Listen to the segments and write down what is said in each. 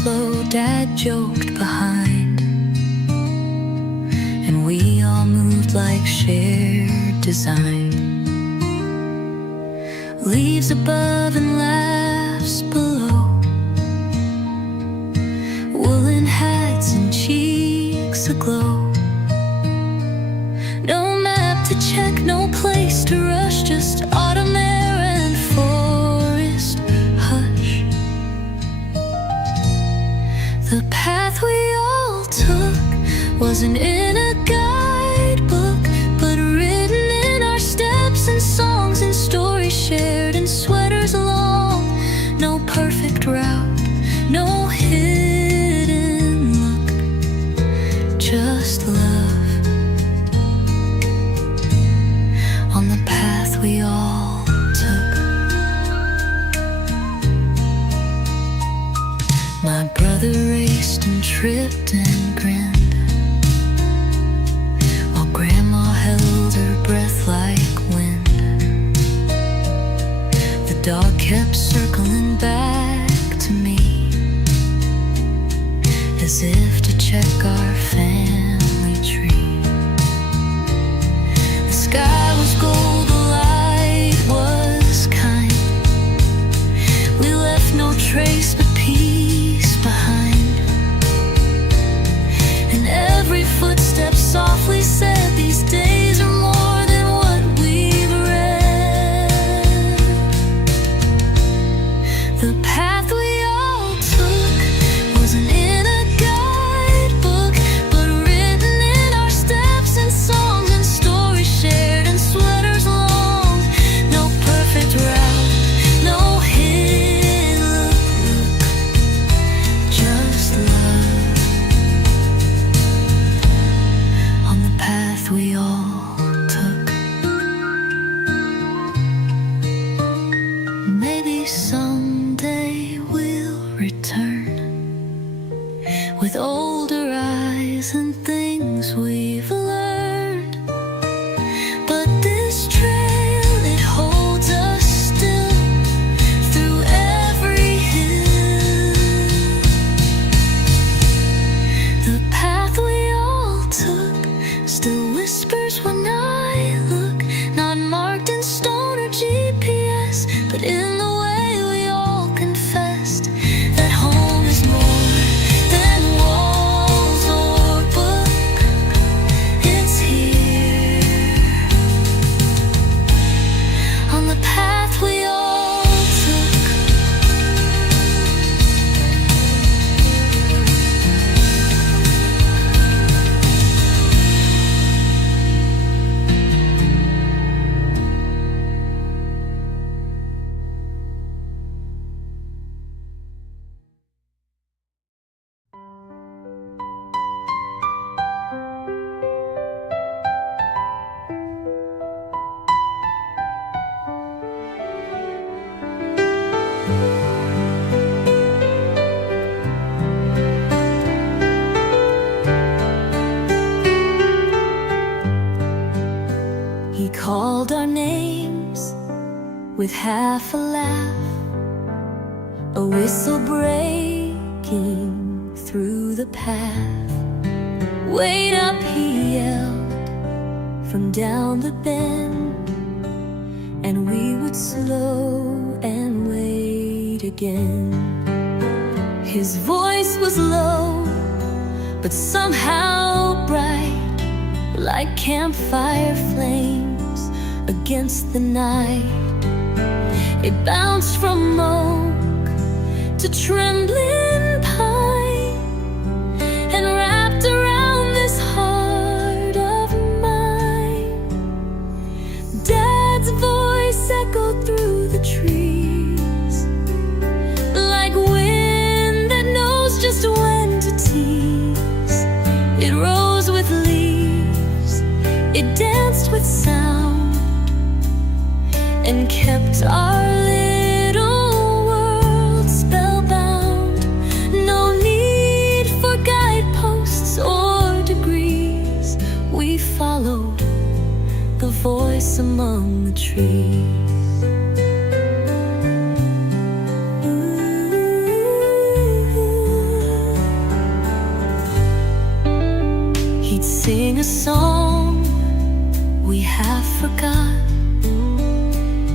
slow, Dad joked behind, and we all moved like shared design. Leaves above and laughs below, woolen hats and cheeks aglow. No map to check, no place to rush, just autumn air and forest hush. The path we all took wasn't in a guidebook, but written in our steps and songs and stories shared in sweaters long. No perfect route, no hidden look, just love on the path we all took. My brother raced and tripped and grinned, while Grandma held her breath like wind. The dog kept circling back to me, as if to check our family tree. The sky was gold, the light was kind. We left no trace but peace behind, and every footstep softly said, these days are more than what we've read. The path we all took wasn't in a guidebook, but written in our steps and songs and stories shared in sweaters long. No perfect route, no hidden look, just love on the path we all took. Maybe someday we'll return with older eyes and things we've learned, but this trail, it holds us still through every hill. The path we all took still whispers when I look, not marked in stone or GPS, but in the way we all confessed that home is more than walls or book. It's here on the path we all took. He called our names with half a laugh, a whistle breaking through the path. Wait up, he yelled from down the bend, and we would slow and wait again. His voice was low, but somehow bright, like campfire flames against the night. It bounced from oak to trembling pine, and wrapped around this heart of mine. Dad's voice echoed through the trees, like wind that knows just when to tease. It rose with leaves, it danced with sound, and kept our little world spellbound. No need for guideposts or degrees, we followed the voice among the trees.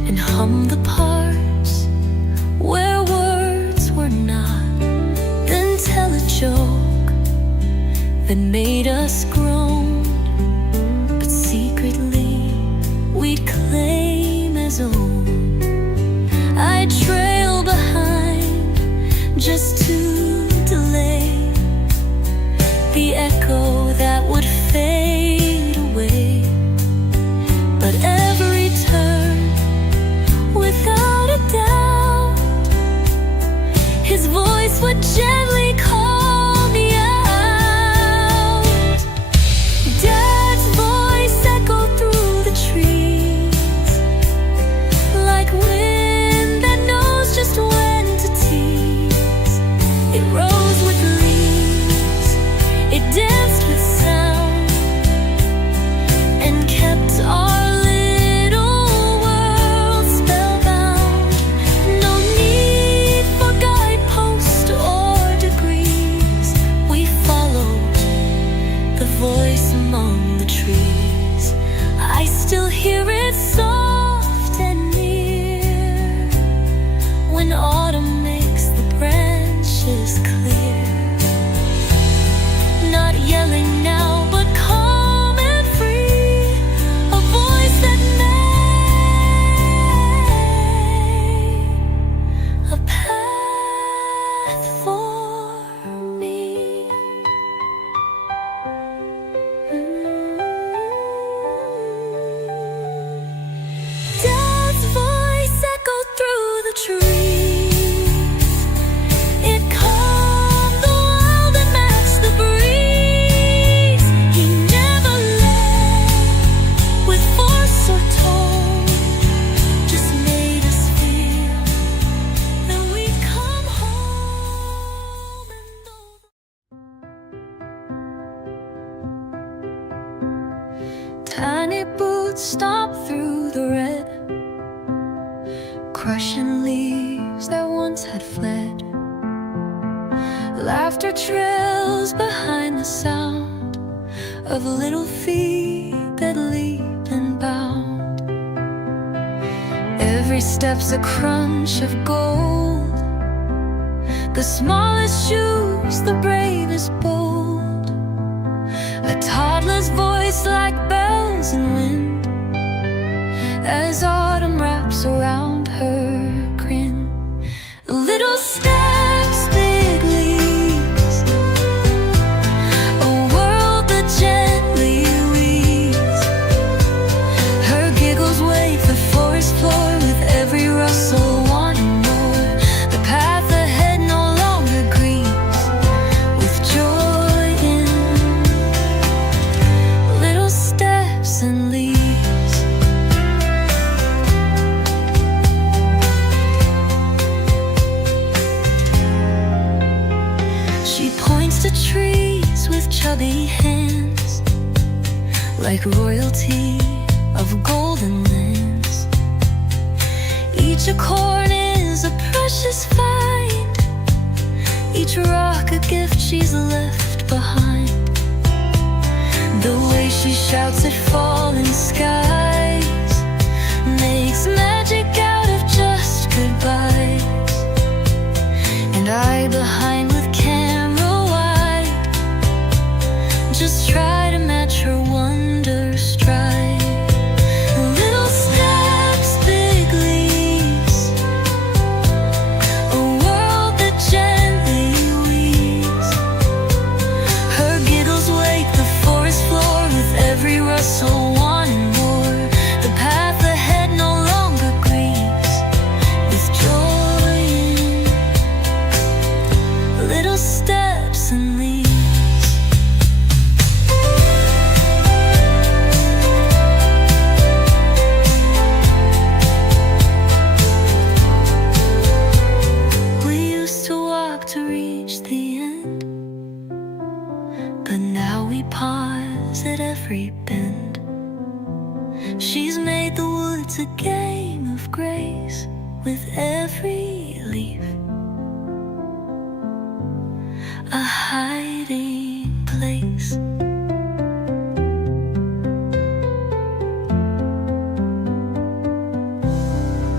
and hum the parts where words were not, then tell a joke that made us groan, but secretly we'd claim as own. I'd trail behind just to delay the echo that would fade away. But every turn, without a doubt, his voice would gently call me out. Dad's voice echoed through the trees like wind that knows just when to tease. It rose with leaves, it danced with sound, and kept our little world spellbound. No need for guideposts or degrees, we followed the voice among the trees. I still hear it soft and near when autumn makes the branches clear. Not yelling now, but calm and free, a voice that made a path for me. Dad's voice echoed through the trees. It calmed the world and matched the breeze. He never led with force or tone, just made us feel that we'd come home. And tiny boots stomp through the red, crushing leaves that once had fled. Laughter trails behind the sound of little feet that leap and bound. Every step's a crunch of gold, the smallest shoes, the bravest bold. A toddler's voice like bells and wind as autumn wraps around her grin. Little steps, big leaps, a world that gently weaves. Her giggles wake the forest floor with every rustle, wanting more. The path ahead no longer grieves with joy in little steps and leaves. She points to trees with chubby hands, like royalty of golden lands. Each acorn is a precious find, each rock a gift she's left behind. The way she shouts at falling skies makes magic out of just goodbyes. And I behind with camera wide, just try to match her wonder stride. Little steps, big leaps, a world that gently weaves. Her giggles wake the forest floor with every rustle, wanting more. The path ahead no longer grieves with joy in little steps and leaves. We used to walk to reach the end, but now we pause at every bend. She's made the woods a game of grace with every leaf, a hiding place.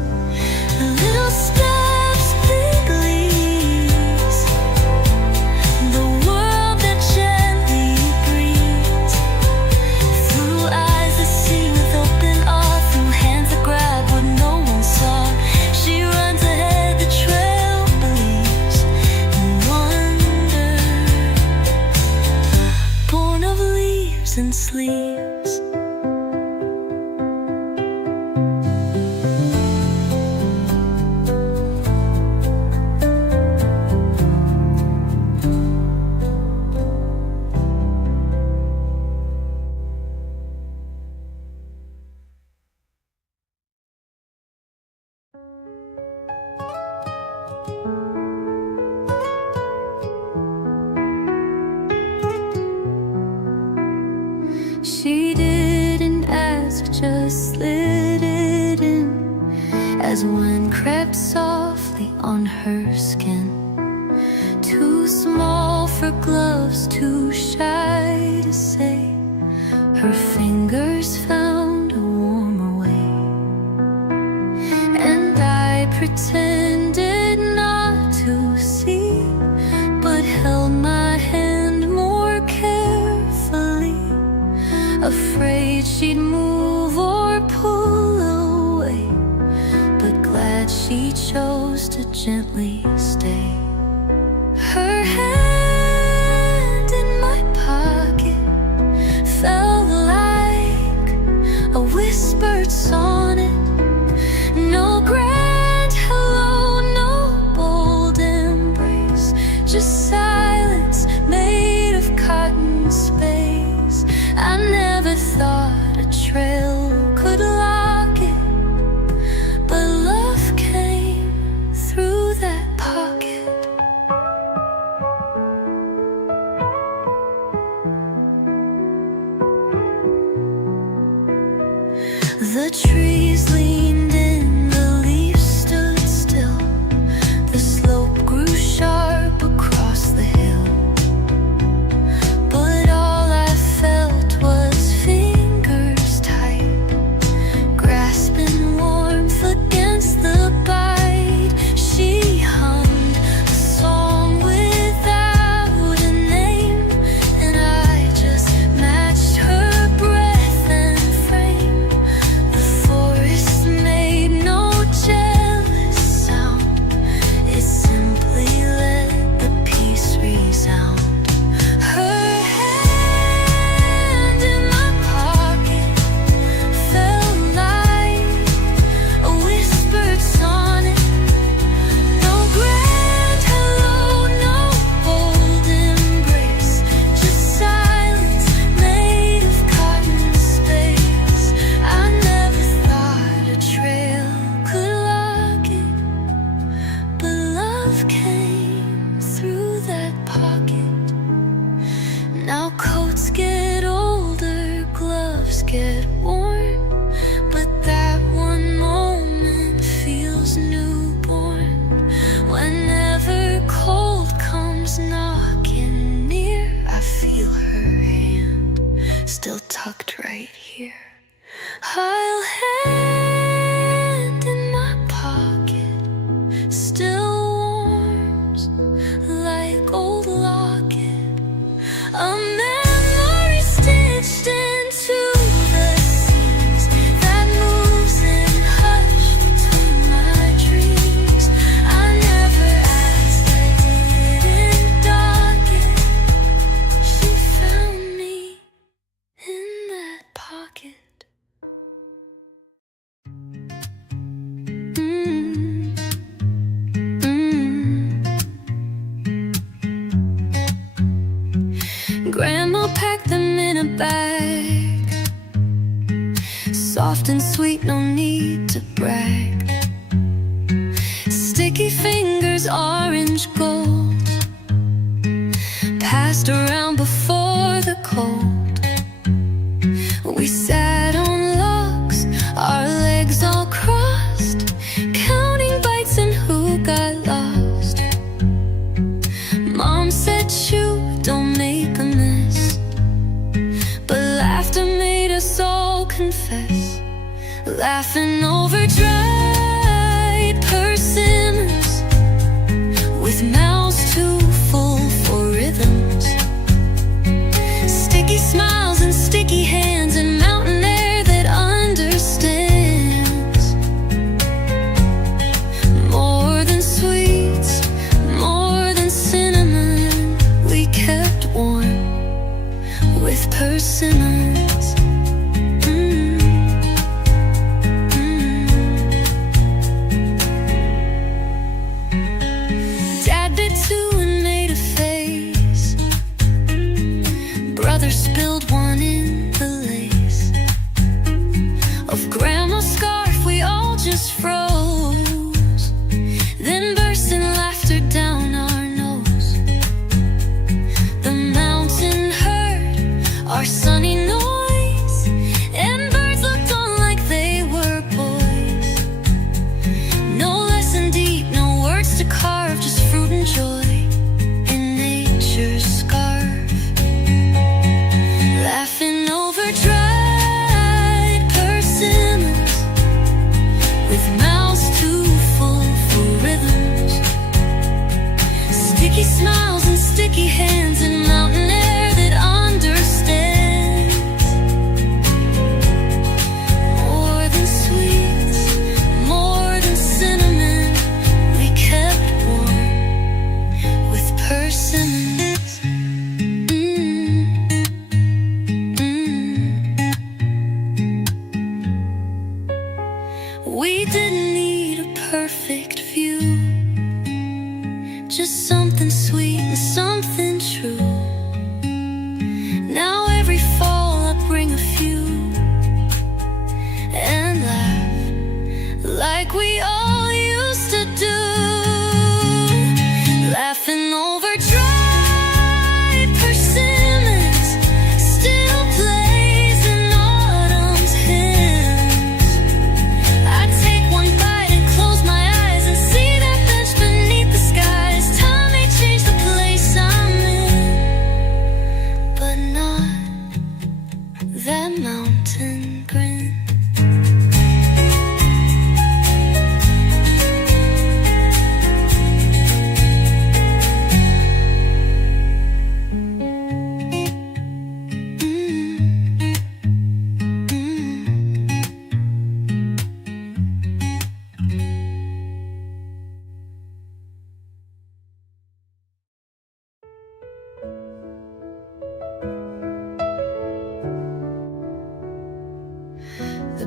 She didn't ask, just slid it in as wind crept softly on her skin. Too small for gloves, too shy to say. Her fingers found a warmer way. And I pretended not to see, but held my hand more carefully, afraid she'd move or pull away, but glad she chose to gently stay. Her hand in my pocket felt like a whispered sonnet. No grand hello, no bold embrace, just silence made of cotton space. I never thought a trail could lock it, but love came through that pocket. The trees leaned in, the leaves stood still. The slope grew sharp across the hill. But all I felt was fingers tight, grasping warmth against the bite. She hummed a song without a name, and I just matched her breath and frame. The forest made no jealous sound, it simply let the peace resound. Her hand in my pocket felt like a whispered sonnet. No grand hello, no bold embrace, just silence made of cotton space. I never thought a trail could lock it, but love came through that pocket. Now coats get older, gloves get worn, but that one moment feels newborn. Whenever cold comes knocking near, I feel her hand still tucked right here. I'll hand in my pocket still warms like old locket, a memory stitched into the seams that moves in hush between my dreams. I never asked, I didn't dock it. She found me in that pocket. Grandma packed them in a bag, soft and sweet, no need to brag. Sticky fingers, orange gold, passed around before the cold. We sat on logs, our legs all crossed, counting bites and who got lost. Mom said, chew, don't make a mess, but laughter made us all confess. Laughing over dried persimmons, with mouths too full for rhythms. Sticky smiles and sticky hands and mountain air that understands. More than sweets, more than cinnamon, we kept warm with persimmons.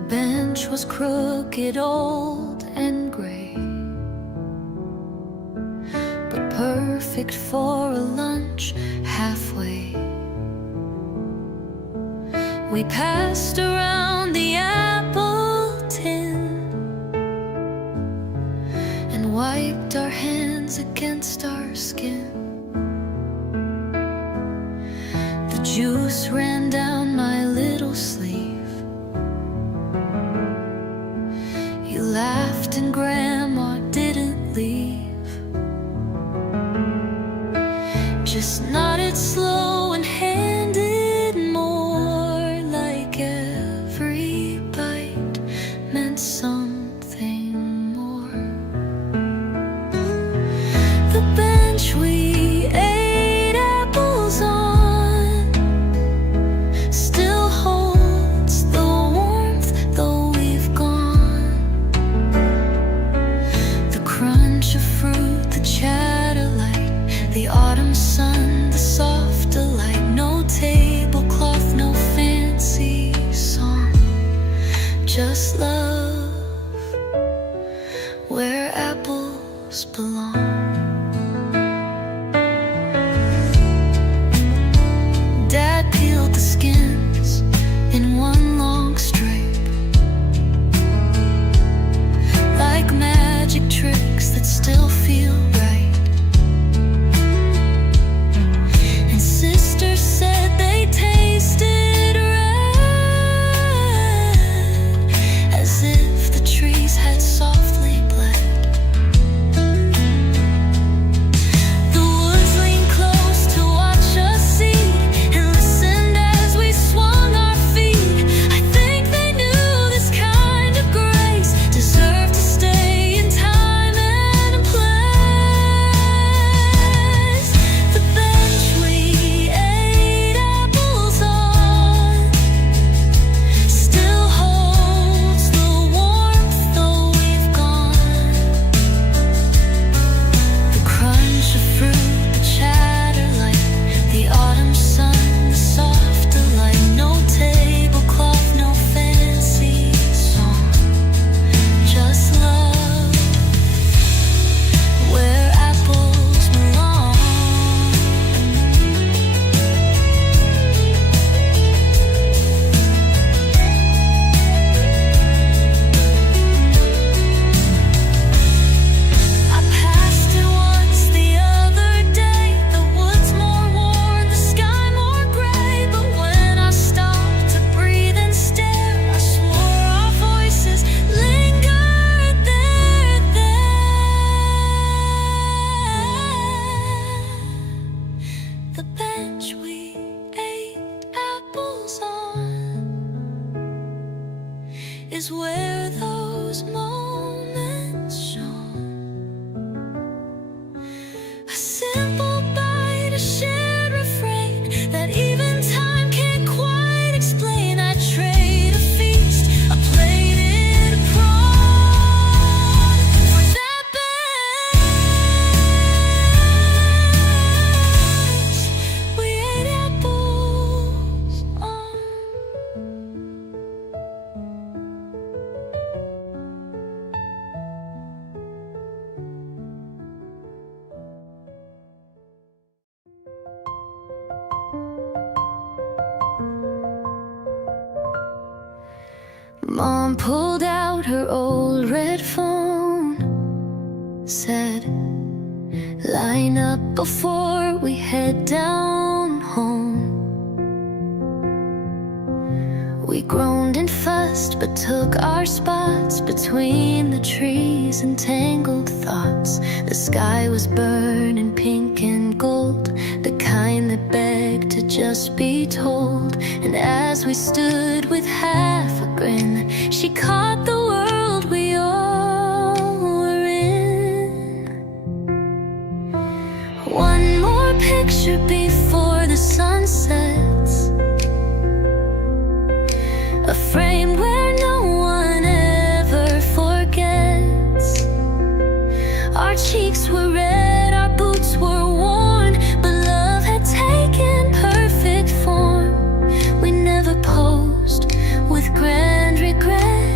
bench was crooked, old and gray, but perfect for a lunch halfway. We passed around the apple tin and wiped our hands against our skin. The juice ran down my little sleeve. You laughed and Grandma didn't leave, just nodded slow and handed more, like every bite meant something more. The bench we ate apples on still holds the warmth, though we've gone. The crunch of fruit, the chatter light, the autumn sun, the soft delight. No tablecloth, no fancy song, just love where apples belong. Dad peeled the skins in one long stripe, like magic tricks that still feel right. And sister said they tasted red, as if the trees had softly bled. The woods leaned close to watch us eat and listened as we swung our feet. I think they knew this kind of grace deserved to stay in time and place. The bench we ate apples on still holds the warmth, though we've gone. The crunch of fruit, the chatter light, the autumn sun, the soft delight. No tablecloth, no fancy song, just love where apples belong. I passed it once the other day. The woods more worn, the sky more gray. But when I stopped to breathe and stare, I swore our voices lingered there. The bench we ate apples on is where those moments shone. A simple bite, a shared refrain that even time can't quite explain. I trade a feast, a plated prawn for that bench we ate apples on. Mom pulled out her old red phone, said, line up before we head down home. We groaned and fussed, but took our spots between the trees and tangled thoughts. The sky was burning pink and gold, the kind that begged to just be told. And as we stood with half a grin, she caught the world we all were in. One more picture before the sun sets, a frame where no one ever forgets. Our cheeks were red, our boots were worn, but love had taken perfect form. We never posed with grand regret.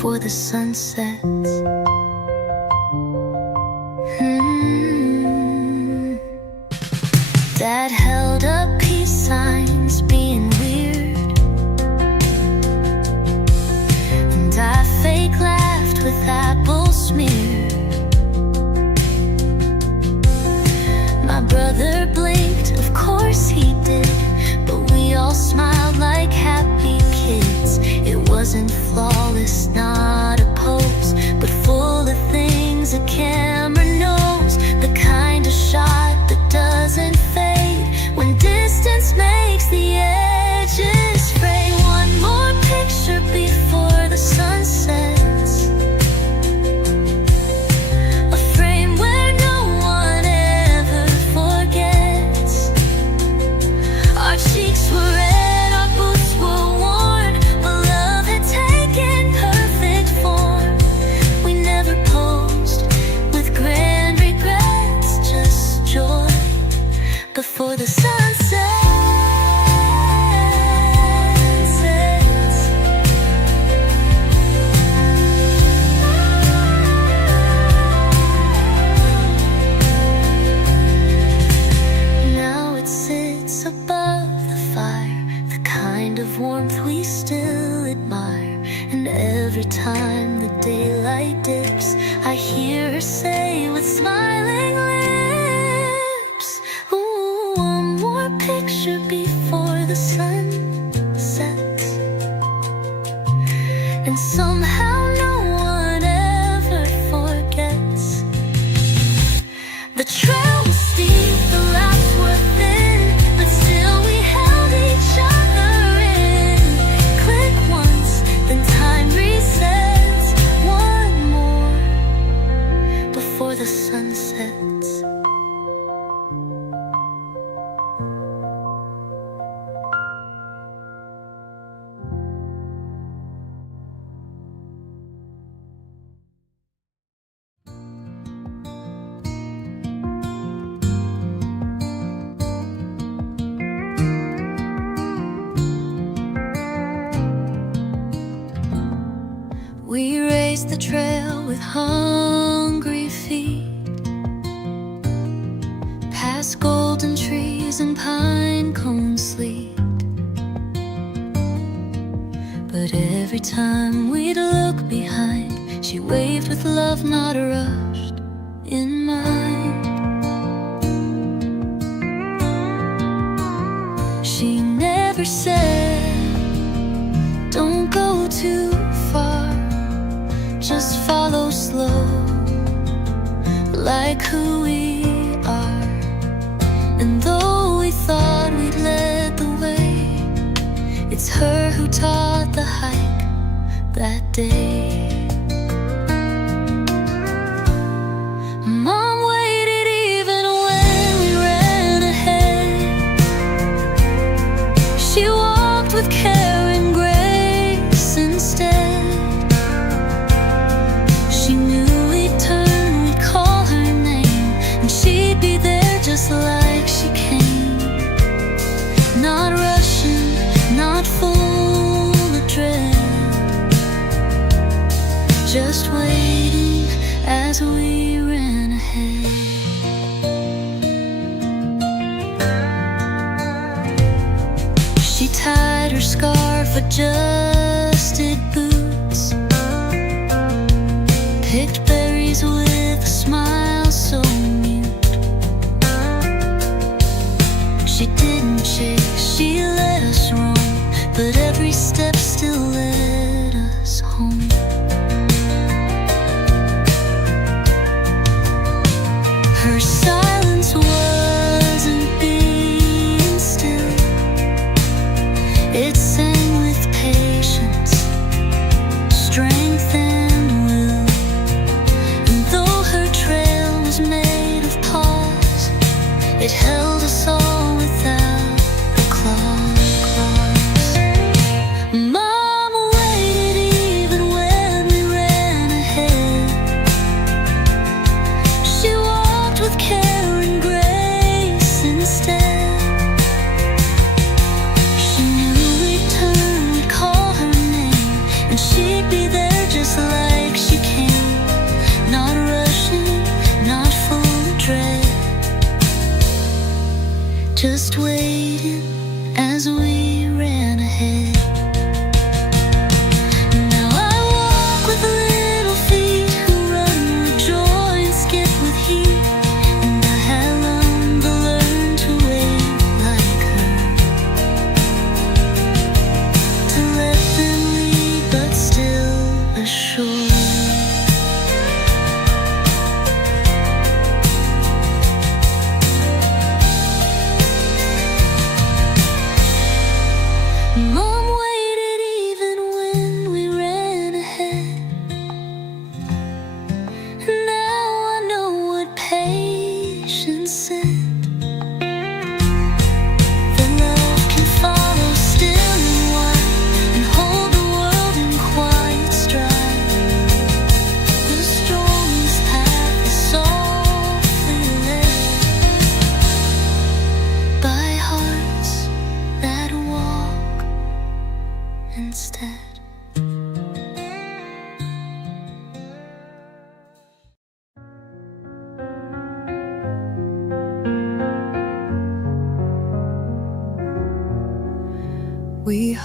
before the sun sets. Dad held up peace signs, being weird, and I fake laughed with apple smear. My brother blinked, of course he did, but we all smiled like happy kids. It wasn't flawless, not a pose, but full of things a camera knows. The kind of shot that doesn't fade when distance makes the edges fray. One more picture before the sun sets, a frame where no one ever forgets. Our cheeks were red, our boots were worn, but love had taken perfect form. We never posed with grand regrets, just joy before the sun sets. Now it sits above the fire, the kind of warmth we still admire. And every time the daylight dips, I hear her say with smiling lips, ooh, one more picture before the sun sets. And somehow no one ever forgets. The trail was steep, the laughs were thin, but still we held each other in. Click once, then time resets. One more before the sun sets. We raced the trail with hungry feet, past golden trees and pine cones sleet. But every time we'd look behind, she waved with love not rushed in mind. She never said, don't go too far, just follow slow, like who we are. And though we thought we'd led the way, it's her who taught the hike that day. Mom waited even when we ran ahead. She walked with care and grace instead. She knew we'd turn, we'd call her name, and she'd be there just like she came. Not rushing, not full of dread, just waiting as we ran ahead. She tied her scarf, adjusted boots, picked berries with a smile so mute. She didn't chase, she let us roam, but every step still led us home. Her silence wasn't being still, it sang with patience, strength and will. And though her trail was made of pause, it held us all without the claws.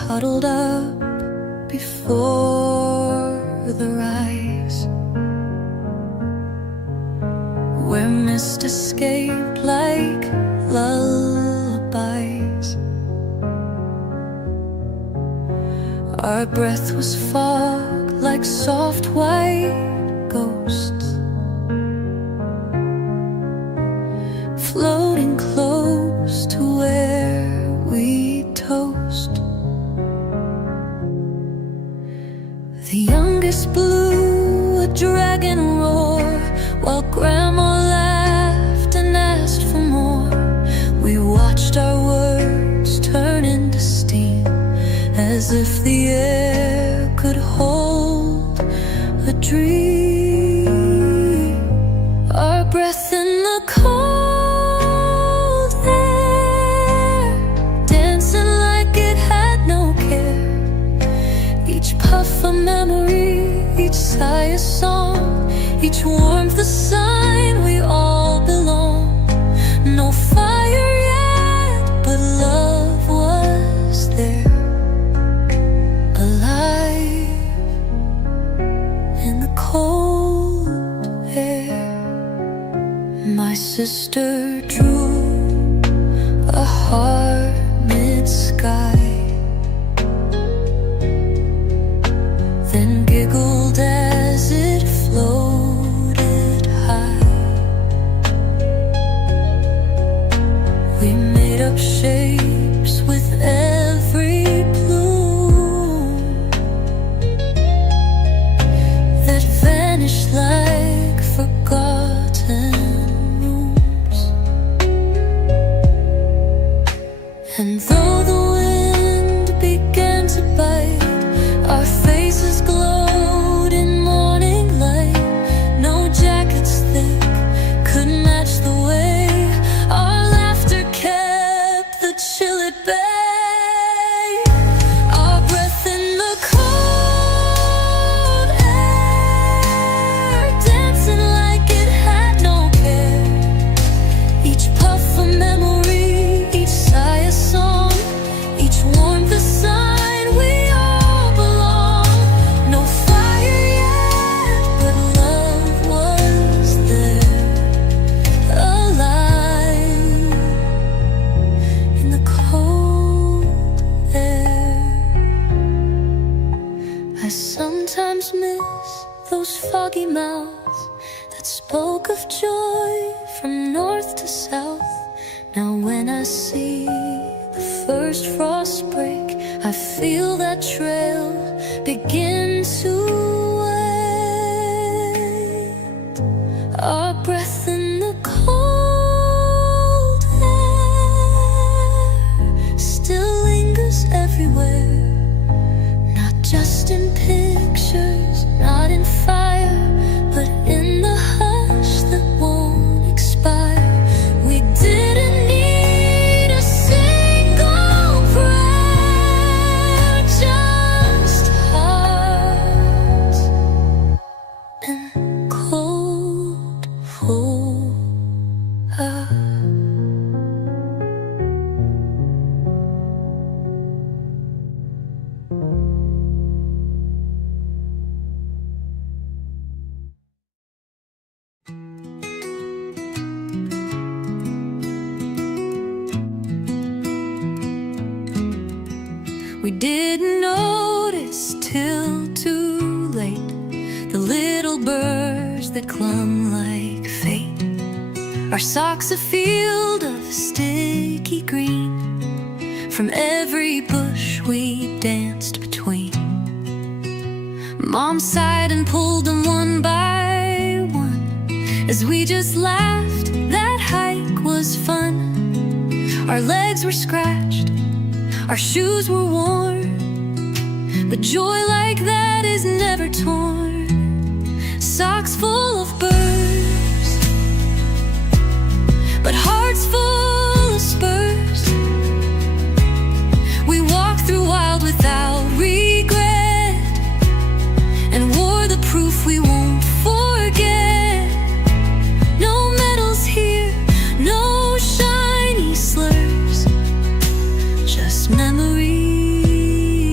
huddled up before the rise, where mist escaped like lullabies. Our breath was fog like soft white ghosts, floating close to where we toast. The youngest blew a dragon roar, while Grandma laughed and asked for more. We watched our words turn into steam, as if the air could hold a dream. Our breath in the cold air, dancing like it had no care. Each puff a memory, each sigh a song, each warmth a sign we all belong. No fire yet, but love was there, alive in the cold air. My sister drew a heart mid-sky, then giggled as it floated high. We made up shapes with every bloom that vanished like forgotten rooms. And though the wind began to bite, our faces glowed in morning light. No jackets thick could match the way our laughter kept the chill at bay. Our breath in the cold air, dancing like it had no care. Each puff a memory, each sigh a song, each warmth a sign we all belong. No fire yet, but love was there, alive in the cold air. I sometimes miss those foggy mouths that spoke of joy from north to south. Now when I see the first frost break, I feel that trail begin to wait. Our breath in the cold air still lingers everywhere, not just in pictures, not in fire, but in the hush that won't expire. We didn't need a single prayer, just hearts and cold for us. We didn't notice till too late the little birds that clung like fate. Our socks a field of sticky green, from every bush we danced between. Mom sighed and pulled them one by one, as we just laughed. That hike was fun. Our legs were scratched, our shoes were worn, but joy like that is never torn. Socks full of birds, but hearts full of spurs. We walked through wild without regret, and wore the proof we won't forget. No medals here, no shiny slurs, just memories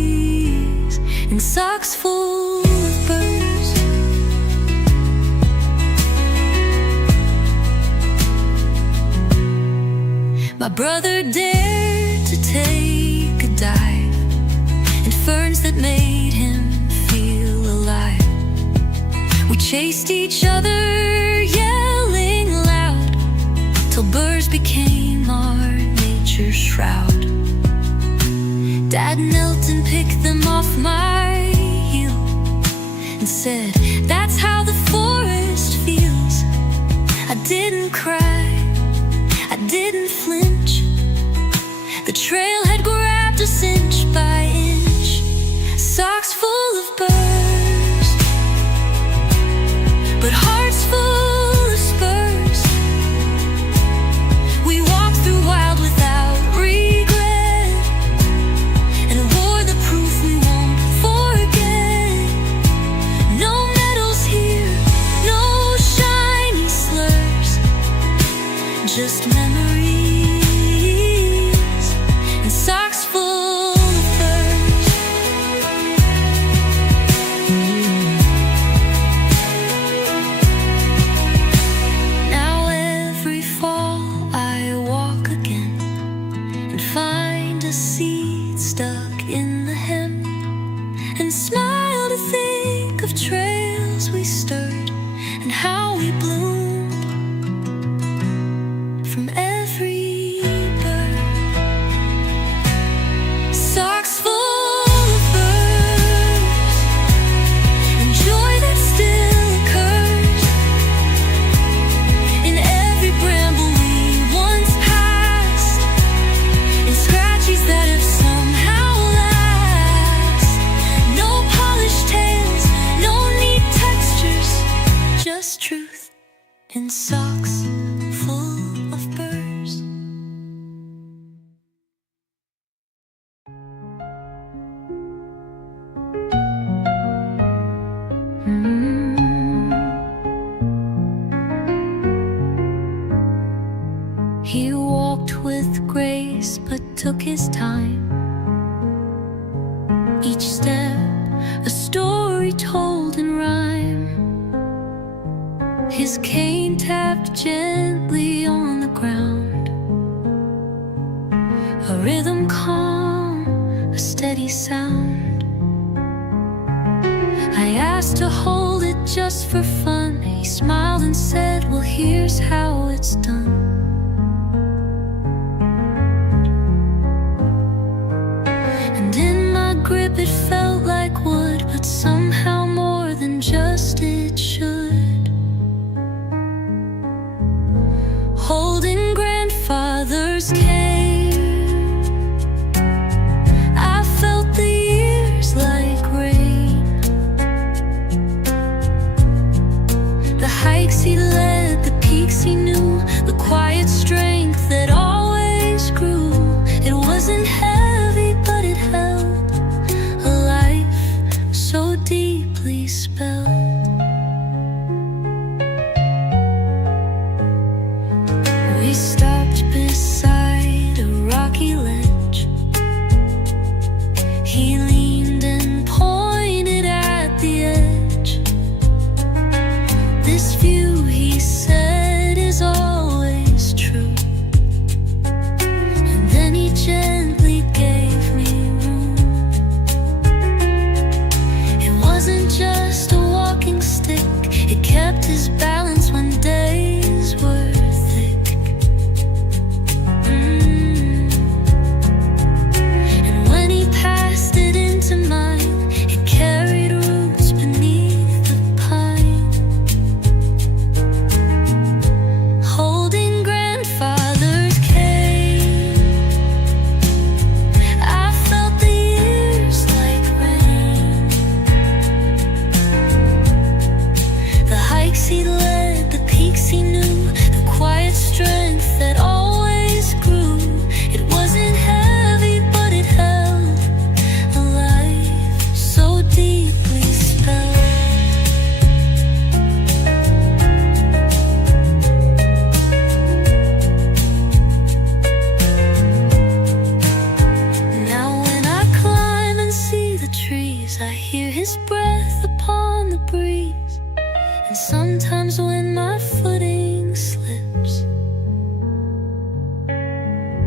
My brother dared to take a dive in ferns that made him feel alive. We chased each other, yelling loud, till birds became our nature's shroud. Dad knelt and picked them off my heel and said, "That's how the forest feels." I didn't cry, I didn't flinch. The trail had grabbed us inch by inch, socks full of burrs, but hearts full of spurs. We walked through wild without regret, and wore the proof we won't forget. No medals here, no shiny slurs, just memories and socks full of furs. Now every fall I walk again and find a seed stuck in the hem, and smile to think of trails we stirred and how we bloomed from every bird. Socks full of furs and joy that still occurs in every bramble we once passed, in scratches that have somehow last. No polished tales, no neat textures, just truth in socks full of burrs. He walked with grace but took his time. Each step a story told in rhyme. His cane tapped gently on the ground, a rhythm calm, a steady sound. I asked to hold it just for fun. He smiled and said, "Well, here's how it's done." And in my grip it felt like wood, but somehow more than just it should. Holding grandfather's cane, I felt the years like rain. The hikes he led, the peaks he knew, the quiet strength that always grew. It wasn't heavy, but it held a life so deeply spelled. We stopped beside a rocky ledge. He leaned and pointed at the edge. This view, he said, is always true. And then he gently gave me room. It wasn't just a walking stick, it kept his balance when days were thick. And when he passed it into mine, it carried roots beneath the pine. Holding grandfather's cane, I felt the years like rain. The hikes he led, the peaks he knew, the quiet strength that always grew. It wasn't heavy, but it held a life so deeply spelled. Now when I climb and see the trees, I hear his breath upon the breeze. And sometimes when my footing slips,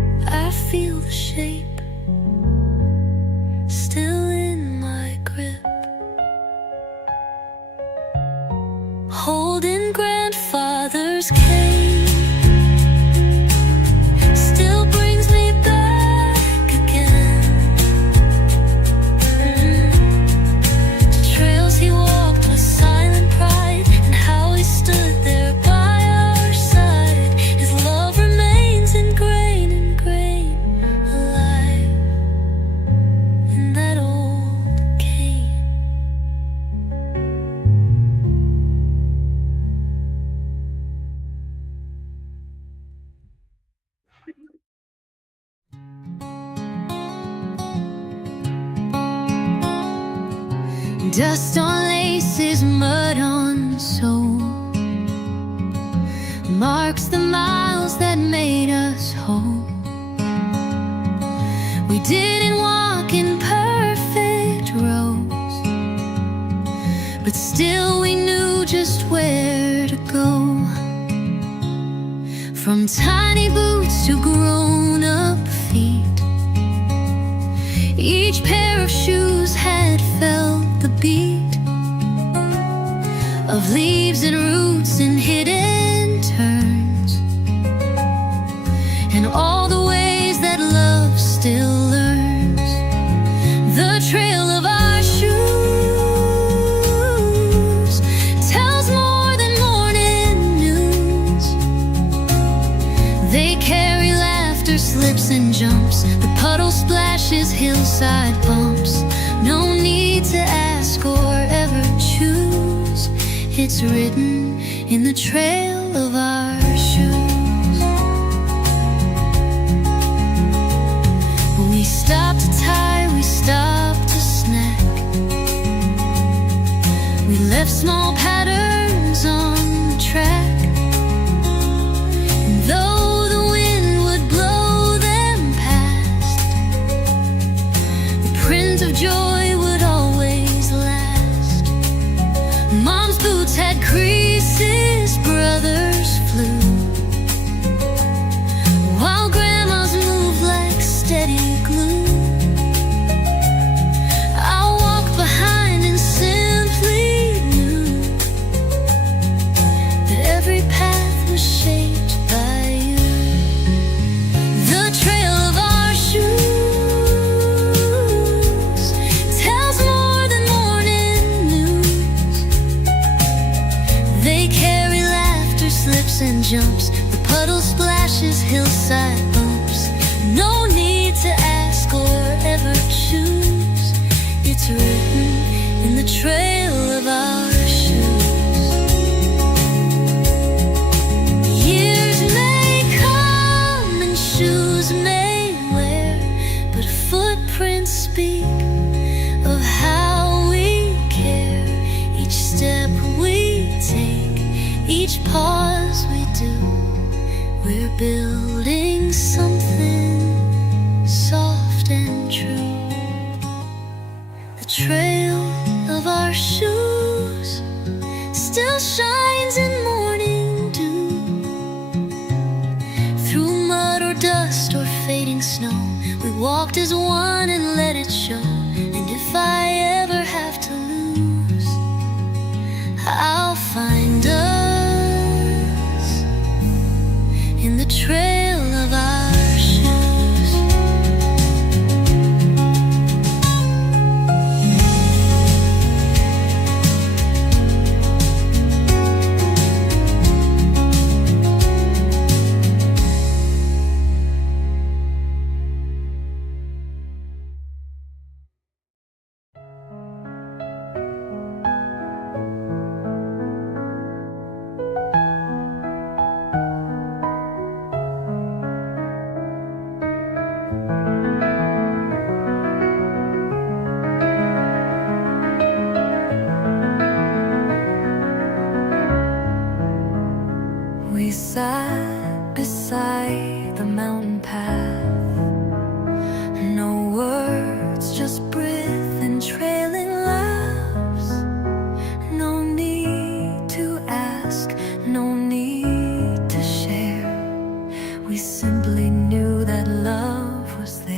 shape, still in my grip. Holding grandfather's cane still brings me back again. The trails he walked with silent pride, and how he stood there by our side. His love remains ingrained, alive in that old cane. Dust on laces, mud on soul, marks the miles that made us whole. We didn't walk in perfect roads, but still we knew just where to go. From tiny boots to grown-up feet, each pair of shoes had felt the beat of leaves and roots and hidden turns, and all the ways that love still learns. The trail of our shoes tells more than morning news. They carry laughter, slips and jumps, the puddle splashes, hillside bumps. No need to ask or ever choose, it's written in the trail of our shoes. When we stop to tie, we stop to snack, we left small patterns on the track. And though the wind would blow them past, the print of joy would always last. Mom's boots had creases, brothers flew, while grandma's moved like steady glue. I walked behind and simply knew that every path was shaped by you. The trail of our shoes tells more than morning news. They carry laughter, slips and jumps, the puddle splashes, hillside bumps. No need to ask or ever choose, it's written in the trail of our shoes. Years may come and shoes may wear, but footprints speak of how we care. Each step we take, each pause we do, we're building something soft and true. The trail of our shoes still shines in morning dew. Through mud or dust or fading snow, we walked as one and let it show. And if I ever have to lose, I'll find us in the trail of our shoes. We sat beside the mountain path, no words, just breath and trailing laughs. No need to ask, no need to share. We simply knew that love was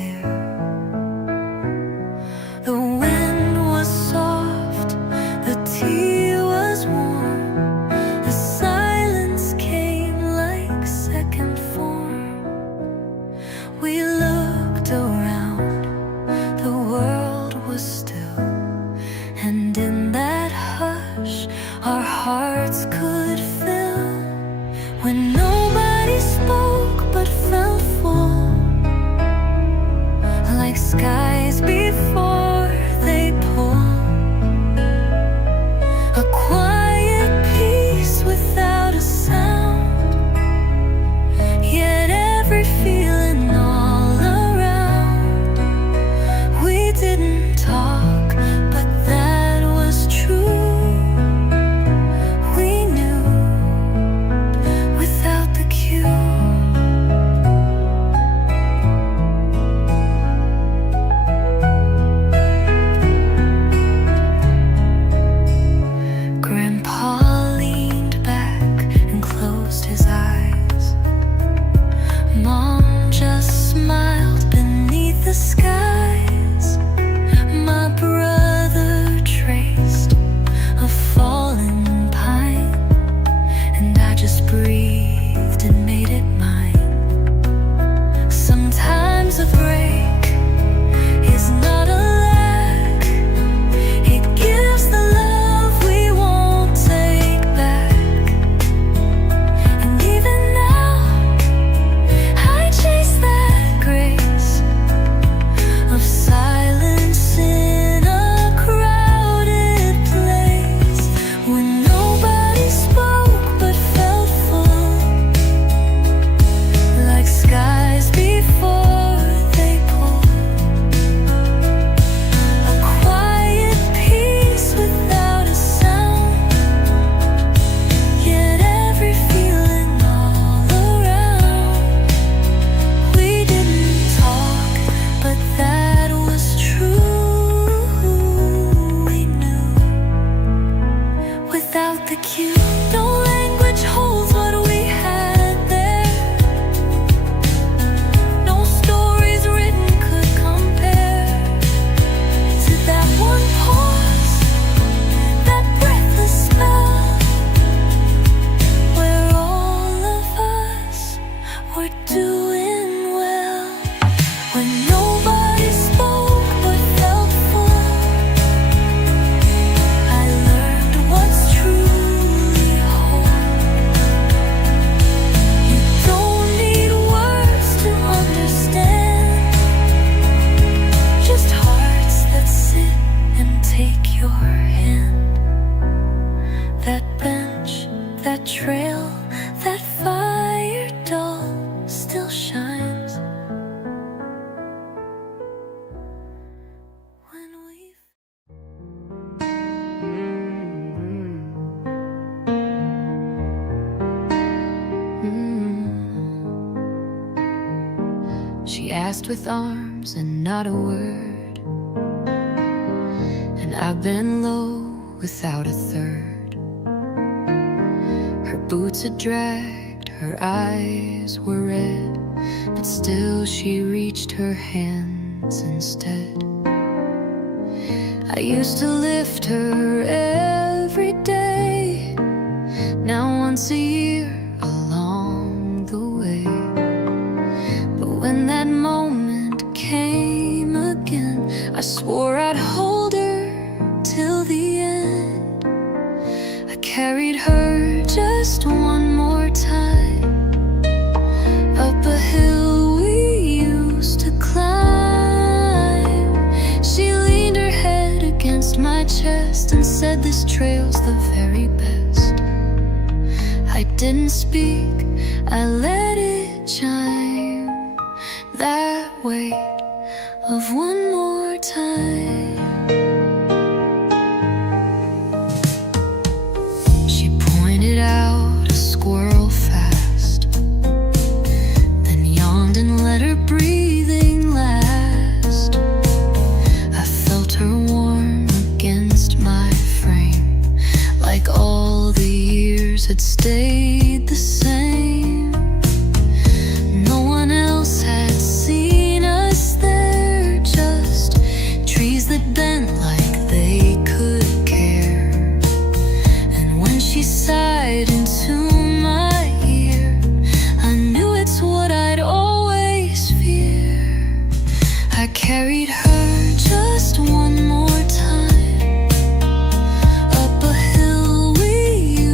hearts could fill, when nobody spoke but felt full, like skies before they pour. A quiet peace without a sound, yet every feeling all around. We didn't talk, but that was true. We knew without the cue. Grandpa leaned back and closed his eyes. Mom just smiled beneath the skies. My brother traced a fallen pine, and I just breathed and made it mine. Sometimes a break is not a lack, it gives the love we won't take back. And even now, I chase that grace of silence in a crowded place, when nobody spoke but felt full, like skies before they pour. A quiet peace without a sound, yet every feeling all around. We didn't talk, but that was true. We knew without the cue. No language holds what we had there. No stories written could compare to that one pause, that breathless spell, where all of us were doing well. When nobody spoke but felt full, I learned what's truly whole. You don't need words to understand, just hearts that sit and take your hand. That bench, that trail, that fire dull still shines when we. She asked with arms and not a word, and I've been low without a third. Her boots had dragged, her eyes were red, but still she reached her hands instead. I used to lift her every day, now once a year along the way. But when that moment came again, I swore I'd hold her till the end. I carried her just one more time, up a hill we used to climb. She leaned her head against my chest and said, "This trail's the very best." I didn't speak, I let it chime, that weight of one more time. She pointed out a squirrel fast, then yawned and let her breathing last. I felt her warm against my frame, like all the years had stayed the same. No one else had seen us there, just trees that bent like they could care. And when she sighed into my ear, I knew it's what I'd always fear. I carried her just one more time, up a hill we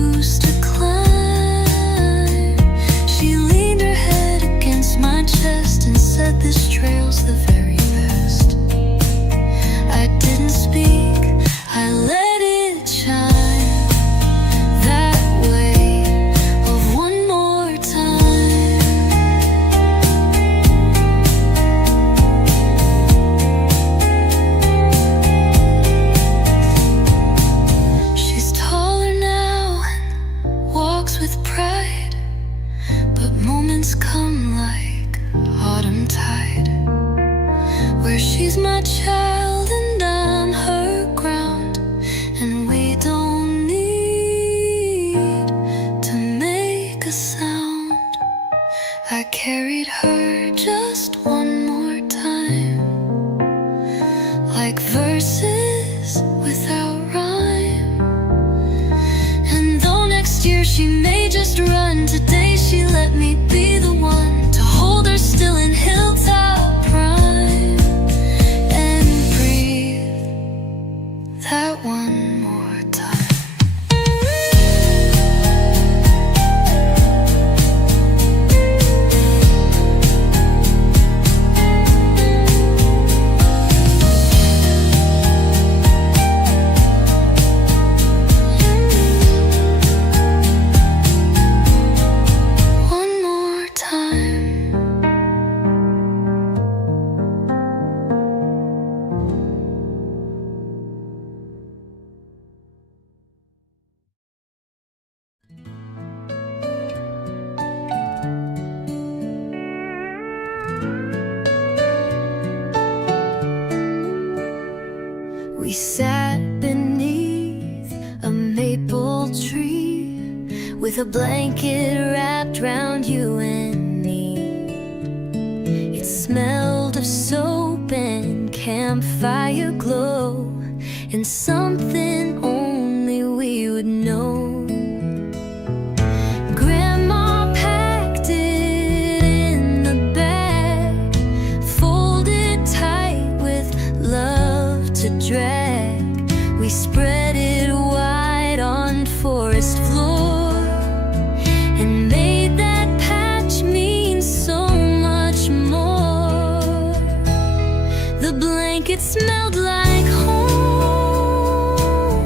She's my child and I'm her ground, and we don't need to make a sound. I carried her just one more time, like verses without rhyme. And though next year she may just run, today she let me be the one to hold her still in hilltop prime and breathe that one more time. One more time. We sat beneath a maple tree with a blanket wrapped round you and me. It smelled of soap and campfire glow, and something only we would know. Grandma packed it in the bag, folded tight with love to drag. We spread it wide on forest floor and made that patch mean so much more. The blanket smelled like home,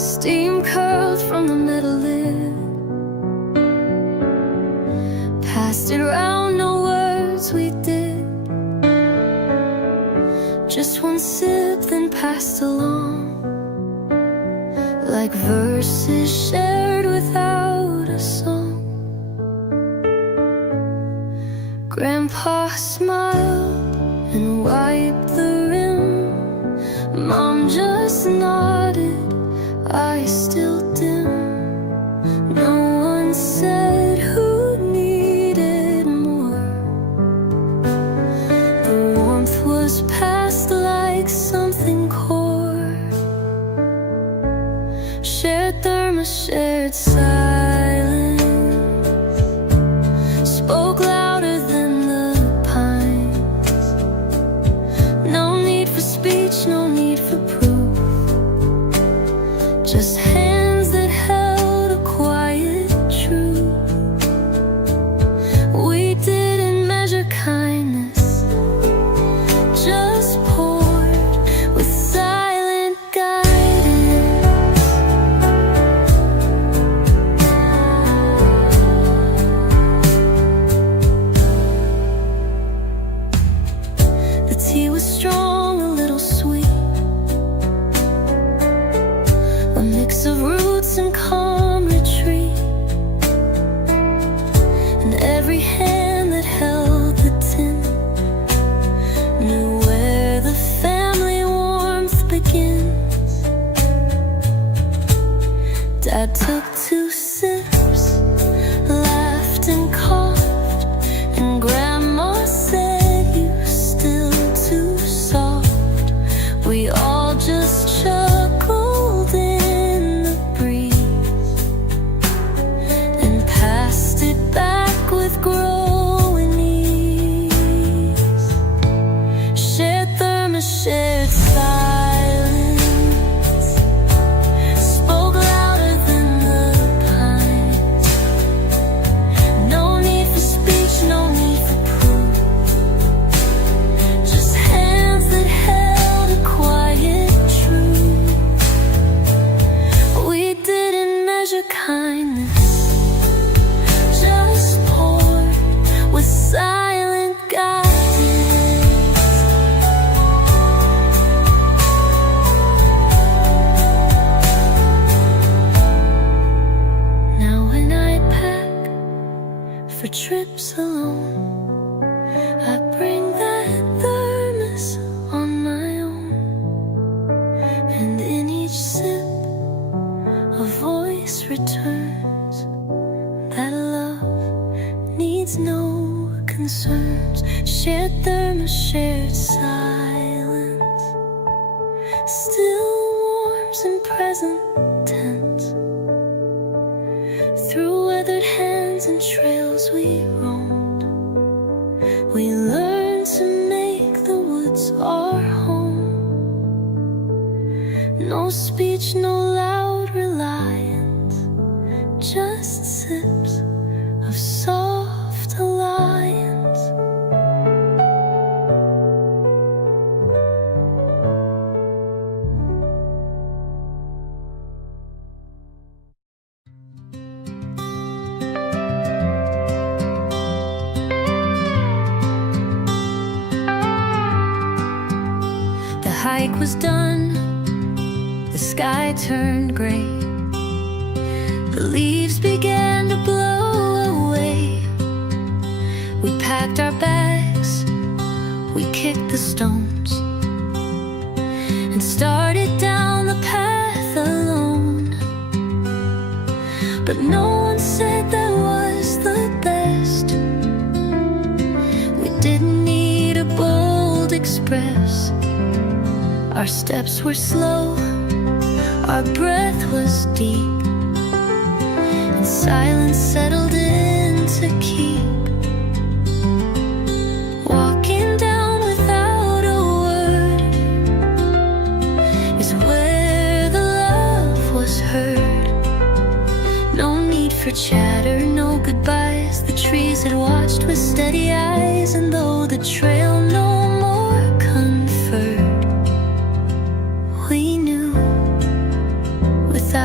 Steam curled from the metal lid. Passed it round, no words we did. Just one sip, then passed along, like verses shared without a song. Grandpa smiled and wiped the rim. Mom just nodded, eyes still dim. No one said who needed more. The warmth was passed like something core. Shared thermos, shared silence. Spoke louder than the pines. No need for speech, no need for proof. Just hands that held a quiet truth. We didn't measure kindness, just poured with silent guidance. The tea was strong, a little sweet, a mix of roots and calm retreat. And every hand that held the tin knew where the family warmth begins. Dad took 2 sips, laughed and coughed, and Grandma said, "You still too soft." We all just chuckled in the breeze and passed it back with growing ease. Shared thermos, shared silence. Spoke louder than the pines. No need for speech, no need for proof. Just hands that held a quiet truth. We didn't measure kindness, just poured with silent guidance. Now when I pack for trips alone, I bring that thermos on my own. And in each sip, a voice returns that love needs no concerns. Shared thermos, shared silence, still warms in present tense. Through weathered hands and trails we roamed, we learned to make the woods our home. No speech, no loud reliance, just sips of soft alliance. The hike was done, the sky turned gray. The leaves began to blow away. We packed our bags, we kicked the stones, and started down the path alone. But no one said that was the best. We didn't need a bold express. Our steps were slow, our breath was deep, and silence settled in to keep. Walking down without a word is where the love was heard. No need for chatter, no goodbyes. The trees had watched with steady eyes, and though the trail no more conferred, we knew without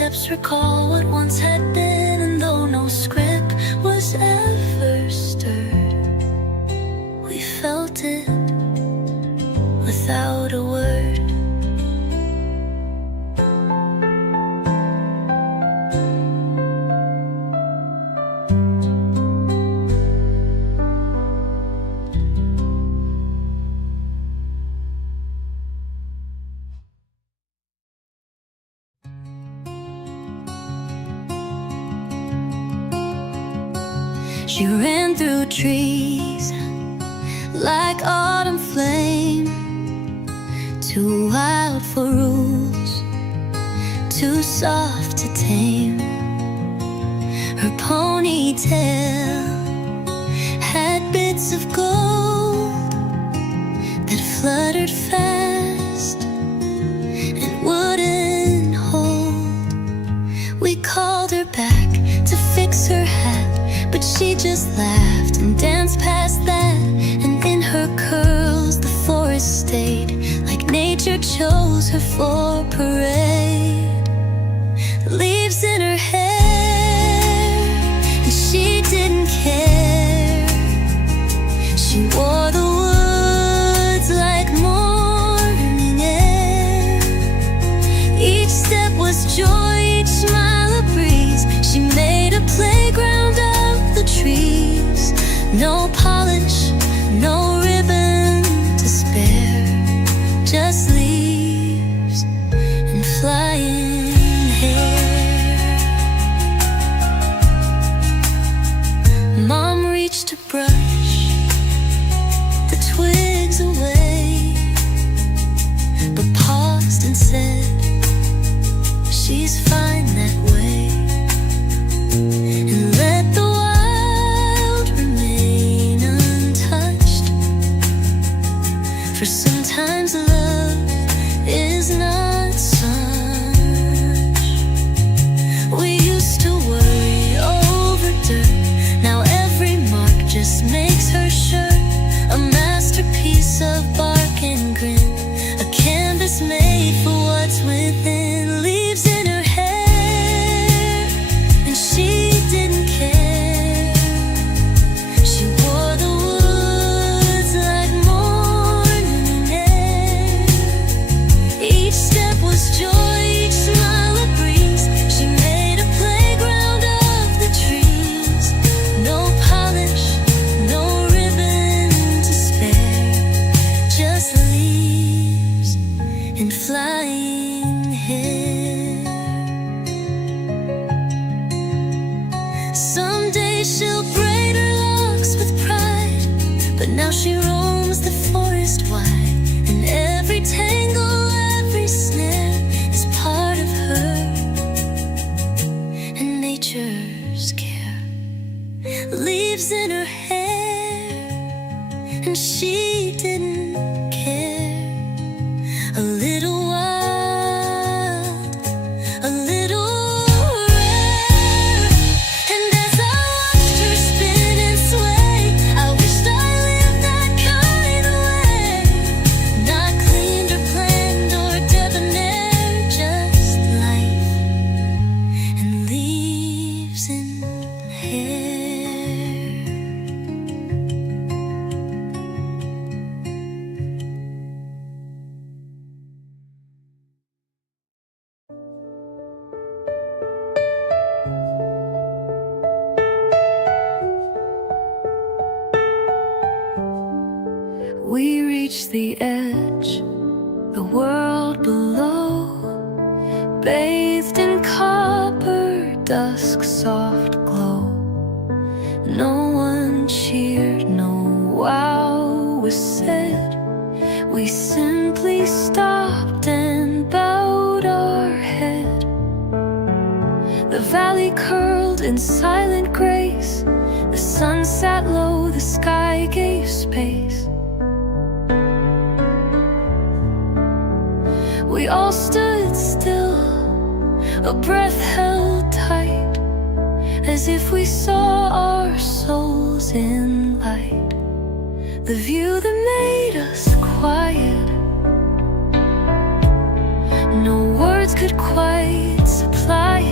footsteps recall what once had been, and though no script was ever stirred, we felt it without a word. She ran through trees like autumn flame, too wild for rules, too soft to tame. Her ponytail had bits of gold that fluttered fast and wouldn't hold. We called her back to fix her hat, but she just laughed and danced past that. And in her curls the forest stayed, like nature chose her for parade. Leaves in her hair, and she didn't care. She wore the woods like morning air. Each step was joy, each smile a breeze. She made a playground of the trees. No polish, no ribbon to spare, just leaves and flying hair. Mom reached to brush the twigs away, but paused and said, she's fine that way. And let the wild remain untouched, for sometimes love is not such. We used to worry over dirt, now every mark just makes her shirt a masterpiece of bark and grin, a canvas made for what's within. Leaves in her hair, and she didn't care. She wore the woods like morning air. Each step was joy, each smile a breeze. She made a playground of the trees. No polish, no ribbon to spare, just leaves and flying hair. Someday she'll braid her locks with pride, but now she roams the forest wide. And every tangle, every snare is part of her and nature's care. Leaves in her hair, and she didn't care. A little wild, a little rare. And as I watched her spin and sway, I wished I lived that kind of way. Not cleaned or planned or debonair, just life and leaves in hair. We reach the edge, the world below, bathed in copper dusk, soft glow. No one cheered, no wow was said. We simply stopped and bowed our head. The valley curled in silent grace. The sun sat low, the sky gave space. We all stood still, a breath held tight, as if we saw our souls in light. The view that made us quiet, no words could quite supply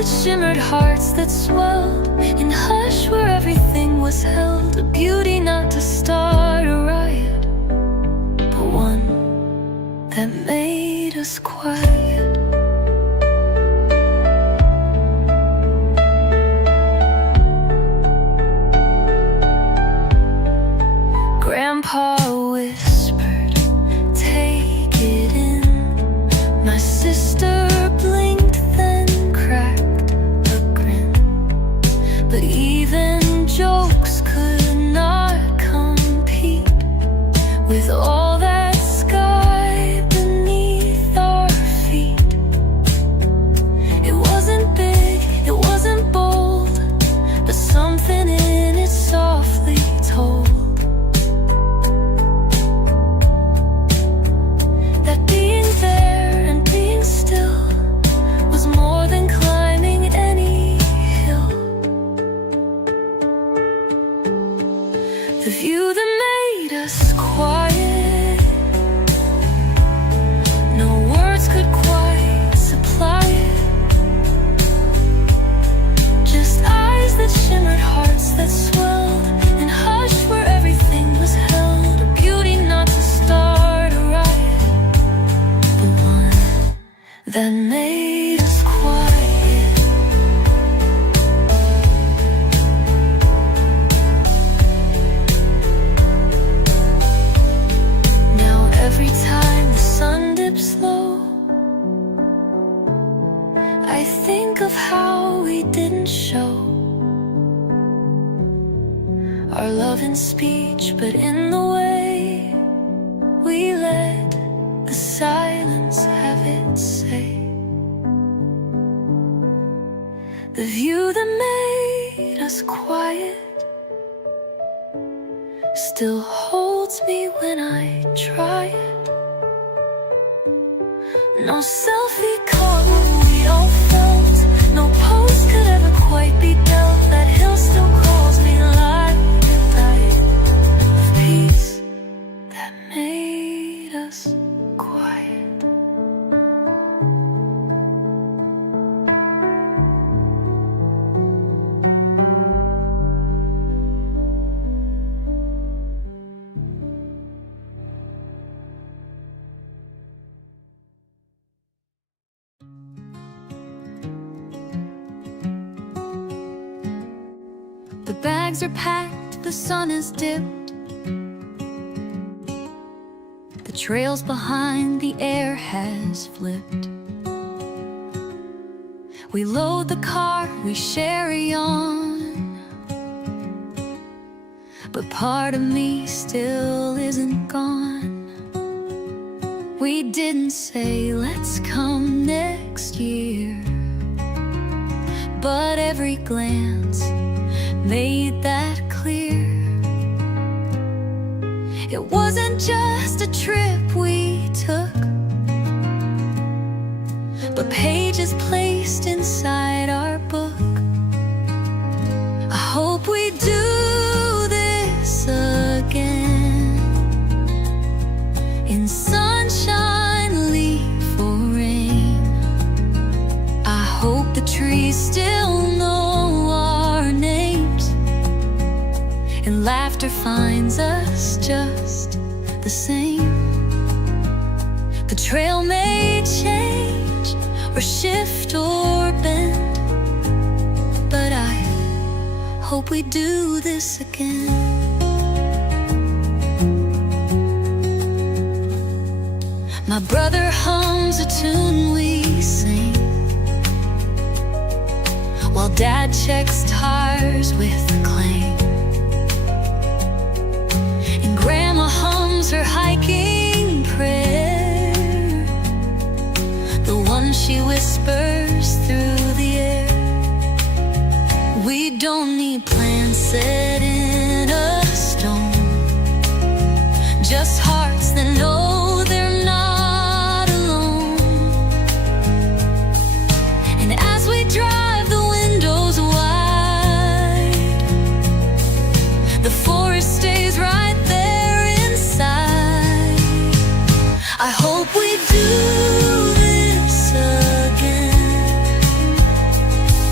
that shimmered, hearts that swelled in hush where everything was held. A beauty not to start a riot, but one that made us quiet. Grandpa whispered, "Take it in." My sister blinked, then cracked a grin. But even jokes could not compete with all that sky beneath our feet. It wasn't big, it wasn't bold, but something in it softly told that being there and being still was more than climbing any hill. The view that made us quiet, no words could quite supply it. Just eyes that shimmered, hearts that swelled in hush where everything was held. A beauty not to start a riot, but one that made us quiet. Now every time the sun dips low, I think of how we didn't show our love in speech, but in the way we let the silence have its say. The view that made us quiet still holds me when I try it. No selfie caught what we all felt, no post could ever quite be dealt. That hill still calls me like a diet of peace that made us quiet. The bags are packed, the sun is dipped, the trails behind the air has flipped. We load the car, we share a yawn, but part of me still isn't gone. We didn't say let's come next year, but every glance made that clear. It wasn't just a trip we took, but pages placed inside our book. I hope we do this again, in sunshine, leaf or rain. I hope the trees still know our names, and laughter finds us just the same. The trail may change or shift or bend, but I hope we do this again. My brother hums a tune we sing, while Dad checks tires with clang, and Grandma hums her hiking prayer, the one she whispers through the air. We don't need plans set in a stone, just hearts that know they're not alone. And as we drive the windows wide, the forest stays right there inside. I hope we do this again,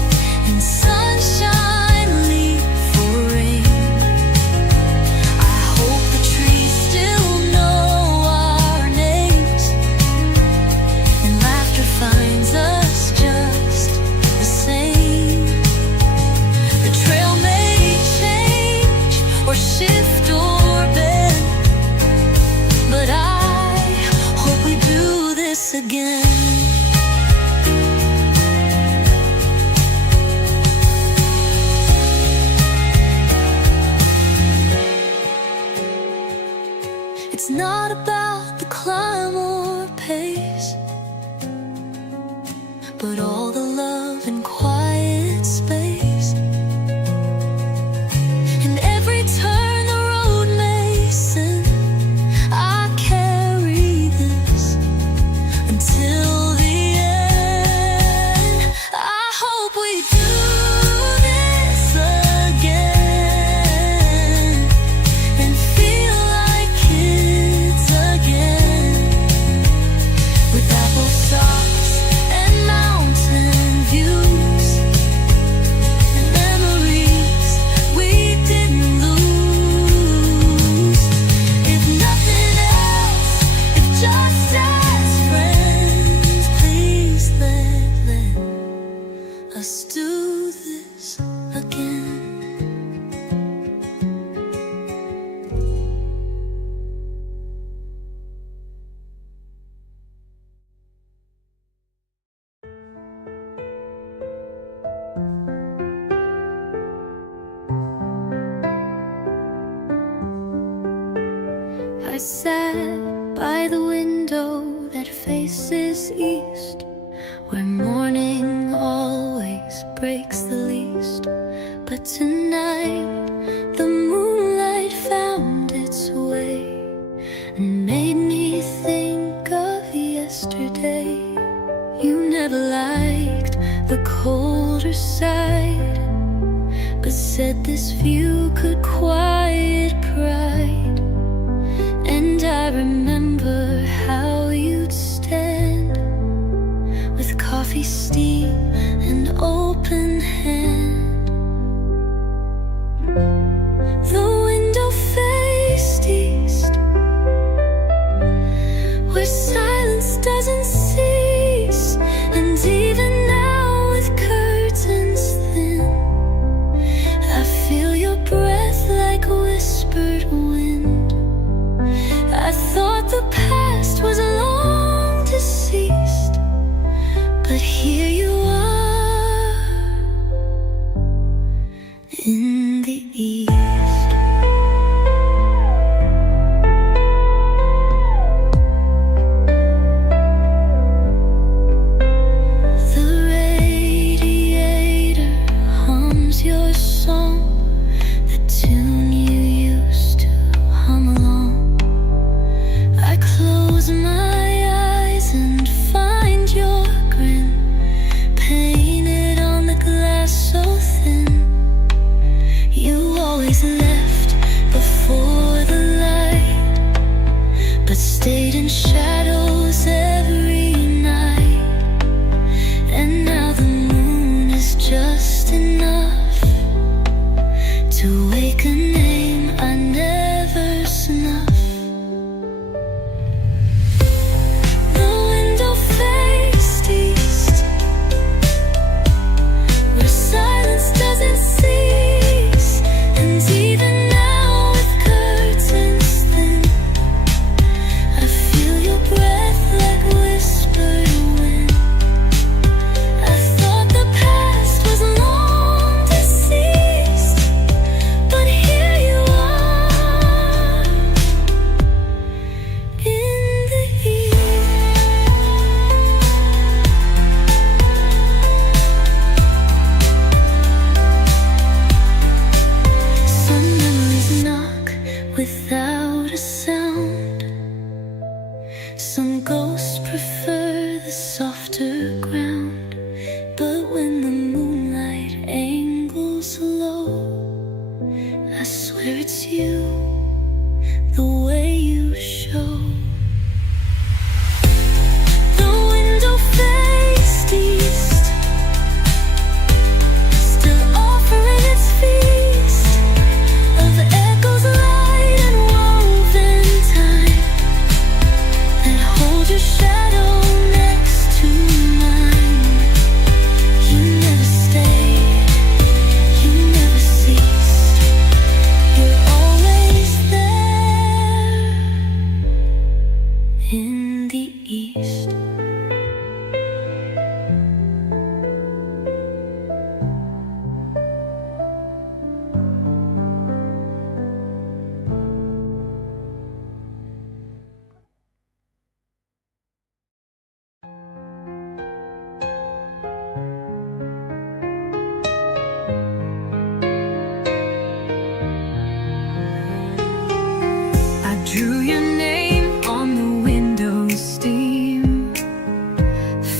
again. It's not about the climb or pace, but all the love and quiet space. And every turn the road may send, I carry this until the end. I hope we do this again and feel like kids again, with apple sauce and mountain views and memories we didn't lose. If nothing else, if just as friends, please let us do this again. I sat by the window that faces east, where morning always breaks the least. But tonight the moonlight found its way and made me think of yesterday. You never liked the colder side, but said this view could quiet pride. And I remember how you'd stand with coffee steam and open hand. The window faced east, where silence doesn't cease. And even now with curtains thin, I feel your breath like whispered wind. I thought the past was long deceased, but here you are in the east. The radiator hums your song, the tune you used to hum along. I close my eyes and find your grin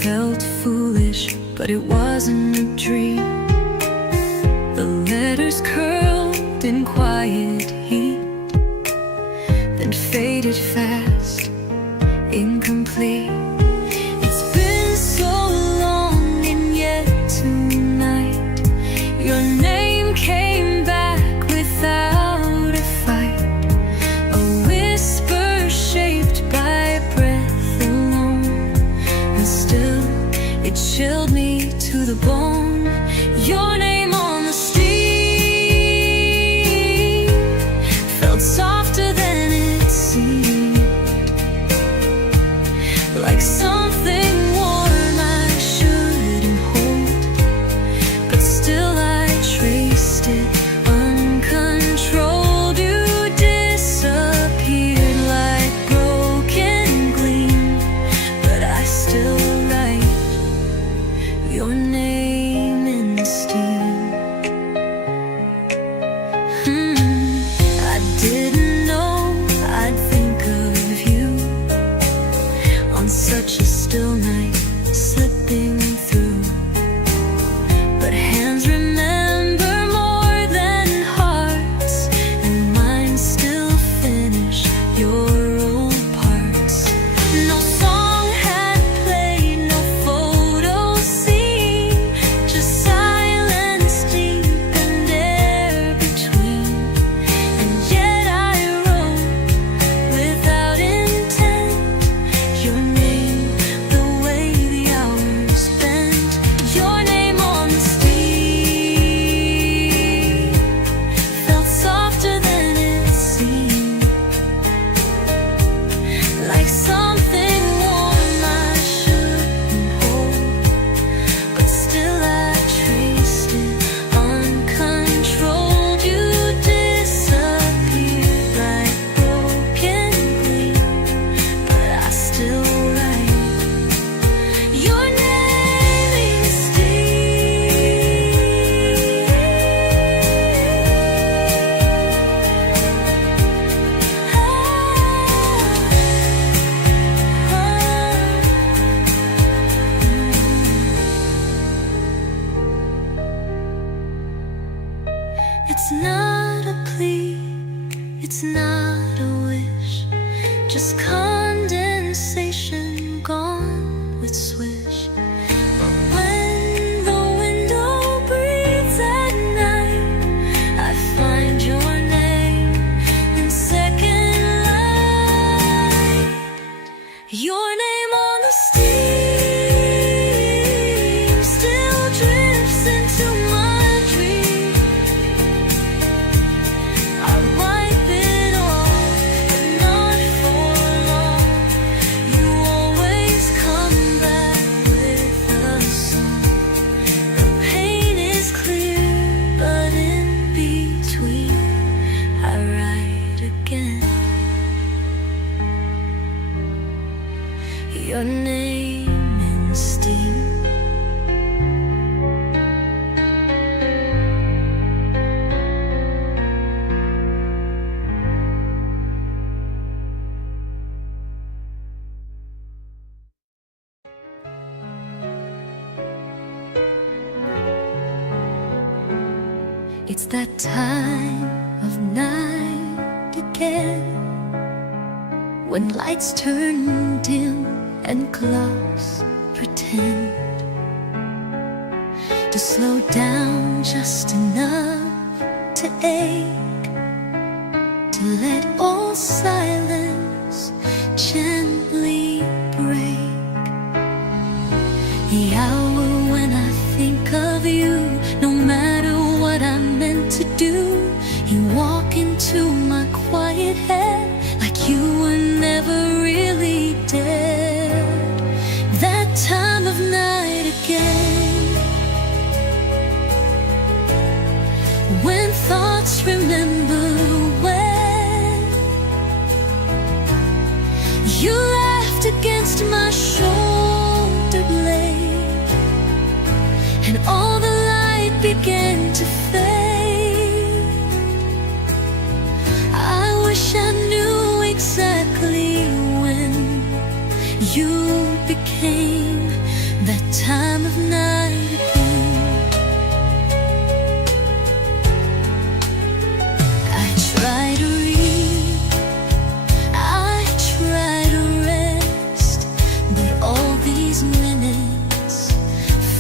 felt foolish, but it wasn't a dream. The letters curled in quiet heat, then faded fast, incomplete. It's been so long, and yet tonight your name came back without a fight. A whisper shaped by breath alone, and still it chilled me to the bone. Your name on the street felt softer than it seemed, like something warm I shouldn't hold, but still I traced it uncontrolled. You disappeared like broken gleam, but I still write your name in steam. I didn't know I'd think of you on such a still night, slipping through. But hands remember more than hearts, and mine still finish your old parts. No song had played, no photo seen, just silence deep and air between. And yet I wrote without intent your name, the way the hours bend. Your name on the street felt softer than it seemed, like something warm I shouldn't hold, but still I traced it uncontrolled. You disappeared like broken gleam, but I still write your name in It's not a plea, it's not a wish, just condensation gone with swish. But when the window breathes at night, I find your name in second light. Your name on the steam still drifts into my dream. I wipe it off, but not for long. You always come back with a song. The pain is clear, but in between I write again. Your name in steam. It's that time of night again, when lights turn dim and clocks pretend to slow down just enough to ache, to let all silence gently break. The hour when I think of you, no matter what I'm meant to do, you walk into my quiet head like you were never really dead. That time of night again, when thoughts remember when you laughed against my shoulder blade, and all the light began to fade. I wish I knew exactly when you became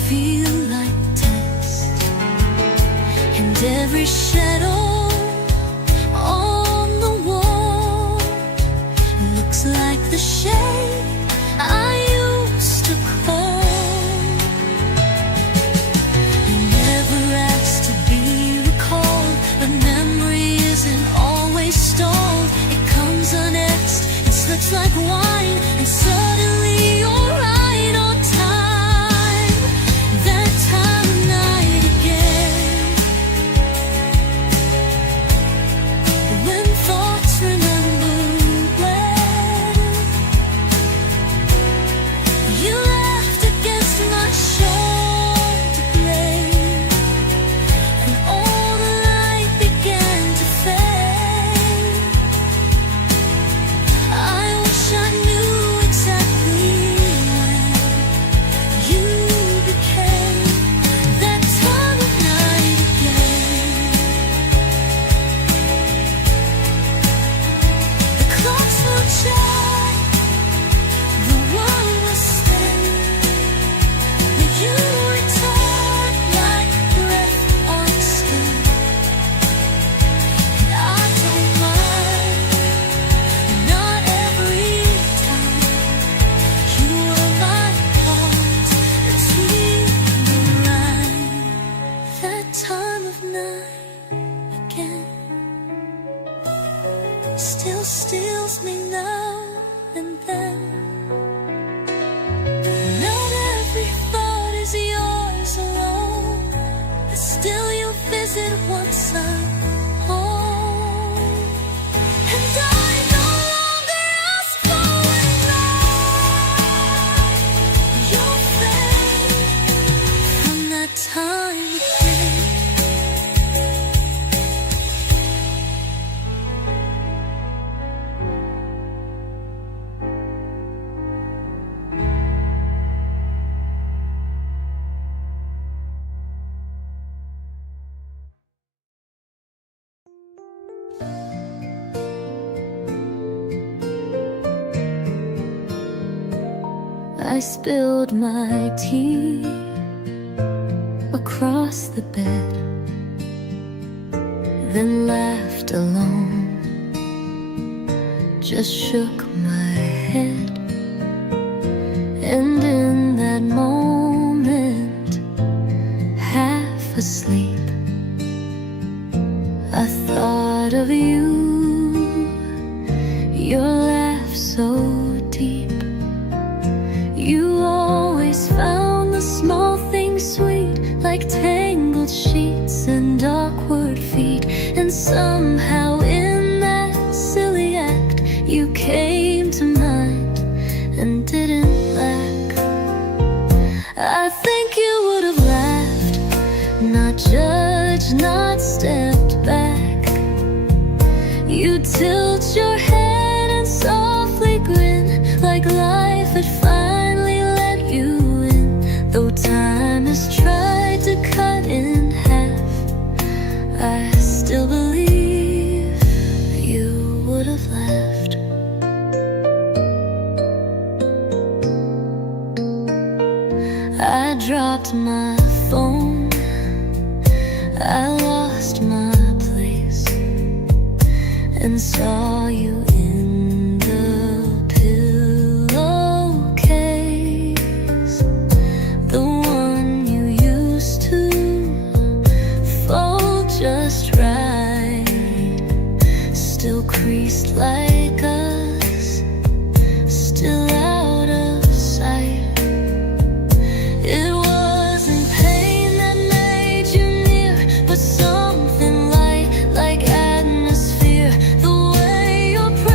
feel like dust, and every shadow on the wall looks like the shade I used to call. You never asked to be recalled, but memory isn't always stalled. It comes unasked, it slips like wine, and suddenly you're right on time. That time of night again, when thoughts remember when you laughed against my shoulder blade, and all the light began to fade. I wish I knew exactly when you became that time of night again. The clocks will chime, the world will stay, but you return like breath on skin. And I don't mind, not every time. You were my pause between the lines. That time of night again still steals me now and then. Not every thought is yours alone, but still you visit once I'm home. And I no longer ask for a night. You'll fade from that time again. I spilled my tea across the bed, then laughed alone, just shook my head. And in that moment, half asleep, I thought of you, your laugh so deep. You always found the small things sweet, like tangled sheets and awkward feet. And somehow in that silly act, you came to mind and didn't lack. I think you would have laughed, not judged, not stepped back. You tilt your head and softly grin, like life had finally let you in. Though time has tried to cut in half, I still believe you would have laughed. I dropped my phone, I lost my place, and saw you in the pillowcase, the one you used to fold just right, still creased like us, still out of sight. It wasn't pain that made you near, but something light, like atmosphere. The way your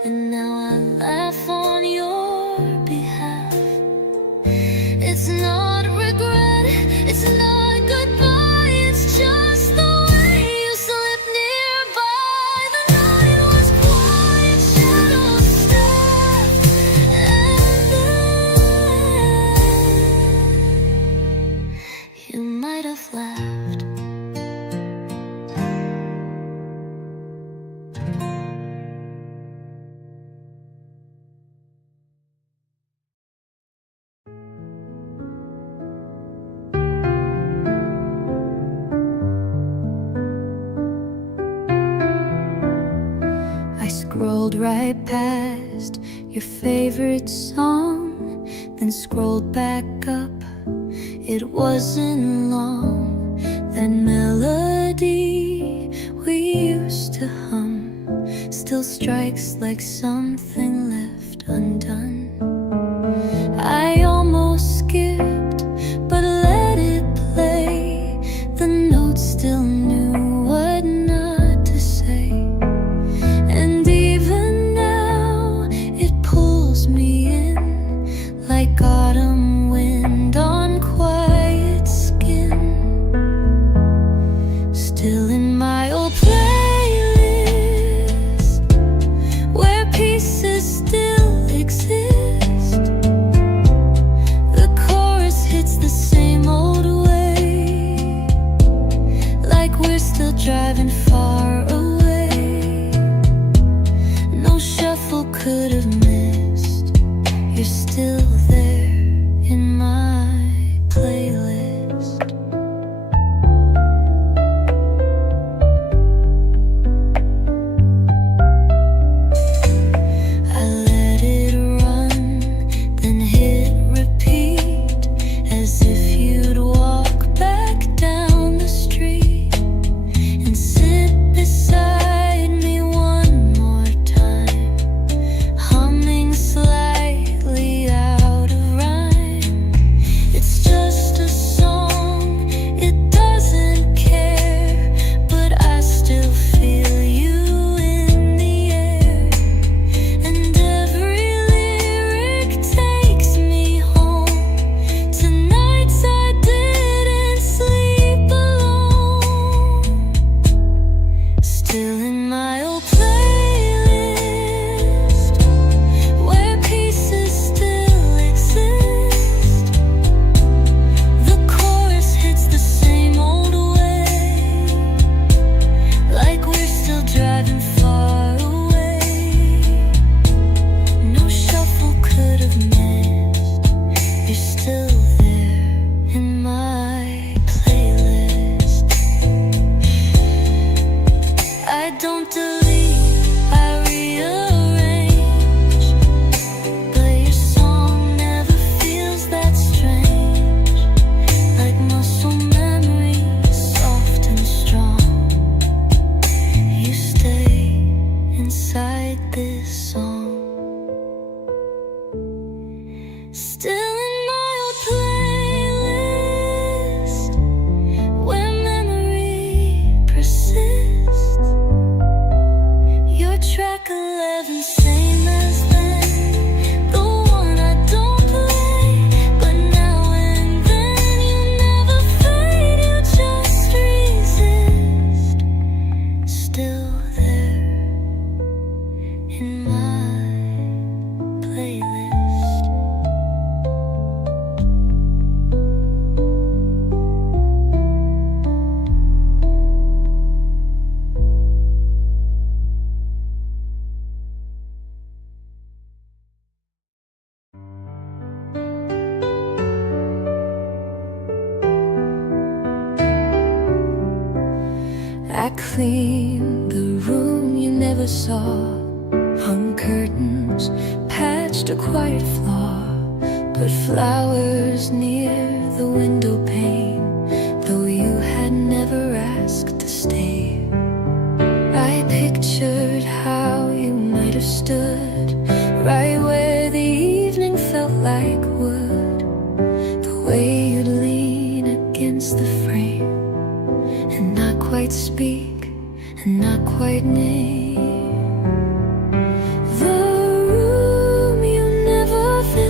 and now I laugh on your behalf. It's not regret, it's not goodbye, it's just the way you slip nearby. The night was quiet, shadows stepped, and then you might have laughed. Scrolled right past your favorite song, then scrolled back up. It wasn't long. That melody we used to hum still strikes like something left undone. I almost skipped, but let it play. The notes still knew what not to say. Like autumn wind on quiet skin. Still in my old playlist, where pieces still exist. The chorus hits the same old way, like we're still driving far away. No shuffle could have missed. You're still there in my playlist. I let it run, then hit repeat, as if you'd walk back down the street and sit beside me one more time, humming slightly out of rhyme. It's just a song, it doesn't care, but I still feel you in the air. And every lyric takes me home to nights I didn't sleep alone. Still in my old playlist, where pieces still exist. The chorus hits the same old way, like we're still driving far away. No shuffle could have missed. You're still there in my playlist. I don't delete, I rearrange, but your song never feels that strange. Like muscle memory, soft and strong, you stay inside this song. Still in my old playlist, where memory persists. Your track 11, same as then, the one I don't play, but now and then you never fade, you just resist. Still there in my playlist. I cleaned the room you never saw, hung curtains, patched a quiet flaw, put flowers near the window pane, though you had never asked to stay. I pictured how you might have stood right where the evening felt like wood, the way you'd lean against the frame and not quite speak and not quite name. The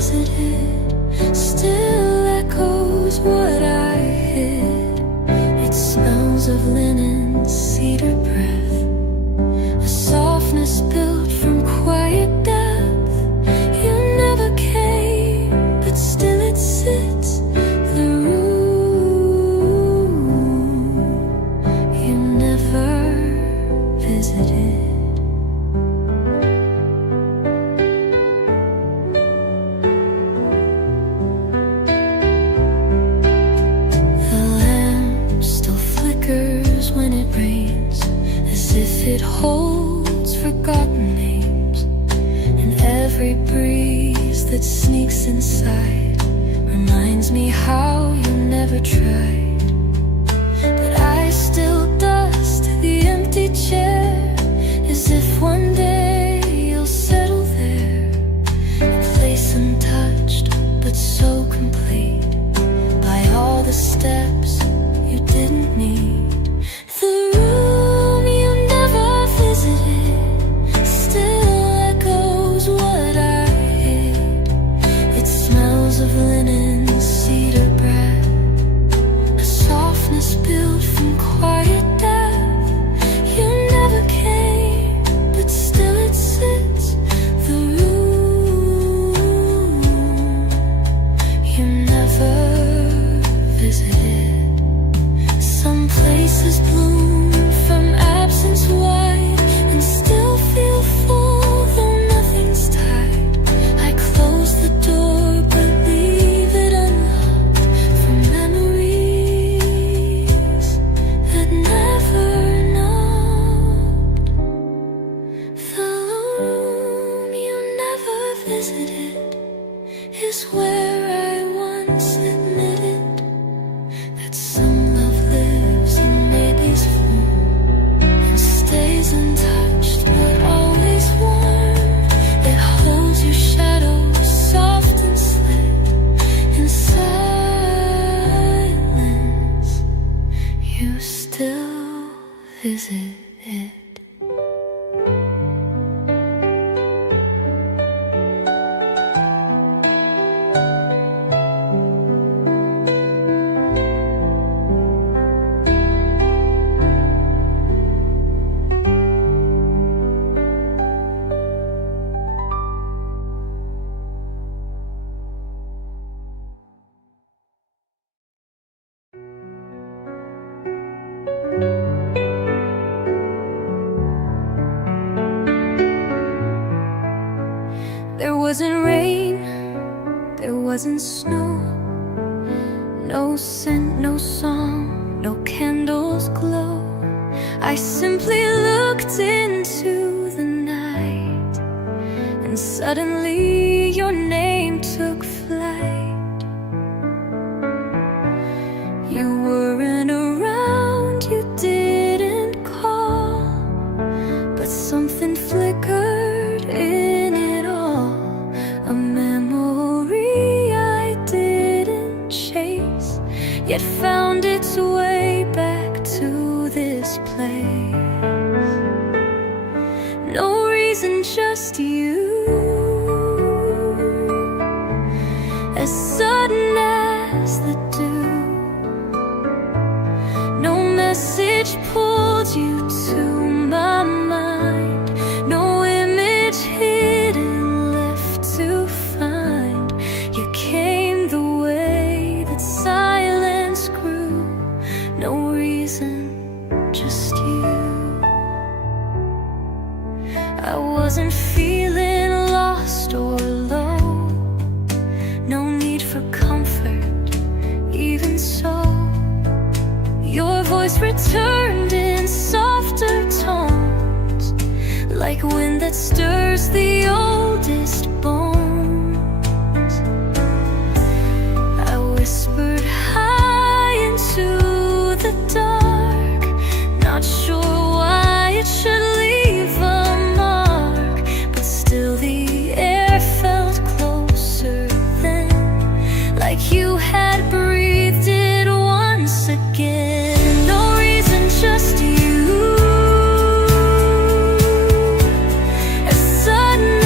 visited still echoes what I hid. It smells of linen, cedar breath, a softness built from quiet depth. You never came, but still it sits. The room you never visited. When it rains, as if it holds forgotten names, and every breeze that sneaks inside reminds me how you never tried. But I still dust the empty chair, as if one day you'll settle there, a place untouched but so complete by all the steps you didn't need. The room you never visited still echoes what I hid. It smells of linen, cedar breath, a softness built from quiet depth. You never came, but still it sits. The room you never visited. Some places bloom from absence wide and still feel full, though nothing's tied. I close the door but leave it unlocked for memories that never knocked. The room you never visited is where I once admitted that some love lives in baby's form and stays untouched but always warm. It holds your shadow soft and slit in silence. You still visit it. There wasn't rain, there wasn't snow, no scent, no song, no candles glow. I simply looked into the night, and suddenly your name took flight. You weren't around, you didn't call, but something flickered in it all. A memory I didn't chase, yet found its way back to this place. No reason, just you, as sudden as the dew. No message pulled you to my mind, no image hidden left to find. You came the way that silence grew. No reason, just you. I wasn't feeling lost or low, no need for comfort, even so. Your voice returned in softer tones, like wind that stirs the oldest bones. I whispered high into the dark, not sure why it should leave a mark, but still the air felt closer then, like you had breathed it once again. No reason, just you, as sudden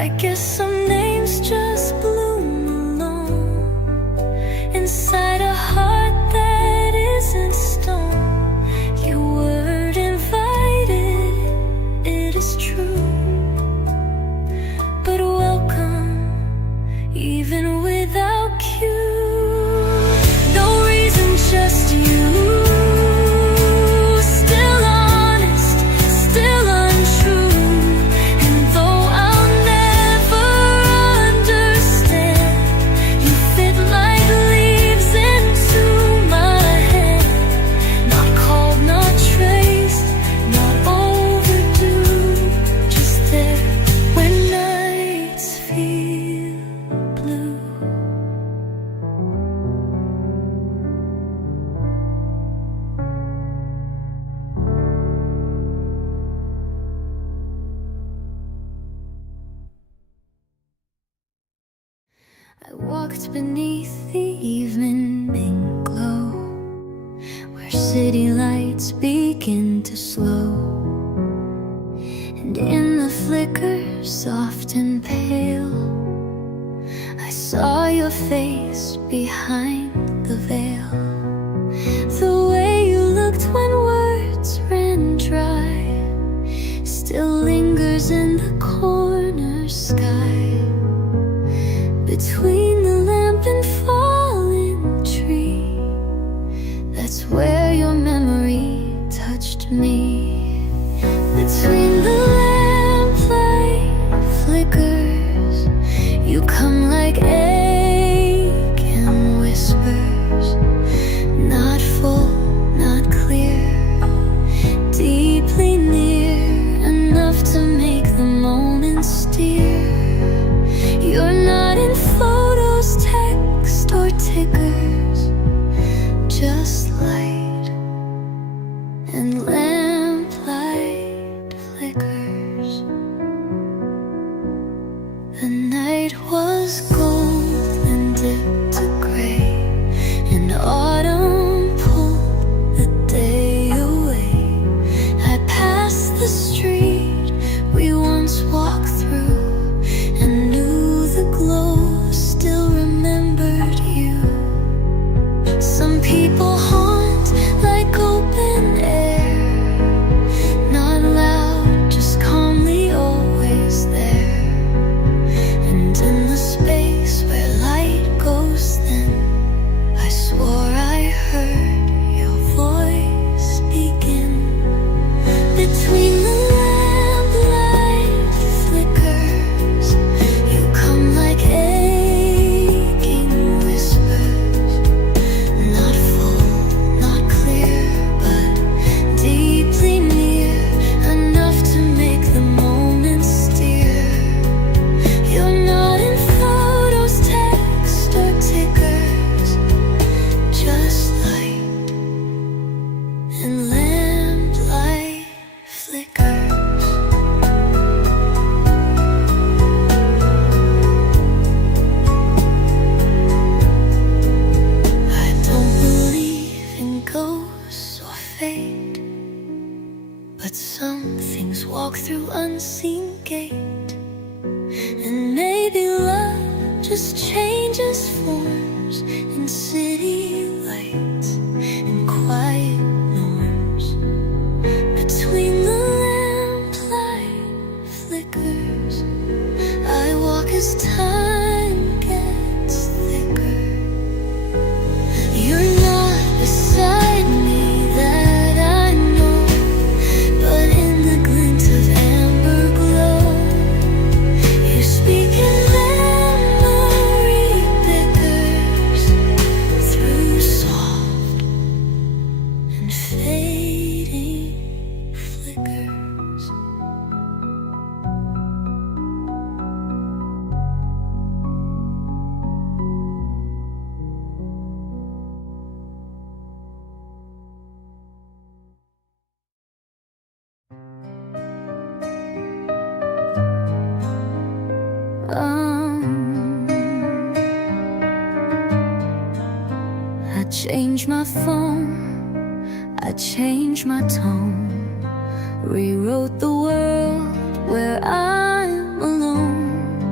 I guess some names just bloom alone inside a heart that isn't stone. You weren't invited, it is true, but welcome even without you. No reason, just you. Still honest, still untrue. And though I'll never understand, you fit like leaves into my hand. Not called, not traced, not overdue. Just there when nights feel blue. I walked beneath the evening glow, where city lights begin to slow. And in the flicker, soft and pale, I saw your face behind the veil. The way you looked when words ran dry still lingers in the corner sky. Between the lamp and fallen tree, that's where your memory touched me. Between the lamplight flickers, you come like aching whispers, not full, not clear, deeply near, enough to make the moment steer. You're not in photos, text, or tickers, just light and lamplight flickers. The night was gold and dipped to gray, and autumn pulled the day away. I passed the street we once walked through, and knew the glow, still remembered you. Some people haunt like open air, not loud, just calmly always there. And in the space where light goes thin, I swore I heard your voice begin. Between the lamplight flickers, you come like aching whispers, not full, not clear, but deeply near, enough to make the moment steer. You're not in photos, text, or tickers, just light and lamplight flickers. I don't believe in ghosts or fate, but some things walk through unseen gate. And maybe love just changes forms in city lights and quiet norms. Between the lamplight flickers, I walk as time gets thicker. You're not beside me, that I know, but in the glint of amber glow, you speak in memory bickers through soft and fading flickers. I changed my phone, I changed my tone, rewrote the world where I'm alone.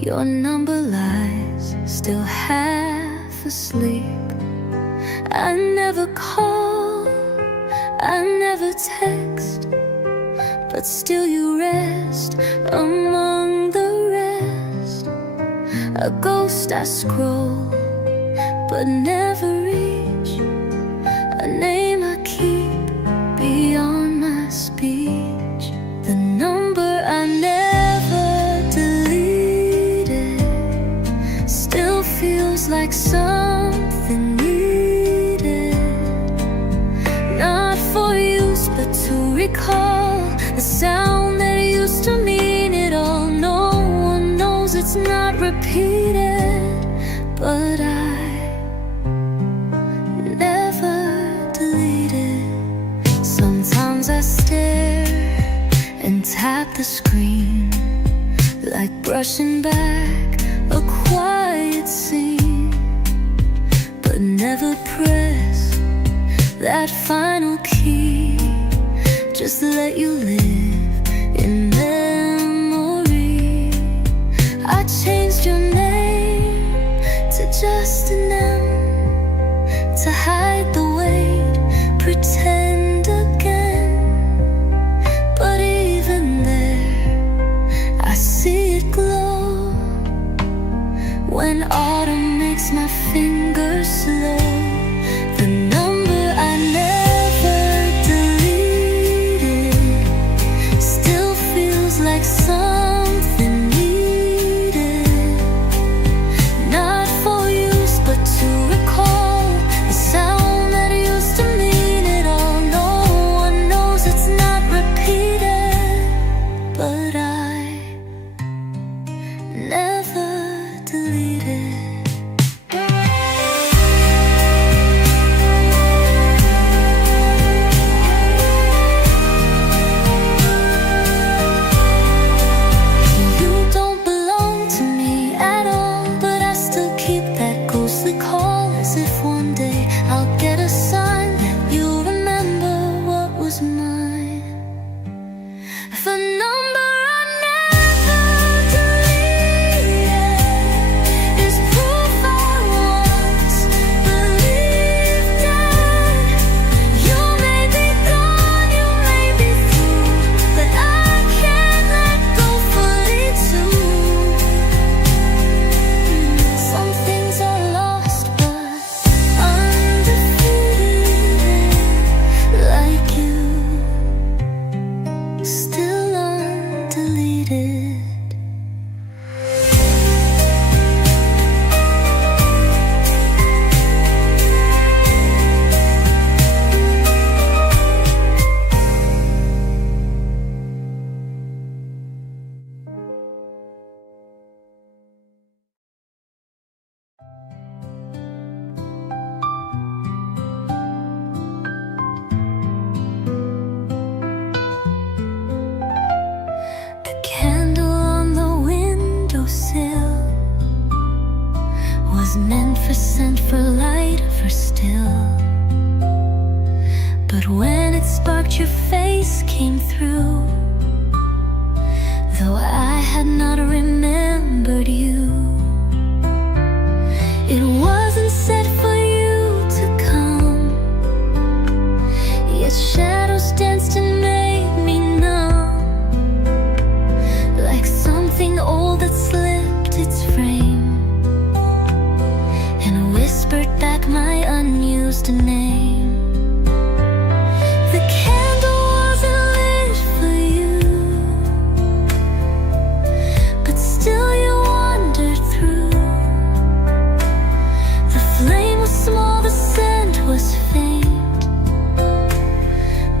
Your number lies still half asleep. I never call, I never text, but still you rest among the rest. A ghost I scroll, but never reach. A name I keep beyond my speech. The number I never deleted still feels like something needed. Not for use, but to recall the sound that used to mean it all. No one knows it's not repeated, but I never deleted. Sometimes I stare and tap the screen, like brushing back a quiet scene, but never press that final key. Just let you live in memory. I changed your name to just an M, to hide the weight, pretend again. But even there, I see it glow when autumn makes my fingers slow. The number I never deleted still feels like something needed. Not for use, but to recall the sound that used to mean it all. No one knows it's not repeated, but I never deleted. You don't belong to me at all, but I still keep that ghostly call, as if one day I'll get a sign that you'll remember what was mine. The number I never deleted is proof I once believed in. You may be gone, you may be through, but I can't let go fully too. Some things are lost, but undefeated, like you, still undeleted. The candle on the windowsill was meant for scent, for light, for still. But when it sparked, your face came through. Though I had not remembered you, it wasn't set for you to come. Yet shadows danced and made me numb, like something old that slipped its frame and whispered back my unused name. The candle wasn't lit for you, but still you wandered through. The flame was small, the scent was faint,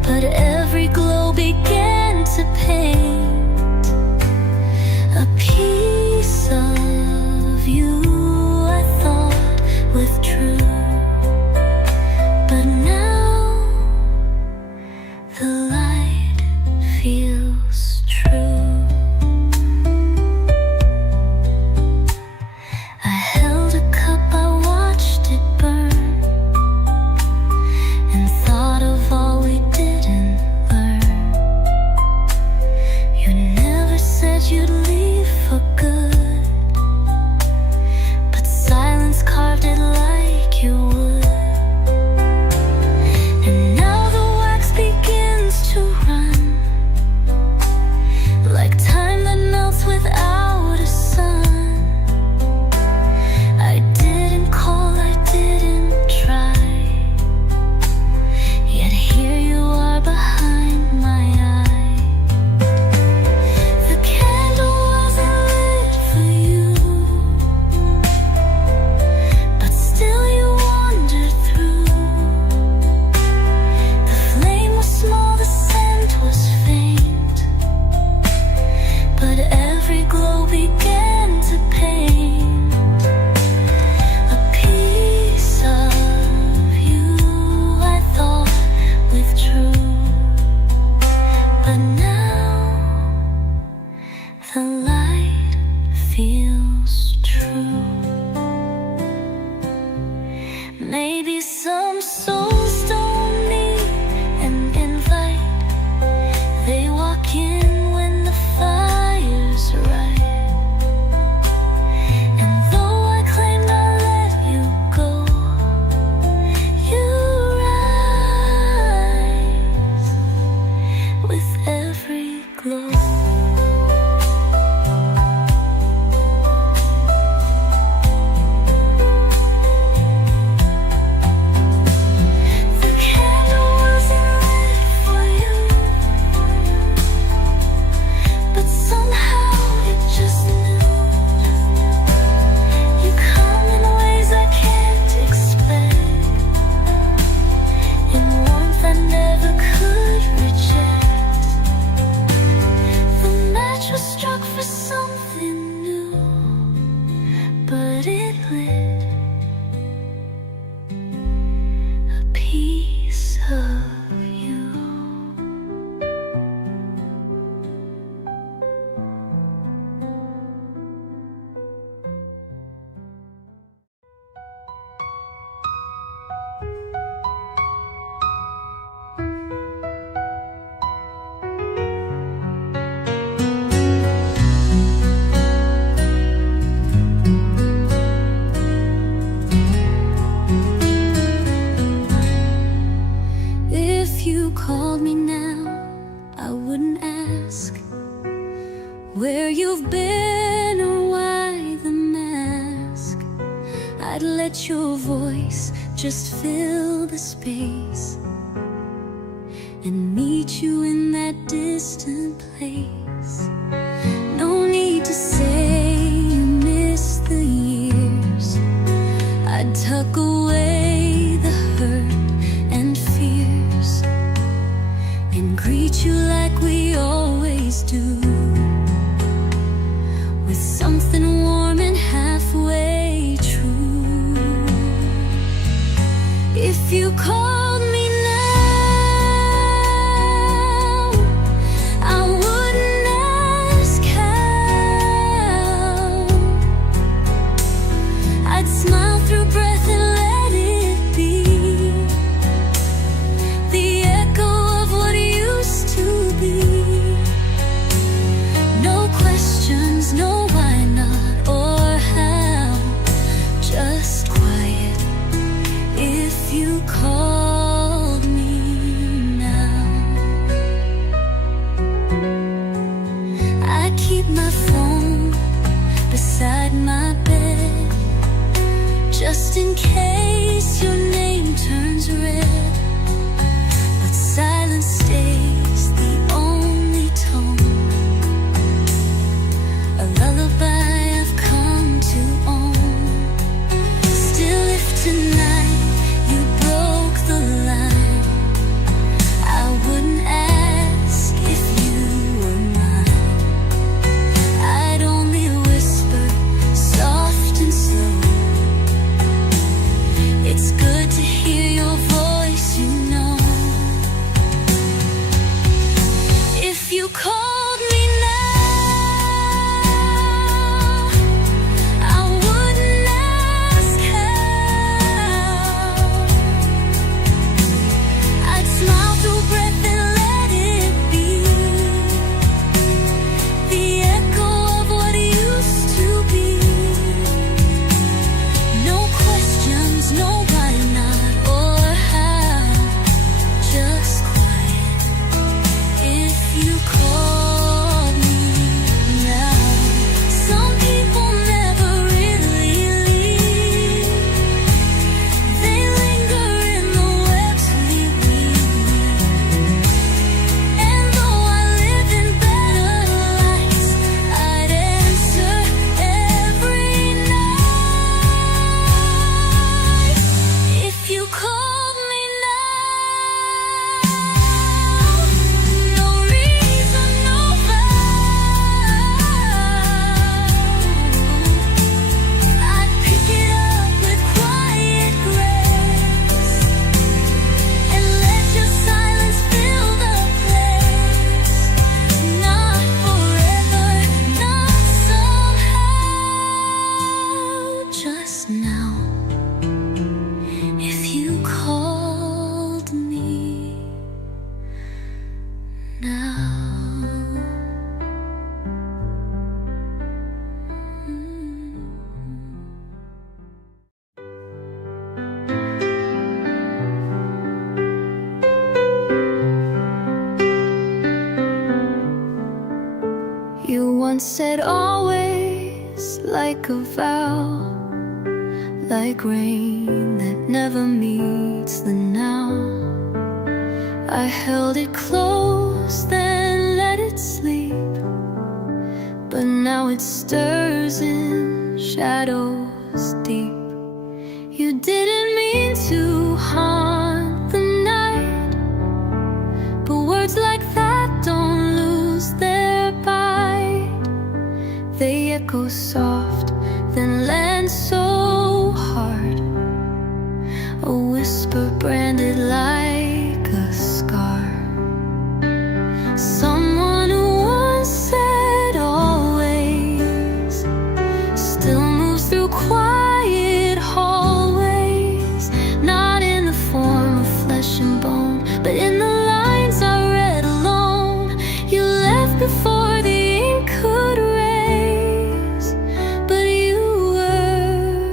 If you called me now, I wouldn't ask where you've been or why the mask. I'd let your voice just fill the space and meet you in that distant place. No need to say you miss the years. I'd tuck away the hurt and fears and greet you like we always do, with something warm and halfway true. If you called me now, I wouldn't ask how. I'd smile through breath and let it be the echo of what used to be. No questions, no why not or how, just quiet. If you called me now, I keep my phone beside my bed, just in case your name turns red. But silence stays the only tone, a lullaby I've come to own. Still, if tonight you broke the line, I wouldn't ask if you were mine. I'd only whisper soft and slow, it's good to hear your voice, you know. If you called me now, I wouldn't ask how. I'd smile through breath and let it be the echo of what used to be. No questions, no why not or how, just quiet. If you called me now, some people never really leave. They linger in the webs we weave. And though I live in better lights, I'd answer every night. If you called me now, no reason, no vow, I'd pick it up with quiet grace and let your silence fill the place. Not forever, not somehow, just now. If you called me now. You once said always, like a vow, like rain that never meets the now. I held it close, then let it sleep, but now it stirs in shadows deep. You didn't mean to haunt the night, but words like that don't lose their bite. They echo soft, then land so hard, a whisper branded like a scar. Someone who once said always still moves through quiet hallways, not in the form of flesh and bone, but in the lines I read alone. You left before the ink could erase, but you were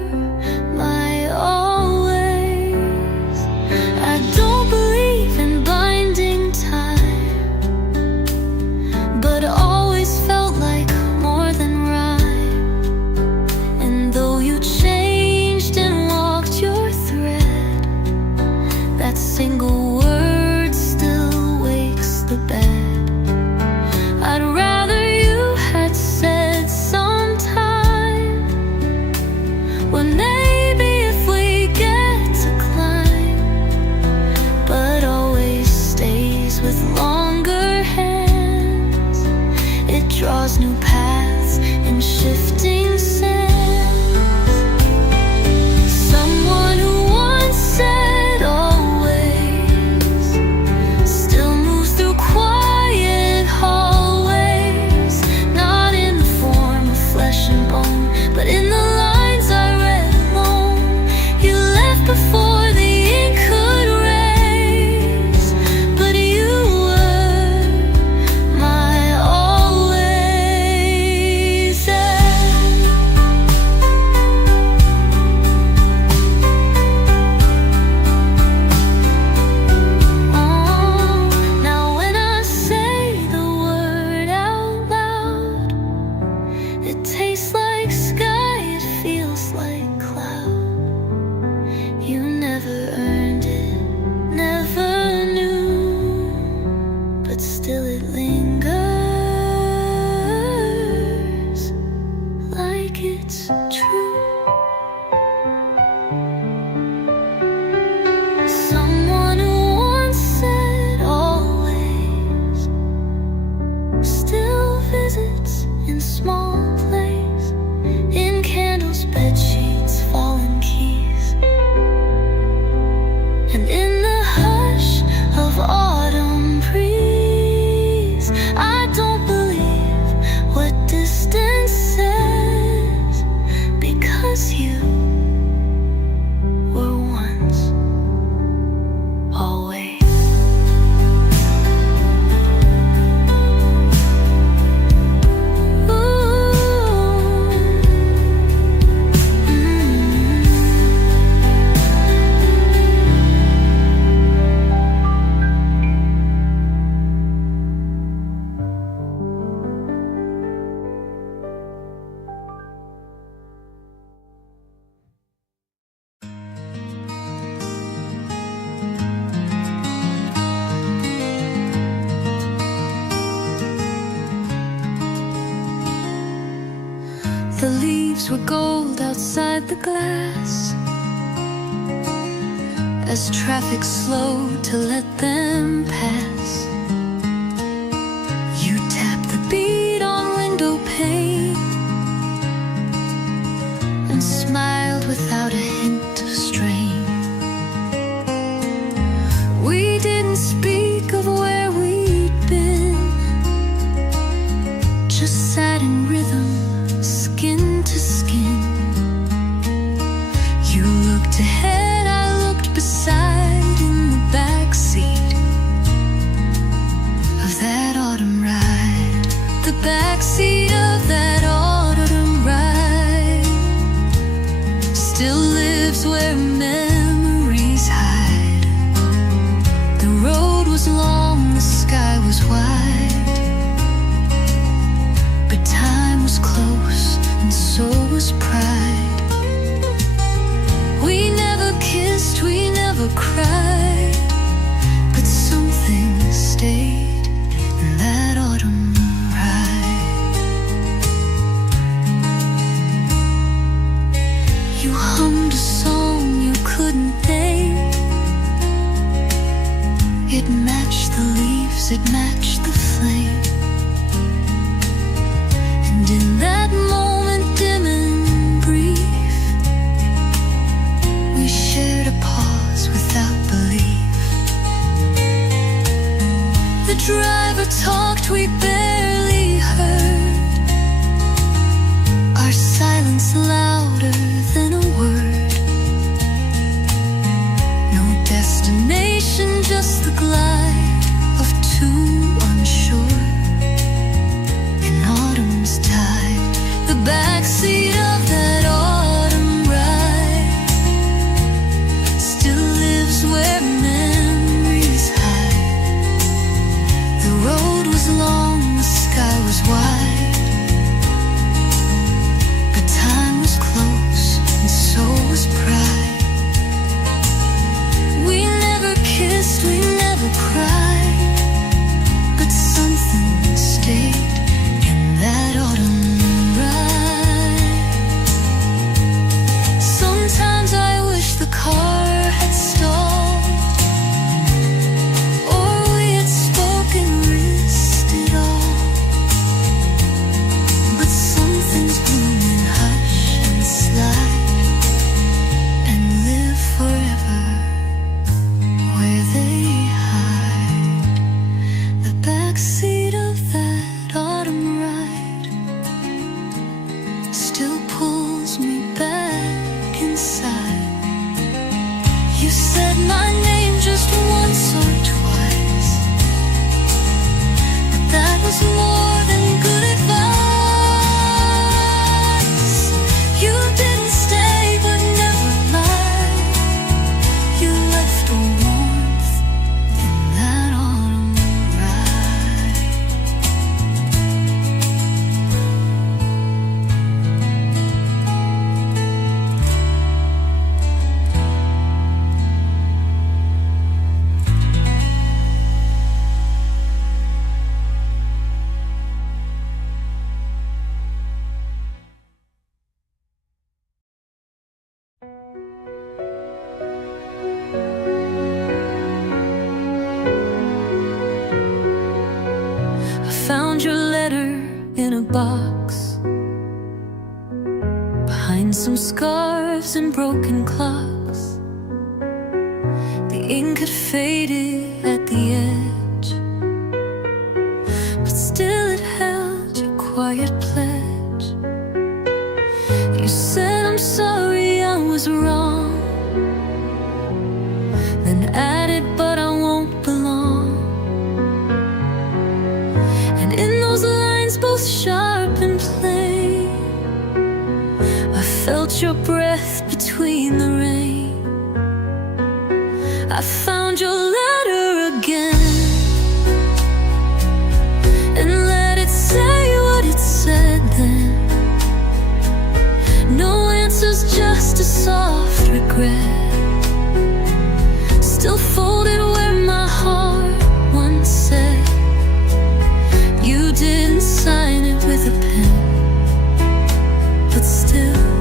eyes were gold outside the glass as traffic slowed to let them pass. You tapped the beat on window pane and smiled without a hint of strain. We didn't speak of where we'd been, just sat in rhythm, skin to skin. You looked ahead, I looked beside, in the backseat of that autumn ride. The backseat of that autumn ride still lives where memories hide. The road was long, the sky was wide, but time was close and so was pride. We never kissed, we never cried, but something stayed in that autumn ride. You hummed a song you couldn't name. It matched the leaves, it matched the flame. And in that moment, dim and brief, we shared a pause without belief. The driver talked, we barely heard, our silence louder than a word. No destination, just the glide of two unsure in autumn's tide. The backseat of that autumn ride still lives where memories hide. The road was long, the sky was wide, but time was close and so was pride. We never kissed, we never cried, but something stayed in that autumn ride. Sometimes I wish the car had stalled, or we had spoken, risked it all. But some things bloom in hush and slide and live forever where they hide. The backseat of that autumn ride still pulls me back inside. You said my name just once or twice, but that was more than good advice. You didn't stay but never lied. You left a warmth in that autumn ride. I found your letter in a box behind some scarves and broken clocks. The ink had faded at the edge, but still it held your quiet pledge. You said, I'm sorry I was wrong, then added, but I won't belong. And in those lines, both sharp and plain, I felt your breath between the rain. I found your letter again and let it say what it said then. No answers, just a soft regret, still folded where my heart once said. You didn't sign it with a pen, but still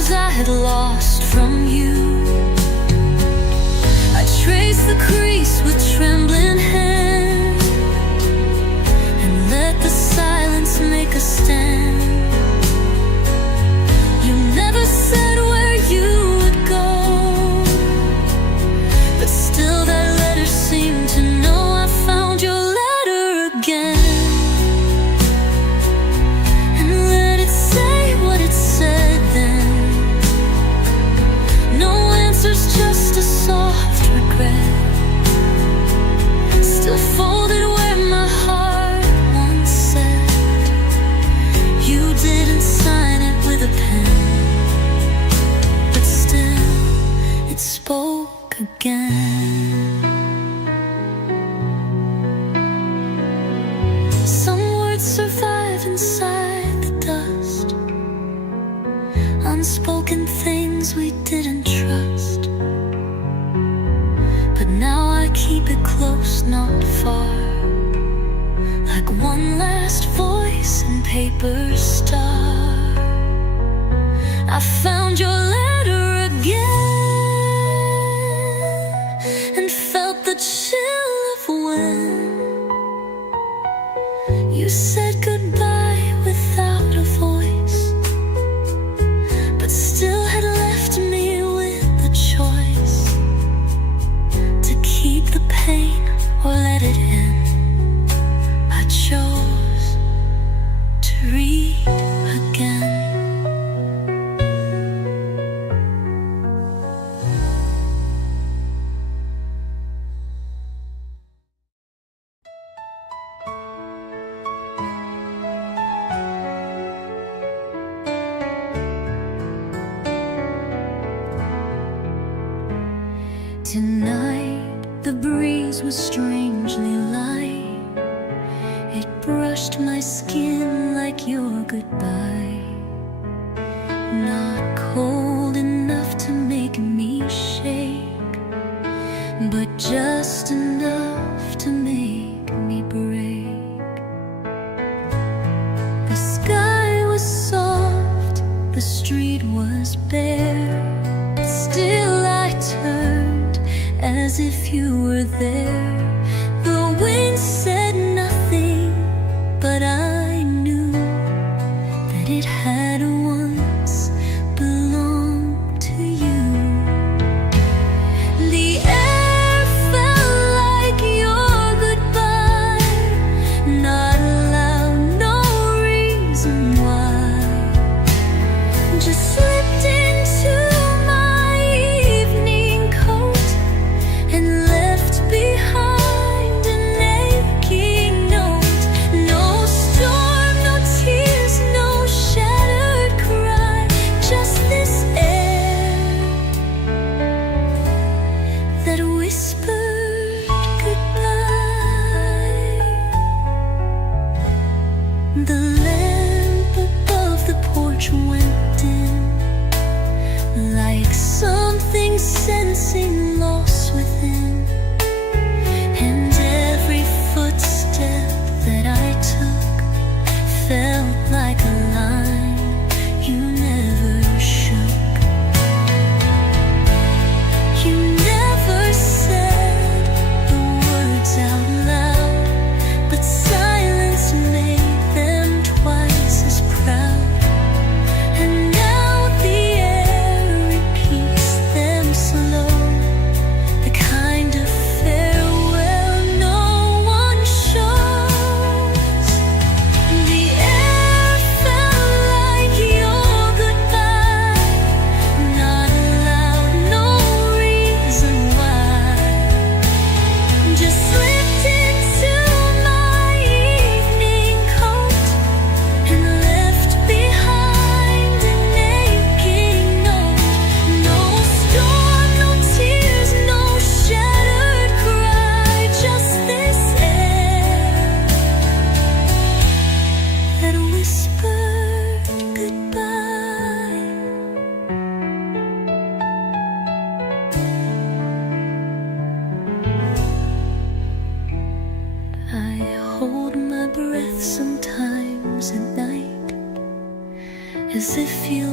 photos I had lost from you. I traced the crease with trembling hand and let the silence make a stand. You never said where you would go, but still that letter seemed to know. I found your letter again and let it say what it said then. No answers, just a soft regret, still folded where my heart once said. You didn't sign it with a pen, but still it spoke again. Some words survive inside the dust, unspoken things we didn't trust. But now I keep it close, not far, like one last voice in paper star. I found your letter again and felt the chill of when you said goodbye without a voice, but still had left me with the choice to keep the pain or let it end. I chose to read again. Tonight the breeze was strangely light. It brushed my skin like your goodbye. Not cold enough to make me shake, but just enough to make me break. The sky was soft, the street was bare, but still I turned as if you were there. The wind said nothing, but I knew that it had once belonged to you. The air felt like your goodbye, not loud, no reason why. Just slipped into my evening coat and left behind an aching note. No storm, no tears, no shattered cry, just this air that whispered goodbye. The lamp above the porch went dim,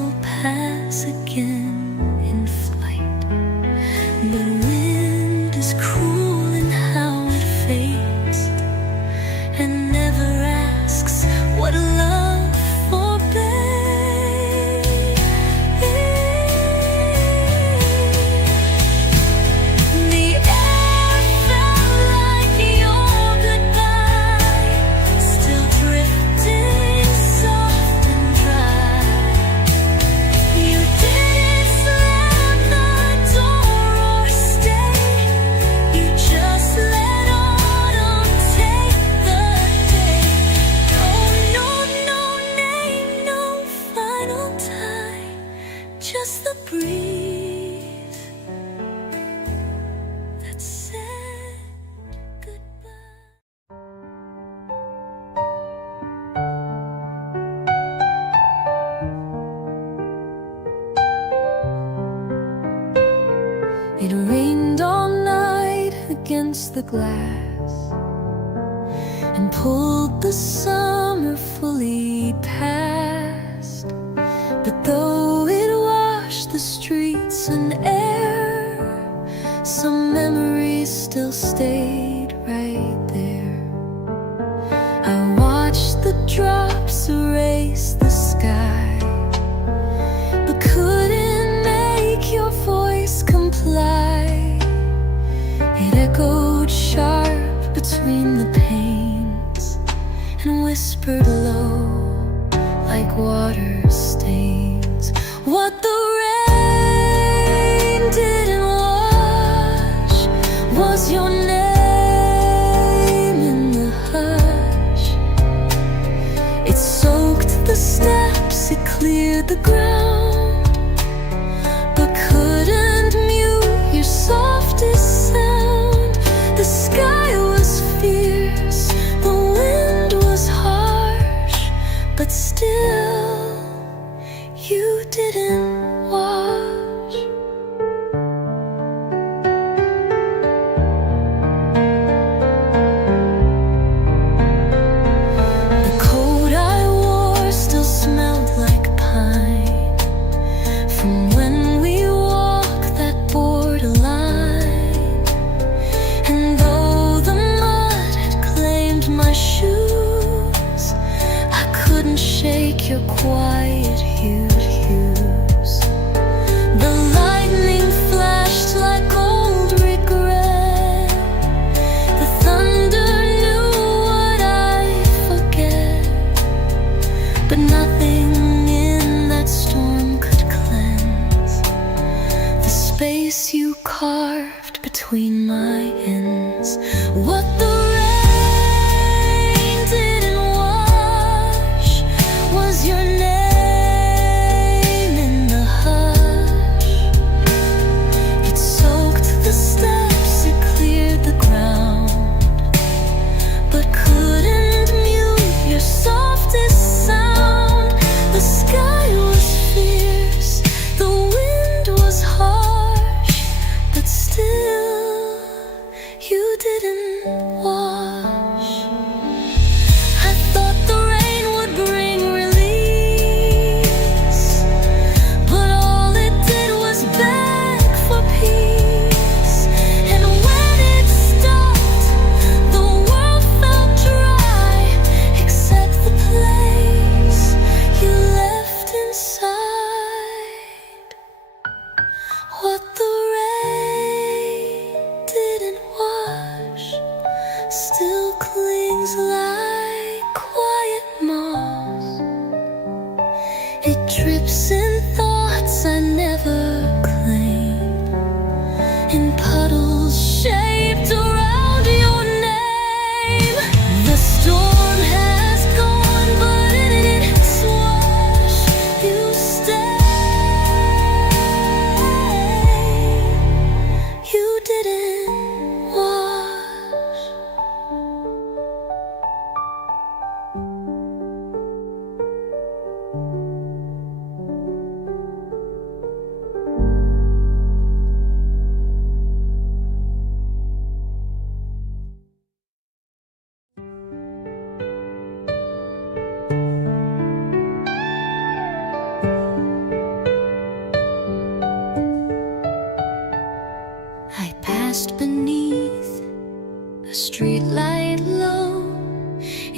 will pass again in flight. But wind is cruel in how it fades and never asks what love forbade. The air felt like your goodbye, still drifting soft and dry. You didn't slam the door or stay, you just let autumn take the day. No, no, no name, no final time, just the breeze that said goodbye. It rained all night against the glass and pulled the summer fully past. But though it washed the streets and air, some memories still stayed right there. I watched the drops erase the sky, but couldn't make your voice comply. It echoed sharp between the panes and whispered low like water stains. What the rain didn't wash was your name in the hush. It soaked the steps, it cleared the ground, but couldn't mute your softest sound. The sky was fierce, the wind was harsh, but still you didn't wash. The coat I wore still smelled like pine from when we walked that borderline. And though the mud had claimed my shoes, I couldn't shake your quiet hued hues. The lightning flashed like old regret, the thunder knew what I'd forget. But nothing in that storm could cleanse the space you carved between my ends. What the rain didn't wash was your name in the hush. It soaked the steps, it cleared the ground, but couldn't mute your softest sound. The sky was fierce, the wind was harsh, but still you didn't wash. I thought the rain would bring release, but all it did was beg for peace. And when it stopped, the world felt dry, except the place you left inside. What the rain didn't wash still clings like quiet moss. It drips in thoughts I never claimed, in puddles shaped around your name. The storm has gone, but in its wash you stay. You didn't wash.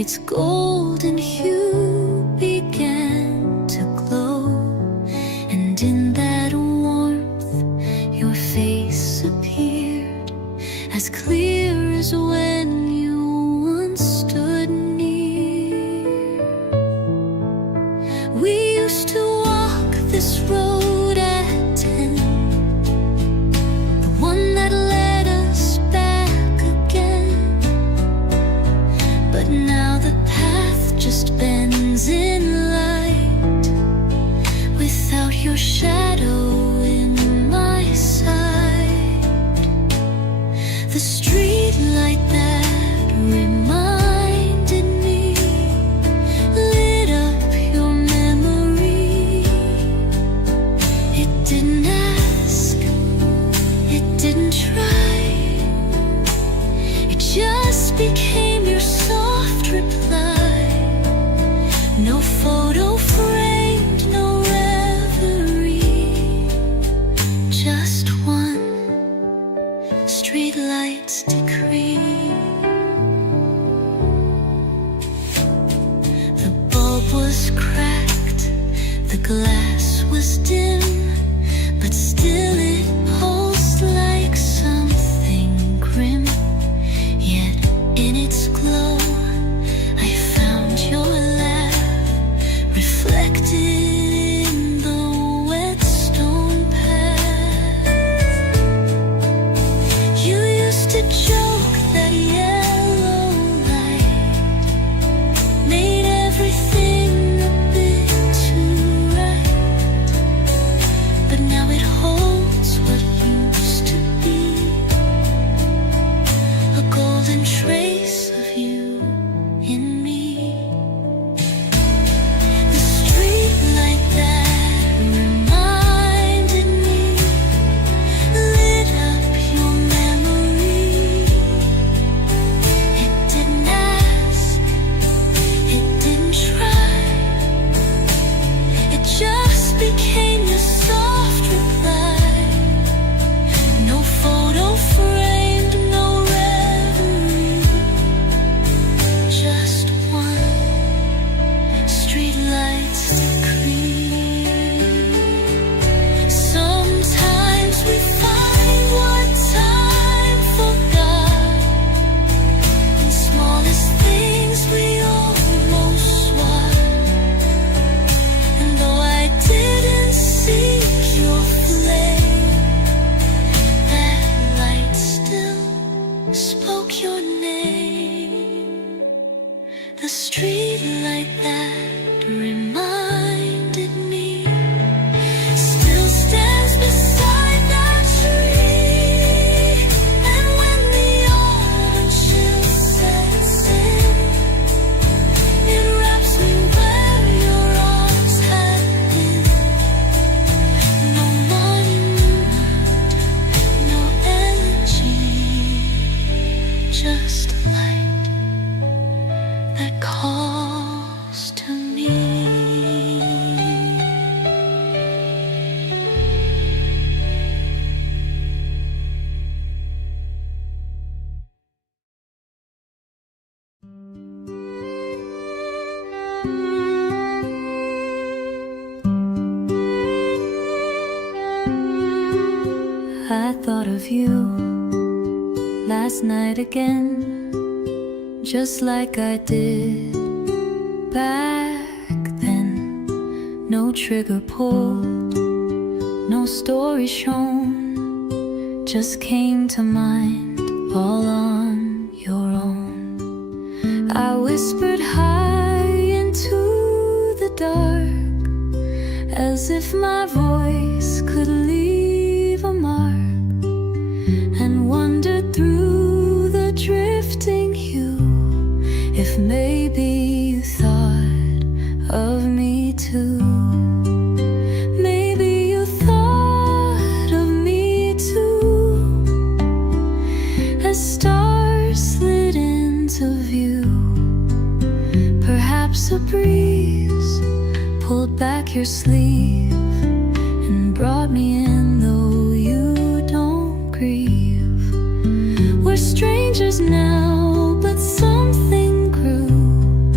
its golden hue began to glow, and in that warmth your face appeared as clear as when you once stood near. We used to walk this road at 10, the one that led us back again. But now the path just bends in light, without your shadow in my sight. The street light that reminded me lit up your memory. It didn't ask, it didn't try, it just became your soft reply. No photo framed, no reverie, just one streetlight's decree. The bulb was cracked, the glass was dim, but still it pulsed like something grim. Yet in its glow I found your laugh reflected in the wet stone path. You used to joke that yellow light made everything a bit too right, but now it holds what used to be, a golden trace of you in me. The street light that reminded me lit up your memory. It didn't ask, it didn't try, it just became your soft reply. No photo framed, no reverie, just one streetlight's decree. Sometimes we find what time forgot, in smallest things we almost swat. And though I didn't seek your flame, that light still spoke your name. The street light that reminded me still stands beside that tree. And when the autumn chill sets in, it wraps me where your arms had been. No monument, no elegy, just light that calls to me. I thought of you last night again, just like I did back then. No trigger pulled, no story shown, just came to mind all on your own. I whispered high into the dark, as if my voice could leave a mark, and wondered through the drifting hue if maybe you thought of me too. Maybe you thought of me too, as stars slid into view. Perhaps a breeze pulled back your sleeve and brought me in, though you don't grieve. We're strangers now, but something grew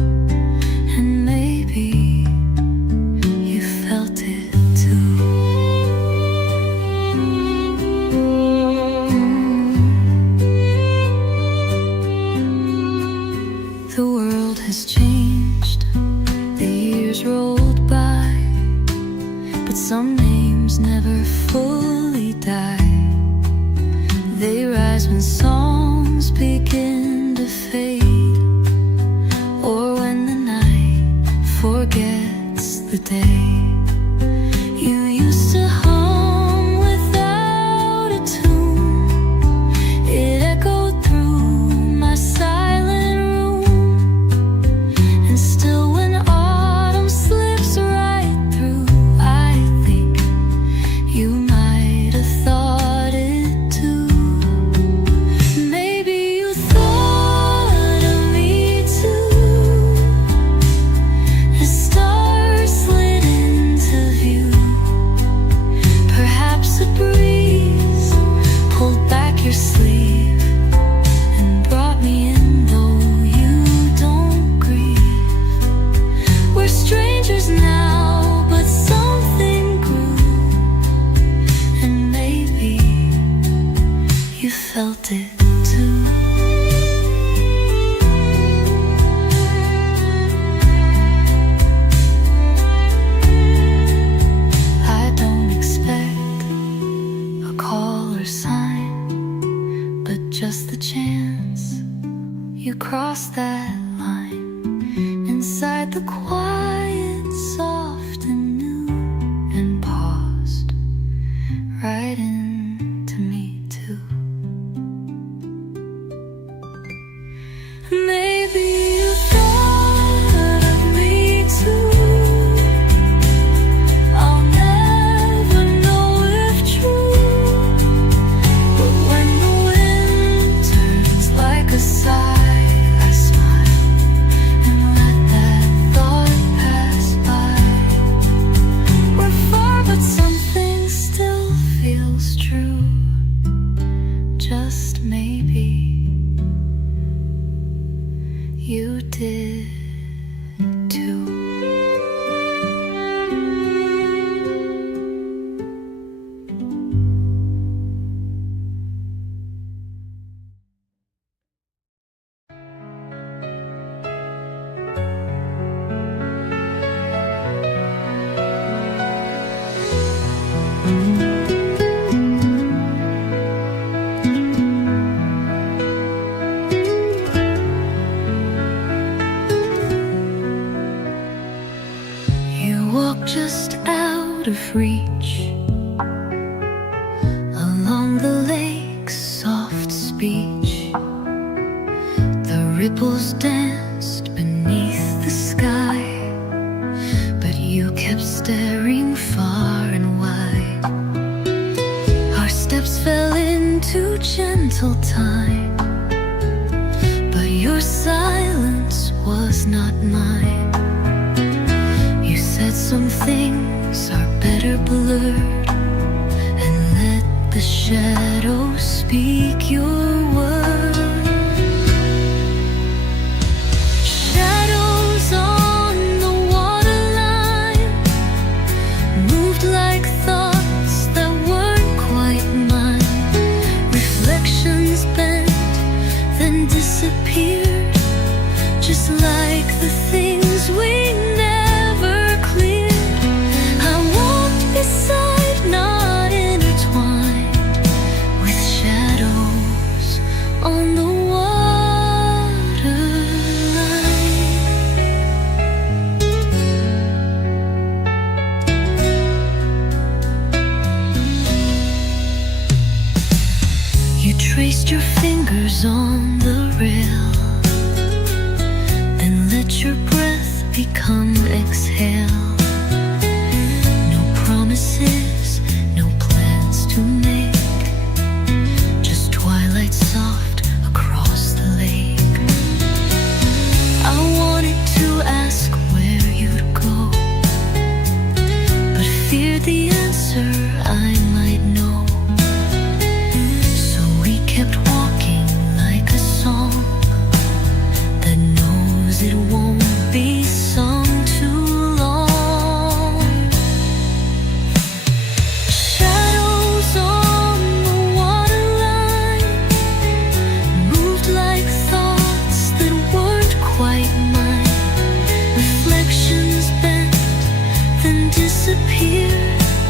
but some names never fully die. They rise when songs begin to fade, or when the night forgets the day. You used to hum without a tune. It echoed through my silent room. And still when autumn slips right through, I think you might have thought it too. Maybe you thought of me too. The stars slid into view. Perhaps a breeze pulled back your sleeve and brought me in, though you don't grieve. We're strangers now, but something grew, and maybe you felt it too. I don't expect a call or sign, but just the chance you crossed that line inside the quiet, soft and new, and paused right into me too. Maybe you thought of me too. I'll never know if true, but when the wind turns like a sigh, I smile and let that thought pass by. We're far, but something still feels true. Just maybe you did too. You walk just out of reach along the lake's soft speech. The ripples danced beneath the sky, but you kept staring far and wide. Our steps fell into gentle time, but your silence was not mine. You said some things are better blurred, and let the shadows speak your word. Shadows on the waterline moved like thoughts that weren't quite mine. Reflections bent, then disappeared, just like the things we never cleared. I walked beside, not intertwined, with shadows on the waterline. You traced your fingers on the rail, then let your breath become exhale. No promises, no plans to make, just twilight soft across the lake. I wanted to ask where you'd go, but feared the answer I might know. So we kept walking like a song that knows it won't be sung too long. Shadows on the waterline moved like thoughts that weren't quite mine. Reflections bent, then disappeared,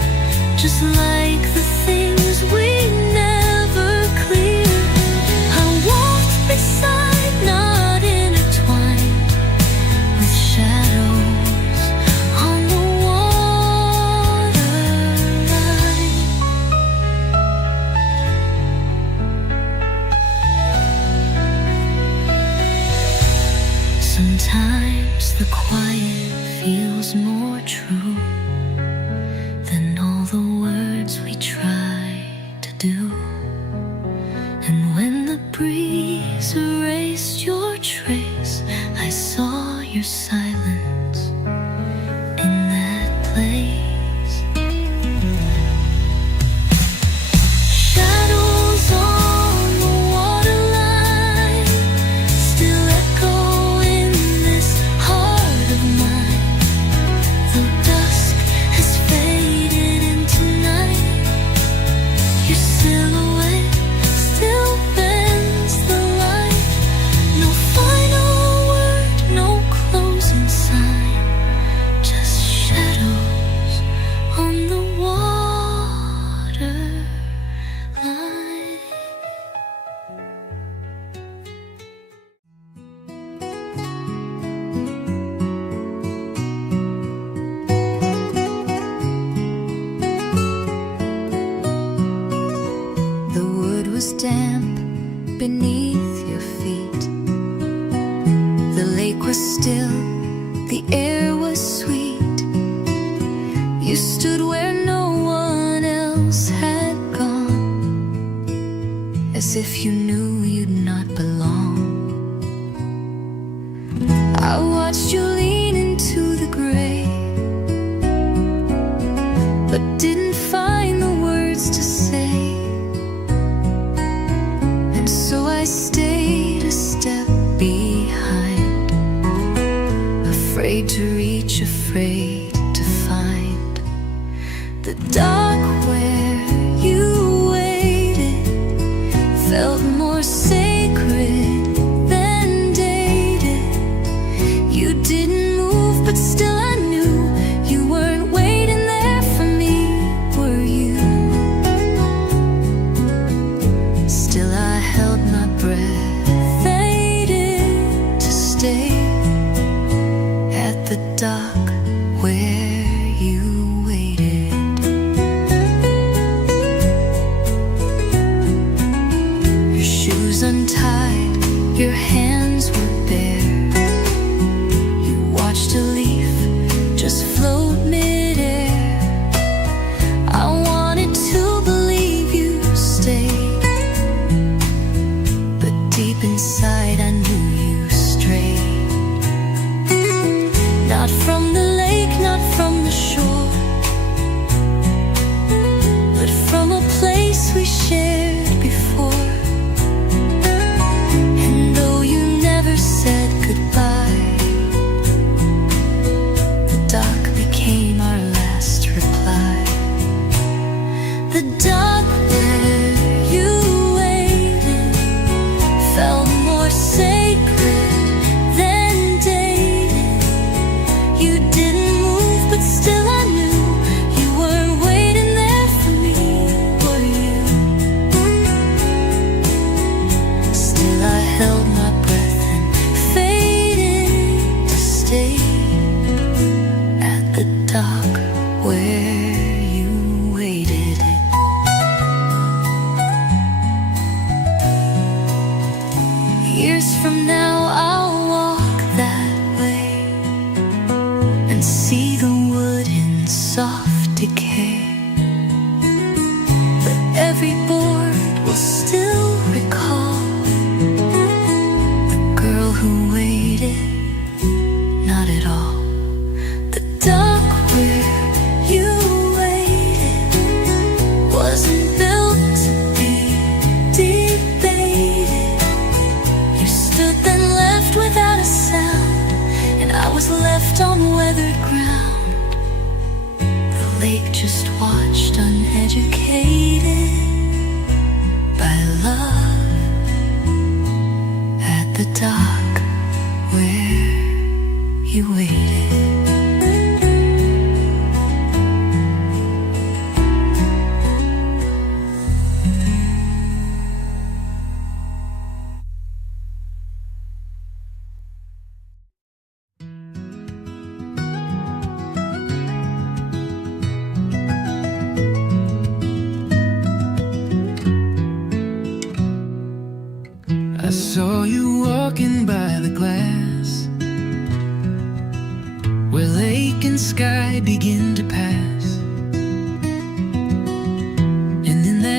just like the things we never cleared. I walked beside, not intertwined with shadows on the waterline. Sometimes the quiet feels more true than all the words we try to do. And when the breeze erased your trace, I saw your silence in that place. Shadows on the waterline still echo in this heart of mine. Though dusk has faded into night, your silhouette still bends the light. No final word, no closing sign, just shadows on the waterline. The wood was damp beneath your feet. The lake was still, the air was sweet. You stood where no one else had gone, as if you knew you'd not belong. I watched you lean into the gray, but didn't find the words to say. And so I stayed a step behind, afraid to reach, afraid to find the dark where you waited. Felt more sacred than dated. You didn't move, but still I knew you weren't waiting there for me, were you? Still I held my breath, faded to stay at the dock where you waited. Your shoes untied, your hands were bare. You watched a leaf just float midair. I wanted to believe you stayed, but deep inside I knew you strayed. Not from the lake, not from the shore, but from a place we shared before. And though you never said goodbye, the dock became our last reply. The dock where you waited felt more sacred than dated. You didn't move, but still I knew you weren't waiting there for me, were you? Still I held my breath and faded to stay at the dock where you waited. Years from now I'll walk that way and see the wood in soft decay. But every board will still recall the girl who waited, not at all. The dock where you waited wasn't built to be debated. You stood then left without a sound, and I was left on weathered ground. The lake just watched, uneducated by love, at the dock where you waited.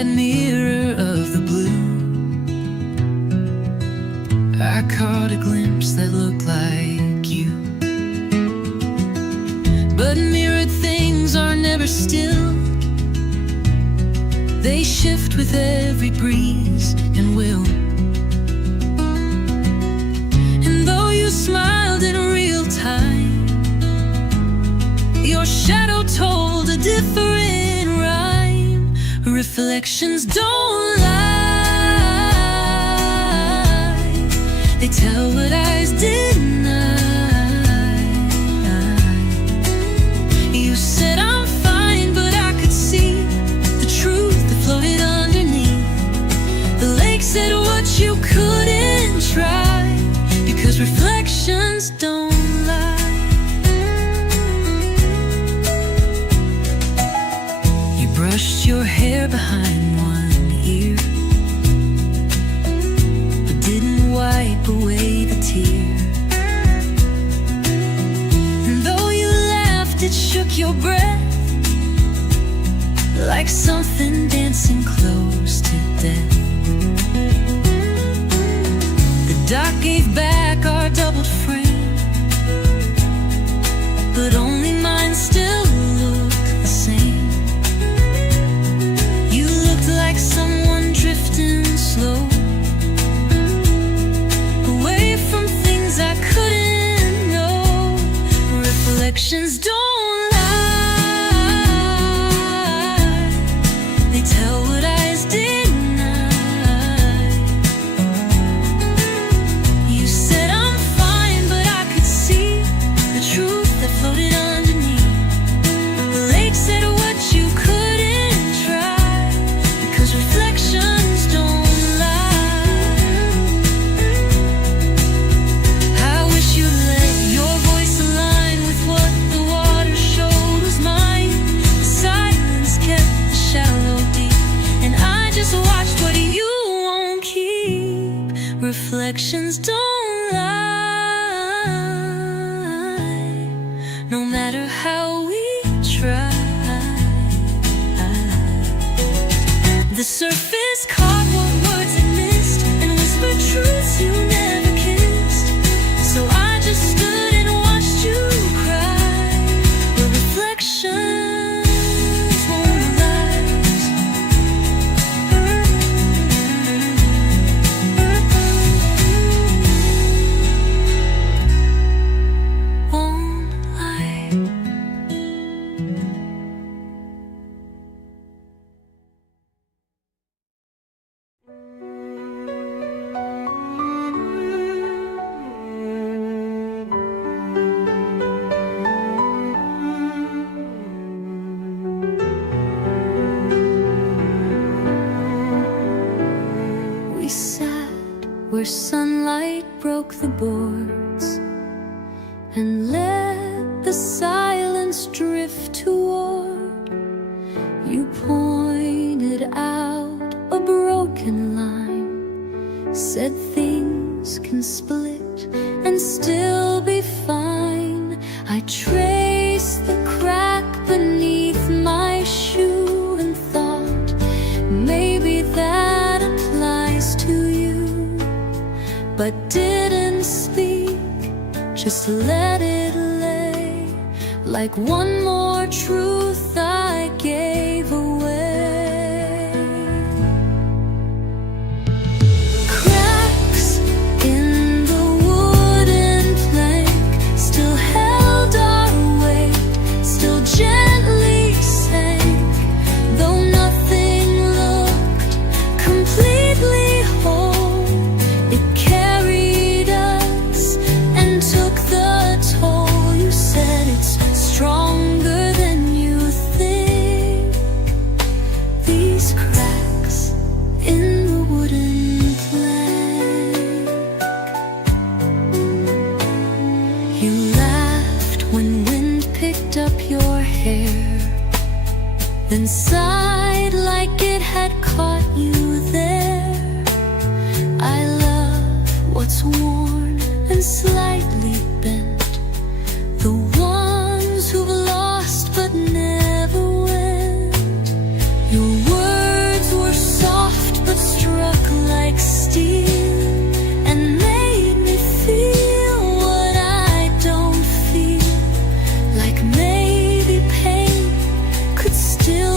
that mirror of the blue, I caught a glimpse that looked like you. But mirrored things are never still. They shift with every breeze and will. And though you smiled in real time, your shadow told a different rhyme. Reflections don't lie, they tell what eyes deny. You said I'm fine, but I could see the truth that floated underneath. The lake said what you couldn't try, because reflections don't lie. You brushed your hair behind one ear, but didn't wipe away the tear. And though you laughed, it shook your breath like something dancing close to death. The dark gave back our doubled frame, but only mine still looked the same. You looked like someone drifting slow, away from things I couldn't know. Reflections don't lie, they tell what eyes deny. You said I'm fine, but I could see the truth that floated underneath. The lake said what you couldn't try, because reflections don't lie. I wish you'd let your voice align with what the water showed was mine. The silence kept the shallow deep, and I just watched what you won't keep. Reflections don't lie, no matter how we try. The surface caught what words had missed, and whispered truths you never kissed. So I just stood and watched you cry. But reflections won't last. Won't lie. We sat where sunlight broke the boards and let the silence drift toward. You pointed out a broken line, said things can split and still be fine. I traced the crack beneath my shoe and thought maybe that applies to you, but didn't speak, just let it lay like one more truth I gave away. Cracks in the wooden plank still held our weight, still gently sank, though nothing looked completely whole. It carried us and took the toll. You said it's stronger than you think. These cracks in the wooden plank. You laughed when wind picked up your hair, then sighed like it had caught you there. I love what's worn and slightly bent, the ones who've lost but never went. Your words were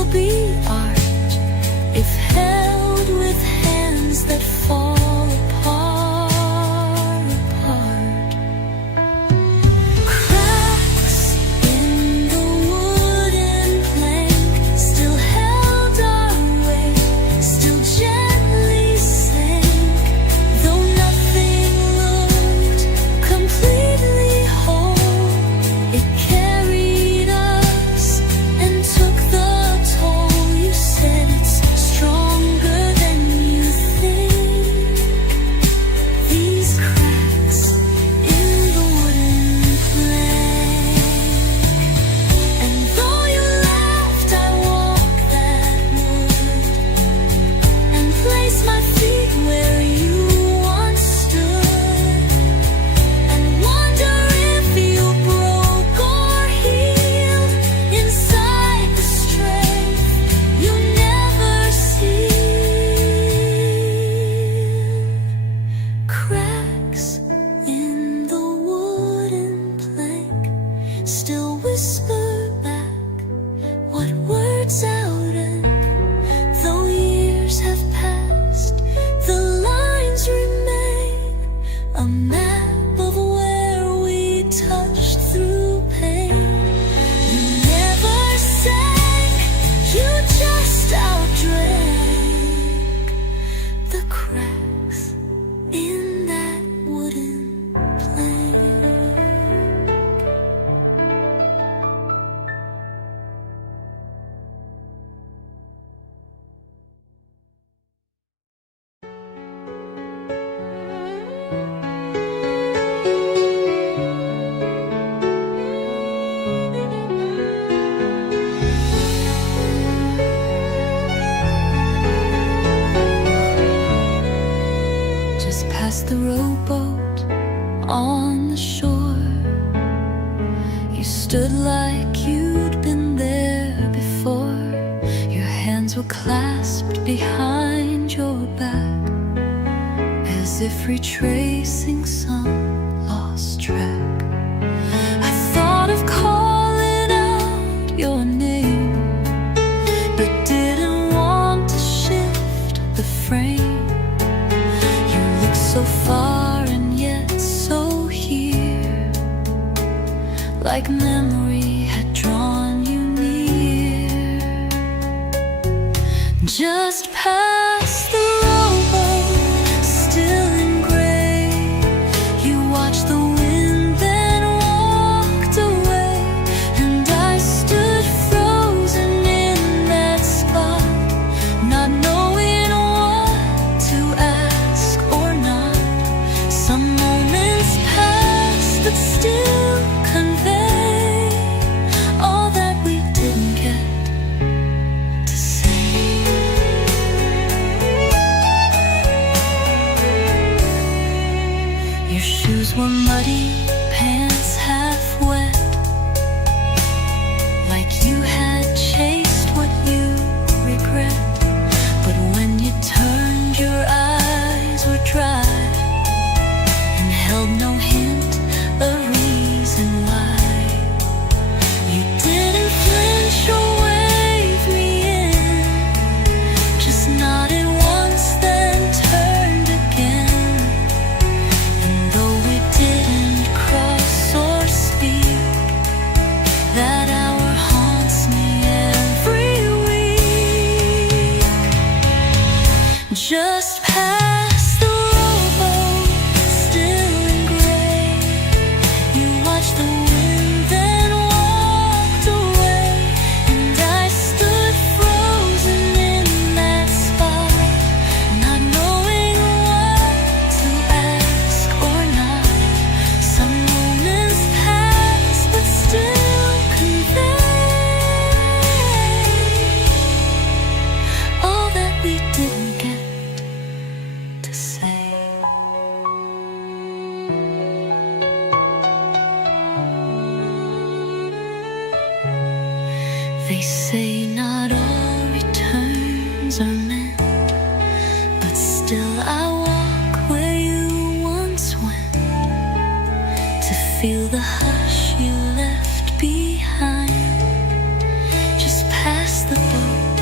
still be art if held with hands that fall apart. Cracks in the wooden plank still held our way, still gently sank, though nothing looked completely whole. It carried us and took the toll. You said it's stronger than you think. These cracks in the wooden plank. And though you laughed, I walked that wood and placed my feet where you once stood, and wonder if you broke or healed inside the strength you never see. Cracks in the wooden plank still whisper back what words out, and though years have passed, the lines remain a map of where we touched through pain. You never sang, you just outdrank the cracks in that wooden plank. Just past the rowboat on the shore, you stood like you'd been there before. Your hands were clasped behind your back, as if retracing some lost track. I thought of calling out your name, but didn't want to shift the frame. You look so far and yet so here, like memory had drawn you near. Just past the rowboat, still in gray, you watched the wind then walked away, and I stood frozen in that spot, not knowing what to ask or not. Some moments pass but still convey all that we didn't get to say. Your shoes were muddy, pants half wet, like you had chased what you regret. But when you turned, your eyes were dry and held no hint of reason why. You didn't flinch or wave me in, just nodded once then turned again. And though we didn't cross or speak, that hour haunts me every week. Just past the rowboat, still in gray, you watched the wind then walked away, and I stood frozen in that spot, not knowing what to ask or not. Some moments pass but still convey all that we didn't get to say. They say not all returns are meant, but still I walk where you once went, to feel the hush you left behind, just past the boat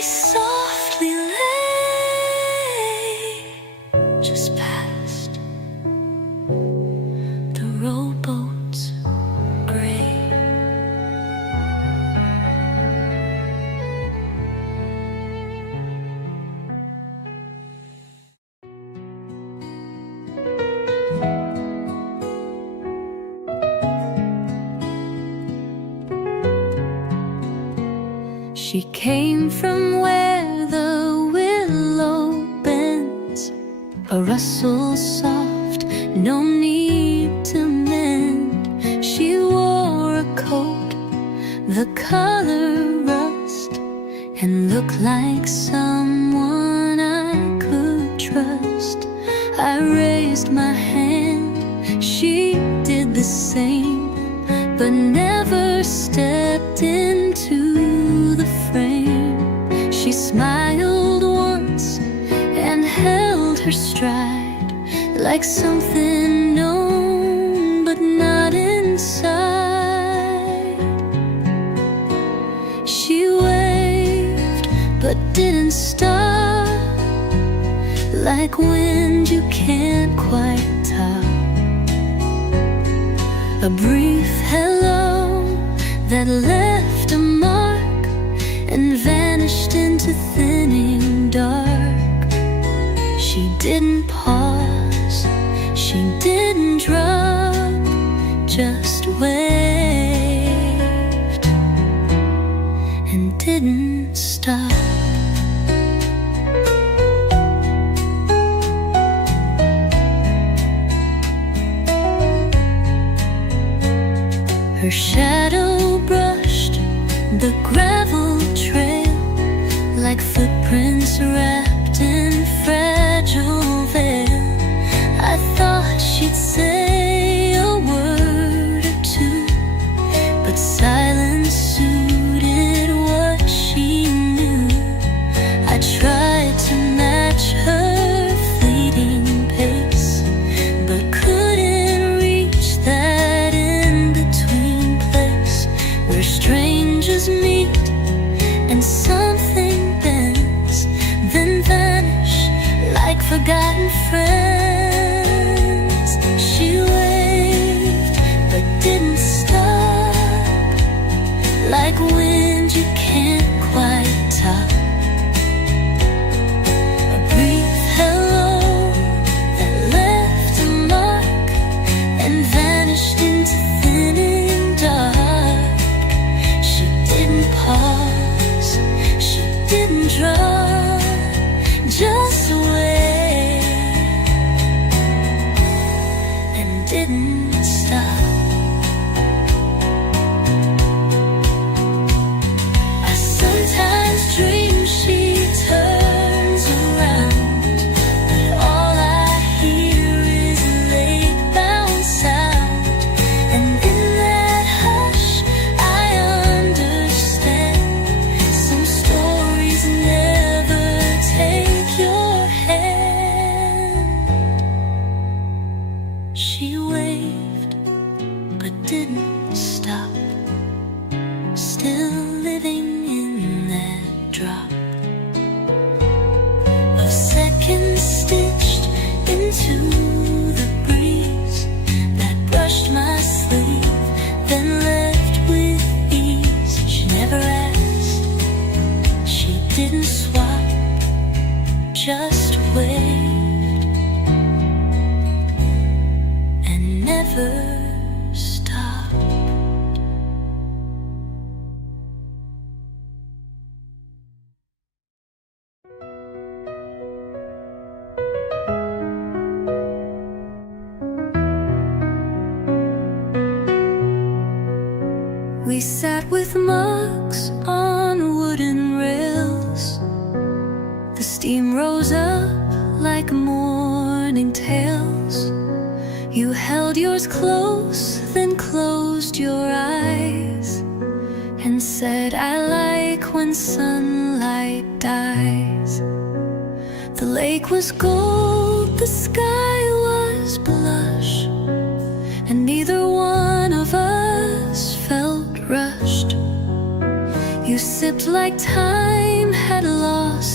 they softly lay just past the rowboat's gray. She came from where the willow bends, a rustle soft, no need to mend. She wore a coat, the color rust, and looked like someone I could trust. I raised my hand, she did the same, but never stepped into the frame. She smiled once and held her stride, like something known but not inside. She waved but didn't stop, like wind you can't quite top. A brief hello that left a mark and vanished into thinning dark. She didn't pause, she didn't drop, just waved and didn't stop. Her shadow brushed the gravel trail like footprints wrapped in fragile veil. I thought she'd say a word or two, but silence suited what she knew. I tried to match her fleeting pace, but couldn't reach that in-between place where strangers meet and something bends, then vanish like forgotten friends. She waved but didn't stop, like wind you can't quite top. A brief hello that left a mark and vanished into thinning dark. She didn't pause, she didn't drop, just wait and didn't stop. I sometimes dream she turns around, but all I hear is lake-bound sound. And in that hush I understand some stories never take your hand. She waved but didn't stop, still living in that drop of seconds stitched into the breeze that brushed my sleeve, then left with ease. She never asked, she didn't swap, just waved and never stopped. We sat with mugs on wooden rails. The steam rose up like morning tales. You held yours close, then closed your eyes and said, I like when sunlight dies. The lake was gold, the sky was blush, and neither one of us felt rushed. You sipped like time had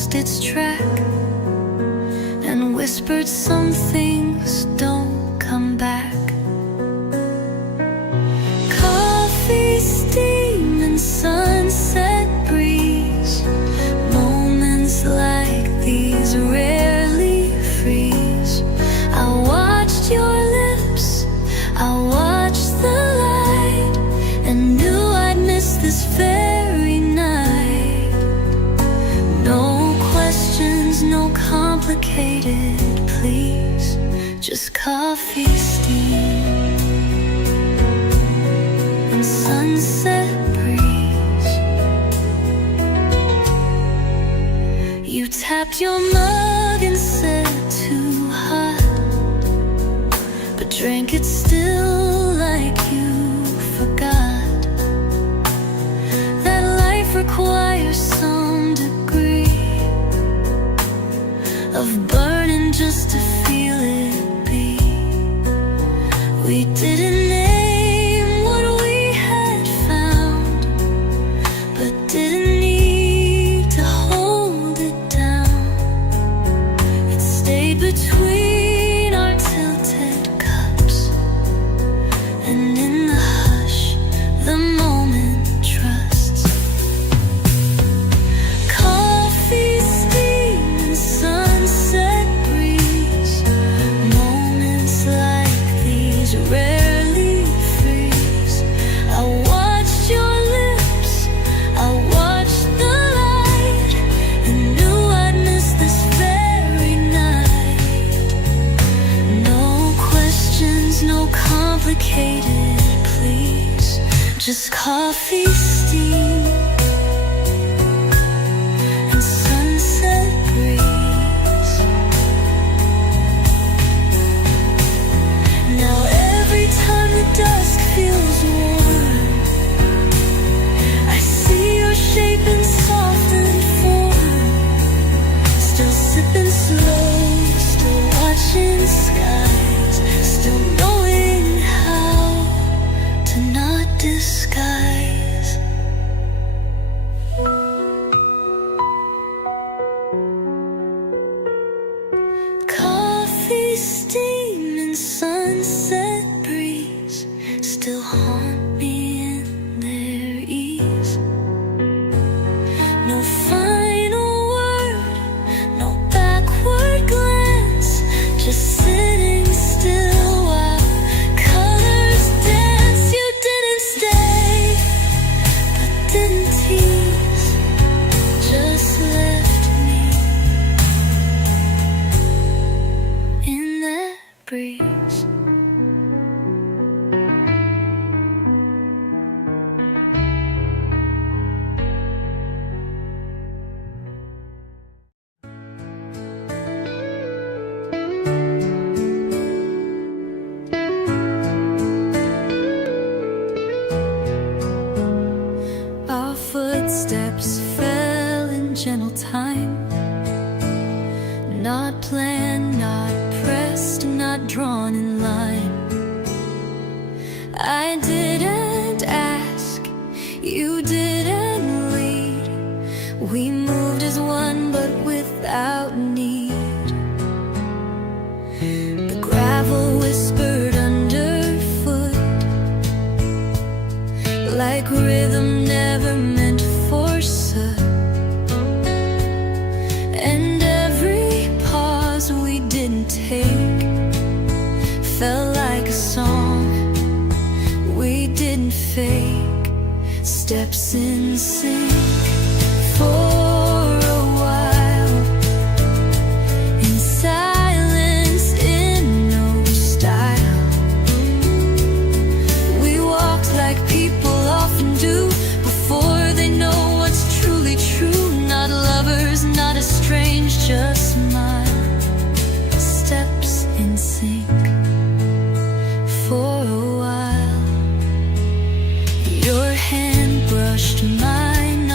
lost its track and whispered some things don't come back. Coffee, steam, and sunset breeze. Moments like these rarely freeze. I watched your lips, I watched the light, and knew I'd miss this very night. No questions, no complicated please, just coffee, steam, and sunset breeze. You tapped your mug and said too hot, but drank it still like you forgot that life requires some degree of burning just to feel it be. We didn't name what we had found, but didn't need to hold it down. It stayed between our tilted cups, and in the hush, the moment trusts. Coffee, steam, and sunset breeze. Moments like these rarely freeze. I watched your lips, I watched the light, and knew I'd miss this very night. No questions, no complicated please, just coffee, steam, and sunset breeze. Now every time the dusk feels warm, I see your shape in softened form. Still sipping slow, still watching skies, still knowing how to not disguise. Coffee, steam, and sunset breeze still haunt me in their ease. No final word, no backward glance, just sitting still while colors dance. You didn't stay, but didn't tease, just left me in that breeze. Our footsteps fell in gentle time, not planned, not pressed, not drawn in line. I didn't ask, you didn't lead. We moved as one but without need. The gravel whispered underfoot, like rhythm never meant to force us. And every pause we didn't take felt like a song we didn't fake. Steps in sync for a while, in silence, in no style. We walked like people often do before they know what's truly true. Not lovers, not estranged, just smile. Steps in sync for a while. Your hand brushed mine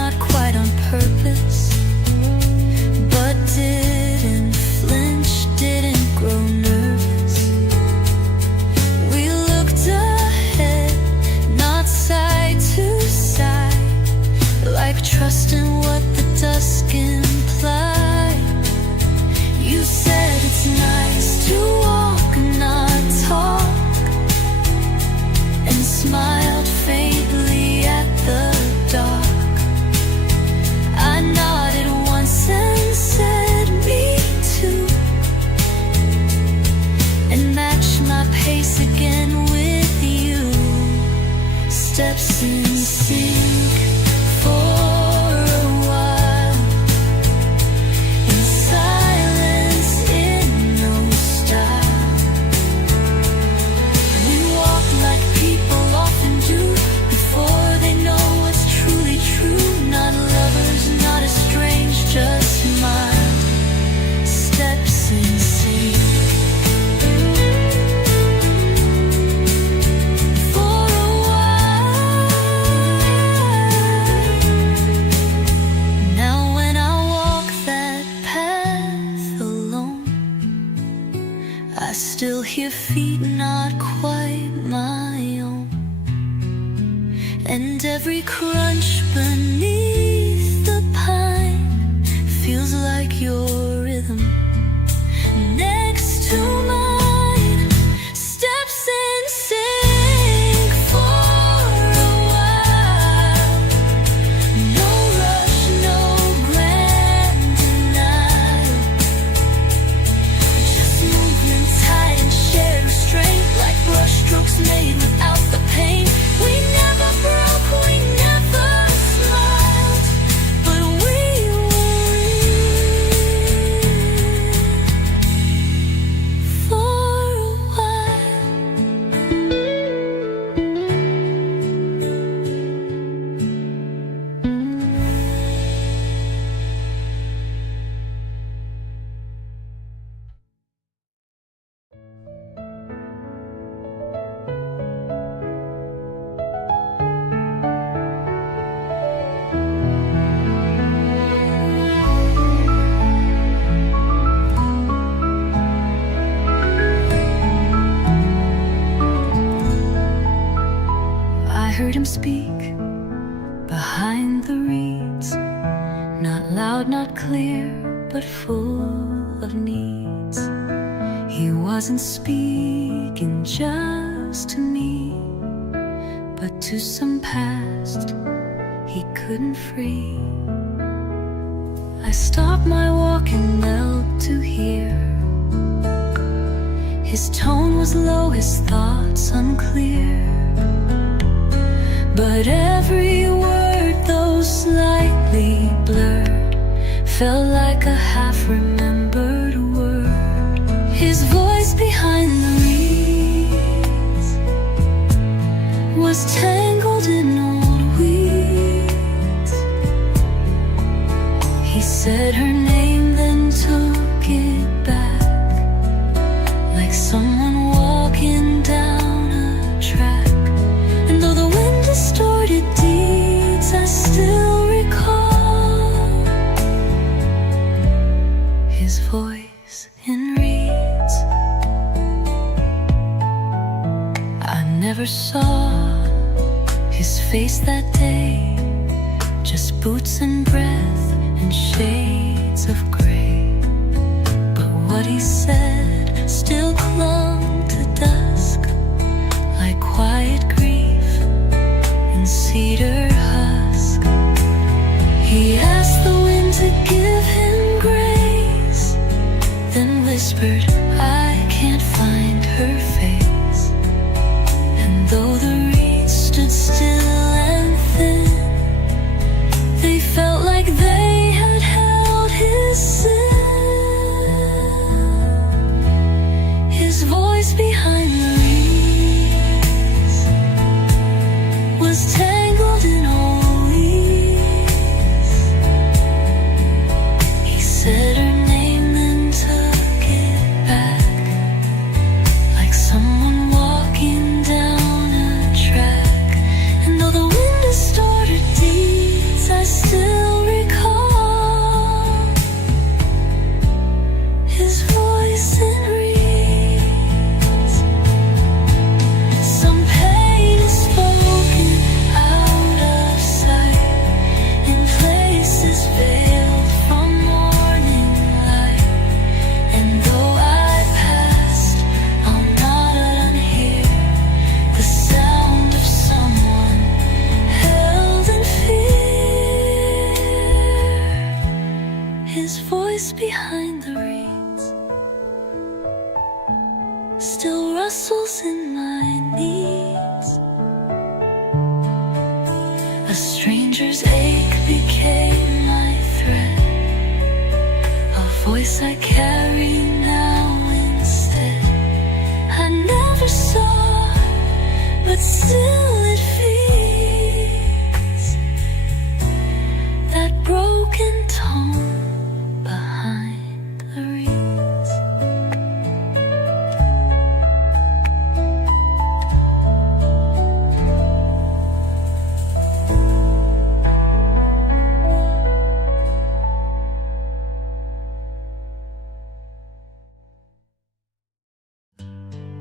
your feet not quite my own, and every crunch beneath the pine feels like your rhythm next to mine. Steps in sync for a while. No rush, no grand denial. Just movement tight and shared restraint, like brushstrokes made without the pain. We never broke, we never smiled, but we were real for a while. I heard him speak behind the reeds, not loud, not clear, but full of needs. He wasn't speaking just to me, but to some past he couldn't free. I stopped my walk and knelt to hear. His tone was low, his thoughts unclear, but every word, though slightly blurred, felt like a half-remembered word. His voice behind the reeds was tangled in old weeds. He said her name, then took it back, like someone walking down a track. And though the wind distorted deeds, I still recall his voice in reeds. I never saw his face that day, just boots and breath and shades of gray. But what he said still clung to dusk, like quiet grief in cedar husk. He asked the wind to give him grace, then whispered, I can't find her face. And though the reeds stood still and thin, they felt like they had held his sin. His voice behind the reeds was tangled in old weeds. He said her name, then took it back, like someone walking down a track. And though the wind distorted deeds, I still recall his voice in reeds. Some pain is spoken out of sight, in places veiled from morning light. And though I passed, I'll not unhear the sound of someone held in fear. His voice behind the reeds still rustles in my knees. A stranger's ache became my thread, a voice I carry now instead. I never saw, but still it feels that broken tone behind the reeds.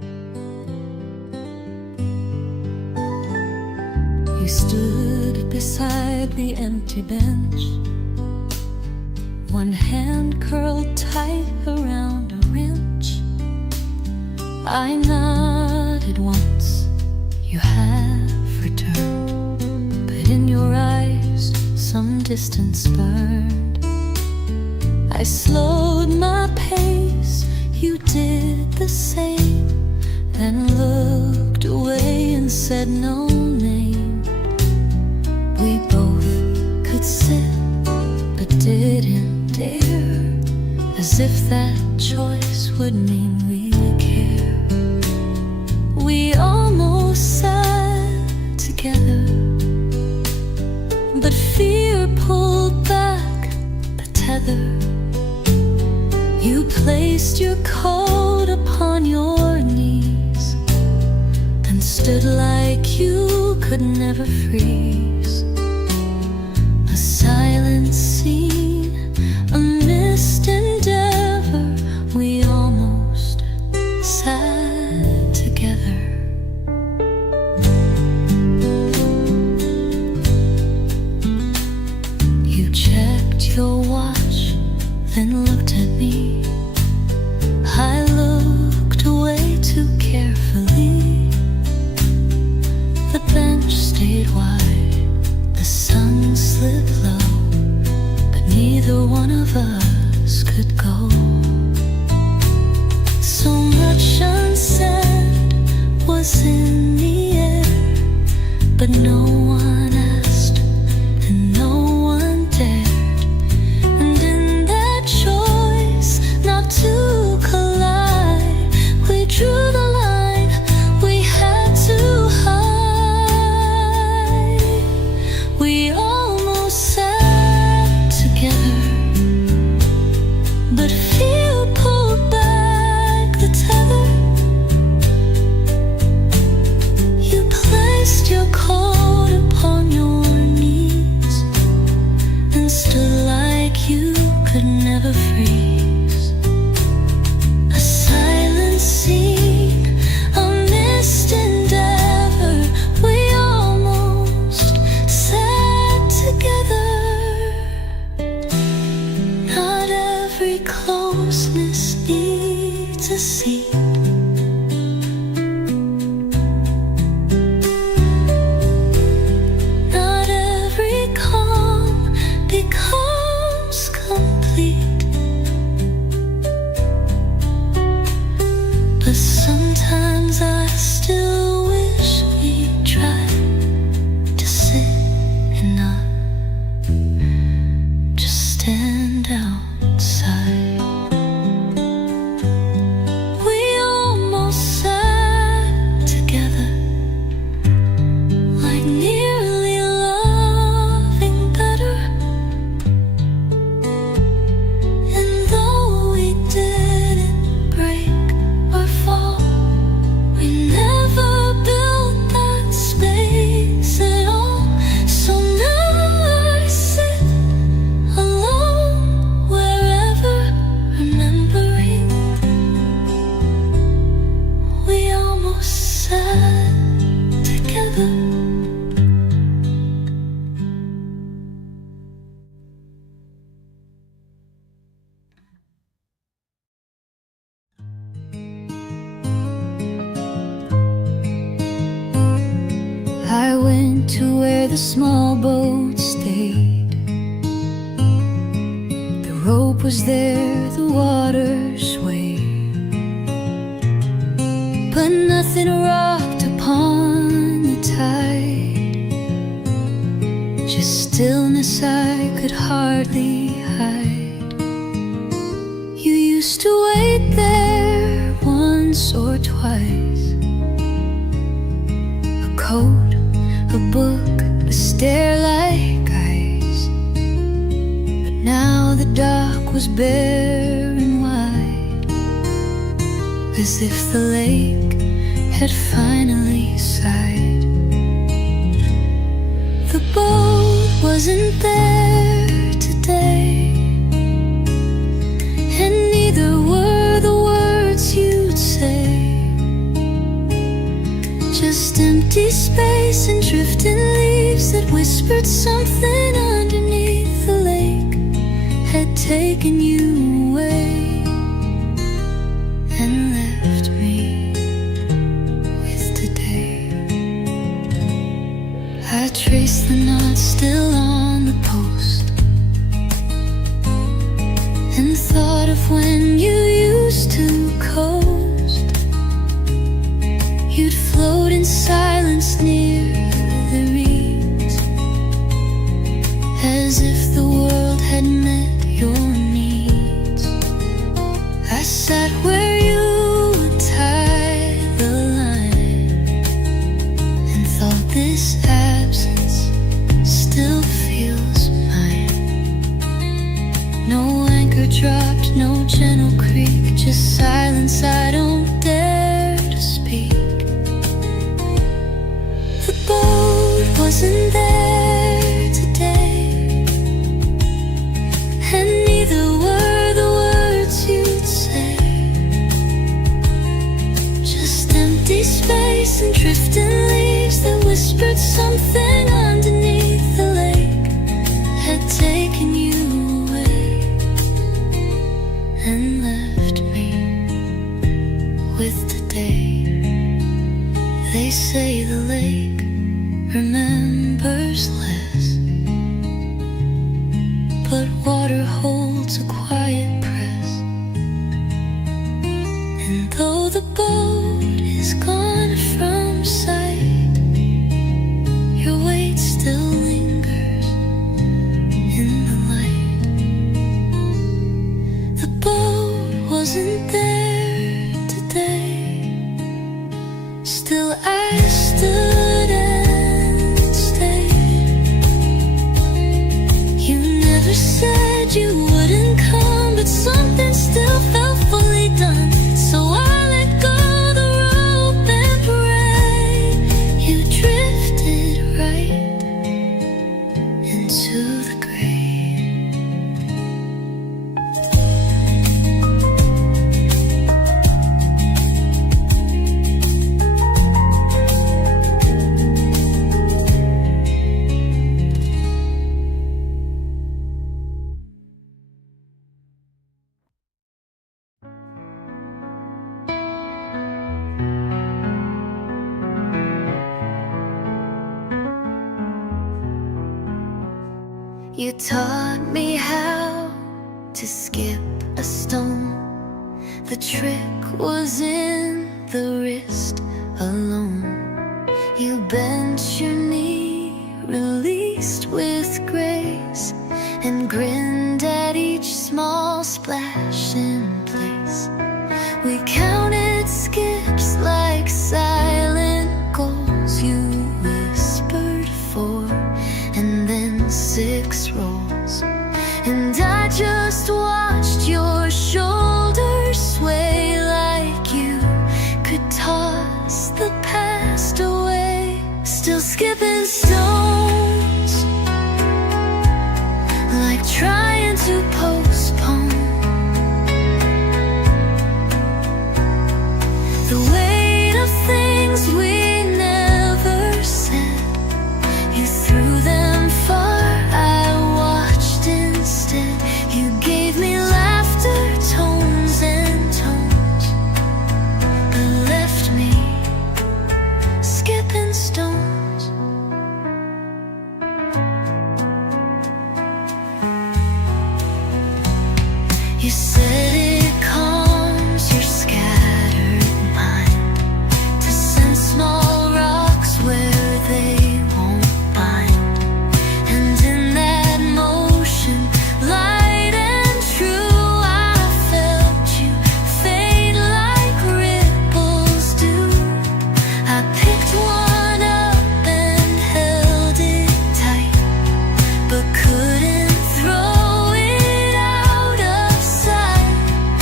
stood beside the empty bench, one hand curled tight around a wrench. I nodded once, you have returned, but in your eyes some distance burned. I slowed my pace, you did the same, then looked away and said no name. We both could sit, but didn't dare, as if that choice would mean we care. We almost sat together, but fear pulled back the tether. You placed your coat upon your knees, then stood like you could never freeze. A silent scene, a missed endeavor. We almost sat together. You checked your watch, then looked at me. I looked away too carefully. The bench stayed wide, the sun slipped low, but neither one of us could go. So much unsaid was in the air, but no one asked and no one dared. And in that choice not to collide, we drew the line we had to hide. We almost sat together, but fear pulled back the tether. You placed your coat upon your knees and stood like you could never freeze. A silent scene, a missed endeavor. We almost sat together. Not every closeness needs a seat. Not every calm becomes complete. But sometimes I still wish we tried to sit and not just stand outside. We almost sat together, like nearly loving better. And though we didn't break or fall, we never built that space at all. So now I sit alone wherever, remembering we almost sat together. I went to where the small boat stayed. The rope was there, the water swayed, but nothing rocked upon the tide. Just stillness I could hardly hide. You used to wait there once or twice. A coat, a book, a stare like ice. But now the dock was bare and wide, as if the lake had finally sighed. The boat wasn't there today, and neither were the words you'd say. Just empty space and drifting leaves. leaves that whispered something underneath the lake had taken you away and left me with today. I traced the knots still on the post and thought of when you used to coast. You'd float in silence near the reeds, as if the world had met your needs. I sat where you would tie the line and thought this absence still feels mine. No anchor dropped, no gentle creak, just silence I don't dare to speak. The boat wasn't there today, and neither were the words you'd say. Just empty space and drifting leaves that whispered something underneath the lake had taken you away and left me with today. They say the lake remembers less, but water holds a quiet press. And though the boat is gone from sight, your weight still lingers in the light. The boat wasn't there today, still I stood and stayed. You never said you wouldn't come, but something still felt fully done. So I let go the rope and pray. You drifted right into the grave. You taught me how to skip a stone. The trick was in the wrist alone. You bent your knee, released with grace, and grinned at each small splash in place. We counted skips like silent goals. You whispered 4 and then 6 rolls, and I just watched your shoulders sway like you could toss the past away. Still skipping stones, like trying to postpone the weight of things we never said. You threw them far, I watched instead. You gave me laughter, tones and tones, but left me skipping stones. You said it calms your scattered mind to send small rocks where they won't bind. And in that motion, light and true, I felt you fade like ripples do. I picked one up and held it tight, but couldn't throw it out of sight.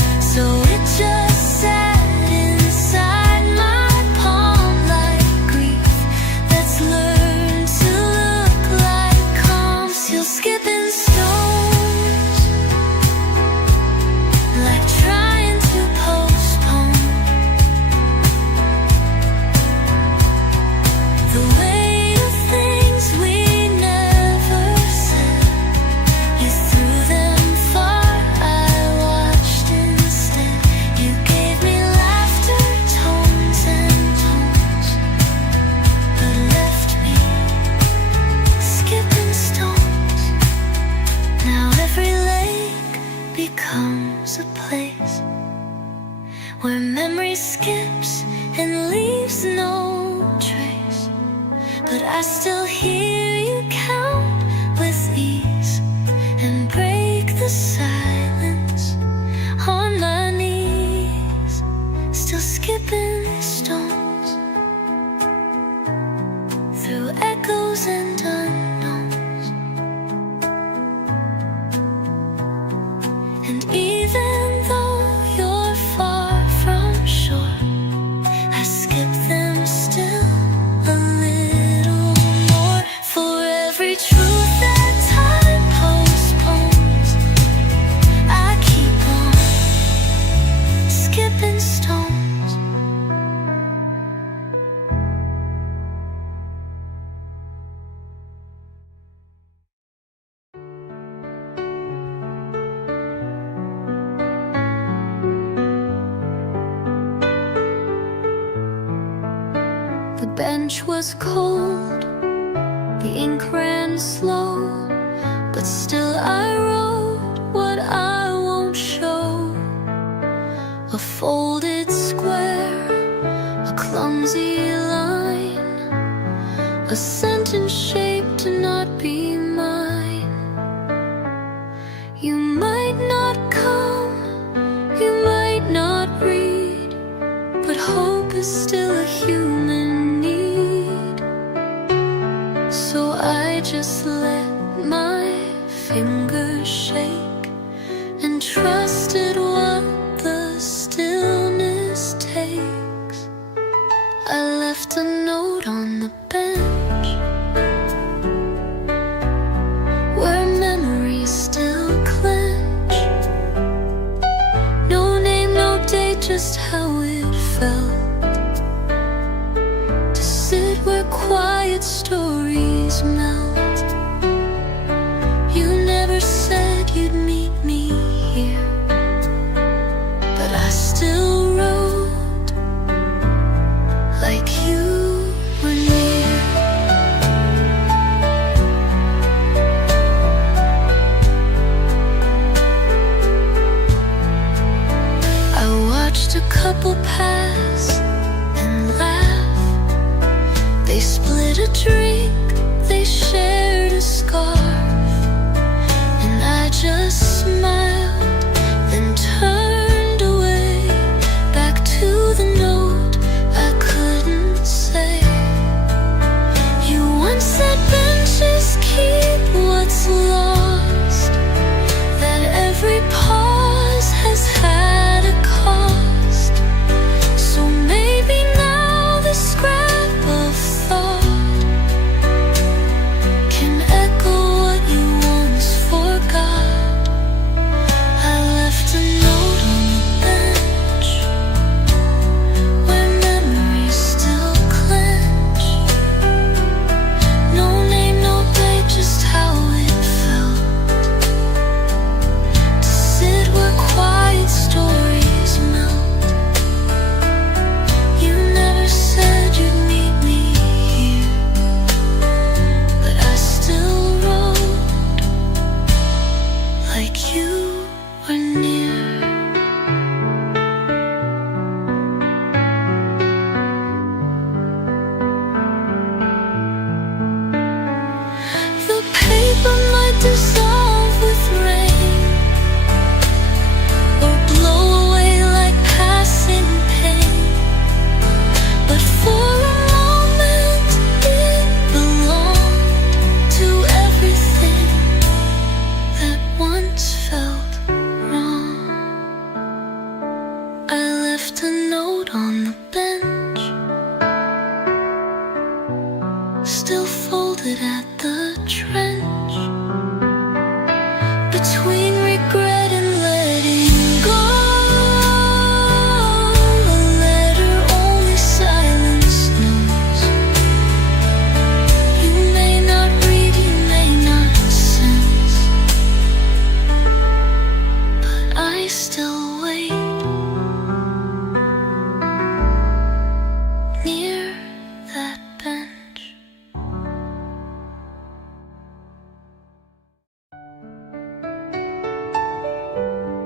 becomes a place where memory skips and leaves no trace. But I still hear you count with ease and break the silence on my knees, still skipping stones through echoes and unknowns. And even though you're far from shore, I skip them still a little more. For every truth that time postpones, I keep on skipping stones. The bench was cold, the ink ran slow, but still I wrote what I won't show. A folded square, a clumsy line, a sentence shaped to not be mine. You might not come, you might not read, but hope is still a human need. So I just let my fingers shake and trusted what the stillness takes. I left a note on the bench where memories still clench. No name, no date, just how it felt to sit where quiet stories melt. You never said you'd meet me here, but I still wrote like you were near. I watched a couple pass and laugh. They split a drink, they shared a scarf, and I just smiled, then turned away, back to the note I couldn't say. You once said benches keep what's lost, that every pause has had a cost. So maybe now the scrap of thought can echo what you once forgot. I left a note on the bench where memories still clench. No name, no date, just how it felt to sit where quiet stories melt. You never said you'd meet me here, but I still wrote like you were near. The paper might dissolve with rain or blow away like passing pain, but for a moment it belonged to everything that once felt wrong. I left a note on the bench, still folded at the trench, between regret and letting go. A letter only silence knows. You may not read, you may not sense, but I still wait near that bench.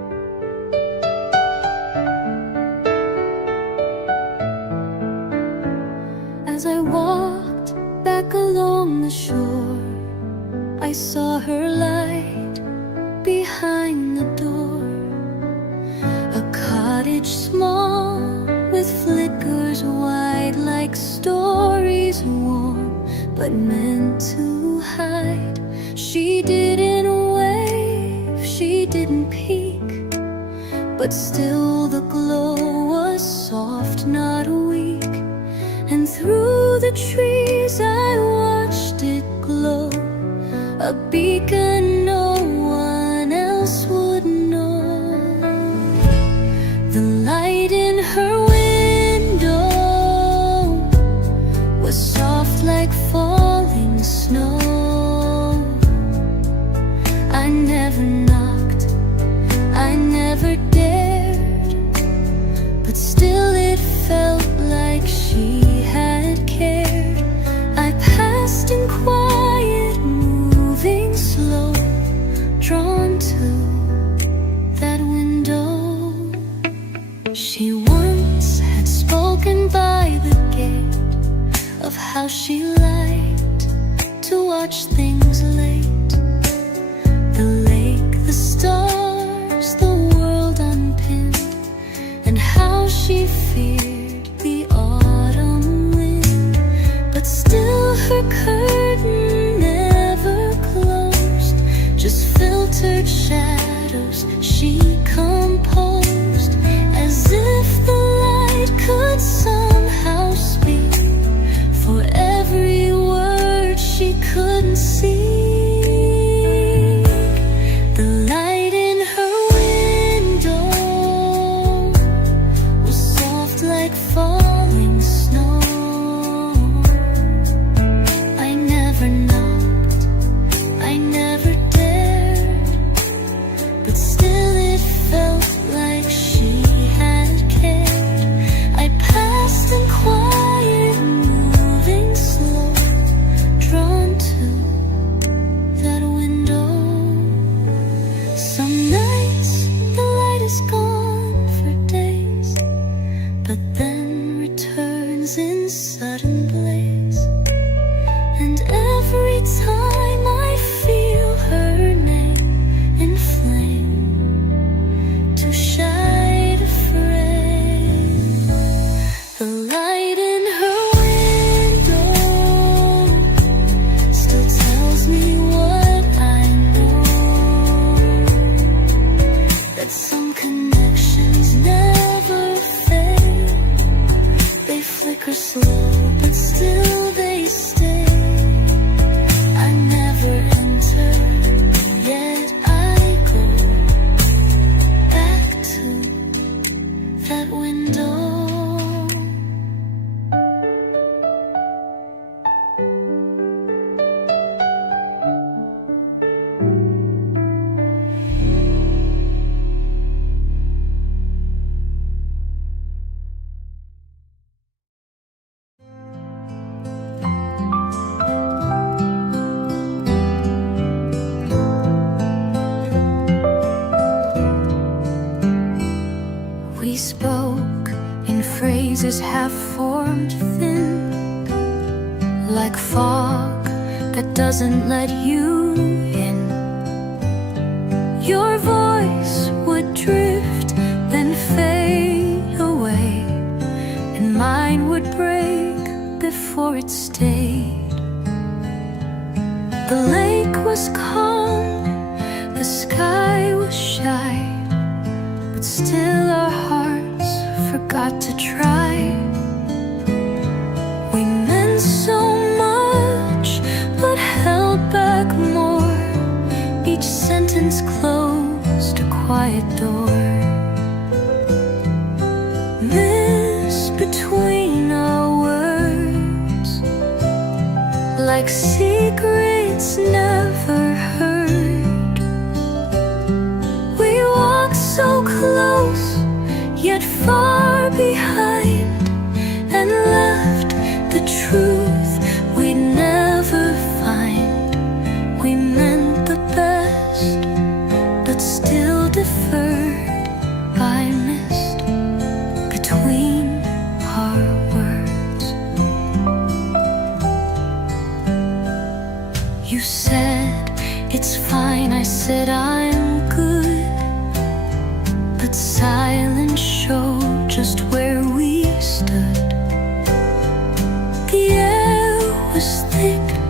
but meant to hide. She didn't wave, she didn't peek, but still the glow was soft, not weak. And through the trees I watched it glow, a beacon no one else would know. The light in her window was soft like falling snow. I never knocked, I never dared, but still it felt like she had cared. I passed in quiet, moving slow, drawn to that window. She once had spoken by the gate of how she liked to watch things late. The lake, the stars, the world unpinned, and how she feared the autumn wind. But still her curtain never closed, just filtered shadows she composed, as if the light could somehow speak for every word she couldn't see. The light in her window was soft like falling snow. I never knocked, I never dared, but still it felt like she had cared. I passed in quiet, moving slow, drawn to that window. Some nights the light is gone for days, but then returns in sudden blaze. And every time I feel her name in flame, too shy to frame. The light in her window still tells me what I know, that some connections never fade. They flicker slow, but still they stay. I never enter, yet I go back to that window. We spoke in phrases half-formed thin, like fog that doesn't let you in. Your voice would drift, then fade away, and mine would break before it stayed. The lake was calm, the sky was shy, but still our hearts forgot to try. We meant so much, but held back more. Each sentence closed a quiet door. Missed between our words, like secrets never heard. We walked so close, yet far behind, and left the truth we'd never find. We meant the best, but still deferred by mist between our words. You said, it's fine, I said I'm good, but silence showed just where we stood. The air was thick,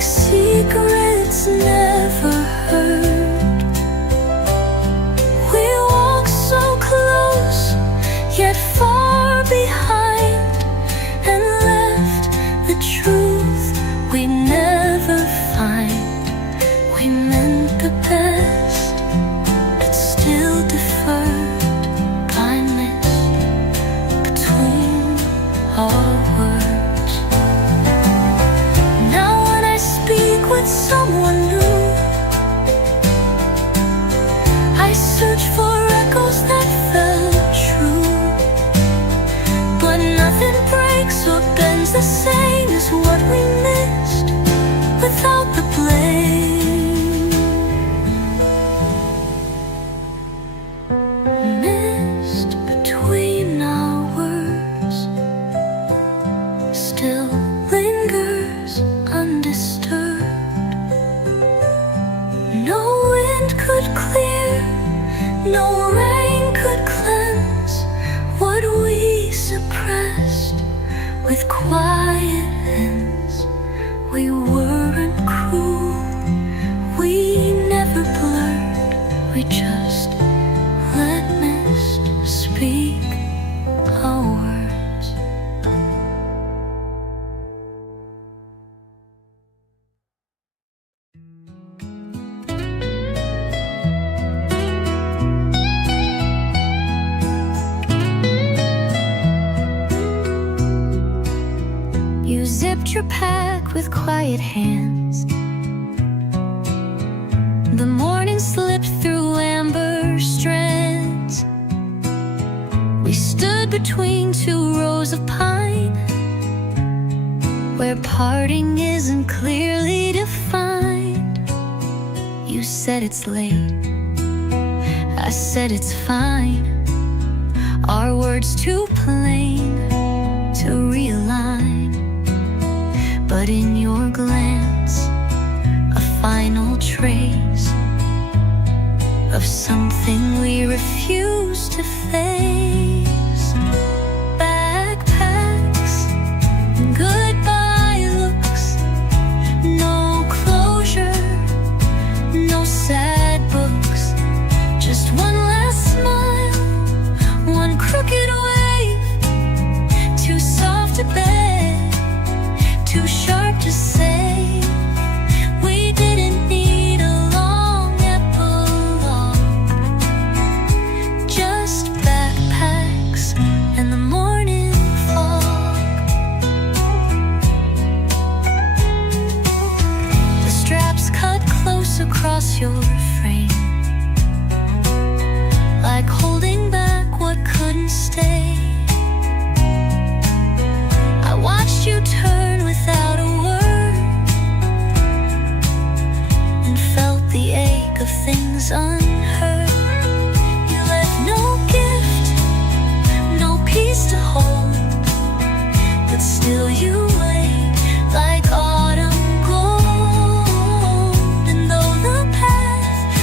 like secrets never heard. We walk so close, yet far behind, and left the truth we never find. We meant the best, but still deferred, blindness between our words. Now when I speak with someone new, I search for echoes that felt true, but nothing breaks or bends the same as what we missed without the blame. Mist between our words still lingers undisturbed. No wind could clear, no rain could cleanse what we suppressed with quiet hands. We weren't cruel, we never blurred, we just let mist speak our words. You zipped your pack with quiet hands. The morning slipped through amber strands. We stood between two rows of pine, where parting isn't clearly defined. You said it's late, I said it's fine. Our words too plain to realign. But in your glance, a final trace of something we refuse to face. Backpacks, goodbye looks, no closure, no sad books, just one last smile, one crooked wave, too soft to bear, too sharp to say. We didn't need a long epilogue, just backpacks and the morning fog. The straps cut close across your frame, like holding back what couldn't stay. I watched you turn without a word, and felt the ache of things unheard. You left no gift, no peace to hold, but still you wait like autumn gold. And though the path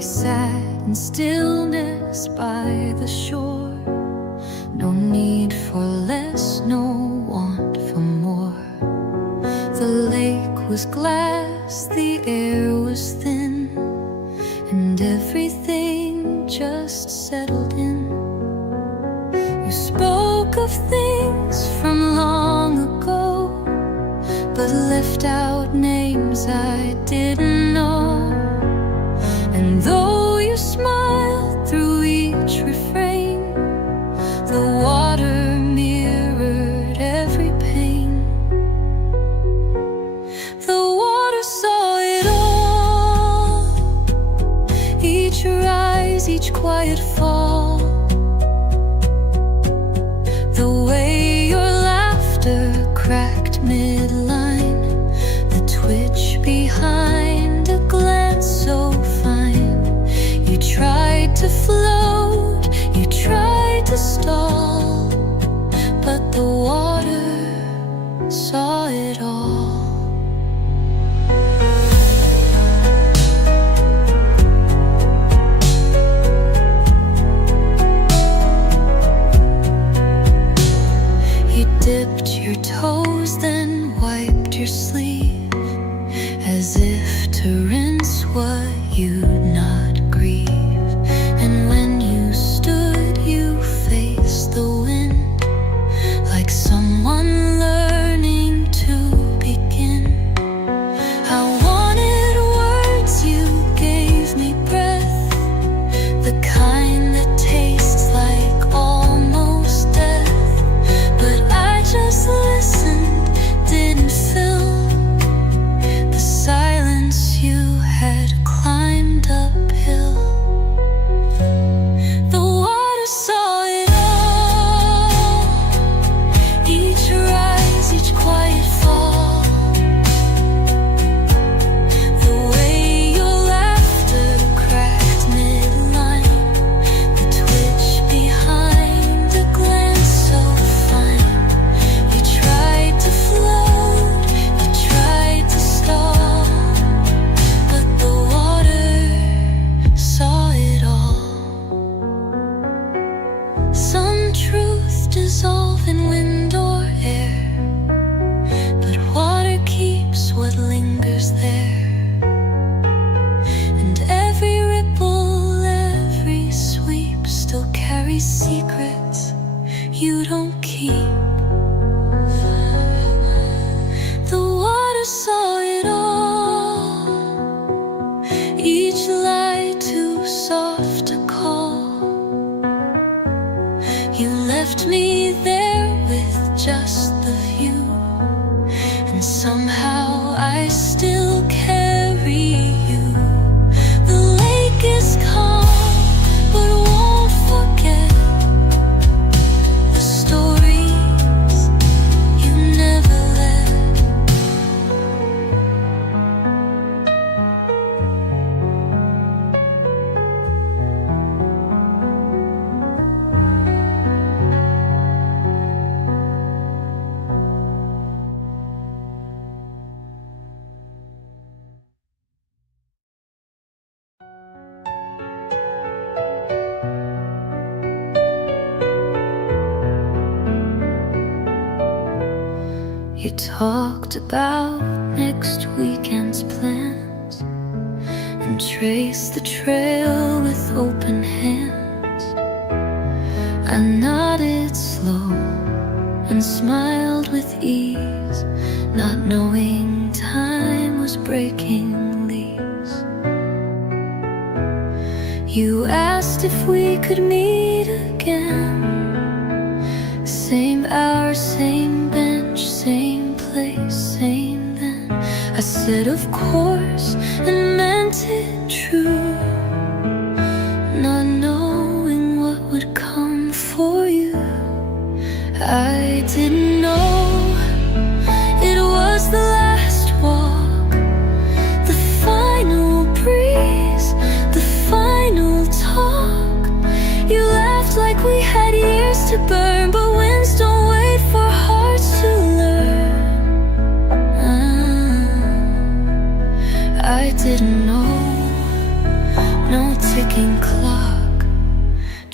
we sat in stillness by the shore. No need for less, no want for more. The lake was glass, the air was thin, and everything just settled in. You spoke of things from long ago, but left out names I didn't know. And though you smiled through each refrain, the water mirrored every pain. The water saw it all, each rise, each quiet fall. The way your laughter cracked midline, the twitch behind a glance so fine. You tried to float, you tried to stall, but the water saw it all. You dipped your toes, then wiped your sleeve, as if to rinse what you'd not grieve. And when you stood, you faced the wind, like someone learning to begin. I wanted words, you gave me breath, the kind that tastes like almost death. But I just listened, didn't fill the silence you had climbed uphill. The water saw it all, each rise, each quiet fall. The way your laughter cracked midline, the twitch behind a glance so fine. You tried to float, you tried to stall, but the water saw it all. Some truth dissolve in wind or air, but water keeps what lingers there. And every ripple, every sweep still carries secrets you don't keep. The water saw it all, each lie too soft to call. You left me there with just the view, and somehow I still carry you. The lake is calm, but won't forget the stories you never let. You talked about next weekend's plans and traced the trail with open hands. I nodded slow and smiled with ease, not knowing time was breaking leaves. You asked if we could meet again, same hour, same bench, same place, same then. I said of course and meant it true, not knowing what would come for you. I didn't know it was the last walk, the final breeze, the final talk. You laughed like we had years to burn, but winds don't wait for hearts to learn. I didn't know, no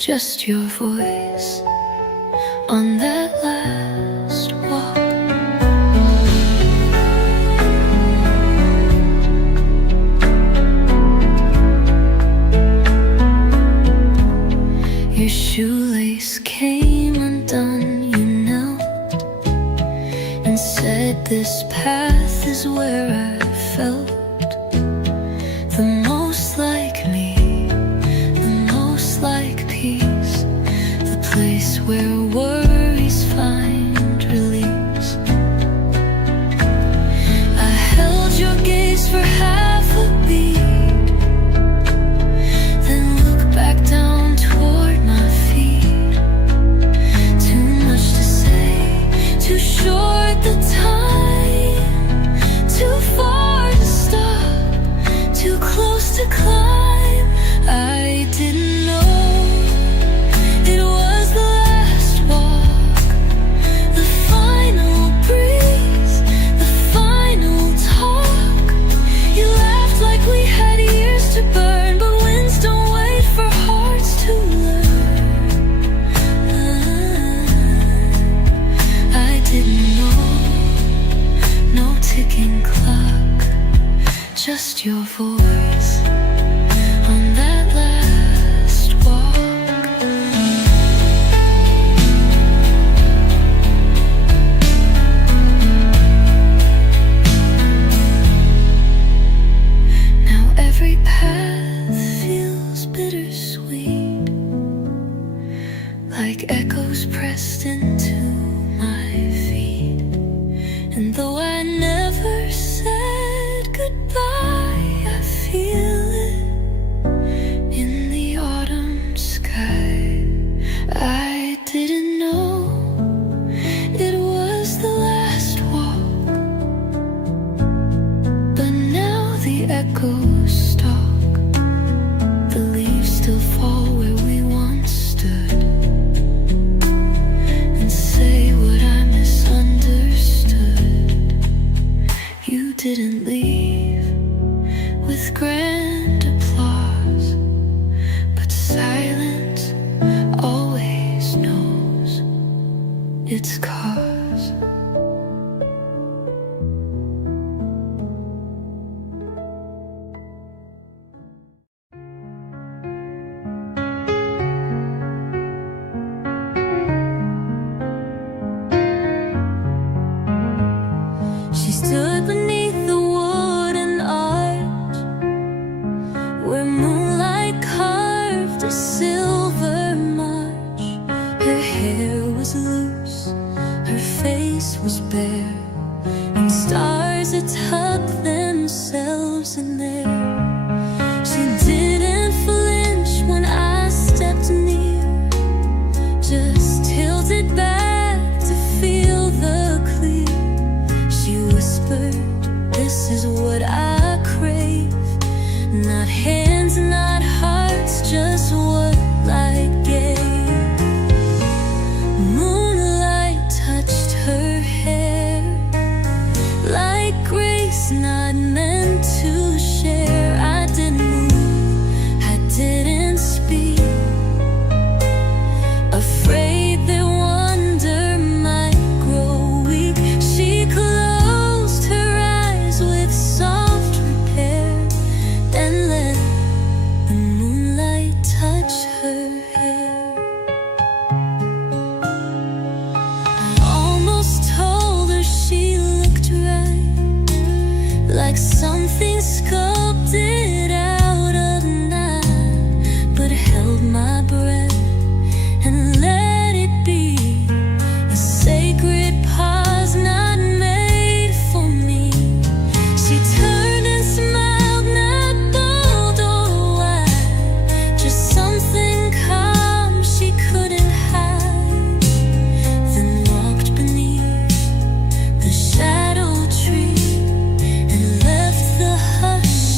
just your voice on that last walk. Your shoelace came undone, you knelt and said, this path is where I felt the most like me, the most like peace, the place where worries find release. I held your gaze for half a beat, then looked back down toward my feet. Too much to say, too short the time, too far to stop, too close to climb. I didn't know it was the last walk, the final breeze, the final talk. You laughed like we had years to burn, but winds don't wait for hearts to learn. I didn't know, no ticking clock, just your voice on that last walk. Now every path feels bittersweet, like echoes pressed into my feet. And though I never said goodbye, I feel it in the autumn sky. I didn't know it was the last walk, but now the echoes stalk. The leaves still fall where we once stood and say what I misunderstood. You didn't leave with grand applause, but silence always knows its cause. She stood beneath the wooden arch where moonlight carved a silver march. Her hair was loose, her face was bare, and stars had tucked themselves in there. She didn't flinch when I stepped near, just tilted back to feel the clear. She whispered, this is what I crave. Not hands, not hearts, just what light gave. Moonlight touched her hair, like grace not meant to share. I didn't move, I didn't speak, afraid that wonder might grow weak. She closed her eyes with soft repair, then let the moonlight touch her hair. I almost told her she looked right, like something sculpted out of night, but held my breath and let it be a sacred pause not made for me. She turned and smiled, not bold or wide, just something calm she couldn't hide. Then walked beneath the shadow tree and left the hush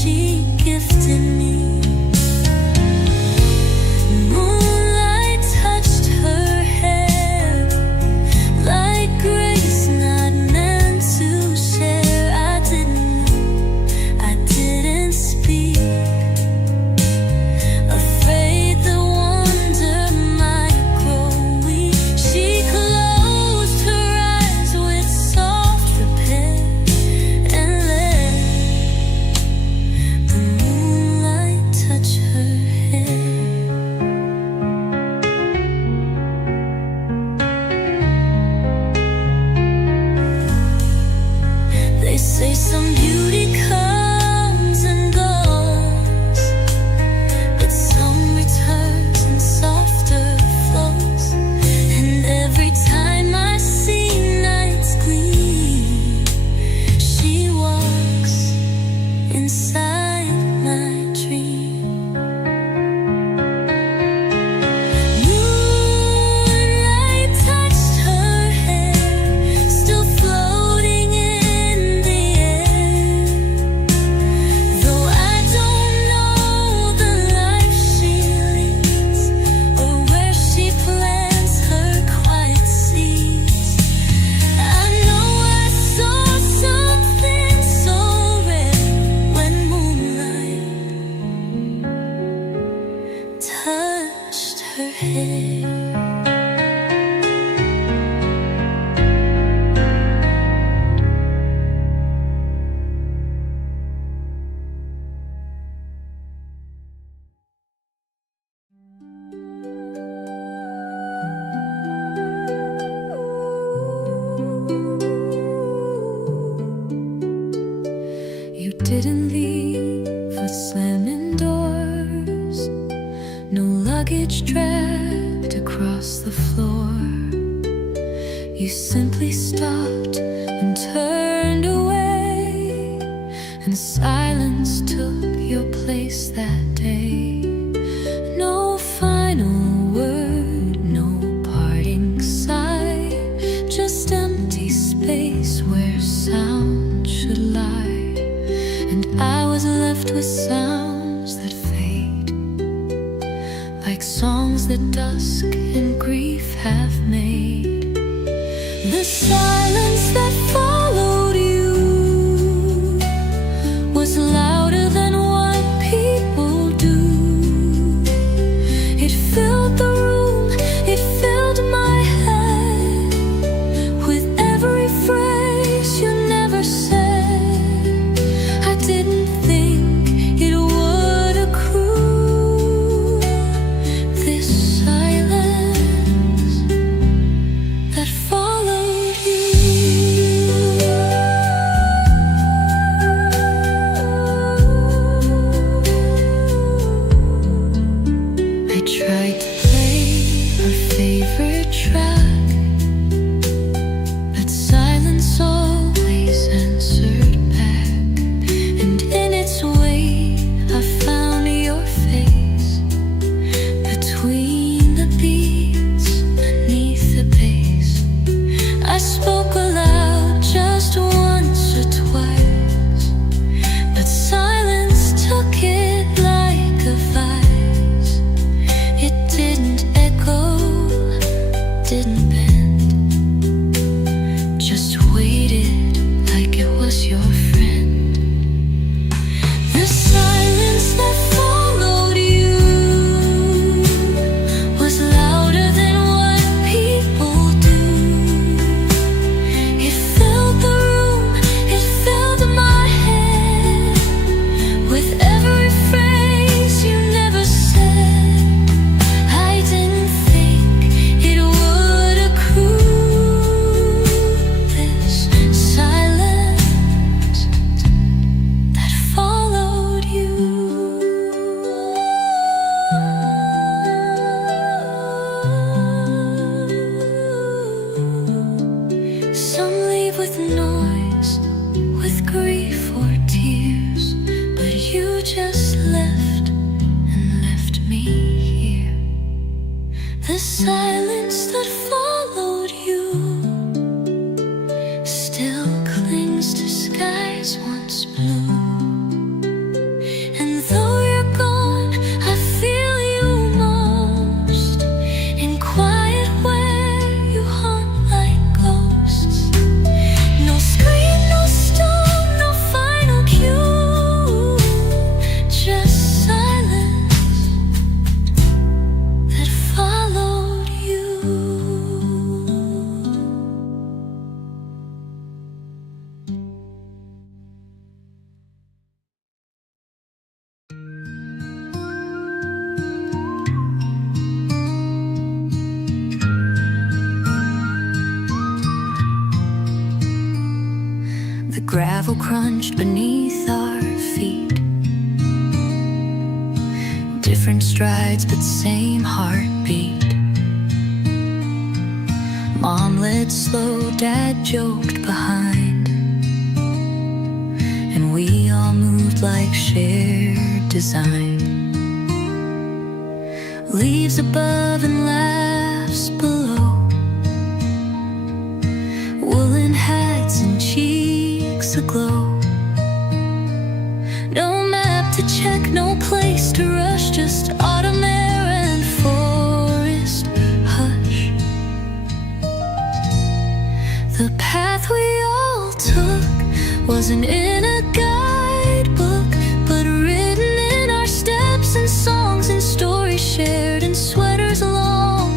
You didn't leave with slamming doors, no luggage dragged across the floor. You simply stopped and turned away, and silence took your place that day. No final word, no parting sigh, just empty space where sound should lie. And I was left with sounds that fade, like songs that dusk and grief have made. The silence that followed you was louder than what people do. It filled the room, it filled my head with every phrase you never said. I didn't think it would accrue, this silence that followed you. I tried to play our favorite track, but silence always answered back. And in its way, I found your face between the beats, beneath the bass. I spoke aloud just once or twice, but silence took it like a vice. It didn't echo, didn't bend, just waited like it was your friend. The silence that followed you was louder than what people do. It filled the room, it filled my head with every phrase you never said. I didn't think it would accrue, this silence that followed you. Some leave with noise, with grief or tears, but you just left and left me here. The silence that followed you still clings to skies once blue. And though you're gone, I feel you most in quiet where you haunt like ghosts. No scream, no stone, no final cue, just silence that followed you. The gravel crunched beneath our feet. Different strides, but same heartbeat. Mom led slow, Dad joked behind, and we all moved like shared design. Leaves above and laughs below, woolen hats and cheeks aglow. No map to check, no place to rush, just autumn air and forest hush. The path we all took wasn't in a guidebook, but written in our steps and songs and stories shared and sweaters long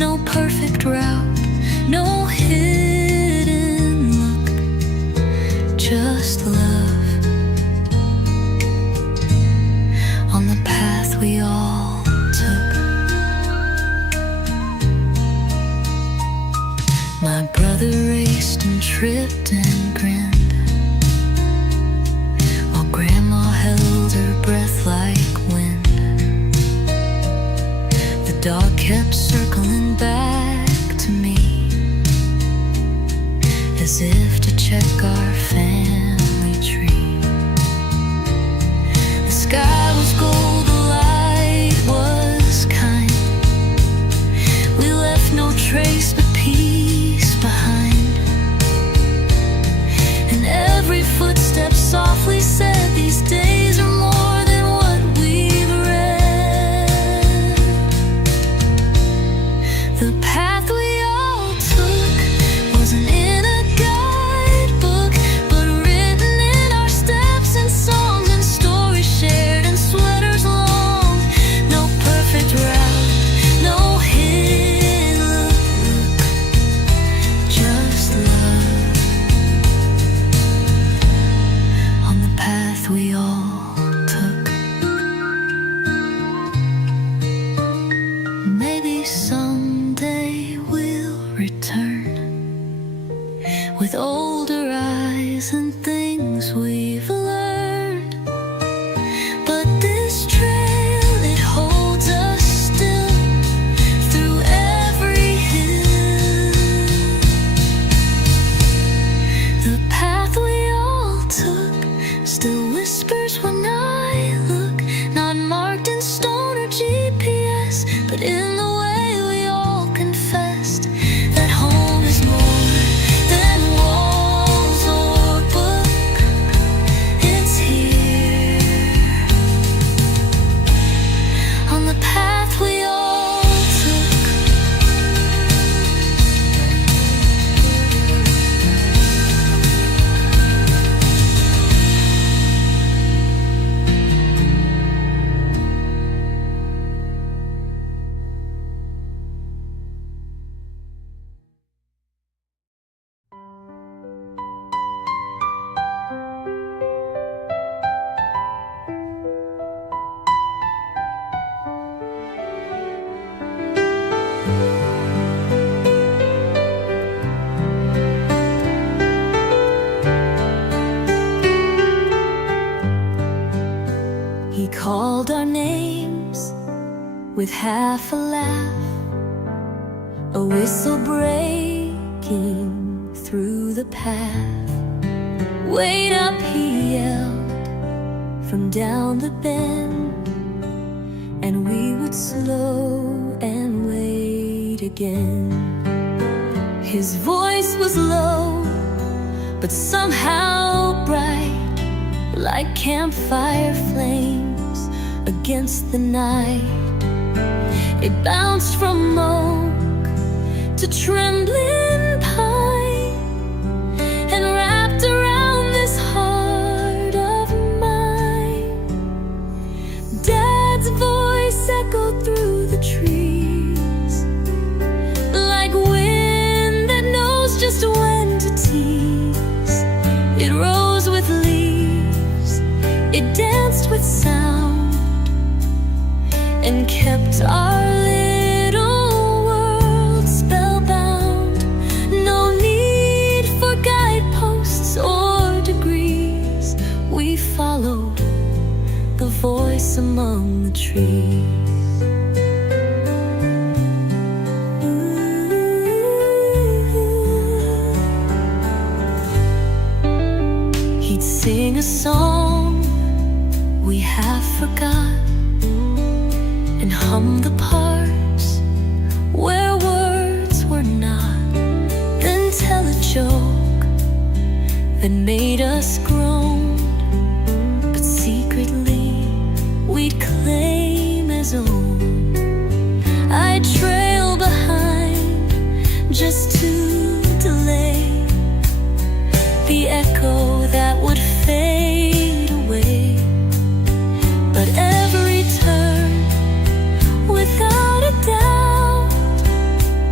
no perfect route, no hidden look, just love on the path we all took. My brother raced and tripped and grinned, while Grandma held her breath like wind. The dog kept circling back to me, as if to check our family tree. The sky was gold, the light was kind. We left no trace but peace behind. And every footstep softly said, these days are more than what we've read. The path we all took wasn't in a guidebook, but written in our steps and songs and stories shared and sweaters long. No perfect route, no hidden look, just love on the path we all took. Maybe someday we'll return with older eyes and things we've learned. But this trail, it holds us still through every hill. The path we all took still whispers when I look, not marked in stone or GPS, but in the way we all confessed that home is more than walls or book. It's here on the path we all took. He called our names with half a laugh, a whistle breaking through the path. Wait up, he yelled from down the bend, and we would slow and wait again. His voice was low, but somehow bright, like campfire flames against the night. It bounced from oak to trembling pine and wrapped around this heart of mine. Dad's voice echoed through the trees like wind that knows just when to tease. It rose with leaves, it danced with sound, and kept our little world spellbound. No need for guideposts or degrees, we followed the voice among the trees. He'd sing a song we half forgot and hum the parts where words were not, then tell a joke that made us groan, but secretly we'd claim as own. I'd trail behind just to delay the echo that would fade away. But every turn, without a doubt,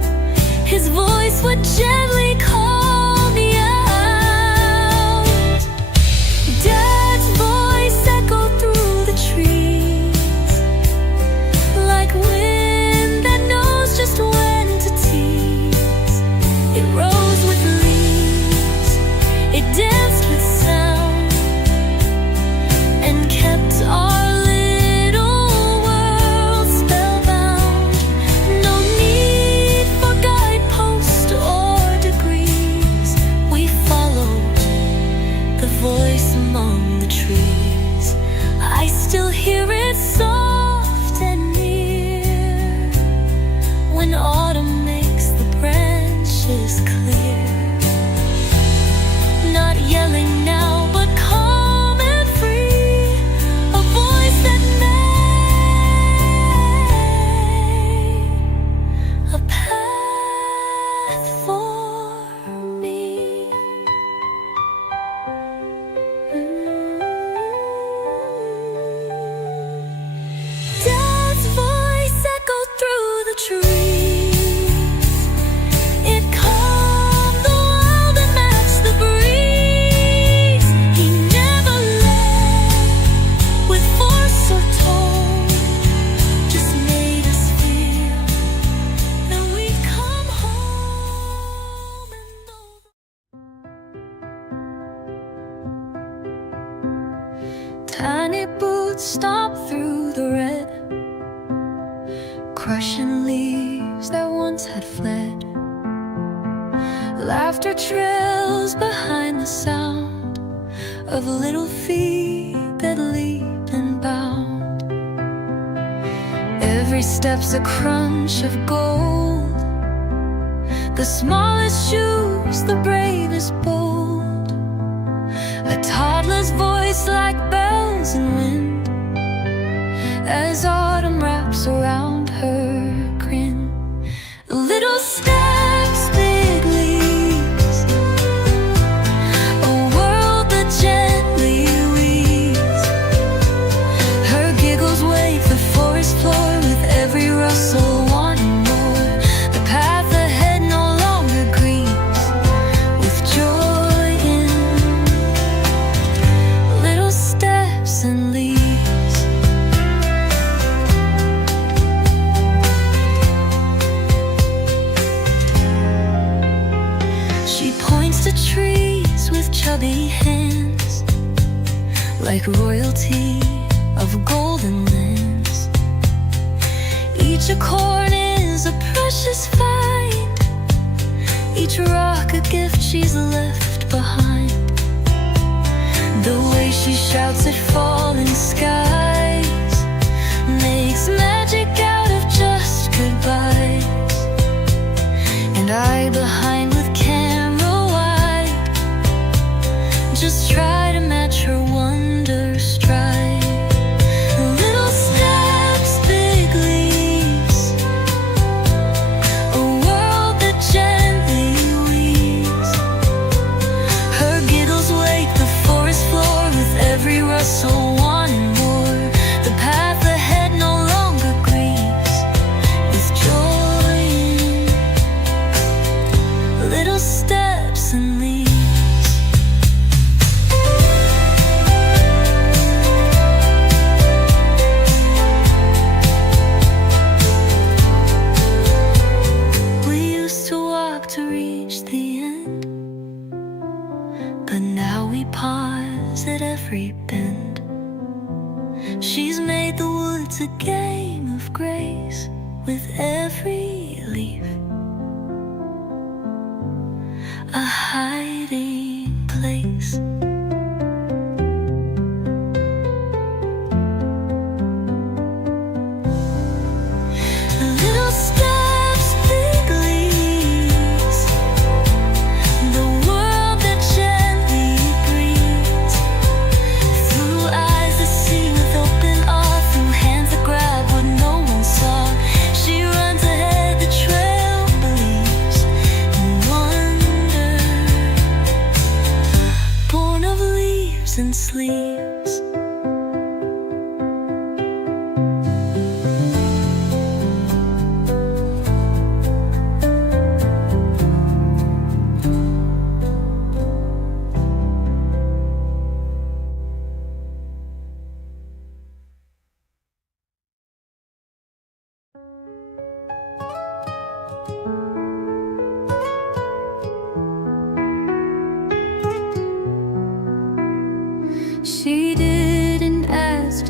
gently call me out. Dad's voice echoed through the trees like wind that knows just when to tease. It rose with leaves, it danced with sound, and kept our little world spellbound. No need for guideposts or degrees. We followed the voice among the trees. I still hear it soft and near when autumn makes the branches clear. Not yelling now, but calm and free. A voice that made a path for me. Dad's voice echoed through the trees. It calmed the world and matched the breeze. He never led with force or tone, just made us feel that we'd come home. Tiny boots stomp through the red, crushing leaves that once had fled. Laughter trails behind the sound of little feet that leap and bound. Every step's a crunch of gold, the smallest shoes, the bravest bold. A toddler's voice like bells and wind as autumn wraps around her grin. Little steps, big leaps, a world that gently weaves. Her giggles wake the forest floor with every rustle, wanting more. The path ahead no longer grieves with joy in little steps and leaves. She points to trees with chubby hands like royalty of golden lands. Each acorn is a precious find, each rock a gift she's left behind. The way she shouts at falling skies makes magic out of just goodbyes. And I behind with camera wide just try to match her wonder stride. Little steps, big leaps, a world that gently weaves. Her giggles wake the forest floor with every rustle, wanting more. The path ahead no longer grieves with joy in little steps and leaves. We used to walk to reach the end, but now we pause at every bend. She's made the woods a game of grace with every leaf, a hiding place. Little steps, big leaves, the world that gently breathes. Through eyes that see with open awe, through hands that grab what no one saw. She runs ahead, the trail believes in wonder.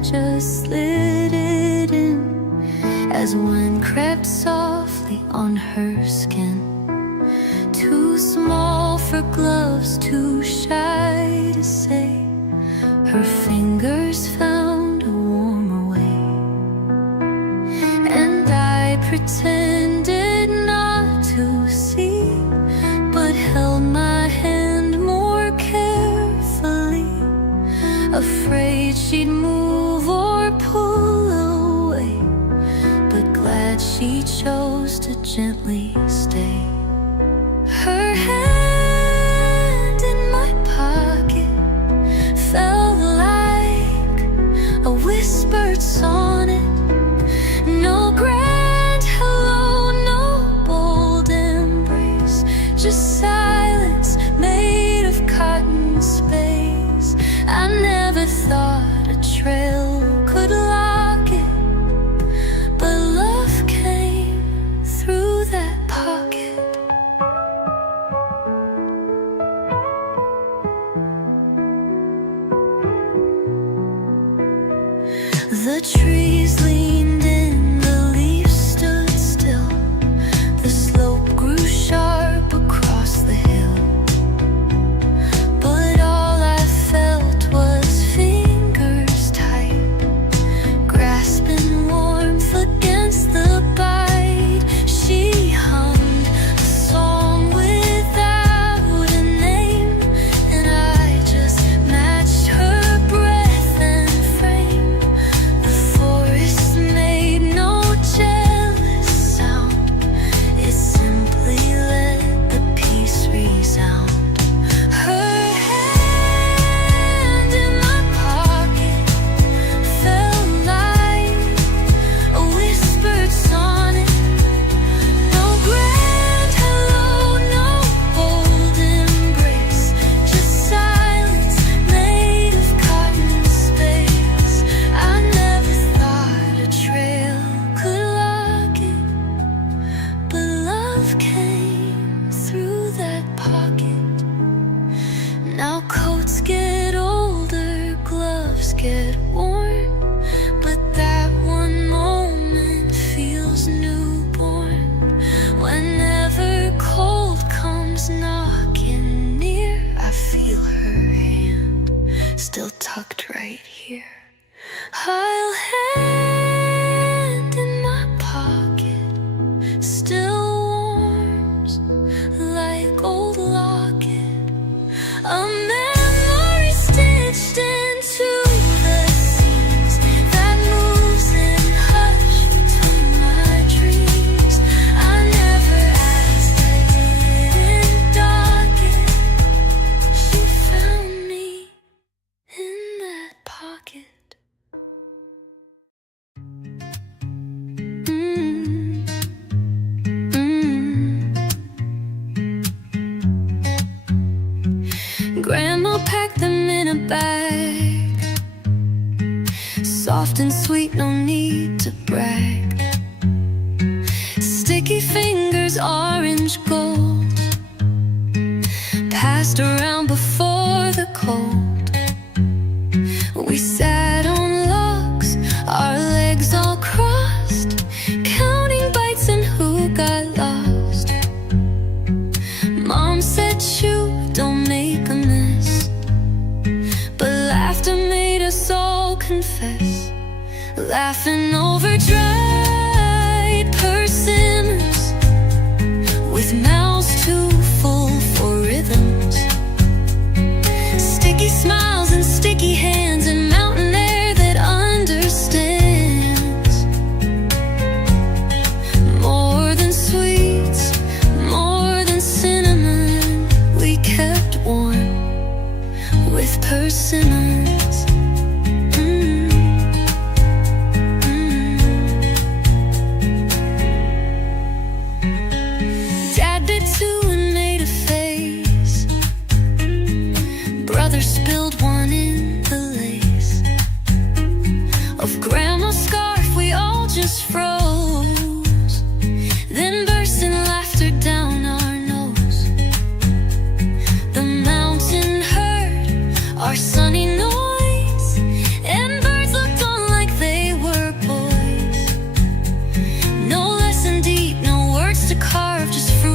just slid it in as wind crept softly on her skin. Too small for gloves, too shy to say. Her fingers found a warmer way, and I pretended not to see, but held my hand more carefully, afraid she'd move or pull away, but glad she chose to gently stay. Her hand in my pocket felt like a whispered sonnet. No grand hello, no bold embrace, just silence made of cotton space. I never thought a trail could lock it, but love came through that pocket. The trees leaned in, the leaves stood still. The slope grew sharp across the hill, but all I felt was fingers tight, grasping warmth against the bite. She hummed a song without a name, and I just matched her breath and frame. The forest made no jealous sound, it simply let the peace resound. Her hand in my pocket felt like a whispered sonnet. No grand hello, no bold embrace, just silence made of cotton space. I never thought a trail could lock it, but love came through that pocket. Now coats get older, gloves get worn, but that one moment feels newborn. Whenever cold comes knocking near, I feel her hand still tucked right here. I'll hand in my pocket still warms like old locket, a memory stitched into the seams that moves in hush between my dreams. I never asked, I didn't dock it. She found me in that pocket. Grandma packed them in a bag, soft and sweet, no need to brag. Sticky fingers, orange gold, passed around before the cold. We sat on logs, our legs all crossed, counting bites and who got lost. Mom said, chew, don't make a mess, but laughter made us all confess. Laughing over dried persimmons, with mouths too full for rhythms. Sticky smiles and sticky hands and mountain air that understands. More than sweets, more than cinnamon, we kept warm with persimmons.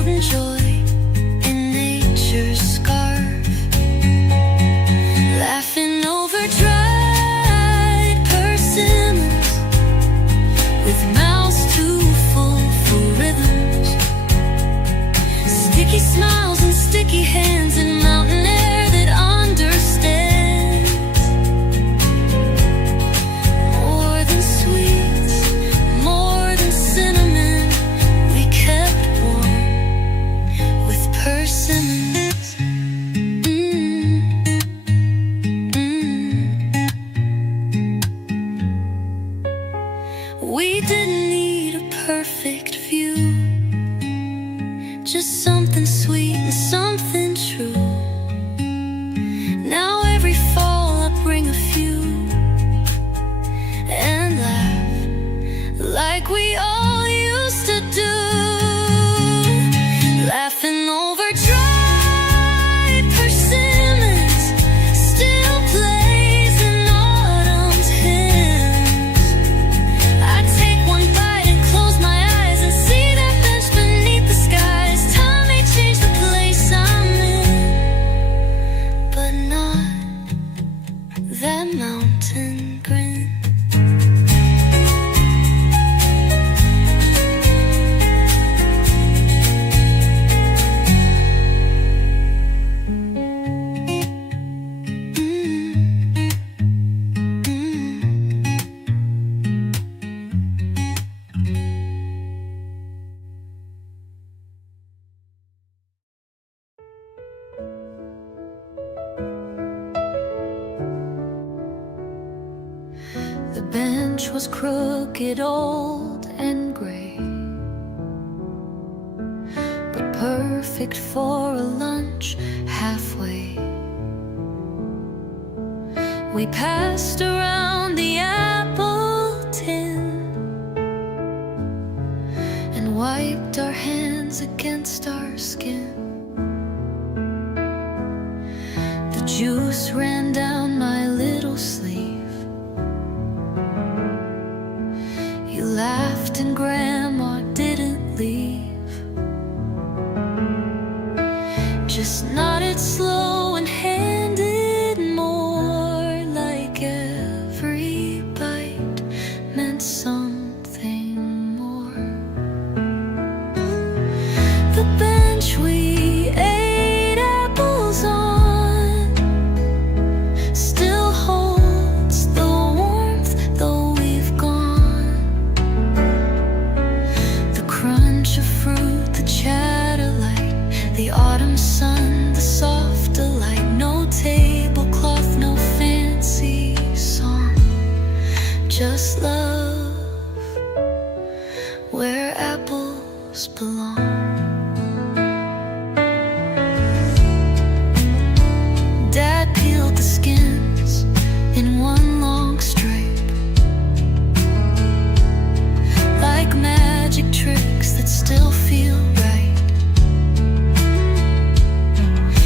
found joy in nature's scarf, laughing over dried persimmons with mouths too full for rhythms, sticky smiles and sticky hands and mountain air that understands more than sweets, more than cinnamon. We kept warm with persimmons. We didn't need a perfect view, just something sweet and something true. Now every fall I bring a few and laugh like we all used to do, laughing over dried persimmons, still plays in autumn's hymns. I take one bite and close my eyes and see that bench beneath the skies. Time may change the place I'm in, but not that mountain grin. The bench was crooked, old and gray, but perfect for a lunch halfway. We passed around the apple tin and wiped our hands against our skin. The juice ran down my little sleeve. You laughed and Grandma didn't leave, just nodded slow and handed more, like every bite meant something more. The bench we ate apples on still holds the warmth, though we've gone. The crunch of fruit, the chatter light, the autumn sun, the soft delight. No tablecloth, no fancy song, just love where apples belong. Dad peeled the skins in one long stripe, like magic tricks that still feel right.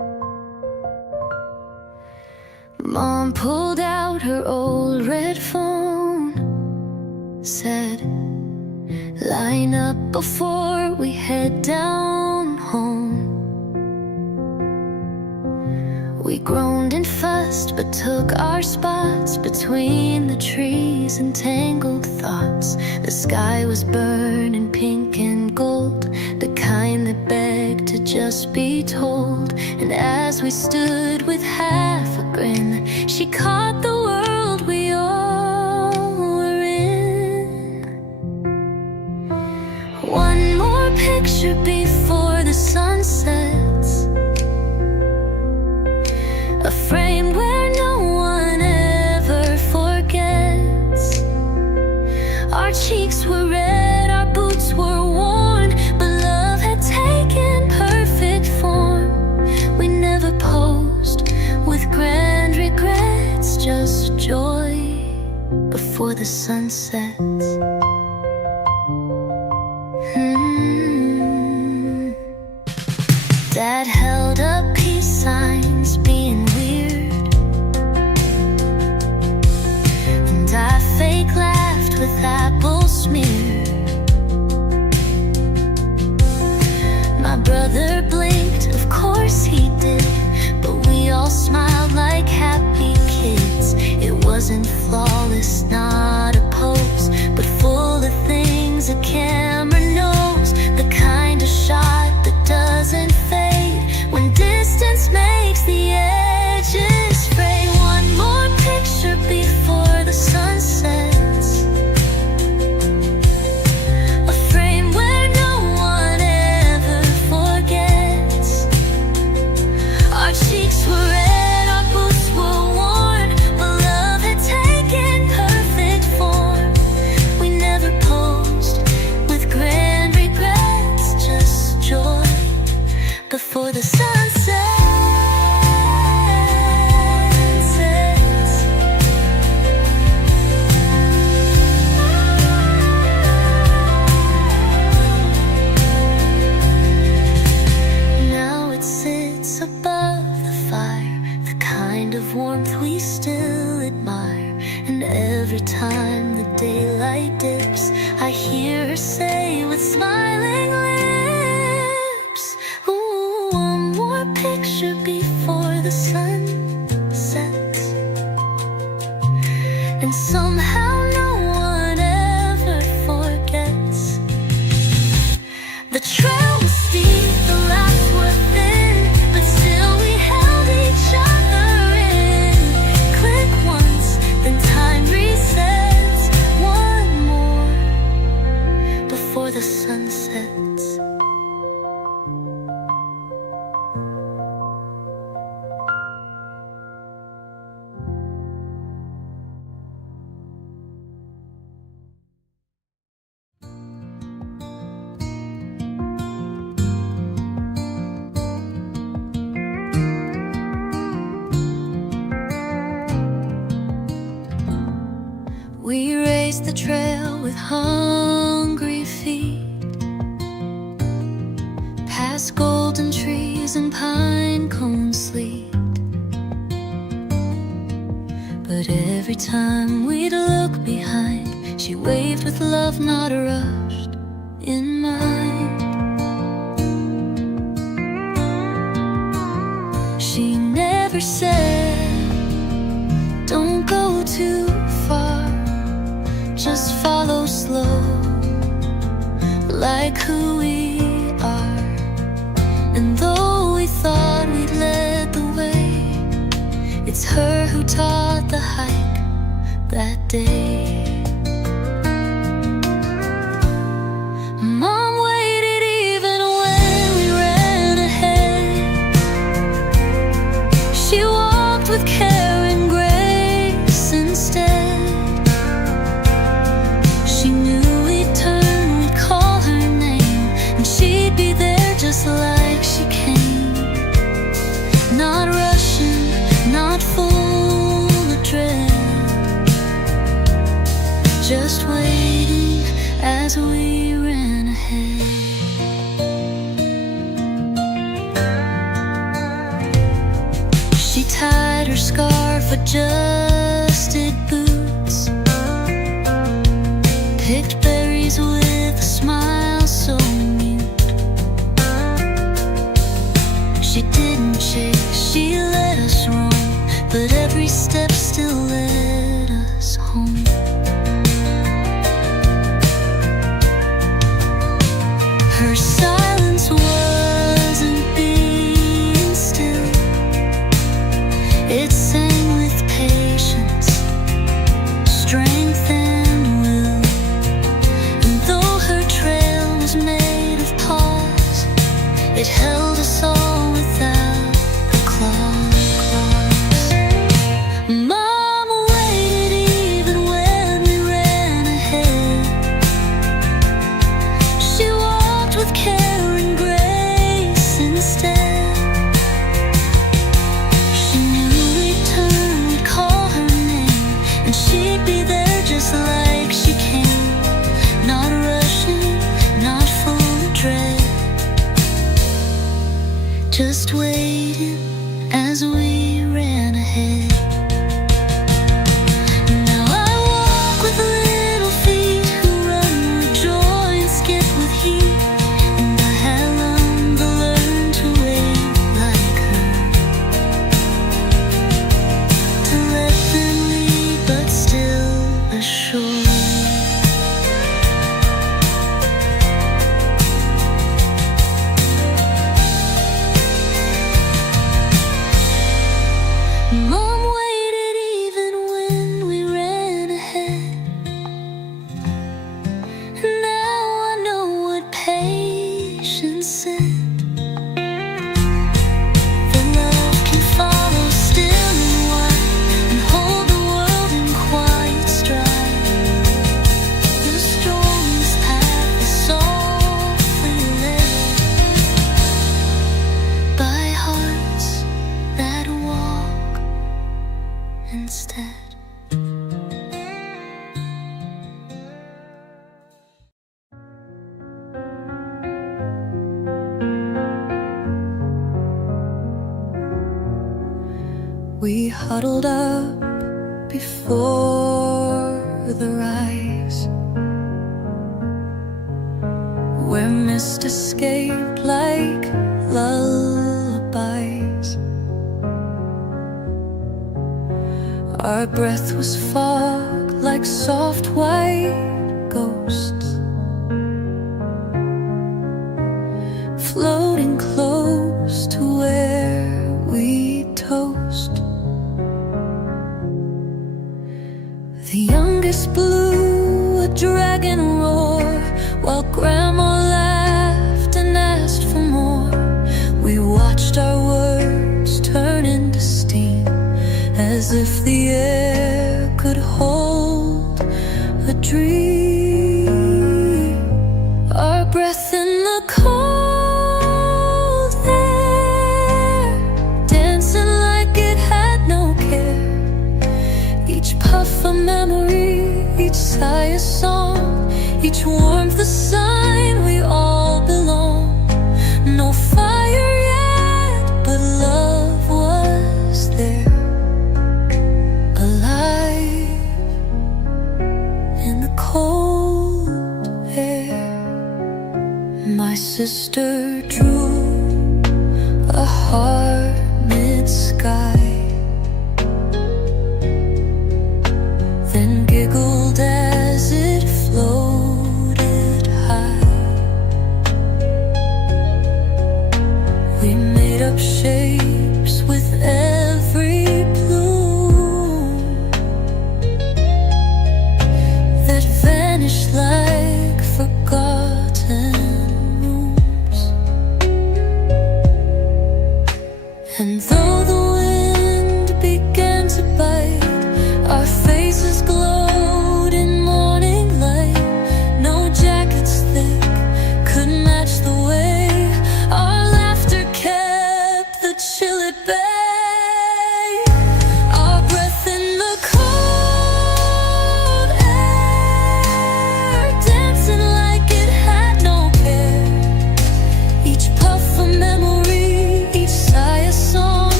Mom pulled out her old red phone, said, line up before we head down home. We groaned and fussed, but took our spots between the trees and tangled thoughts. The sky was burning pink and gold, the kind that begged to just be told. And as we stood with half a grin, she caught the world we all were in. One more picture before the sun sets, a frame where no one ever forgets. Our cheeks were red, our boots were worn, but love had taken perfect form. We never posed with grand regrets, just joy before the sun sets. Dad held up peace signs, being weird, and I fake laughed with apple smear. My brother blinked, of course he did, but we all smiled like happy kids. It wasn't flawless, not a pose, but full of things a camera knows. The kind of shot that doesn't fade when distance makes the edges fray. One more picture before the sun sets, a frame where no one ever forgets. Our cheeks were red, our boots were worn, but love had taken perfect form. We never posed with grand regrets, just joy before the sun sets. Now it sits above the fire, the kind of warmth we still admire. And every time the daylight dips, I hear her say with smiling lips, ooh, one more picture before the sun sets. And somehow no one ever forgets. The trail was steep, the laughs were thin, but still we held each other in. Click once, then time resets. One more before the sun sets. We raced the trail with hungry feet, past golden trees and pine cones sleet. But every time we'd look behind, she waved with love not rushed in mind. She never said, don't go too far, just follow slow, like who we are. And though we thought we'd led the way, it's her who taught the hike that day. Mom waited even when we ran ahead. She walked with care and grace instead. She knew we'd turn, we'd call her name, and she'd be there just like she came. Not rushing, not full of dread, just waiting as we ran ahead. She tied her scarf of adjusted boots, picked berries with a smile so mute. She didn't chase, she let us roam, but every step still led us home. Her silence wasn't being still, it sang with patience, strength and will. And though her trail was made of pause, it held us all without a clause. Mom waited even when we ran ahead. She walked with care and grace instead. She knew we'd turn, we'd call her name, and she'd be there just like she came. Not rushing, not full of dread, just waiting as we ran ahead. Now I walk with little feet who run with joy and skip with heat, and I haven't learned to wait like her, to let them lead but still assure. Mom waited even when we ran ahead. Now I know what patience is. The love can follow still and wide, and hold the world in quiet stride. The strongest path is softly led by hearts that walk instead. We huddled up before the rise, where mist escaped like lullabies. Our breath was fog like soft white ghosts, floating close to where we toast. The youngest blew a dragon roar, while Grandma laughed and asked for more. We watched our words turn into steam, as if the air could hold a dream. Our breath in the cold air, dancing like it had no care. Each puff a memory, each sigh a song, each warmth a sign we all belong. No fire yet, but love was there, alive in the cold air. My sister drew a heart mid-sky, then giggled as it floated high. We made up shapes with every bloom that vanished like forgotten rooms. And though the wind began to bite, our faces glowed in morning light. No jackets thick could match the way our laughter kept the chill at bay. Our breath in the cold air, dancing like it had no care. Each puff a memory, each sigh a song,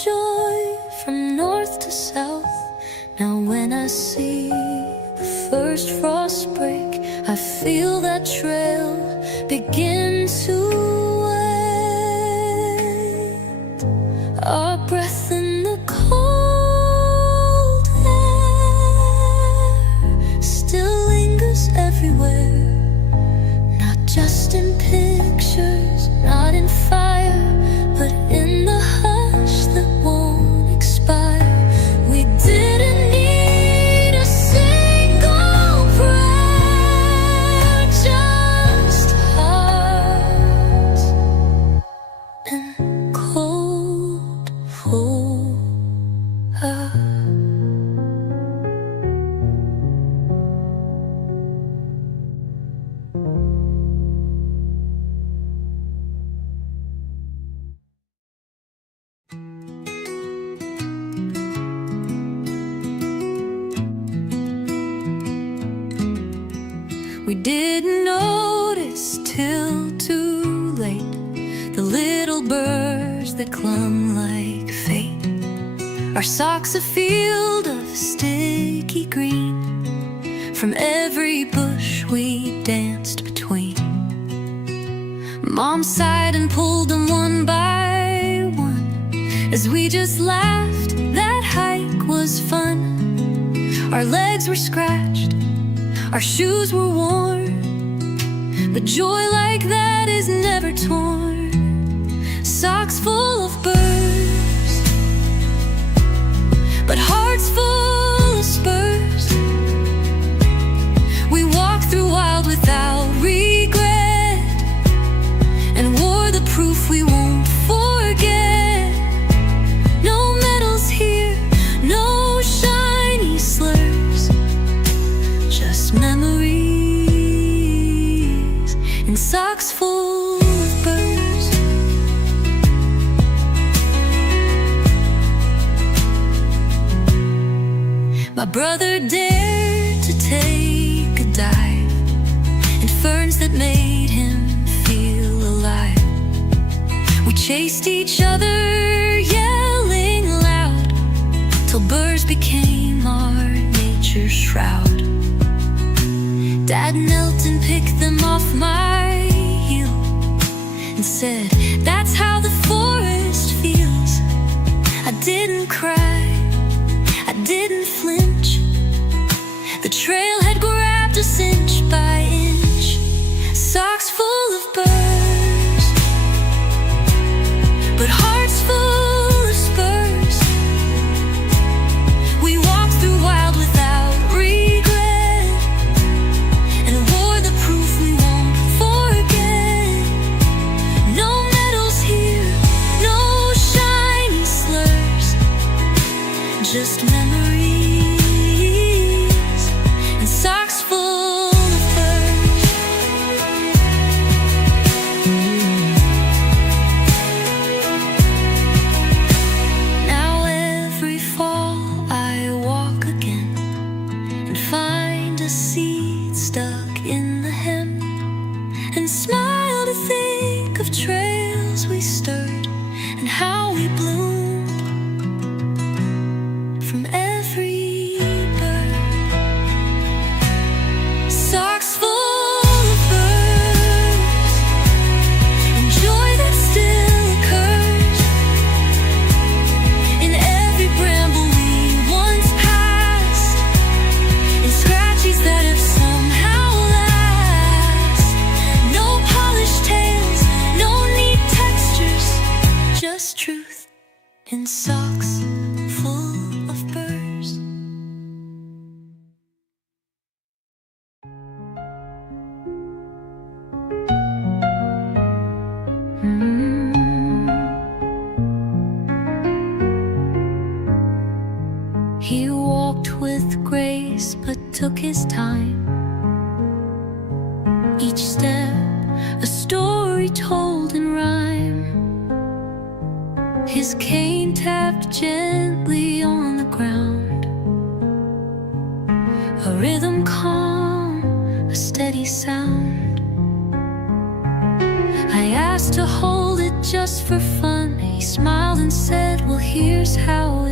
joy from north to south. Now when I see the first frost break, I feel that trail begin to wait. Our breath in the cold air still lingers everywhere. Not just in pictures, not in fire, but in the hush that won't expire. We didn't need a single prayer, just hearts and cold water. We didn't notice till too late the little birds that clung like fate. Our socks a field of sticky green from every bush we danced between. Mom sighed and pulled them one by one as we just laughed. That hike was fun. Our legs were scratched, our shoes were worn, but joy like that is never torn. Socks full of birds, but hearts full of spurs. We walked through wild without regret and wore the proof we won't forget. No medals here, no shiny slurs, just memories and socks full of birds. My brother dared to take a dive in ferns that made him feel alive. We chased each other, yelling loud, till birds became our nature's shroud. Dad knelt and picked them off my heel and said, "That's how the forest feels." I didn't cry, I didn't flinch. The trail had grabbed us inch by inch. Socks full of birds, but hearts full of spurs. We walked through wild without regret and wore the proof we won't forget. No medals here, no shiny slurs, just memories and socks full of birds. Now every fall I walk again and find a seed stuck in the hem, and smile to think of trails we stirred and how we bloomed from every bird. Socks full of birds and joy that still occurs in every bramble we once passed, in scratches that have somehow last. No polished tales, no neat textures, just truth in socks full of birds. He walked with grace but took his time. Each step a story told in rhyme. His cane tapped gently on the ground, a rhythm calm, a steady sound. I asked to hold it just for fun. He smiled and said, "Well, here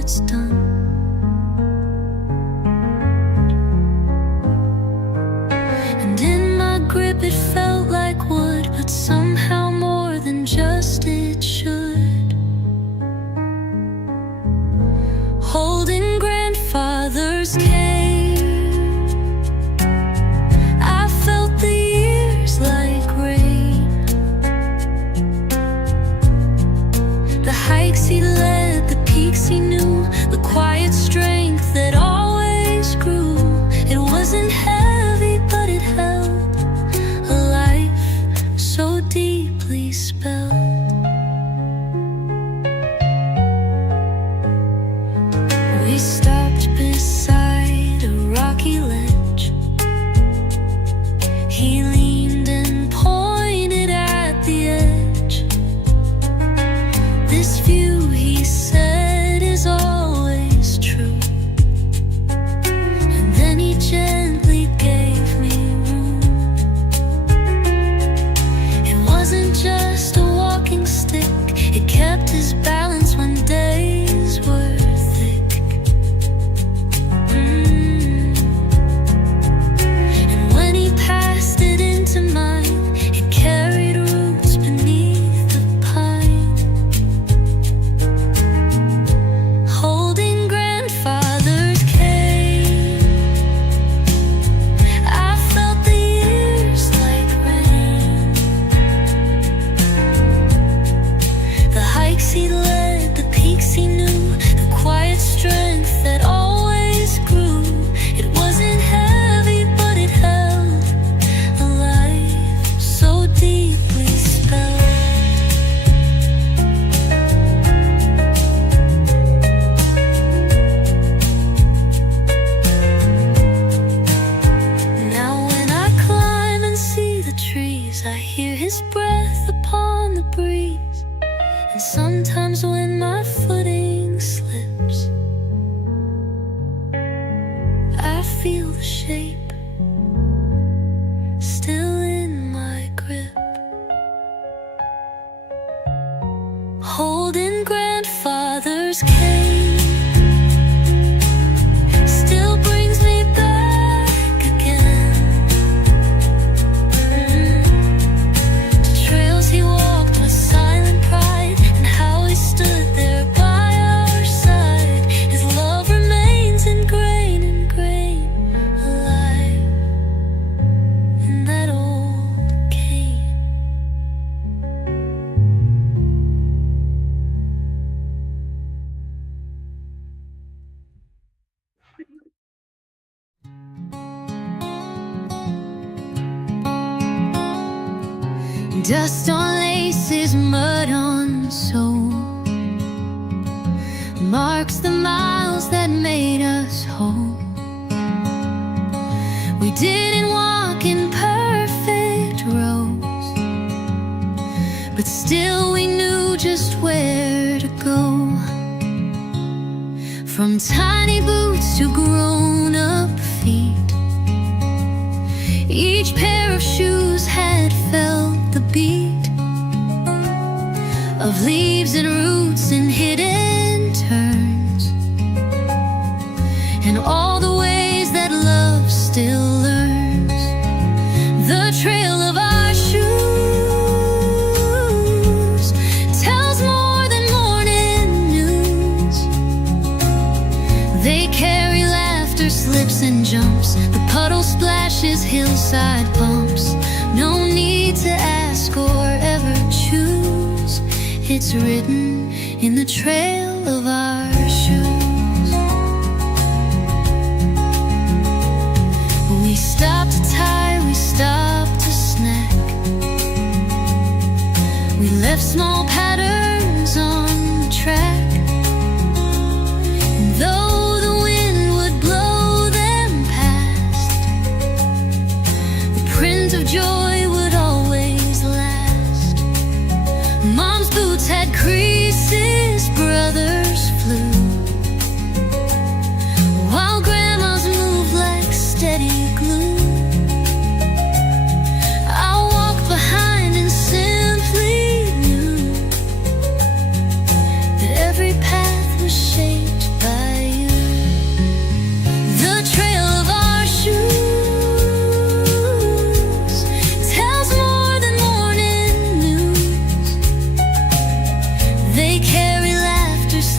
it's done. And in my grip it felt like wood, but somehow more than just it should. Holding grandfather's care, I felt the years like rain. The hikes he led, the peaks he knew, the quiet strength that always grew. It wasn't heavy, but it held a life so deeply spelled. We stopped beside a rocky ledge. He leaned and pointed at the edge. This view, he said, is always true. And then he gently gave me room. It wasn't just a walking stick, it kept his balance when days were thick. And when he passed it into mine, it carried roots beneath the pine. Holding grandfather's cane, I felt the years like rain. The hikes he led, the peaks he knew, the quiet strength that always grew. It wasn't heavy, but it held a life so deeply spelled. Now when I climb and see the trees, I hear his breath upon the breeze. And sometimes when my footing slips, I feel the shape still in my grip. Holding grandfather's cane still brings me back again to trails he walked with silent pride, and how he stood there by our side. His love remains ingrained, alive in that old cane. Dust on laces, mud on soul, marks the miles that made us whole. We didn't walk in perfect rows, but still we knew just where to go. From tiny boots to grown-up feet, each pair of shoes had felt the beat of leaves and roots and hidden turns, and all the ways that love still learns. The trail of our shoes tells more than morning news. They carry laughter, slips and jumps, the puddle splashes, hillside bumps. No need to ask or ever choose, it's written in the trail of our shoes. We stopped to tie, we stopped to snack, we left small patterns on the track. And though the wind would blow them past, the print of joy would always last. Mom's boots had creases, brothers flew, while grandma's moved like steady glue. I walked behind and simply knew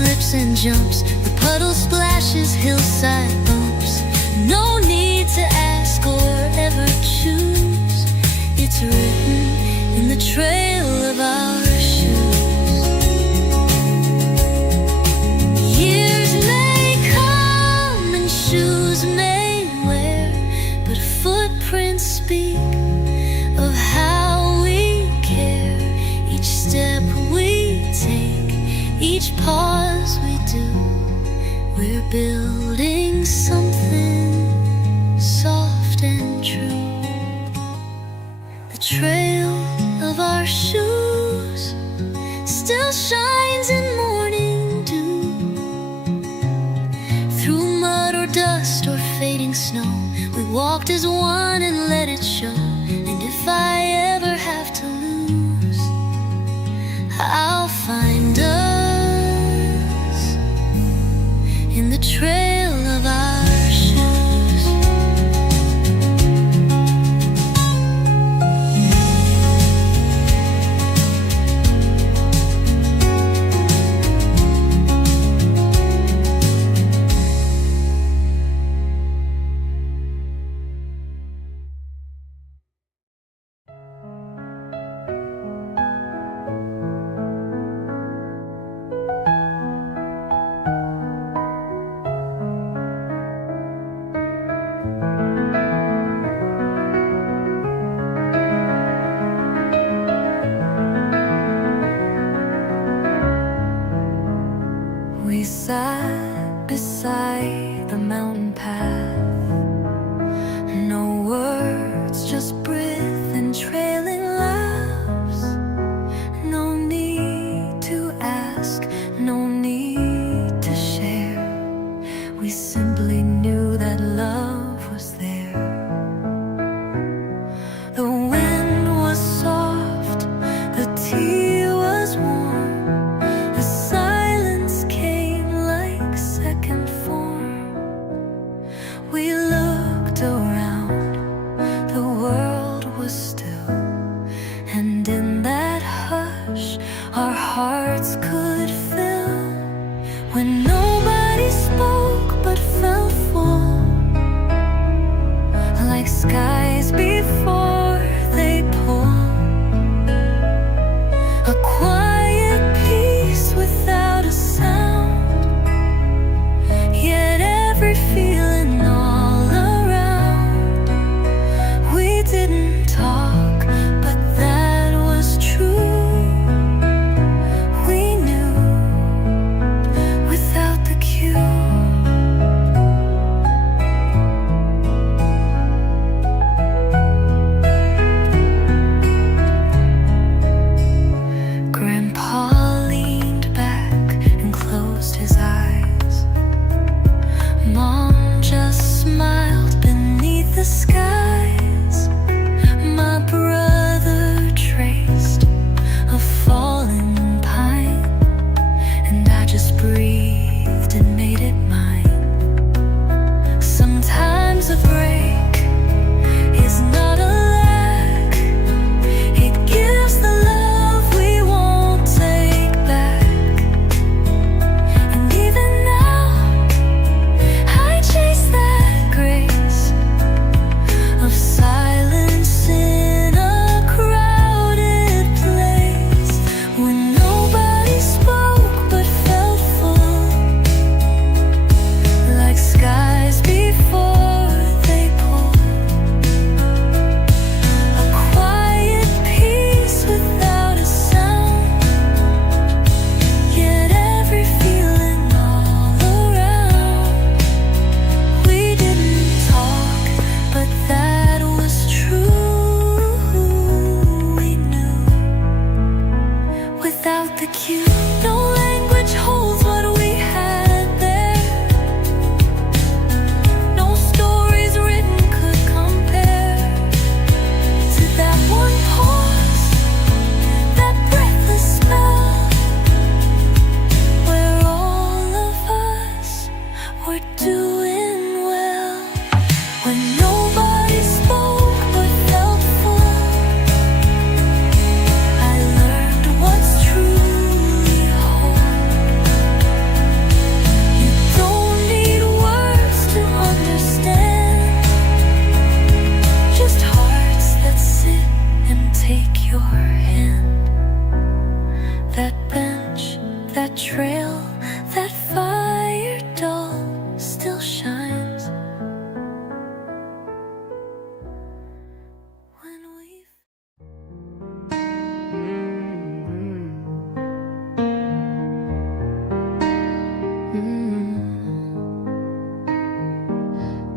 trips and jumps, the puddle splashes, hillside bumps. No need to ask or ever choose. It's written in the trail of our shoes. Years may come and shoes may wear, but footprints speak of how we care. Each step we take, each pause we do, we're building something soft and true. The trail of our shoes still shines in morning dew. Through mud or dust or fading snow, we walked as one and let it show. And if I ever have to lose, I'll find us in the trail of our shoes. We sat beside the mountain path. No words, just breath and trailing laughs. No need to ask, no need to share. We simply knew that love was there. The wind was soft, the tea was warm, the silence came like second form. We looked around, the world was still, and in that hush our hearts could fill. When nobody spoke but felt full, like skies before they pull. A quiet peace without a sound, yet every feeling all around. We didn't talk, but that was true. We knew without the cue.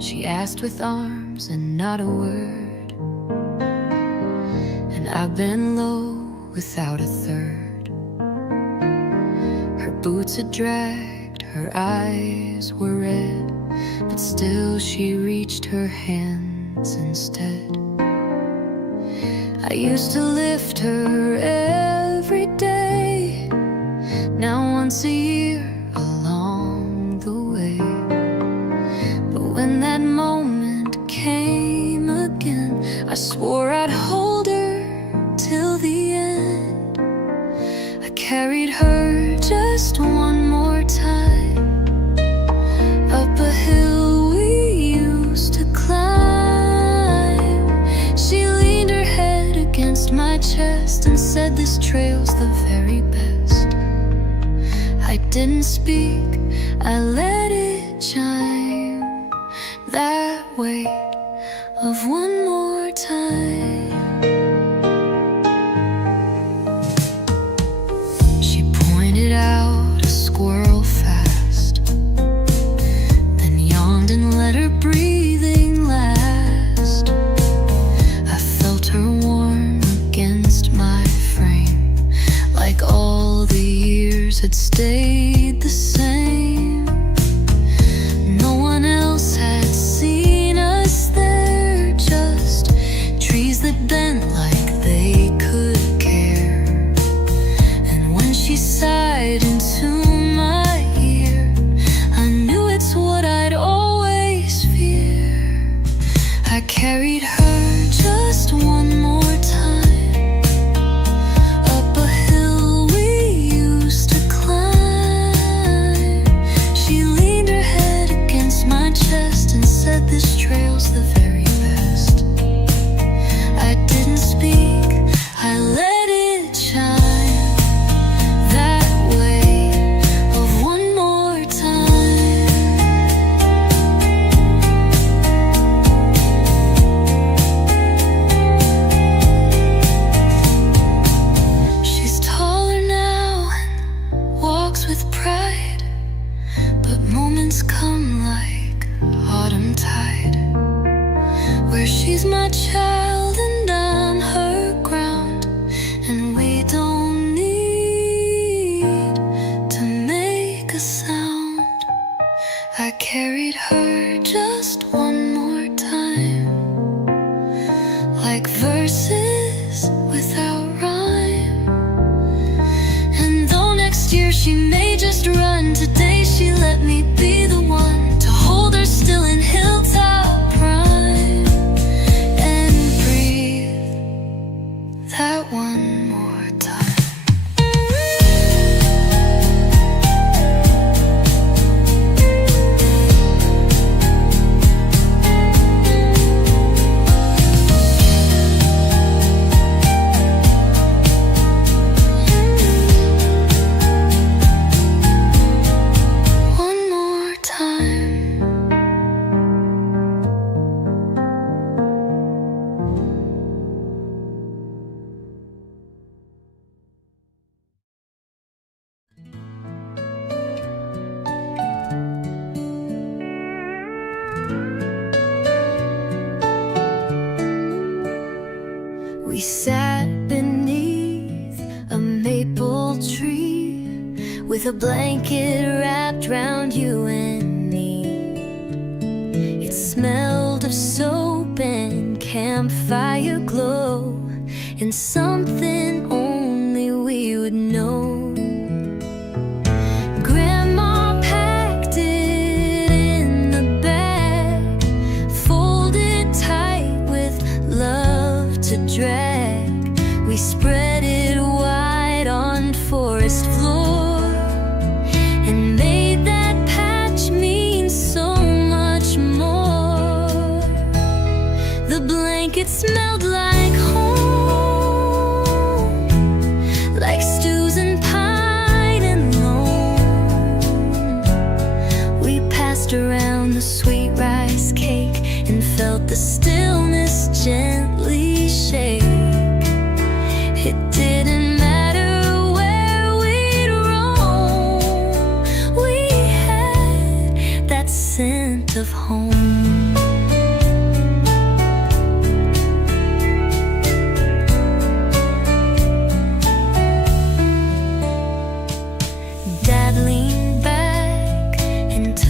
She asked with arms and not a word, and I bent low without a third. Her boots had dragged, her eyes were red, but still she reached her hands instead. I used to lift her every day, now once a year along the way. But when that moment came again, I swore I'd hold her till the end. I carried her just one more time, up a hill we used to climb. She leaned her head against my chest and said, "This trail's the very best." I didn't speak, I let it chime, that weight of one more time. She pointed out a squirrel fast, then yawned and let her breathing last. I felt her warm against my frame, like all the years had stayed the same. No one else had seen us there, just trees that bent like they could care. And when she sighed into my ear, I knew it's what I'd always fear. I carried her just one more time, up a hill we used to climb. She leaned her head against my chest and said, "This trail's the very best." I didn't speak, I let it chime, that way of one more time. She's taller now and walks with pride, but moments come like autumn tide, where she's my child and I'm her ground, and we don't need to make a sound. I carried her just one more time, like verses without rhyme. And though next year she may just run, today she let me be the one to hold her still in hilltop prime and breathe that one more time. One more time. We sat beneath a maple tree with a blanket wrapped round you and me. It smelled of soap and campfire glow, and something only we would know. Grandma packed it in the bag, folded tight with love to drag. We spread it wide on forest floor and made that patch mean so much more. The blanket smelled like home, like stews and pine and loam. We passed around the sweet rice cake and felt the stillness gently shake. It didn't matter where we'd roam, we had that scent of home.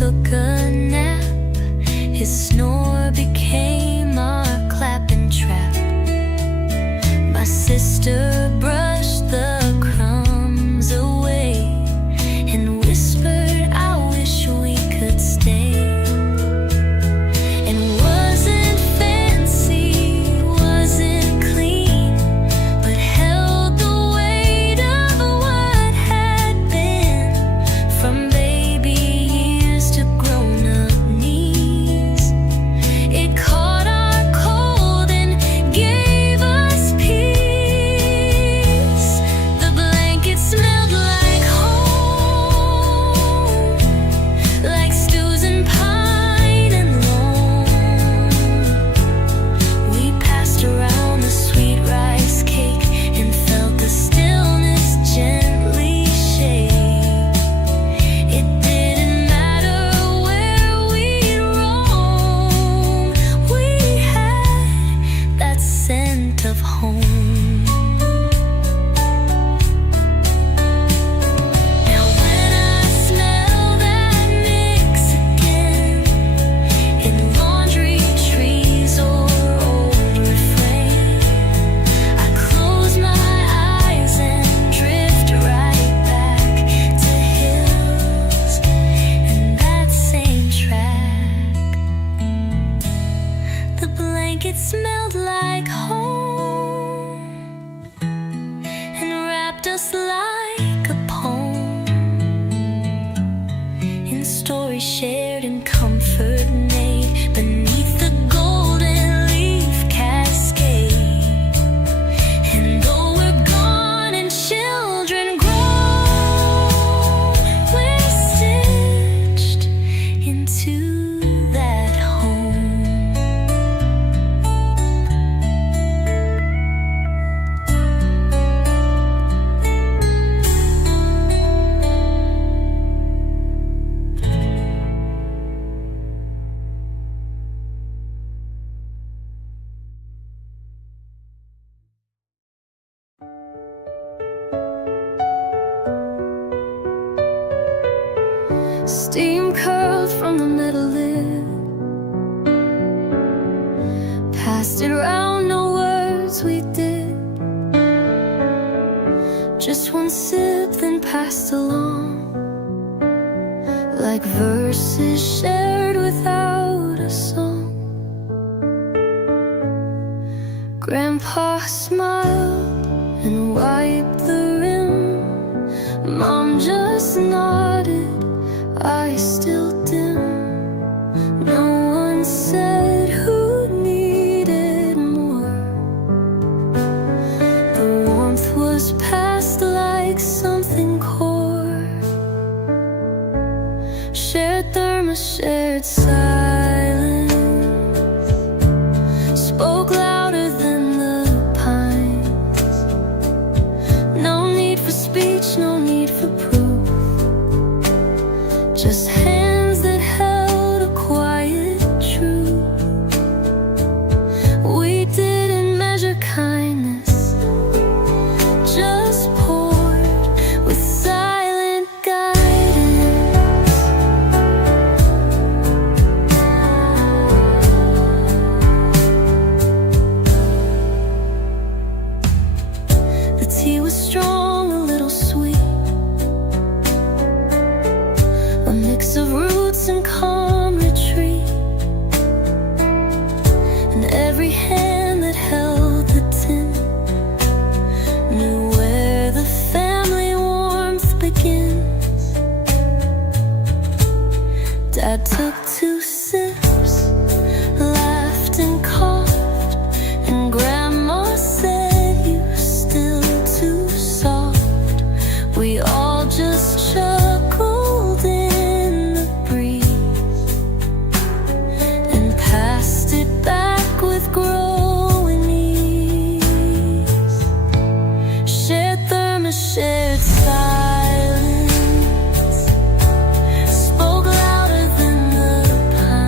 took a nap. His snore became our clapping trap. My sister brushed the crumbs away and whispered, I wish we could stay. And wasn't fancy, wasn't clean, but held the weight of what had been, from baby years to grown-up knees. It caught our cold and gave us peace. The blanket smelled like home, like stews and pine and loam. We passed around the sweet rice cake and felt the stillness gently shake. It didn't matter where we'd roam, we had that scent of home. Now when I smell that mix again, in laundry trees or old refrain, I close my eyes and drift right back to hills and that same track. The blanket smelled like home and wrapped us like a poem, in stories shared and comfort made beneath the golden leaf cascade. And though we're gone and children grow, we're stitched into that home. Steam curled from the metal lid, passed it around, no words we did. Just one sip, then passed along, like verses shared without a song. Grandpa smiled and wiped the rim. Mom just nodded, eyes still dim. No one said who needed more. The warmth was passed like something core. Shared thermos, shared silence, spoke louder than the pines. No need for speech, no need for proof, just hands that held a quiet truth. We didn't measure kindness, just poured with silent guidance. The tea was strong, a little sweet, a mix of roots and calm retreat. And every hand that held the tin knew where the family warmth begins. Dad took 2 sips, laughed and coughed, and Grandma said, "You're still too soft." We all just chuckled in the breeze and passed it back with growing ease. Shared thermos, shared silence, spoke louder than the pines.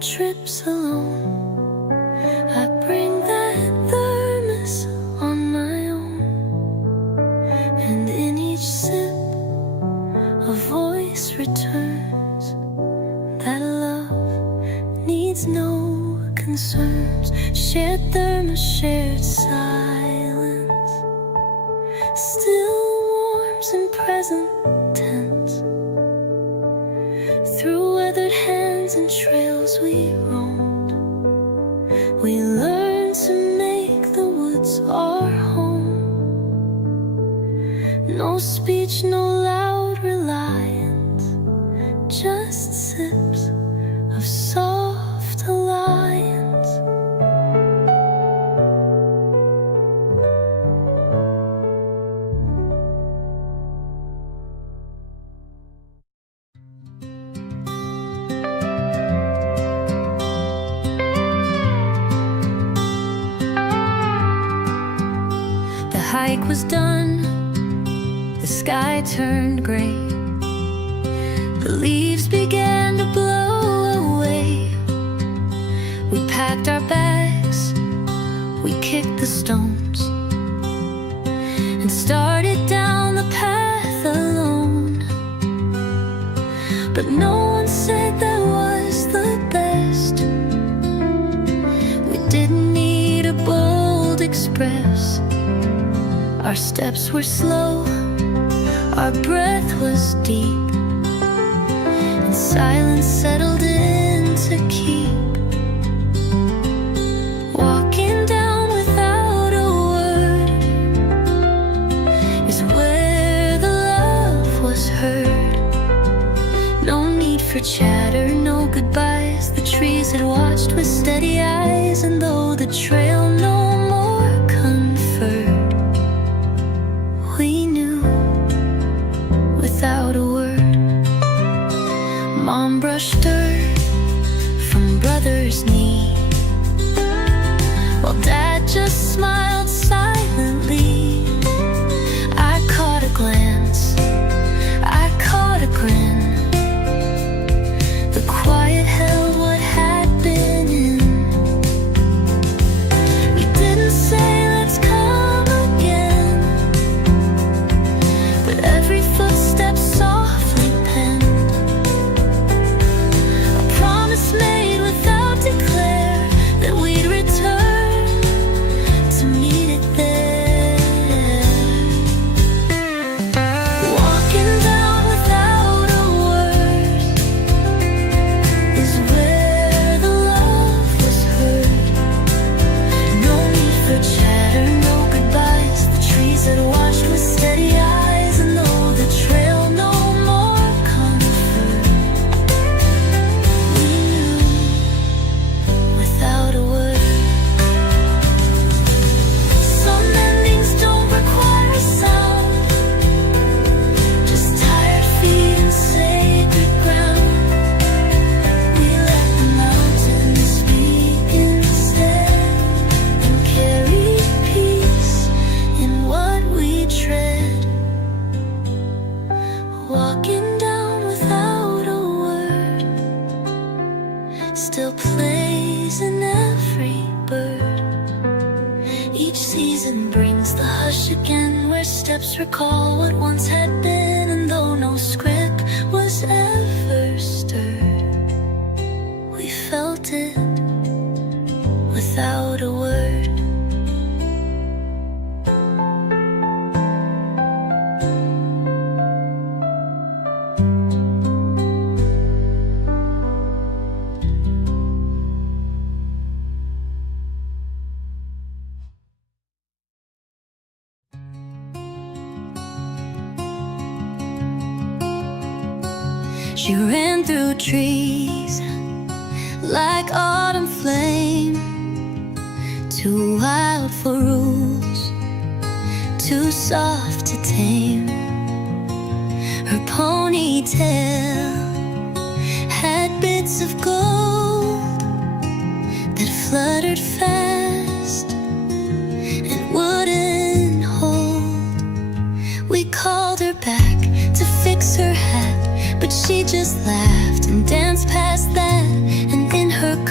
trips alone. I bring that thermos on my own, and in each sip a voice returns that love needs no concerns. Shared thermos, shared silence, still warms in present tense. Through weathered hands and trails we roamed, we learned to make the woods our home. No speech, no loud reliance, just sips of soft alliance. The hike was done, the sky turned gray, the leaves began to blow away. We packed our bags, we kicked the stones, and started down the path alone. But no one said that was the best. We didn't need a bold express. Our steps were slow, our breath was deep, and silence settled in to keep. Walking down without a word is where the love was heard. No need for chatter, no goodbyes. The trees had watched with steady eyes, and though the trail no more conferred, we knew without a word. Mom brushed dirt from brother's knee, while Dad just smiled silently. I caught a glance, I caught a grin. The quiet held what had been in. We didn't say let's come again, but every footstep softly penned, a promise made without declare, that we'd return to meet it there. Walking down without a word is where the love was heard. No need for chatter, no goodbyes. The trees had watched with steady eyes, and though the trail no more conferred, we knew without a word. Some endings don't require sound, just tired feet and sacred ground. We let the mountains speak instead, and carry peace in what we tread. Walking down without a word still plays in every bird. Each season brings the hush again, where steps recall what once had been, and though no script was ever stirred, we felt it without a word. She ran through trees like autumn flame, too wild for rules, too soft to tame. Her ponytail had bits of gold that fluttered fast and wouldn't hold. We called her back to fix her hat, but she just laughed and danced past that. And in her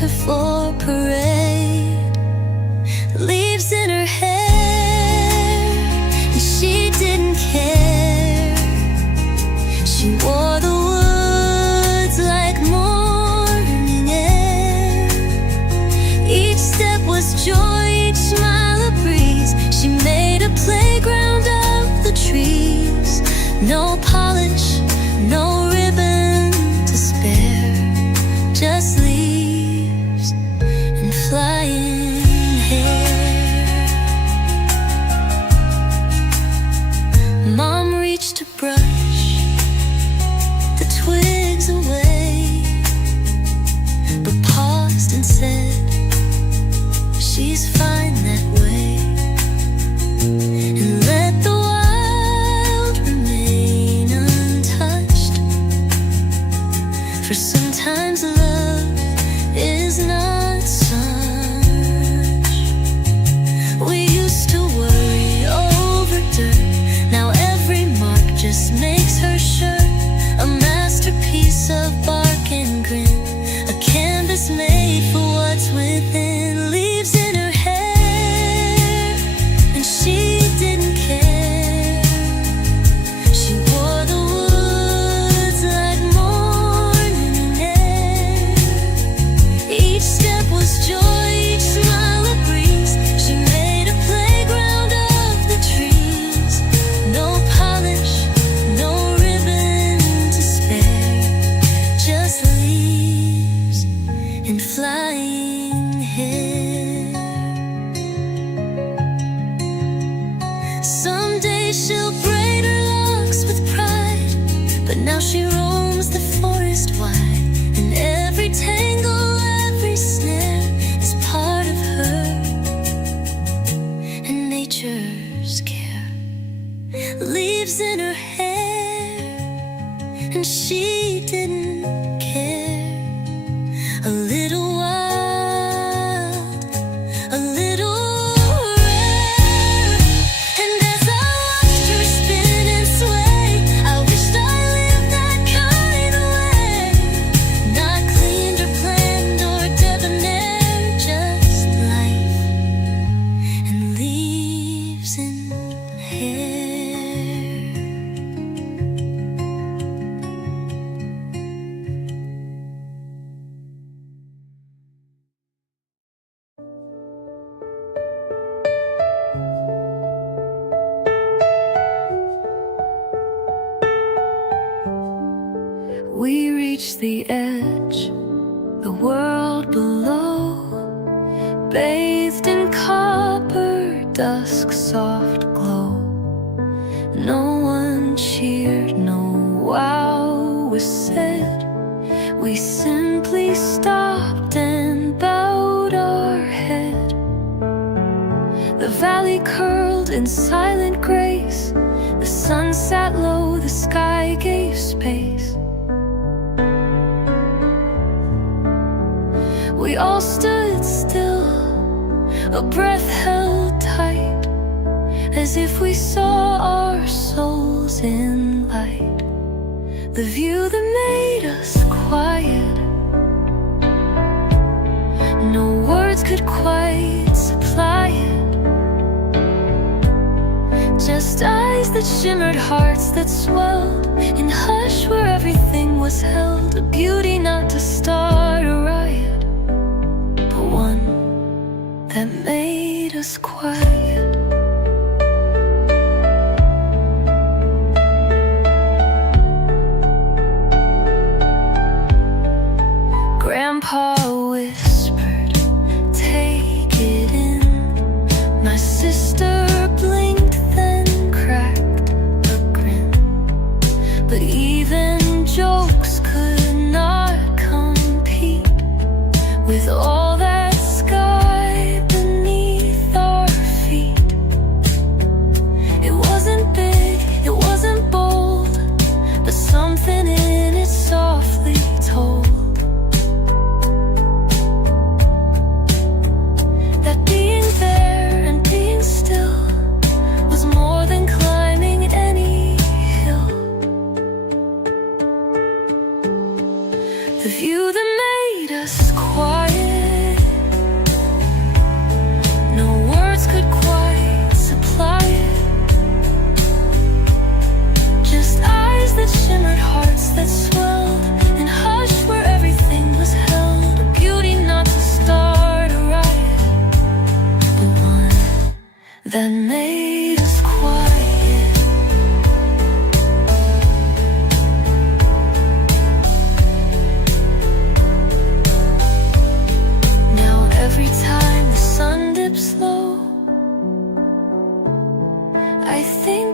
her for parade. Leaves in her hair, and she didn't care. She wore the woods like morning air. Each step was joy, each smile a breeze. She made a playground of the trees. No polish, no ribbon to spare, just leaves and flying hair. Mom reached to brush the twigs away, but paused and said, she's fine that way. And let the wild remain untouched, for sometimes love is not such. We used to worry over dirt, now every mark just makes her shirt a masterpiece of bark and grin, a canvas made for what's within. Leaves in her hair, and she didn't care. She wore the woods like morning air. Each step was joy, each smile a breeze. She made a playground of the trees. No polish, no ribbon to spare, just leaves and flying hair. Someday she'll braid her locks with pride, but now she roams the forest wide. And every tangle, every snare is part of her and nature's care. Leaves in her hair, and she didn't care. A little wild, a little rare. And as I watched her spin and sway, I wished I lived that kind of way. Not cleaned or planned or debonair, just life and leaves in hair. We reach the edge, the world below, bathed in copper dusk, soft glow. No one cheered, no wow was said. We simply stopped and bowed our head. The valley curled in silent grace. The sun sat low, the sky gave space. We all stood still, a breath held tight, as if we saw our souls in light. The view that made us quiet, no words could quite supply it. Just eyes that shimmered, hearts that swelled in hush where everything was held. A beauty not to start a riot, but one that made us quiet. Grandpa whispered, "Take it in." My sister blinked, then cracked a grin. But even jokes could not compete with all that sky beneath our feet.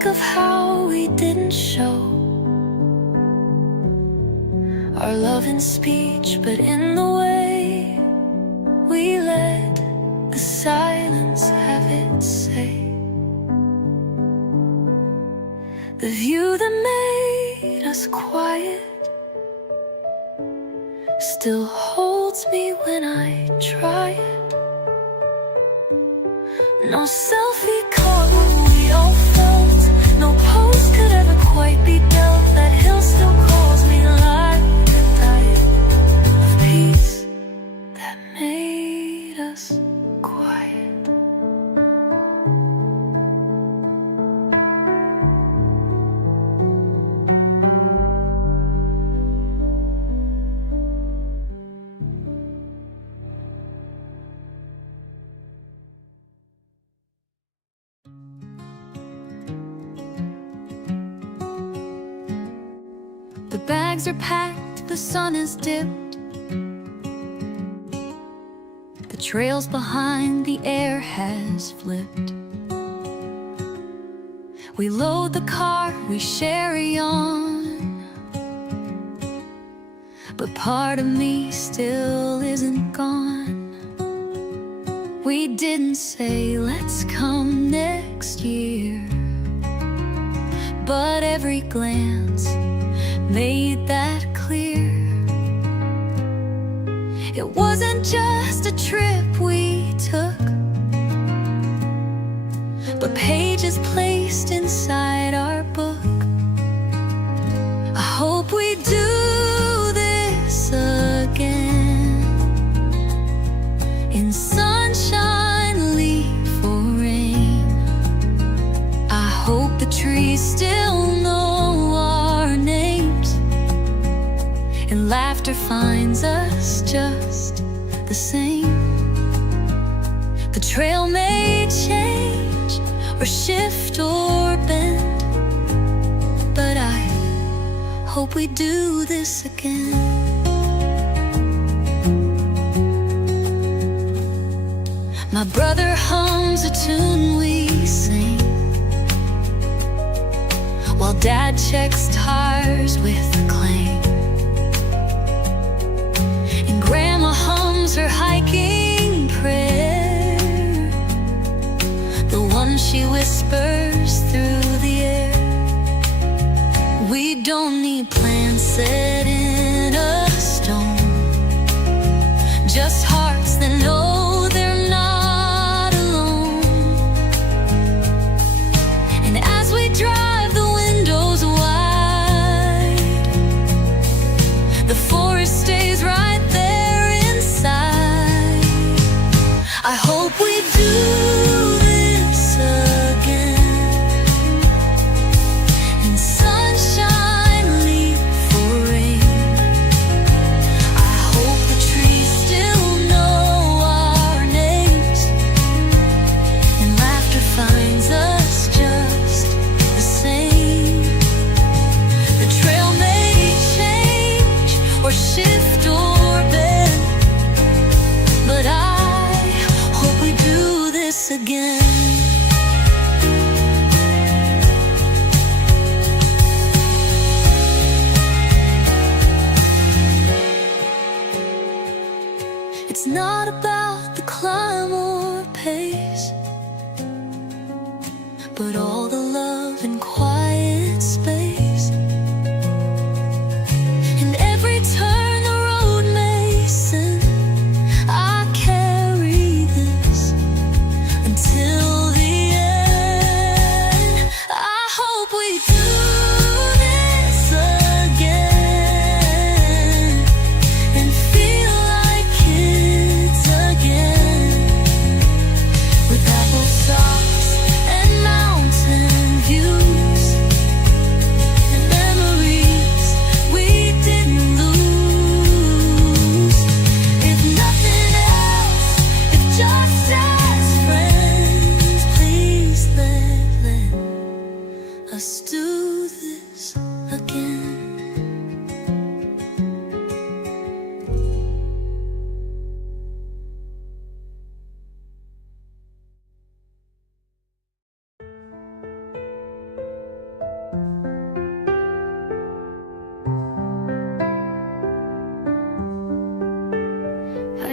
of how we didn't show our love in speech, but in the way we let the silence have its say. The view that made us quiet still holds me when I try it. No selfie caught when we all felt. No pose could ever quite be dealt. That hill still calls me like a diet of peace that made us quiet. The bags are packed, the sun is dipped. The trails behind, the air has flipped. We load the car, we share a yawn. But part of me still isn't gone. We didn't say let's come next year, but every glance made that clear. It wasn't just a trip we took, but pages placed inside our book. I hope we do this again, in sunshine, leaf or rain. I hope the trees still know our names, and laughter finds us just the same. The trail may change or shift or bend, but I hope we do this again. My brother hums a tune we sing, while Dad checks tires with acclaim. And Grandma hums her hiking prayer, the one she whispers through the air. We don't need plans set in a stone, just hearts that know they're not alone. And as we drive the windows wide, the forest stays right there inside. I hope we do this again, in sunshine, leaf or rain. I hope the trees still know our names, and laughter finds us just the same. The trail may change or shift or bend, but I hope we do this again. It's not about the climb or pace, but all the love and quiet space. And every turn the road may send, I carry this until the end. I hope we do this again, and feel like kids again, with apple sauce and mountain views, and memories we didn't lose. If nothing else, if just as friends, please let us do this again.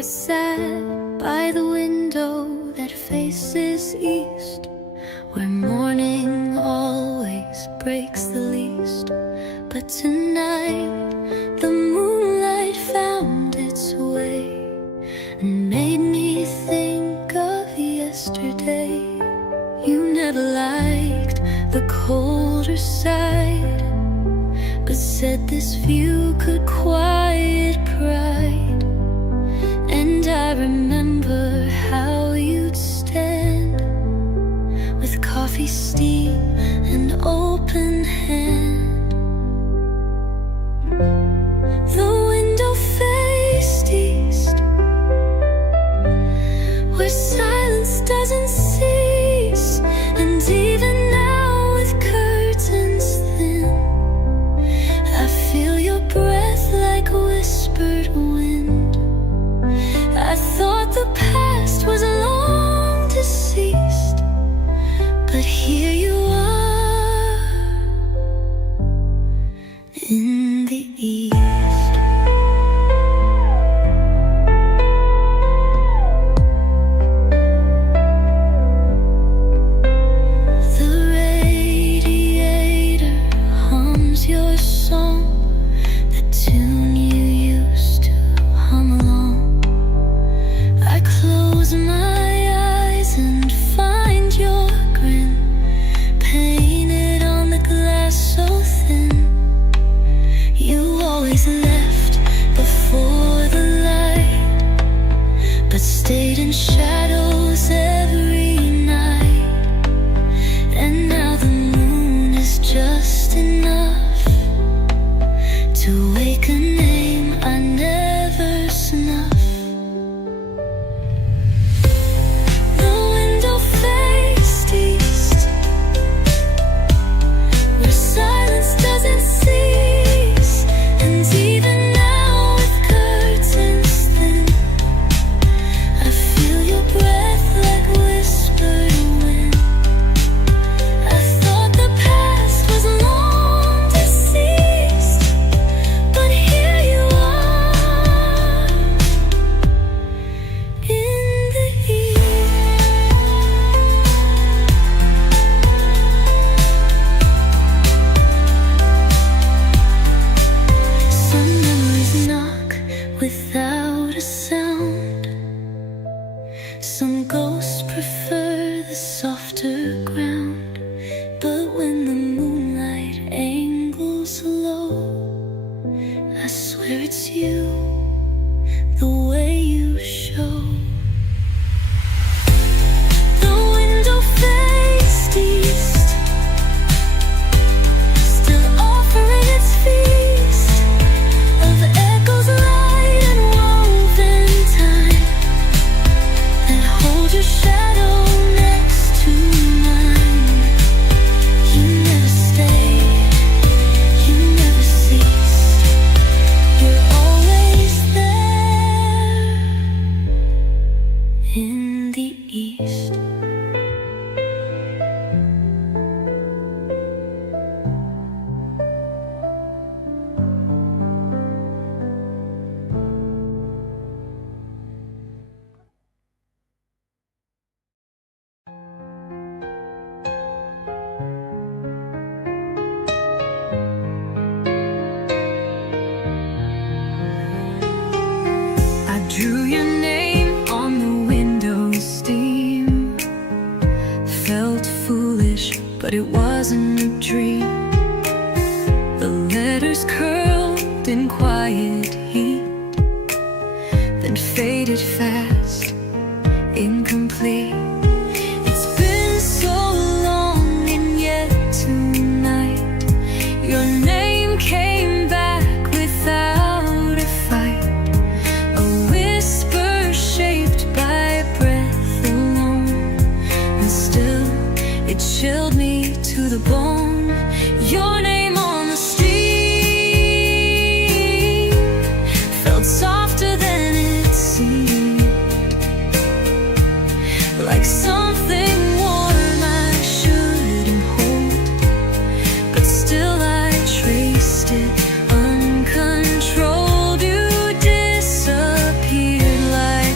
sat by the window that faces east, where morning always breaks the least. But tonight the moonlight found its way and made me think of yesterday. You never liked the colder side, but said this view could quiet pride. And I remember how you'd stand with coffee steam and open hand. The window faced east, where silence doesn't cease. And even now with curtains thin, I feel your breath like whispered wind. I thought the past was long deceased, but here you are in the east. The radiator hums your song, the tune you used to hum along. I close my eyes and find your grin painted on the glass so thin. You always left before the light, but stayed in shadows every night. And now the moon is just enough to wake a name I never snuff. The window faced east, where silence doesn't cease. And even now with curtains thin, I feel your breath like whispered wind. I thought the past was long deceased, but here you are in the east. Some memories knock without a sound. Some ghosts prefer the softer ground. But when the moonlight angles low, I swear it's you, the way you show. The window faced east, still offering its feast of echoes light and woven time, that hold your shadow next to mine. You never stayed, you never ceased, you're always there in the east. I drew your name on the window steam. Felt foolish, but it wasn't a dream. The letters curled in quiet heat, then faded fast, incomplete. It's been so long, and yet tonight your name came back without a fight. A whisper shaped by breath alone, and still it chilled me to the bone. Your name on the street felt softer than it seemed, like something warm I shouldn't hold. But still I traced it uncontrolled. You disappeared like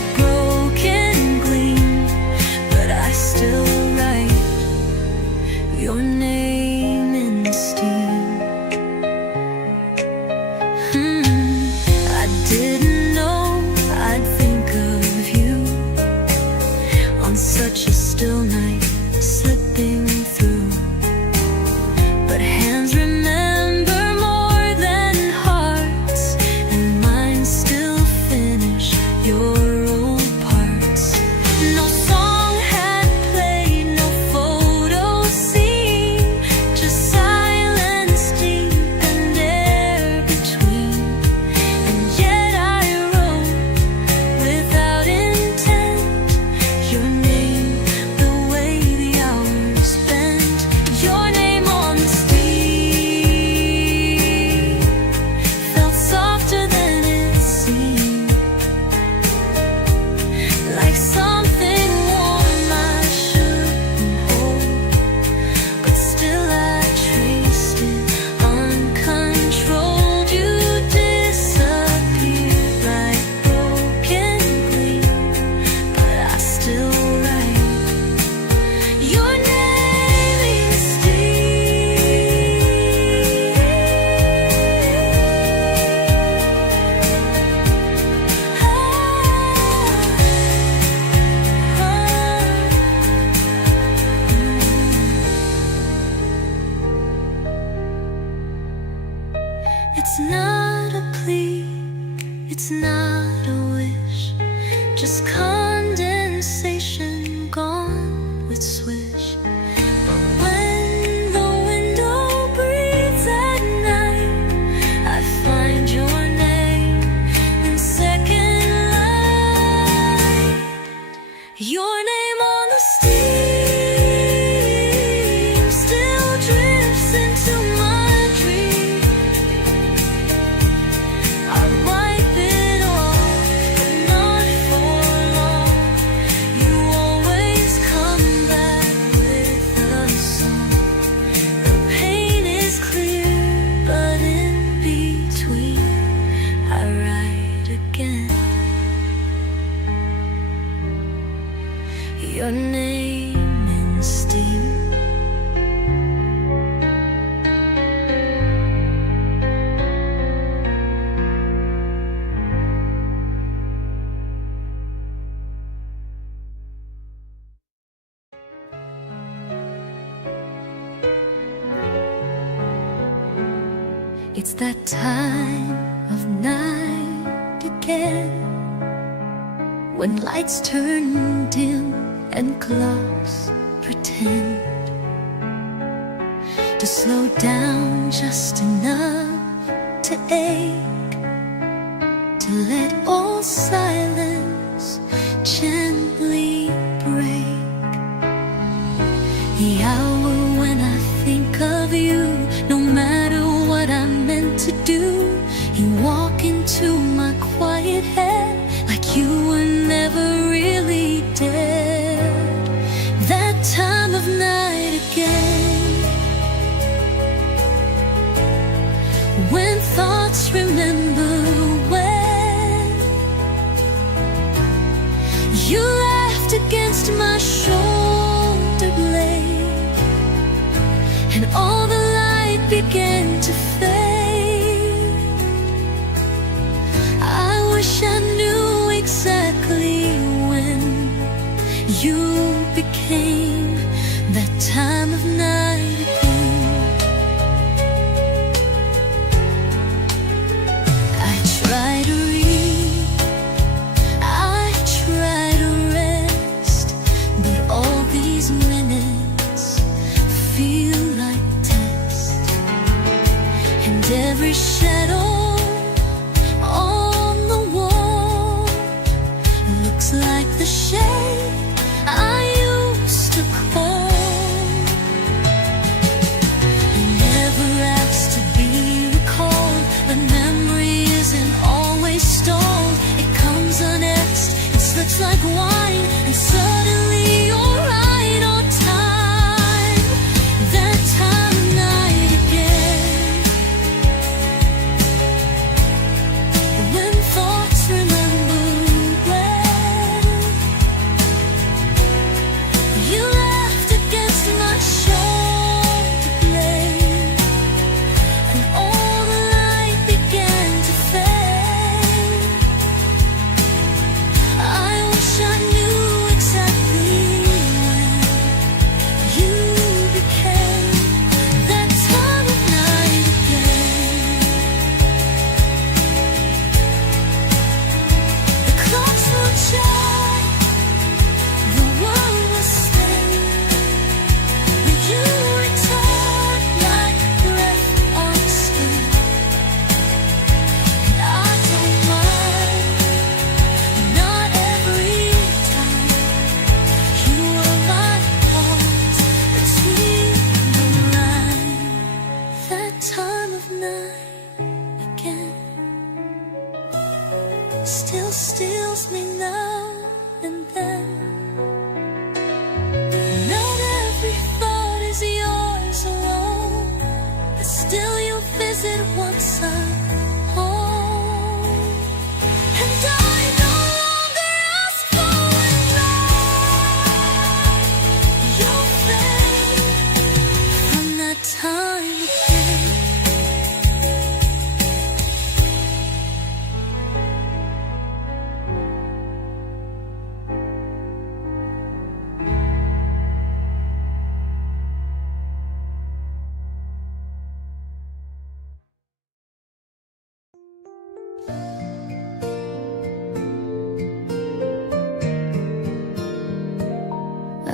It's not a plea, it's not a wish, just condensation gone with swish. But when the window breathes at night, I find your name in second light. Your name on the steam still drifts into my dream. I wipe it off, but not for long. You always come back with a song. The pain is clear, but in between I write again. Your name in steam. It's that time of night again, when lights turn dim and clocks pretend to slow down just enough to ache, to let all silence gently break. The hour when I think of you, no matter what I'm meant to do, you walk into my quiet head like you were never really dead. That time of night again, when thoughts remember when you laughed against my shoulder blade, and all the light began to fade. I wish I knew exactly when you became that time of night again. I try to read, I try to rest, but all these minutes feel like tests, and every shadow on the wall looks like the shade I used to call. You never asked to be recalled, but memory isn't always stalled. It comes unasked, it slips like wine, and suddenly you're right on time. That time of night again, when thoughts remember when you laughed against my shoulder blade, and all the light began to fade. I wish I knew exactly when you became that time of night again. The clocks will chime, the world will stay, when you return like breath on skin. And I don't mind, not every time. You are my heart between the lines. That time of night again still steals me now and then. Not every thought is yours alone, but still you'll visit once I'm home. And I no longer ask for a you'll fade from that time again.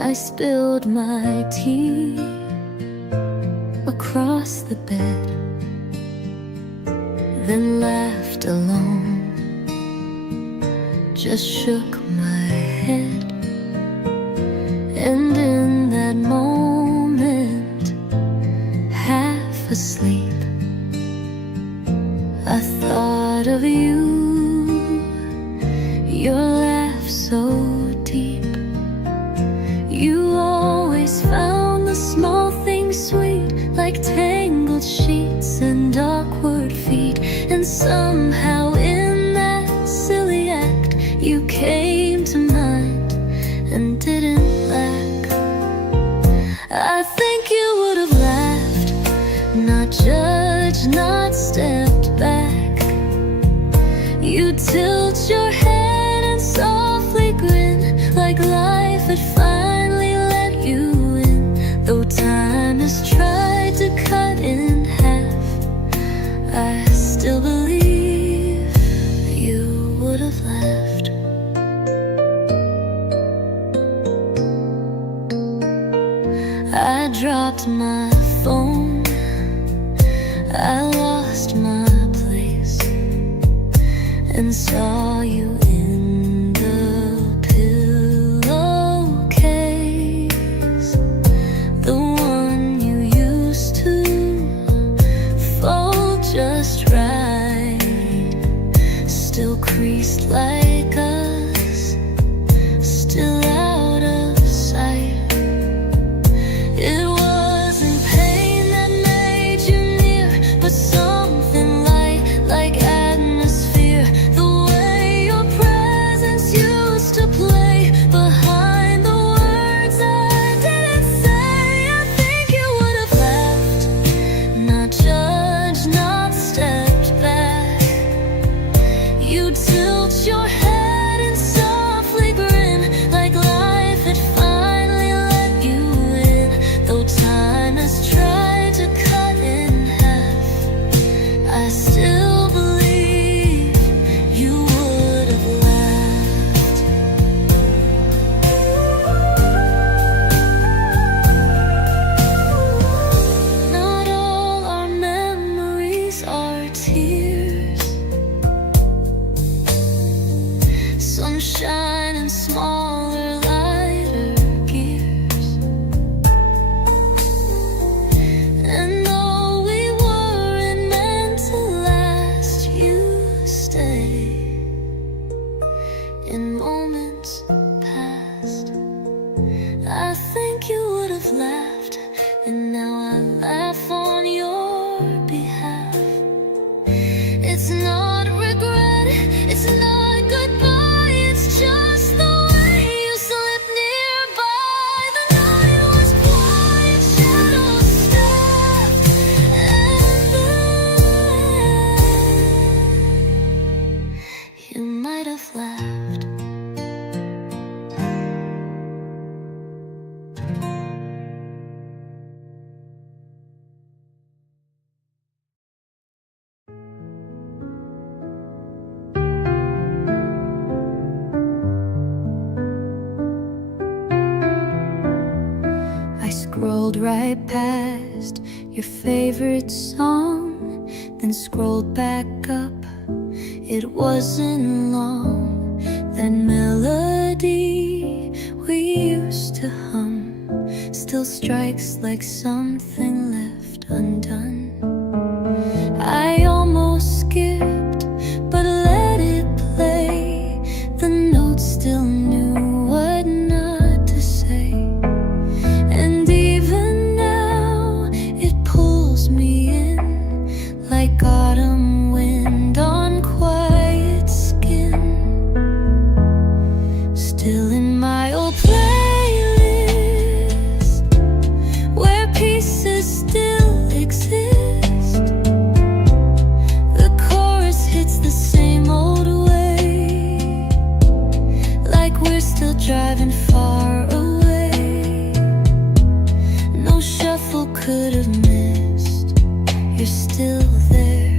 I spilled my tea across the bed, then laughed alone, just shook my head. And in that moment, half asleep, I thought of you, your laugh so deep. You always found the small things sweet, like tangled sheets and awkward feet. And somehow in that silly act, you came to mind and didn't lack. I think you would have laughed, not judged, not stepped back. You tilt your head and softly grin, like life had finally let you in. Though time has tried to cut in half, I still believe you would have laughed. I dropped my phone, I lost my place, and saw you in the pillowcase, the one you used to fold just right, still creased like us, still out of sight. It wasn't pain that made you near, but something light, like atmosphere. The way your presence used to play behind the words I didn't say. I think you would have laughed, not judged, not stepped back. You tilt your head and softly grin, like life had finally let you in. Though time has tried to cut in half, I still believe you would have laughed. Not all our memories are tears. Some shine in smaller, lighter gears. And though we weren't meant to last, you stay in moments past. I think you would have laughed, and now I laugh on your behalf. It's not regret, it's not goodbye, it's just the way you slipped nearby. The night was quiet, shadows stepped, and then you might have laughed. I scrolled right past your favorite song, then scrolled back up. It wasn't long. That melody we used to hum still strikes like something left undone. I almost skipped, but let it play. The notes still knew what not to say. And even now it pulls me in, like autumn wind on quiet skin. Still in my old playlist, where pieces still exist. The chorus hits the same old way, like we're still driving far away. No shuffle could have missed, you're still there.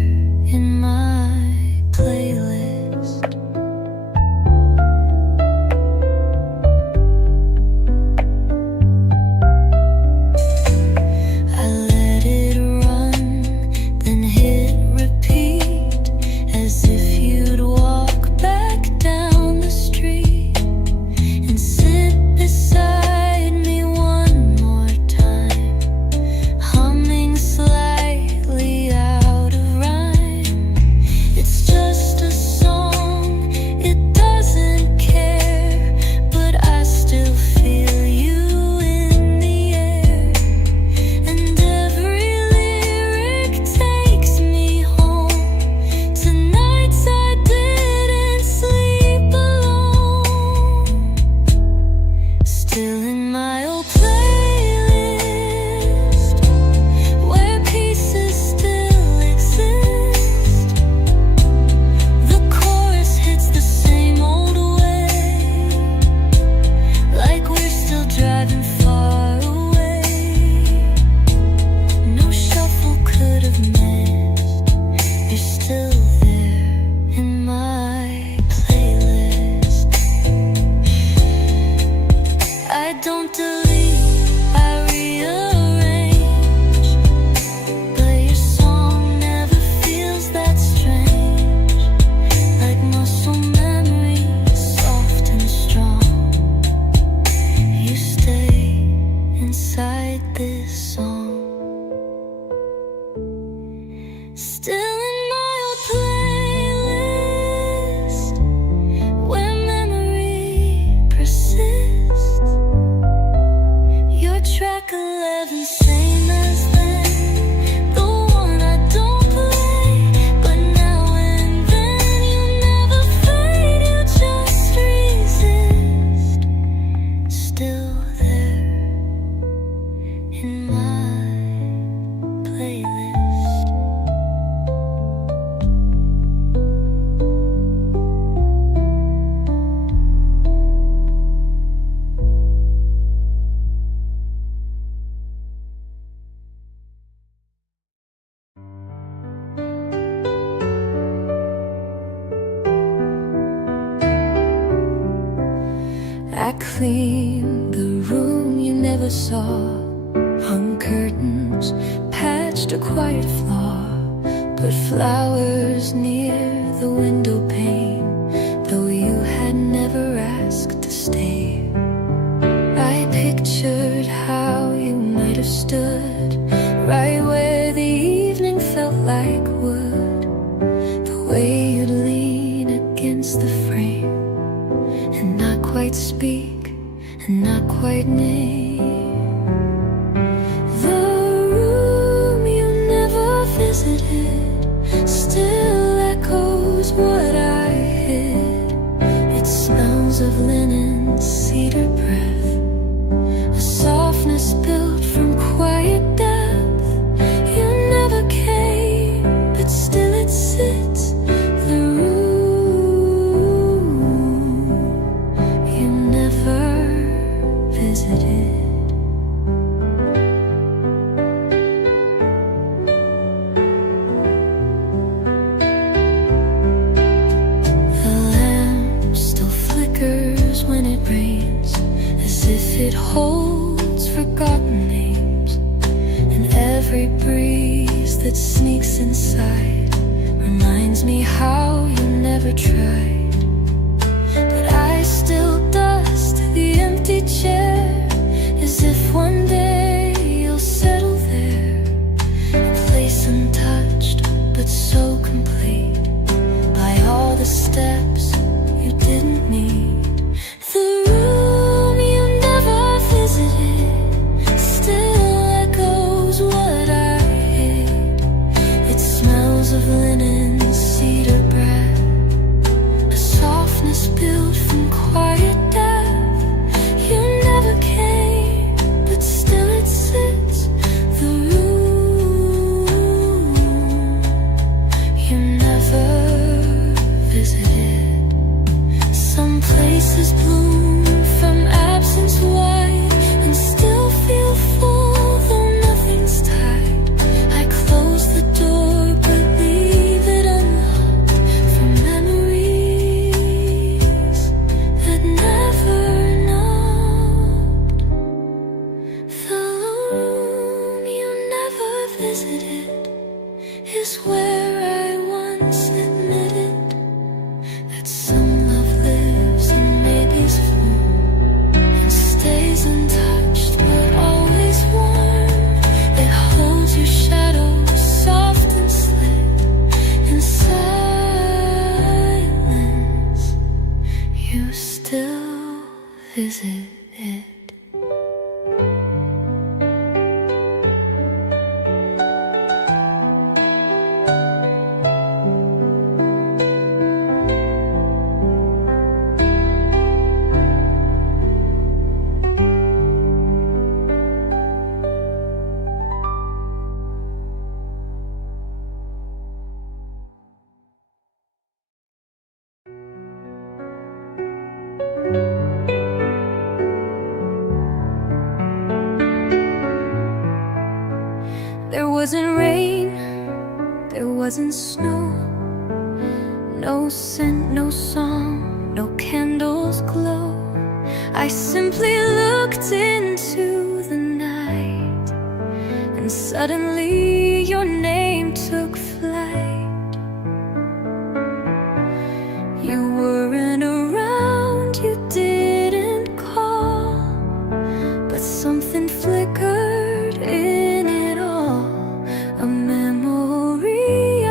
still in my old playlist where memory persists. Your track 11, same as then, the one I don't play, but now and then you never fade, you just resist. Still there in my playlist. I cleaned the room you never saw, hung curtains, patched a quiet flaw, put flowers near the window pane, though you had never asked to stay. I pictured how you might have stood right where the evening felt like wood, the way you'd lean against the frame and not quite speak and not quite name. The room you never visited still echoes what I hid. It smells of linen, cedar breath, a softness built from quiet depth. You never came, but still it sits. The room you never visited. The lamp still flickers when it rains, as if it holds forgotten names. And every breeze that sneaks inside reminds me how you never tried. But I still dust the empty chair, as if one day you'll settle there, a place untouched but so complete by all the steps you didn't need. The room you never visited still echoes what I hid. It smells of linen, cedar breath, a softness built from quiet depth. You never came, but still it sits. The room you never visited. Some places bloom from absence wide and still feel full, though nothing's tied. I close the door but leave it unlocked for memories that never knocked. The room you never visited is where I once admitted that some love lives in baby's form and stays untouched but always warm. It holds your shadow soft and slick in silence. You still visit it. There wasn't rain, there wasn't snow, no scent, no song, no candles glow. I simply looked into the night, and suddenly your name took flight. You weren't around, you didn't call, but something flickered in it all. A memory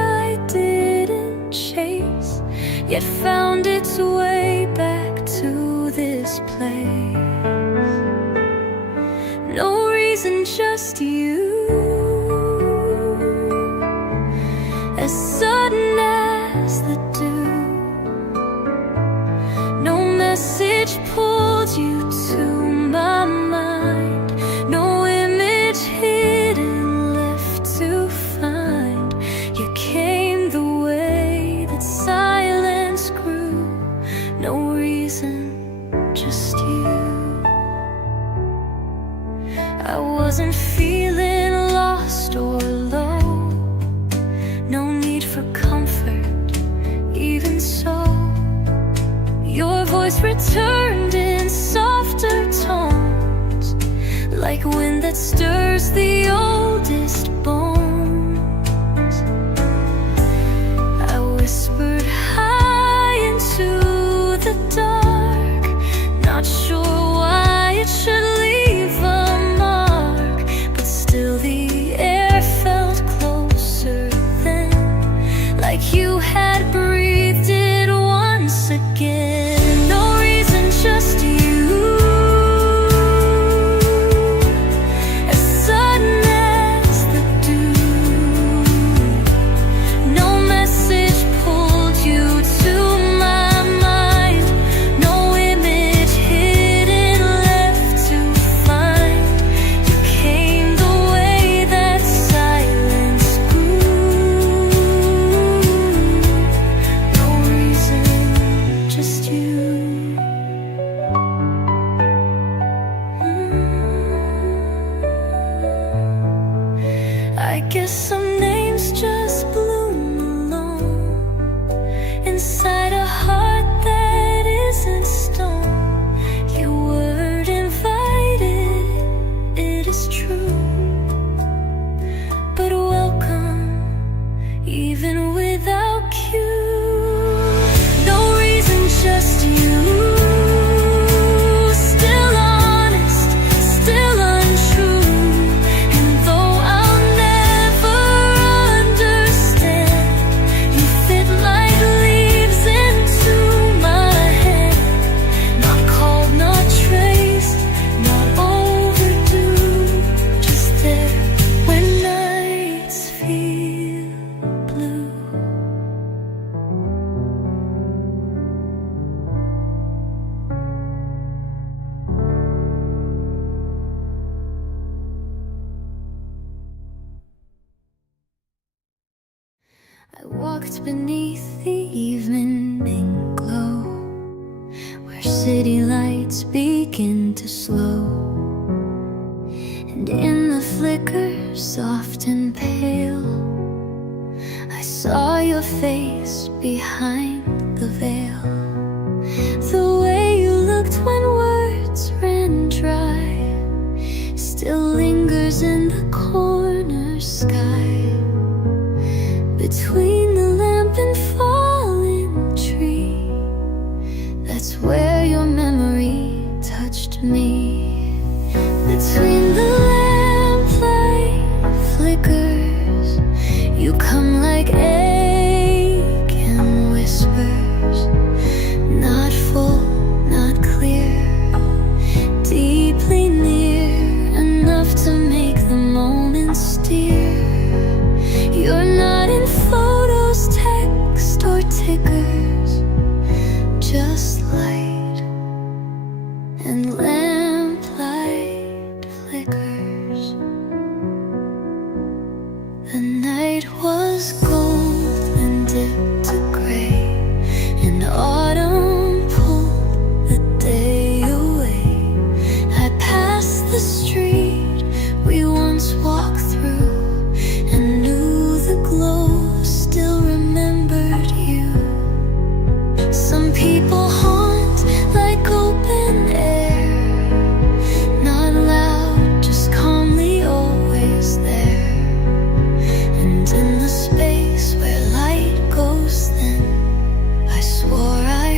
as sudden as the dew. No message pulled you to my mind, no image hidden left to find. You came the way that silence grew, no reason, just you. I wasn't feeling lost or low, no need for comfort, even so. Your voice returned in softer tones, like wind that stirs the oldest bones. I whispered high into the dark, not sure why it should leave a mark, but still the air felt closer then, like you had breathed it once again. No reason, just you, as sudden as the dew. No message pulled you to my mind, no image hidden left to find. You came the way that silence grew. No reason, just you. I guess some names just bloom alone inside a heart that isn't stone. You weren't invited, it is true, but welcome even without cue. No reason, just you. Still honest, still untrue. And though I'll never understand, you fit like leaves into my hand. Not called, not traced, not overdue. Just there when nights feel blue. I walked beneath the evening glow, where city lights begin to slow, and in the flicker, soft and pale, I saw your face behind the veil. The way you looked when words ran dry still lingers in the corner sky, between the lamp and fallen tree. That's where your memory touched me. Between the lamplight flickers, you come like aching whispers, not full, not clear, deeply near, enough to make the moment steer. You're not in photos, text, or tickers, just light and lamplight flickers. The night was gold and dipped to gray, and autumn pulled the day away. I passed the street we once walked through, and knew the glow, still remembered you. Some people haunt like open air, not loud, just calmly always there. And in the space where light goes thin, I swore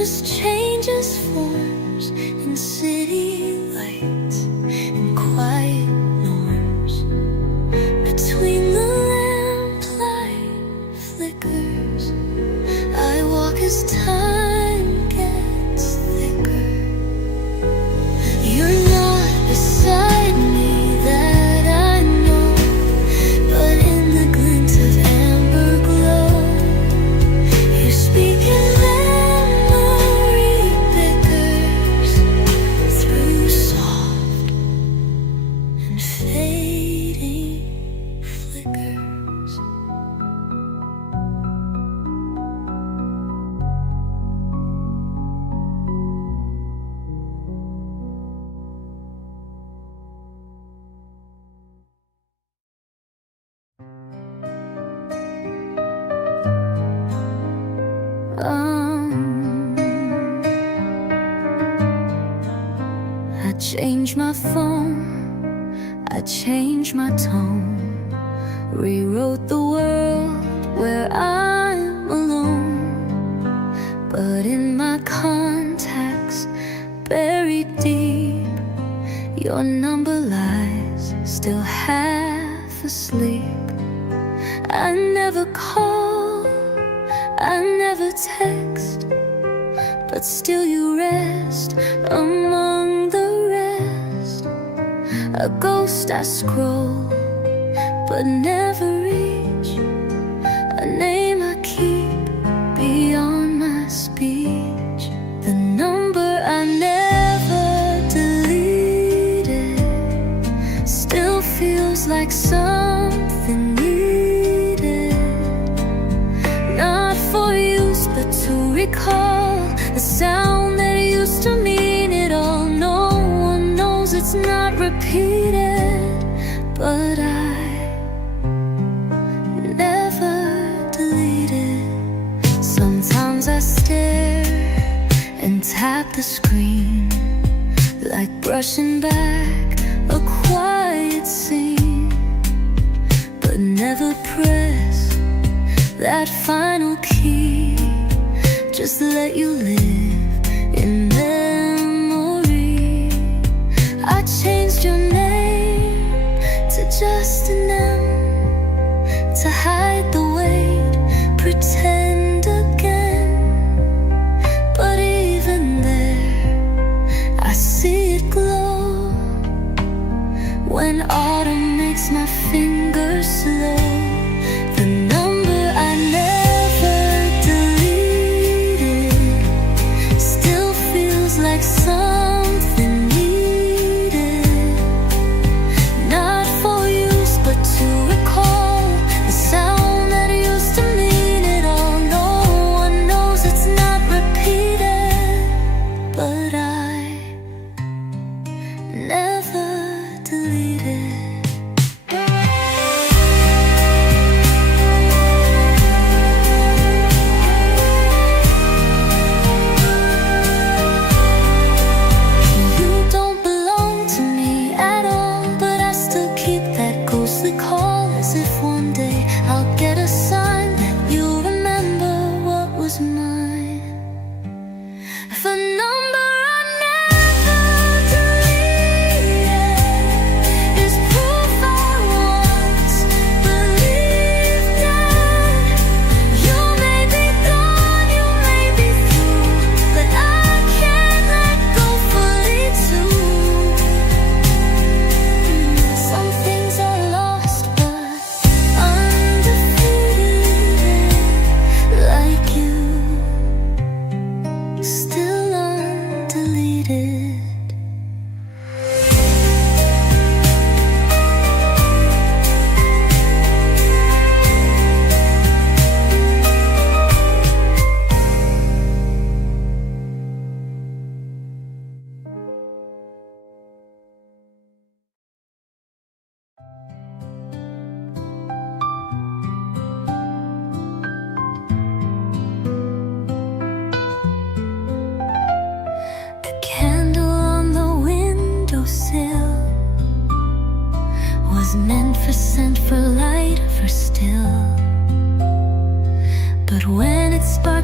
just changes forms in city lights and quiet norms. Between the lamplight flickers, I walk as time gets thicker. You're not beside me, that I know, but in the glint of amber glow, you speak and memory bickers through soft and fading flickers. I changed my phone, I changed my tone, rewrote the world where I'm alone. But in my contacts, buried deep, your number lies still half asleep. I never call, I never text, but still you rest among the rest. A ghost I scroll, but never reach. A name I keep beyond my speech. The number I never deleted still feels like something needed. Not for use, but to recall the sound that used to mean it all. No one knows it's not repeated, but I never deleted. Sometimes I stare and tap the screen, like brushing back a quiet scene, but never press that final key. Just let you live in memory. I changed your name to just an M, to hide the weight, pretend again. But even there, I see it glow when autumn makes my fingers slow. The number I never deleted still feels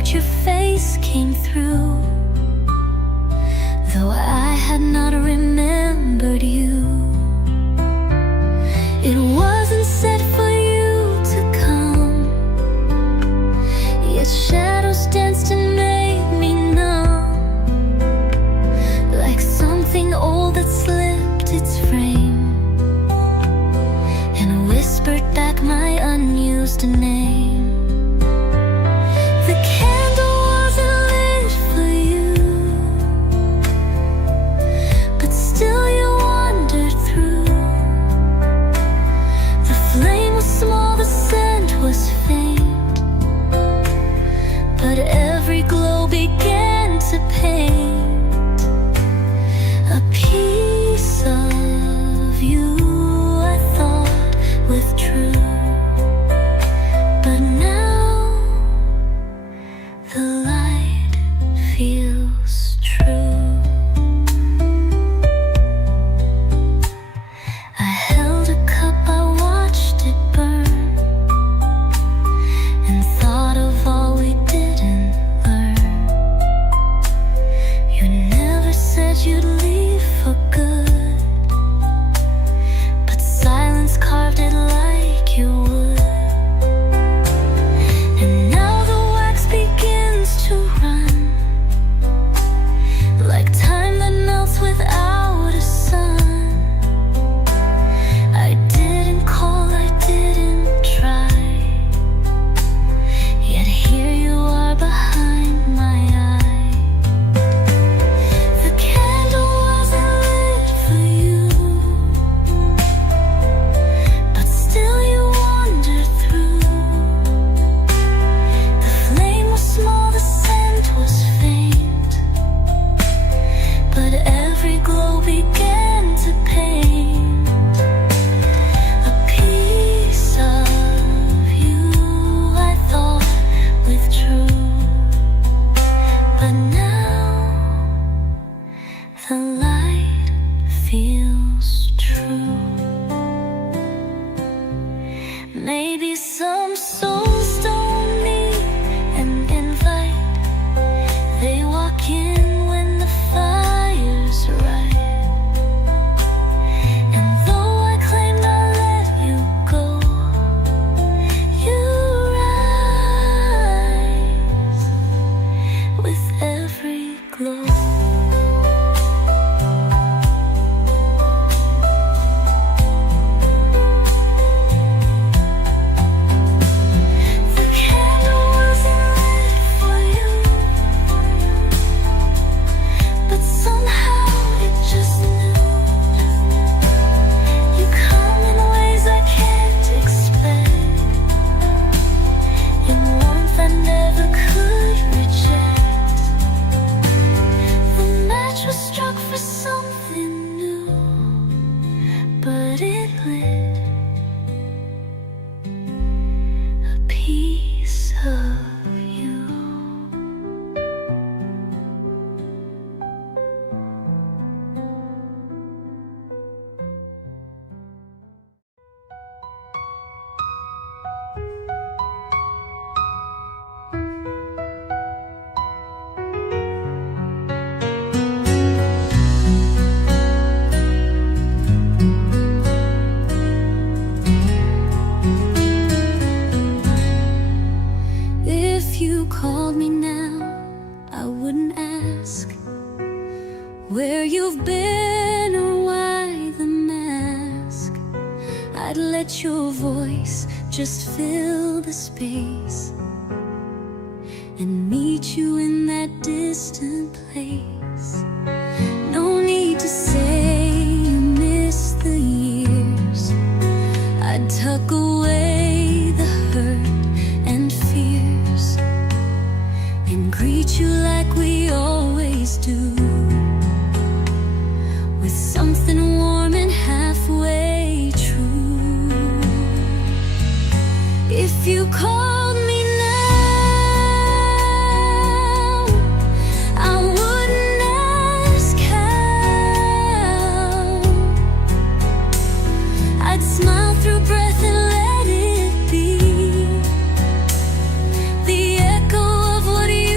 night your face came through, though I had not remembered you. It wasn't set for you to come, yet shadows danced and made me numb, like something old that slipped its frame and whispered back my unused name. The candle wasn't lit for you, but still you wandered through. The flame was small, the scent was faint, but every glow began to paint a piece of you I thought withdrew. But now the light feels true. I held a cup, I watched it burn, and thought of all we didn't learn. You never said you'd leave for good, but silence carved it like you would. And now the wax begins to run, like time that melts without a sun. I didn't call, I didn't try, yet here you are behind my eye. The candle wasn't lit for you, but still you wandered through. The flame was small, the scent was faint, but every glow began to paint a piece of you I thought withdrew. But now the light feels true. Maybe some souls don't need an invite, they walk in when the fire's right. And though I claimed I'll let you go, you rise with every glow. The candle wasn't lit for you, but somehow it just knew. You come in ways I can't explain, in warmth I never could reject. The match was struck for something new, but it lit a piece of you. If you called me now, I wouldn't ask where you've been or why the mask. I'd let your voice just fill the space and meet you in that distant place. No need to say you miss the years. I'd tuck away the hurt and fears and greet you like we always do, with something warm and halfway true. If you called me now, I wouldn't ask how. I'd smile through breath and let it be the echo of what you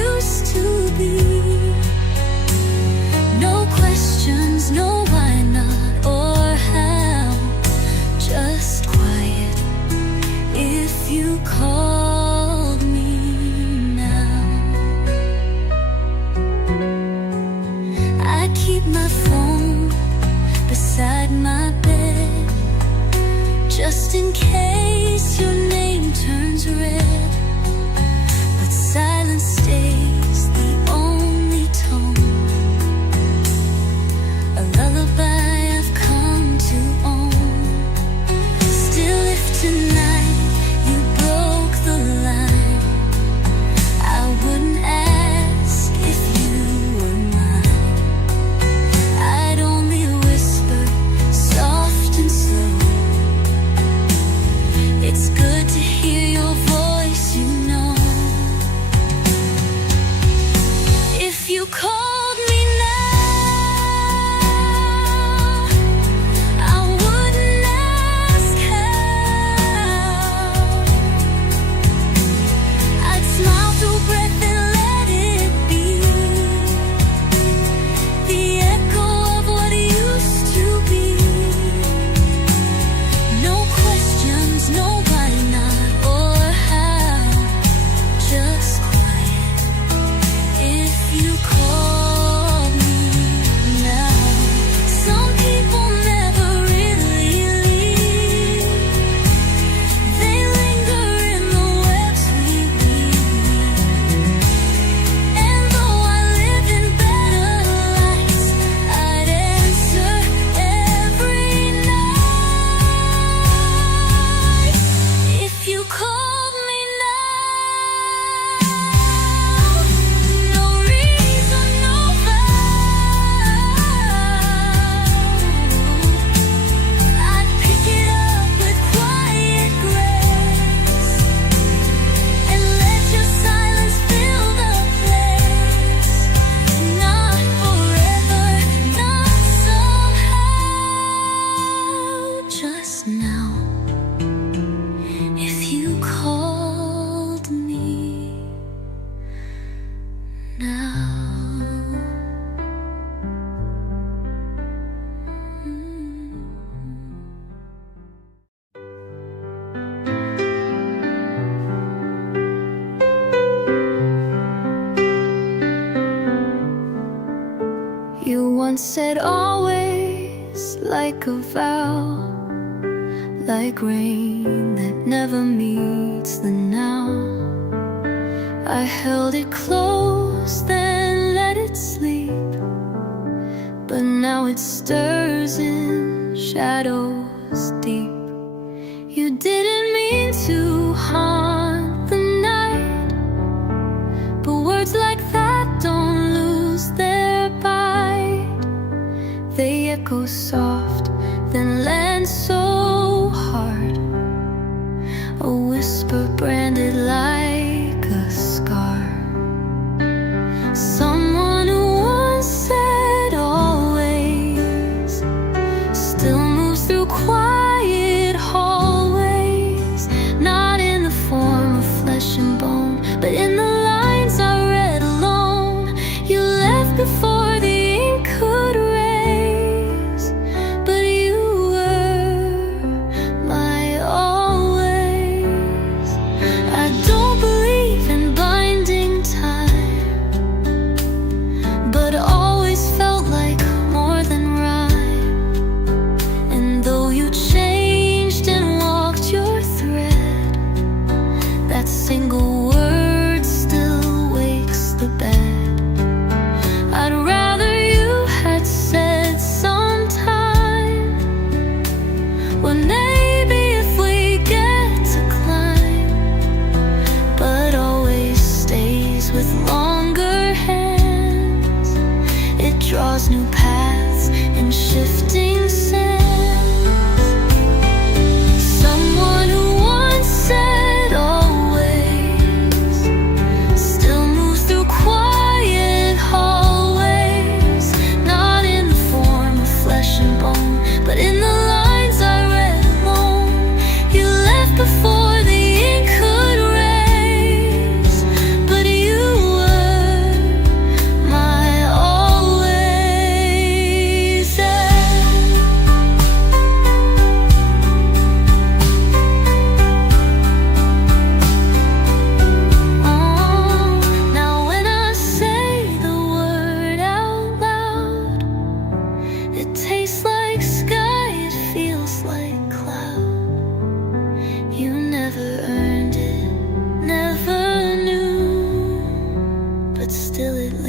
keep my phone beside my bed, just in case your name turns red. But silence stays the only tone, a lullaby I've come to own. Still, if tonight you broke the line, I wouldn't ask if you were mine. I'd only whisper soft and slow, it's good to hear your voice, you know. If you called me now, I wouldn't ask how. I'd smile through breath and let it be, the echo of what used to be. No questions, no why not or how, just quiet. If you called me now, some people never really leave. They linger in the webs we weave. And though I live in better lights, I'd answer every night. If you called me now, no reason, no vow, I'd pick it up with quiet grace and let your silence fill the place. Not forever, not somehow, just now. If you called me now. You once said always, like a vow, like rain that never meets the now. I held it close, then let it sleep, but now it stirs in shadows deep. You didn't mean to haunt the night, but words like that don't lose their bite. They echo soft, then land so hard, a whisper branded like a scar. Someone who once said always still moves through quiet hallways, not in the form of flesh and bone, but in the lines I read alone. You left before the ink could erase, but you were my always. I don't believe in binding time, but always felt like more than rhyme. And though you changed and walked your thread, that single word still wakes the bed. I'd rather you had said sometime, well, maybe if we get to climb, but always stays with longer hands. It draws new paths and shifting sands. Someone who once said always still moves through quiet hallways, not in the form of flesh and bone, but in the lines I read alone. You left before the ink could erase, but you were my always.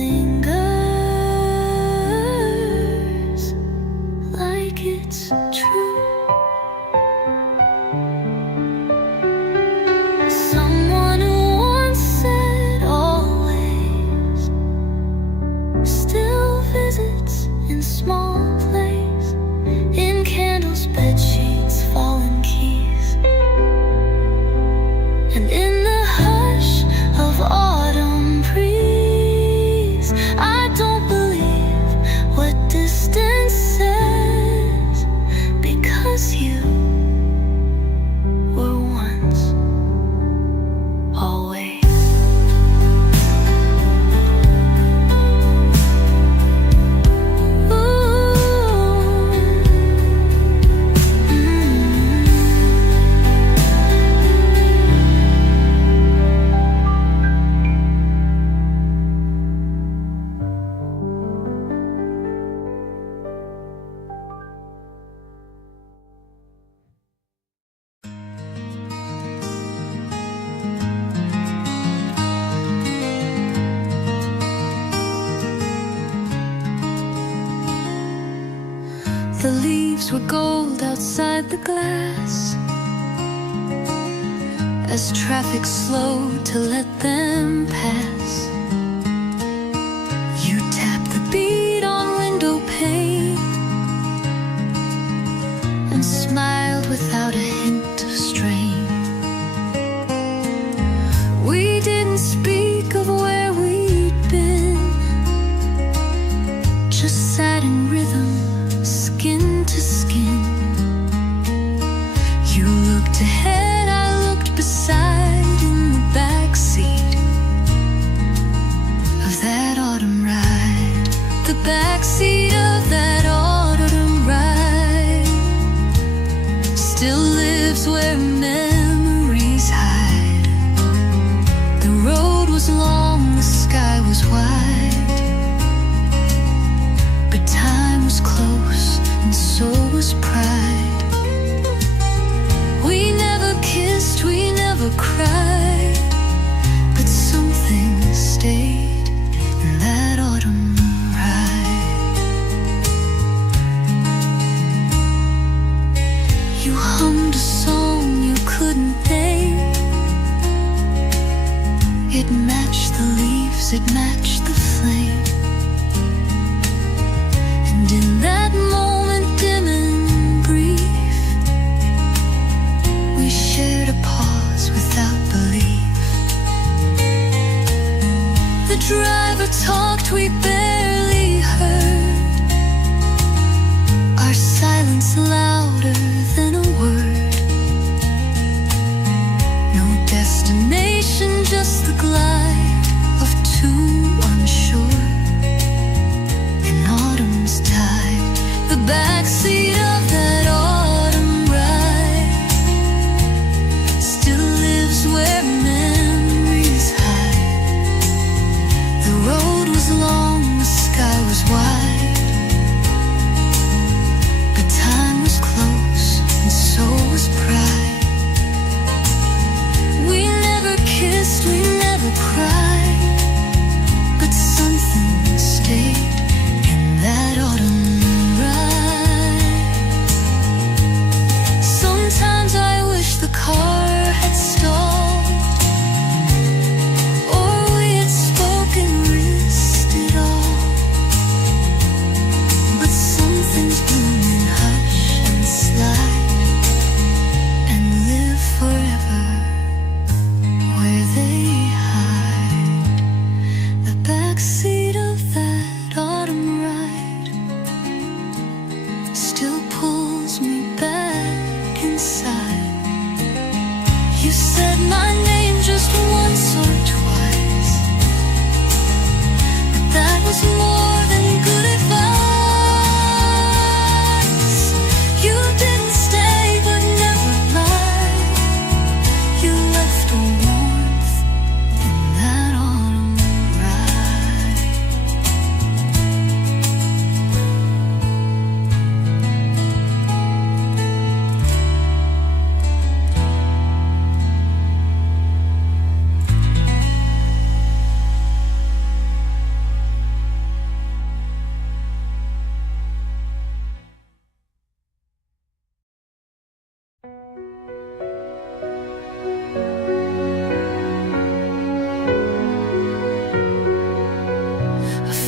lingers like it's true. Someone who once said always still visits in small plays, in candles, bed sheets, fallen keys, and in the hush of autumn breeze. I don't believe what distance says, because you were once always. The leaves were gold outside the glass, as traffic slowed to let them pass. You tapped the beat on window pane and smiled without a hint of strain. We didn't speak of where we'd been, just sat in rhythm, skin to skin. You looked ahead, I looked beside, in the back seat of that autumn ride. The back seat of that autumn ride still lives where memories hide. The road was long, the sky was wide, but time was close, and so was pride. We never kissed, we never cried, but something stayed in that autumn ride. You hummed a song you couldn't name. It matched the leaves, it matched the flame. And in that moment, dim and brief, we shared a pause without belief. The driver talked, we barely heard, our silence louder than a word. No destination, just the glide of two unsure in autumn's tide. The backseat of that autumn ride still lives where memories hide. The road was long, the sky was wide, but time was close, and so was pride. We never kissed, we never cried, but something stayed in that autumn ride. Sometimes I wish the car had stalled, or we had spoken, risked it all. But some things bloom in hush and slide, and live forever where they hide. The backseat of that autumn ride still pulls me back inside. You said my name just once or twice, but that was more than good advice. You didn't stay, but never lied. You left a warmth in that autumn ride.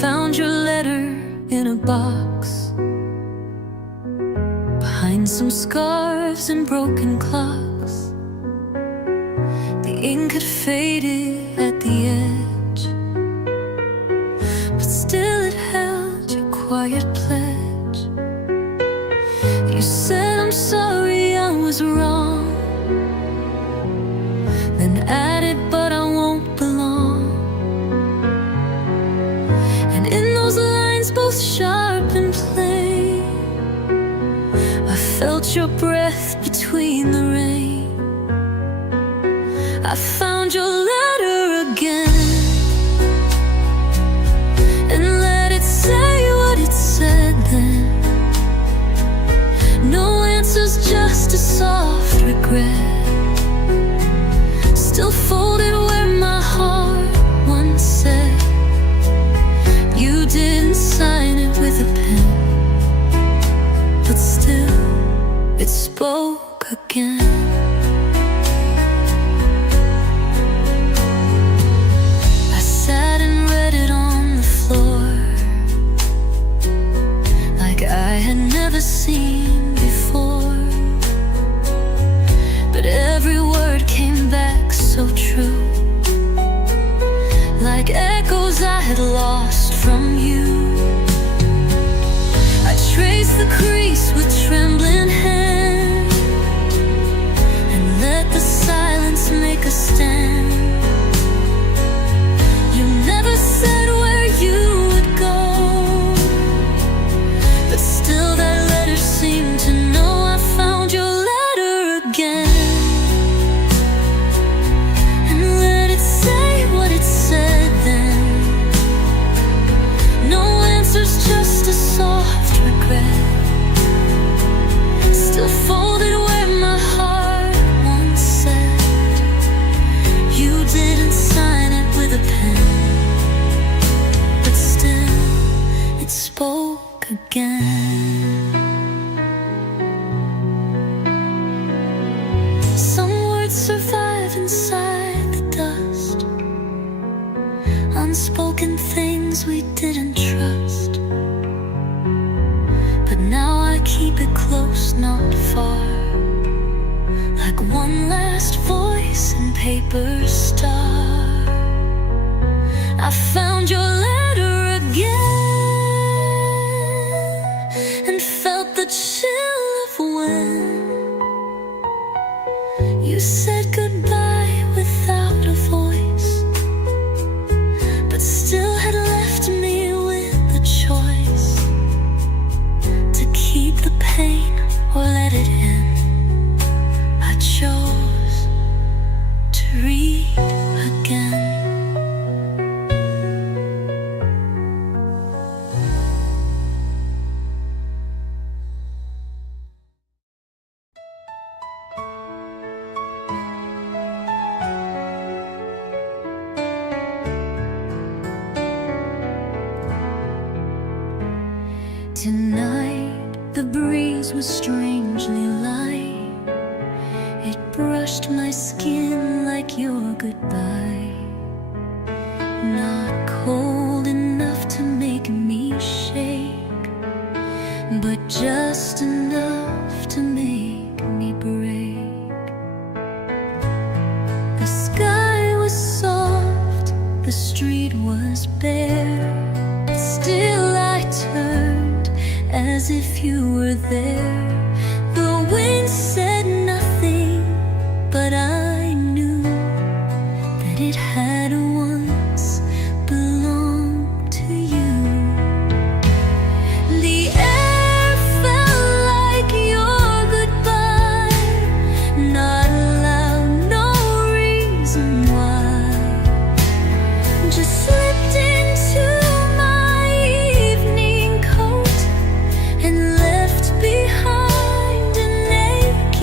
found your letter in a box behind some scarves and broken clocks. The ink had faded at the edge, but still it held your quiet pledge. You said, I'm sorry I was wrong, then added, but I won't belong. And in those lines, both sharp and plain, I felt your breath between the rain. I found your letter again and let it say what it said then. No answers, just a soft regret, still folded where my heart once said. You didn't sign it with a pen, but still it spoke again. I sat and read it on the floor like I had never seen before, but every word came back so true, like echoes I had lost from you. I traced the crease with trembling hand and let the silence make a stand. You never said where you would go, but still that letter seemed to know. I found your letter again and let it say what it said then. No answers, just a soft regret, still folded where my heart once said. You didn't sign it with a pen, but still it spoke again. Some words survive inside the dust, unspoken things we didn't trust, but now I keep it close, not far, like one last voice in paper star. I found your letter again and felt the chill of when you said goodbye without a voice, but still had left me with a choice to keep the pain or let it end. I chose to read again. Tonight the breeze was strangely light. It brushed my skin like your goodbye, not cold enough to make me shake, but just enough to make me break. The sky was soft, the street was bare, still I turned as if you were there. The wind said nothing, but I knew that it had once belonged to you. The air felt like your goodbye, not loud, no reason why, just slipped into my evening coat and left behind an aching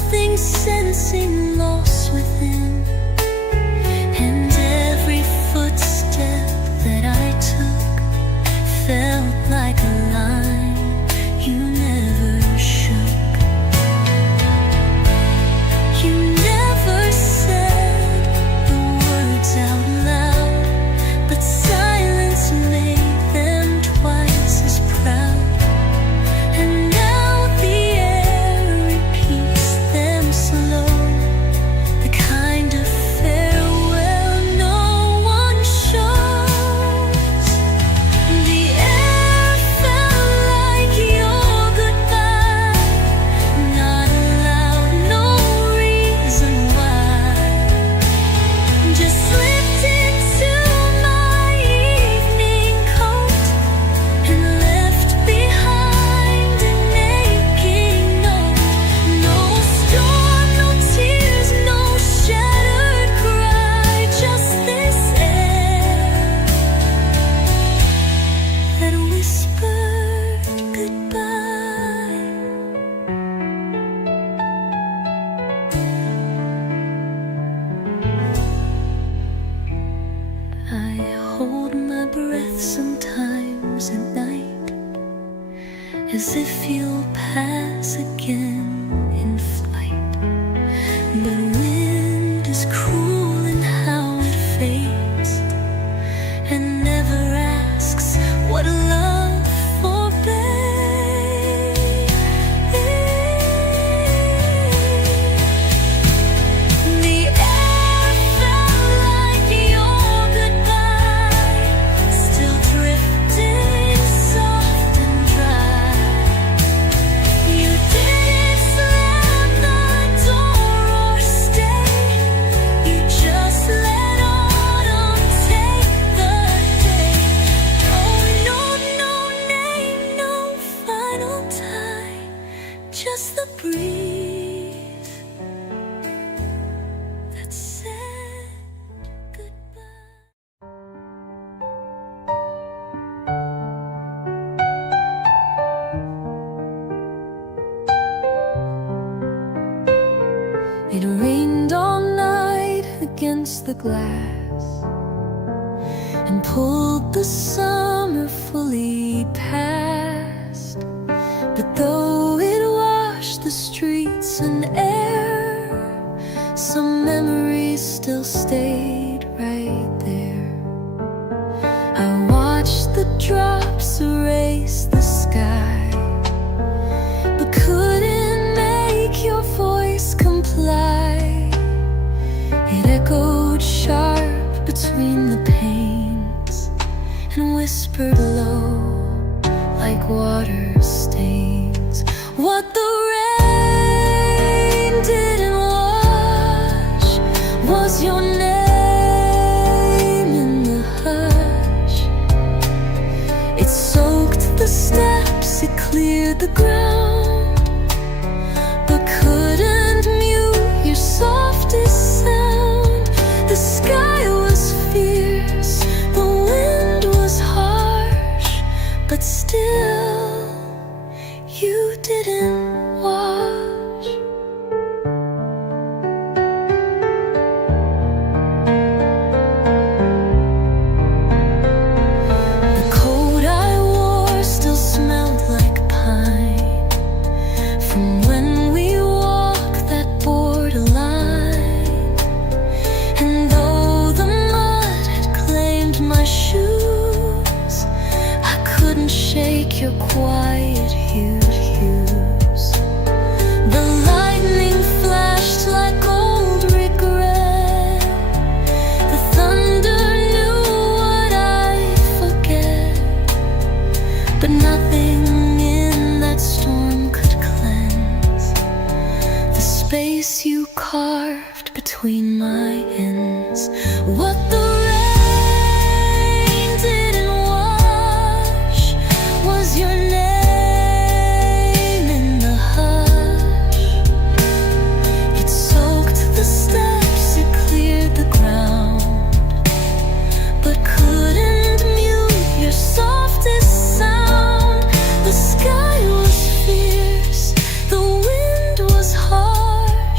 something sensing lost within. And every footstep that I took felt like a line you never shook. You never said the words out loud, but silence made them twice as proud. And now the air repeats them slow, the kind of farewell no one shows. The air felt like your goodbye, not loud, no reason why. Just slipped into my evening coat and left behind an aching note. No storm, no tears, no shattered cry, just this air that whispered goodbye. I hold my breath sometimes at night, as if you'll pass again in flight. But wind is cruel in how it fades, and never asks what love forbade. The air felt like your goodbye, still drifting soft and dry. You didn't slam the door or stay, you just let autumn take the day. Oh no, no name, no final time, just the breeze that said goodbye. It rained all night against the glass and pulled the summer fully past. But though it washed the streets and air, some memories still stayed right there. I watched the drops erase the sky, but couldn't make your voice comply. It echoed sharp between the panes and whispered low like water stains. What the rain didn't wash was your name in the hush. It soaked the steps, it cleared the ground, but couldn't mute your softest sound. The sky was fierce, the wind was harsh, but still you didn't wash. The coat I wore still smelled like pine from when we walked that borderline. And though the mud had claimed my shoes, I couldn't shake your quiet hued hues. The lightning flashed like old regret, the thunder knew what I'd forget. But nothing in that storm could cleanse the space you carved between my ends. What the rain didn't wash was your name in the hush. It soaked the steps, it cleared the ground, but couldn't mute your softest sound. The sky was fierce, the wind was harsh,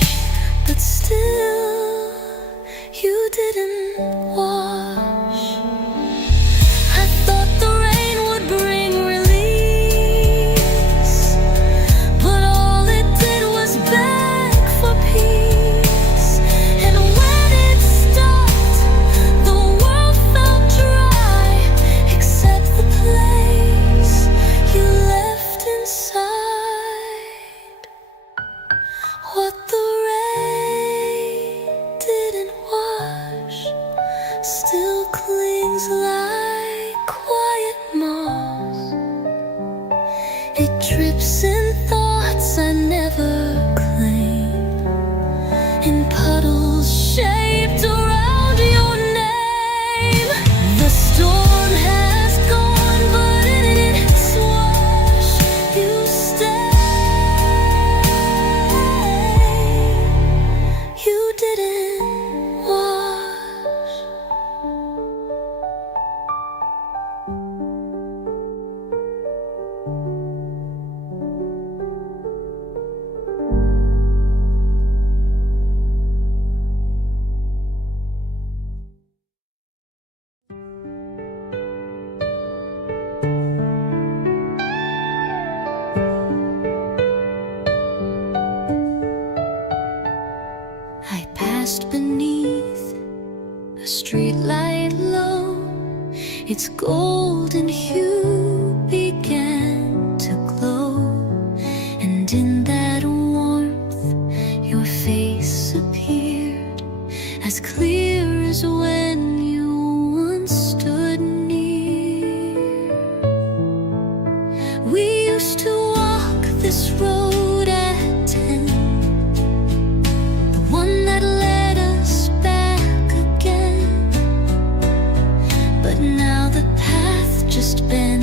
What the rain didn't wash still clings like quiet moss. It drips in thoughts I never claimed, in puddles shaped around your name. The storm has gone, but in its wash you stay. You didn't wash. I passed beneath a streetlight low. Its golden hue began to glow, and in that warmth your face appeared, as clear as when you once stood near. We used to walk this road at 10, one that led us back again. But now the path just bends.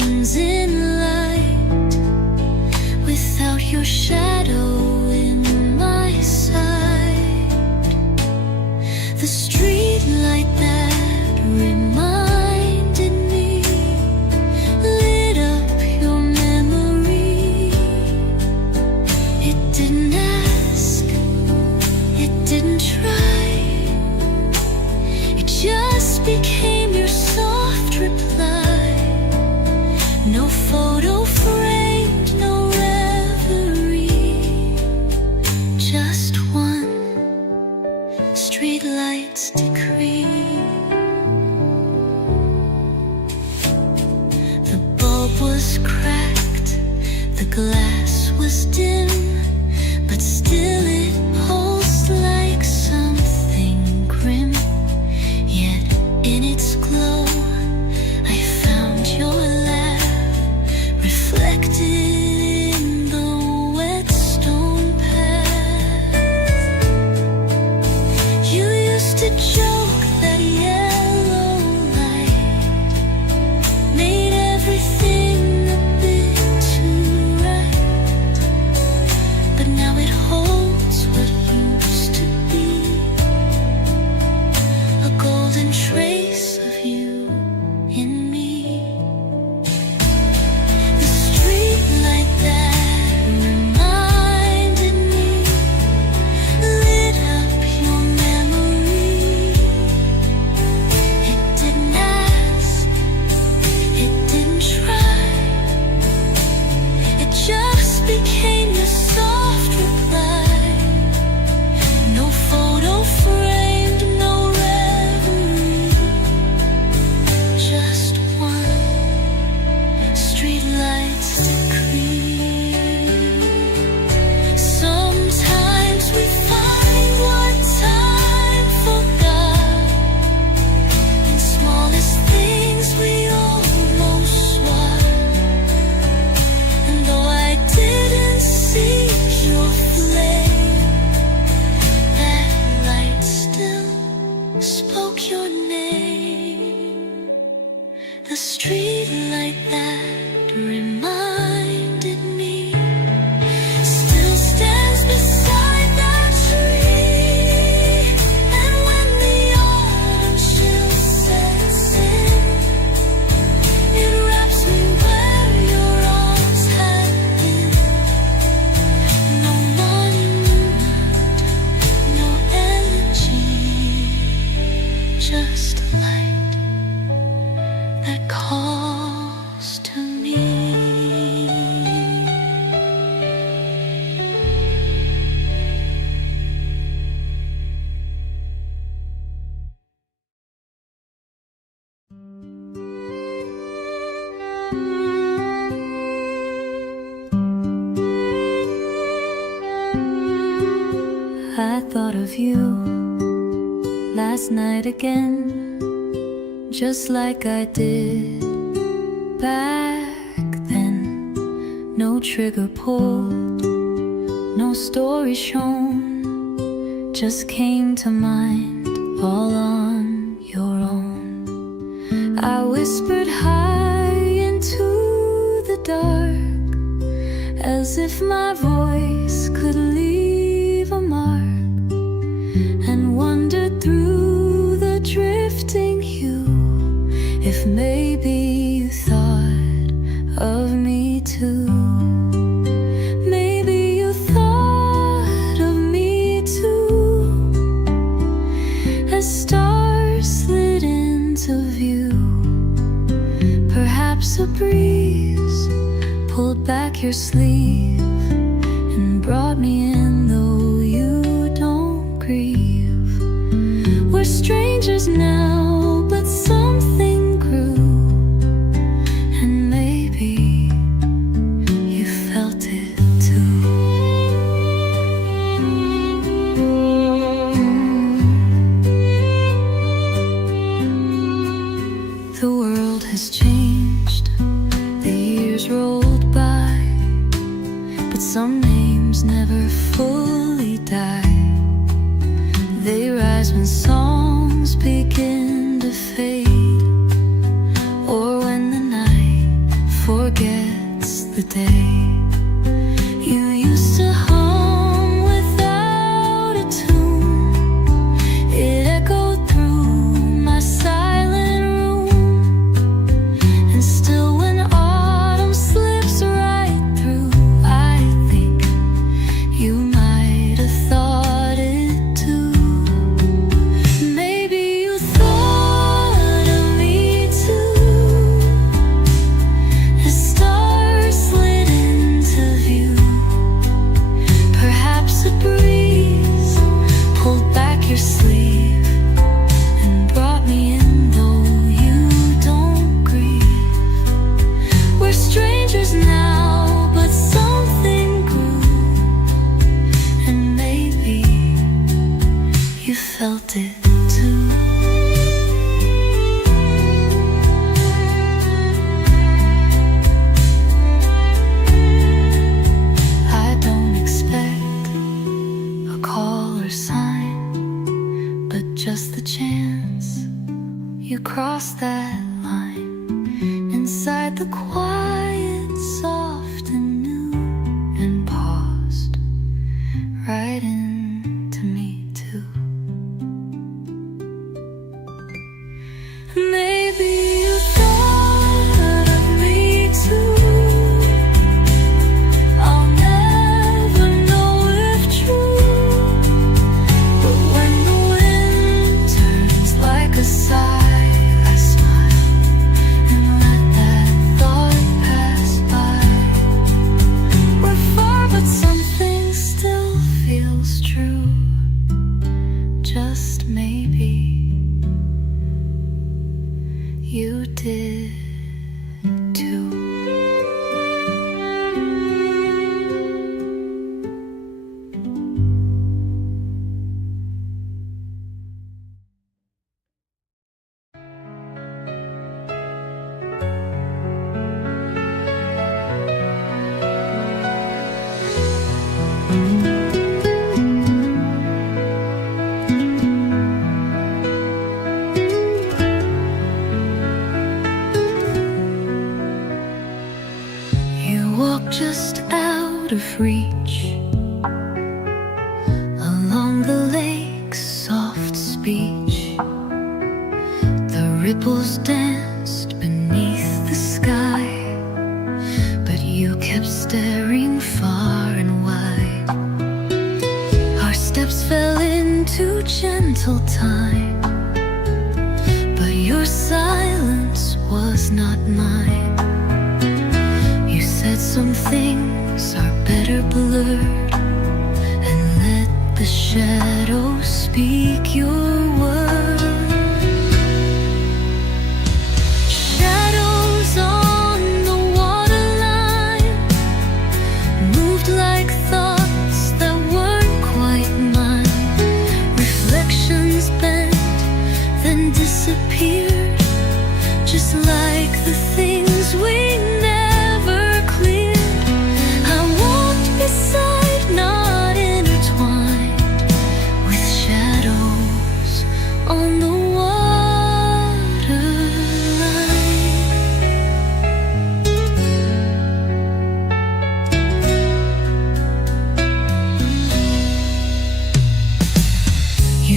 I thought of you last night again, just like I did back then. No trigger pulled, no story shown, just came to mind all on your own. I whispered high into the dark, as if my voice could leave a mark, and wondered through the drifting hue if maybe you thought of me too. Maybe you thought of me too, as stars slid into view. Perhaps a breeze pulled back your sleeve and brought me in, though you don't grieve. We're strangers now, but something grew, and maybe you felt it too. The world has changed, the years rolled by, but some names never fully die. They rise when songs begin to fade, or when the night forgets the day. You used to hum without a tune, it echoed through my silent room, and still when autumn slips right through, I think you might have thought it too. Maybe you thought of me too, as stars slid into view. Perhaps a breeze pulled back your sleeve and brought me in, though you don't grieve. We're strangers now, but something grew, and maybe you felt it too. I don't expect a call or sign, but just the chance you crossed that line inside the quiet, soft and new, and paused right into me too. Maybe you thought of me too. I'll never know if true, but when the wind turns like a sigh, I smile and let that thought pass by. We're far, but something still feels true. Just maybe you did too. You walk just out of reach along the lake's soft speech. The ripples danced beneath the sky, but you kept staring far and wide. Our steps fell into gentle time, but your silence was not mine. You said some things are better blurred, and let the shadows speak your word. Shadows on the waterline moved like thoughts that weren't quite mine.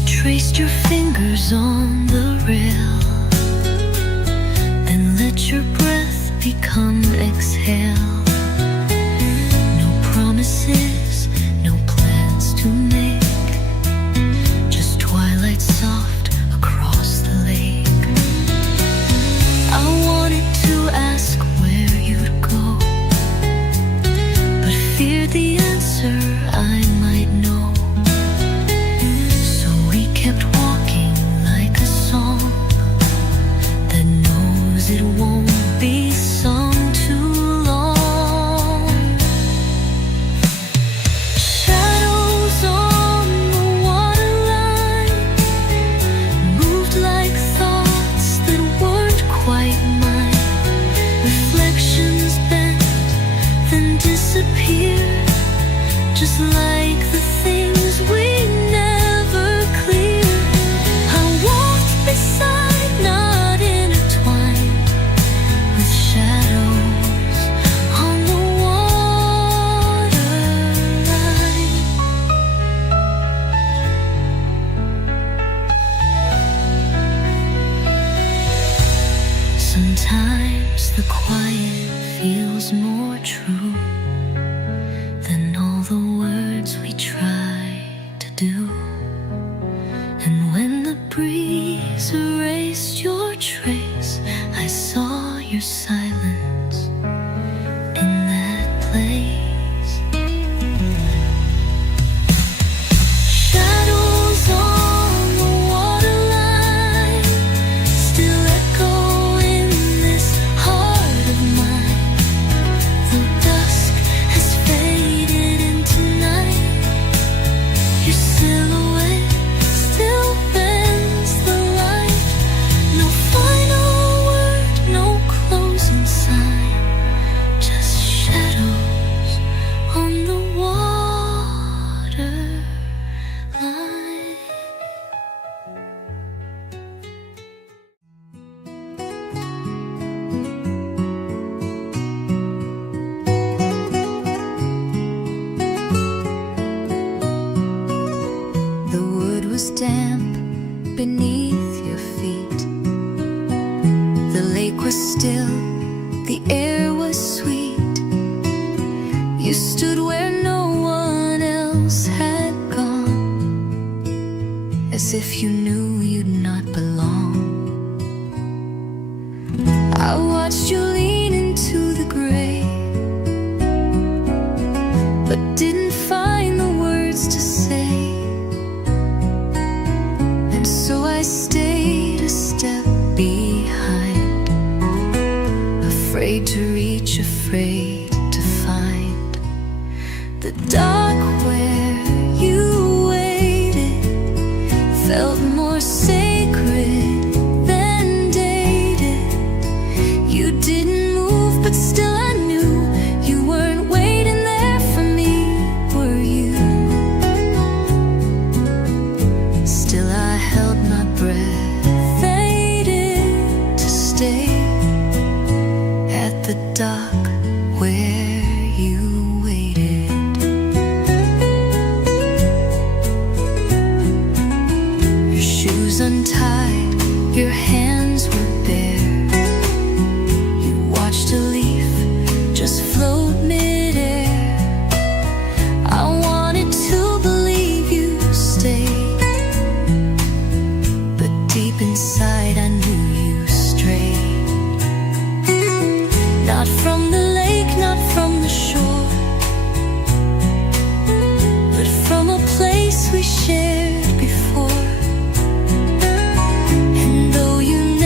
traced your fingers on the rail, then let your breath become exhale. No promises, no plans to make, just twilight soft across the lake. I wanted to ask where you'd go, but feared the answer I might know. So we kept walking like a song that knows it won't be sung too long. Shadows on the waterline moved like thoughts that weren't quite mine. Reflections bent, then disappeared, just like the things we never cleared. I walked beside, not intertwined, with shadows on the waterline. Sometimes the quiet feels more true than all the words we try to do. And when the breeze erased your trace, I saw your silence in that place. Shadows on the waterline still echo in this heart of mine. Though dusk has faded into night, your silhouette still bends the light. No final word, no closing sign, just shadows on the waterline. The wood was damp beneath your feet. The lake was still, the air was sweet. You stood where no one else had gone, as if you knew you'd not belong. I watched you lean into the gray, but didn't find the words to say. And so I stayed a step behind, afraid to reach, afraid to find the dark where you waited. Felt more sacred than dated. You didn't move, but still I knew you weren't waiting there for me, were you? Still I held my breath, faded to stay at the dock where you waited. Your shoes untied, your hands were bare. You watched a leaf just float midair. I wanted to believe you stayed, but deep inside I knew you strayed. Not from the lake, not from the shore, but from a place we shared before. And though you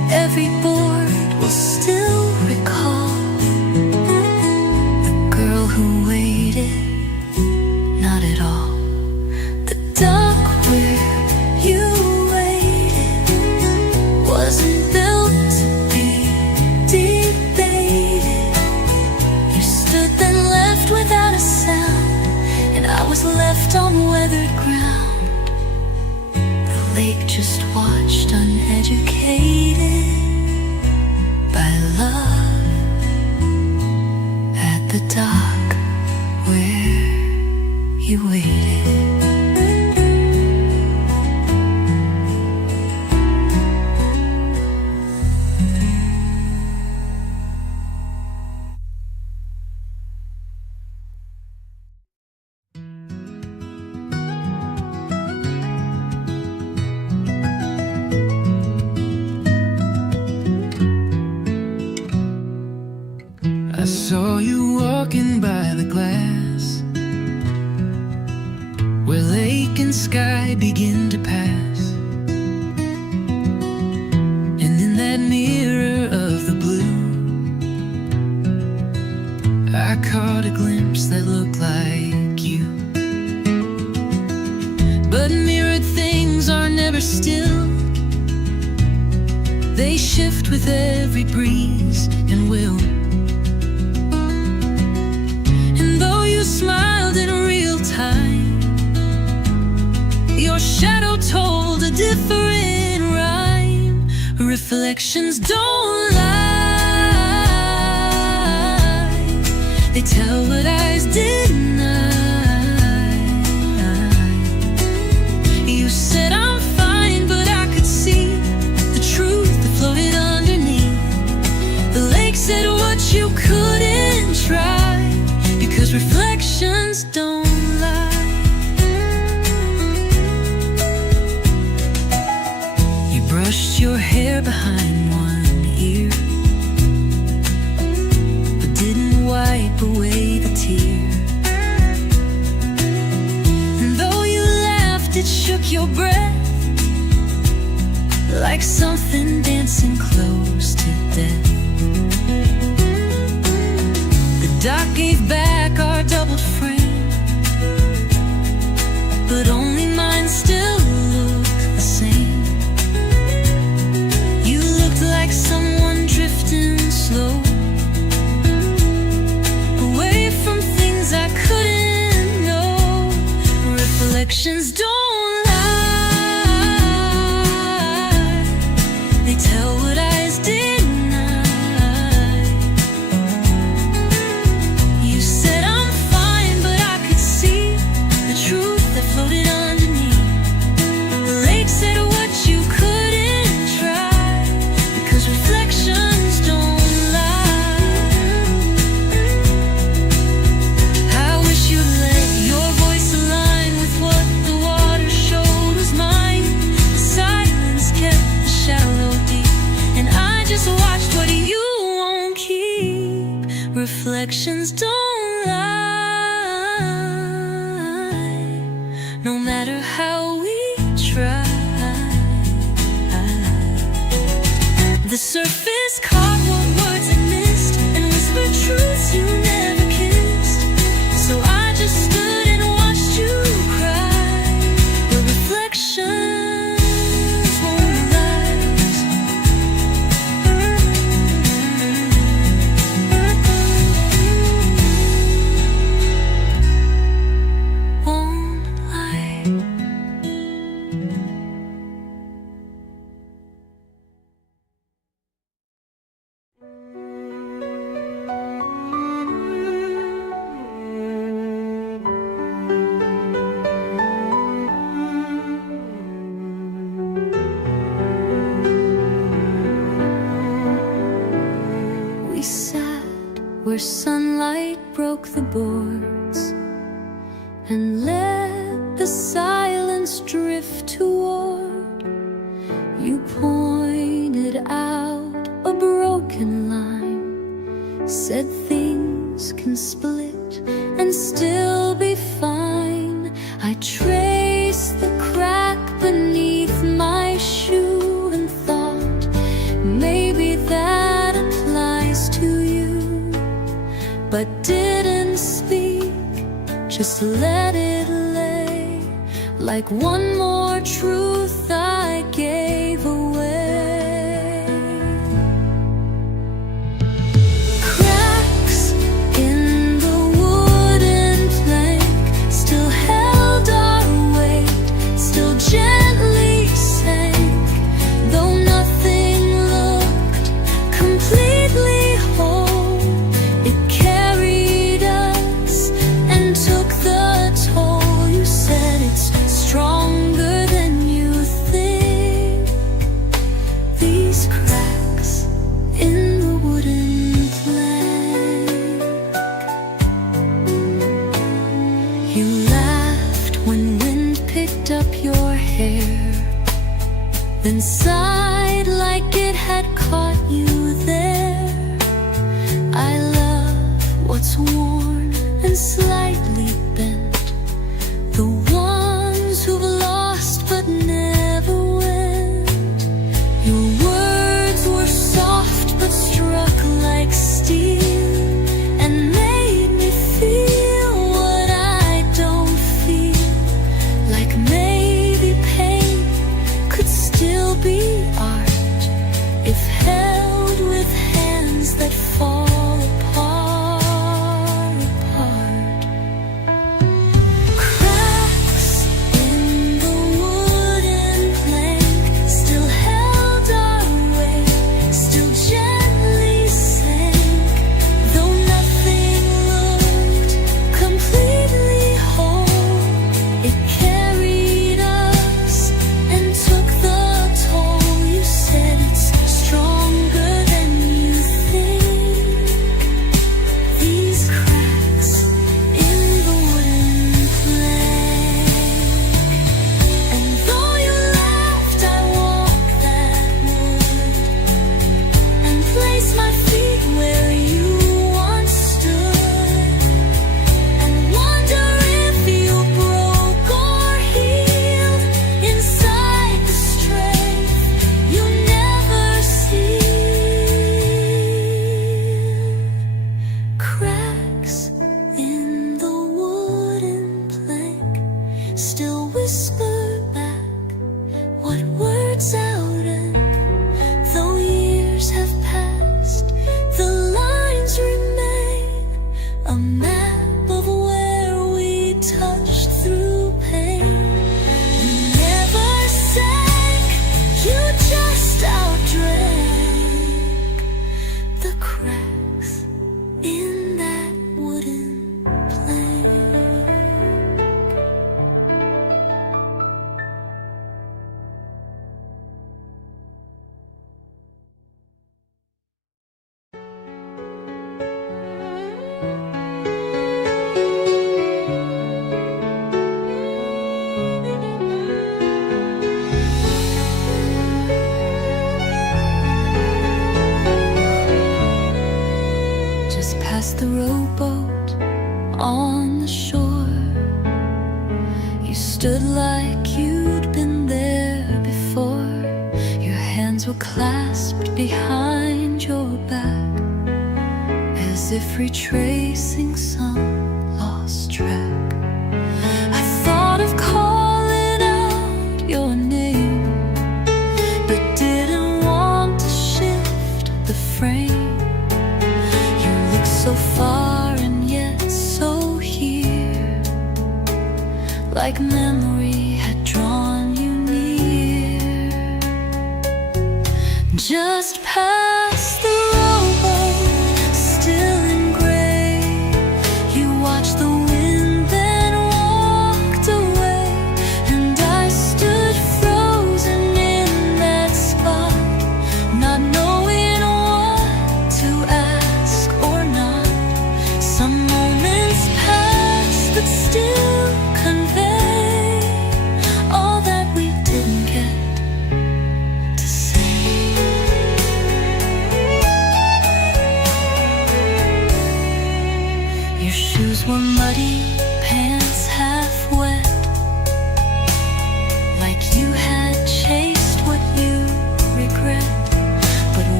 every board will still recall the girl who waited, not at all. The dock where you waited wasn't built to be debated. You stood then left without a sound, and I was left on weathered ground. The lake just watched, uneducated by love at the dock where you waited. I saw you walking by the glass where lake and sky begin to pass, and in that mirror of the blue I caught a glimpse that looked like you. But mirrored things are never still, they shift with every breeze and will. You smiled in real time, your shadow told a different rhyme. Reflections don't lie, they tell what eyes deny. You said I'm fine, but I could see the truth that floated underneath. The lake said what you couldn't try, because reflections don't lie. You brushed your hair behind one ear, but didn't wipe away the tear. And though you laughed, it shook your breath like something dancing close to death. The dock gave back our doubled frame, but only mine still looked the same. You looked like someone drifting slow, away from things I couldn't know. Reflections don't lie, they tell what eyes deny. Floated underneath. The lake said what you couldn't try, because reflections don't lie. I wish you'd let your voice align with what the water showed was mine. The silence kept the shallow deep, and I just watched what you won't keep. Reflections don't lie, no matter how we try. The surface caught what words I missed, and whispered truths you never kissed. So I just stood and watched you cry. But reflections won't last. Won't lie. We sat where sunlight broke the boards and let the silence drift toward. You pointed out a broken line, said things can split and still be fine. I traced the crack beneath my shoe and thought maybe that applies to you, but didn't speak, just let it lay, like one more truth I gave away. Cracks in the wooden plank still held our weight, still gently sank, though nothing looked completely whole. It carried us and took the toll. You said it's stronger than you think. These cracks in the wooden plank. You laughed when wind picked up your hair, then sighed like it had caught you there. I love what's worn and slightly bent, the ones who've lost but never went. Your words were soft but struck like steel, and made me feel what I don't feel, like maybe pain could still be art if held with hands that fall apart. Cracks in the wooden plank still held our weight, still gently sank, though nothing looked completely whole. It carried us and took the toll. You said it's stronger than you think. These cracks in the wooden plank. And though you laughed, I walked that wood and placed my feet where you once stood, and wonder if you broke or healed inside the strength you never see. Cracks in the wooden plank still whisper back what words out, and though years have passed, the lines remain, a map of where we touched through pain. You never sank, you just outdrank the cracks in that wooden plank. Just past the rowboat on the shore, you stood like you'd been there before. Your hands were clasped behind your back, as if retracing some lost track. I thought of calling out your name, but didn't want to shift the frame. You look so far and yet so here, like memory had drawn you near. Just past the rowboat, still in gray, you watched the wind then walked away, and I stood frozen in that spot, not knowing what to ask or not. Some moments pass but still convey all that we didn't get to say. Your shoes were muddy, pants half wet, like you had chased what you regret. But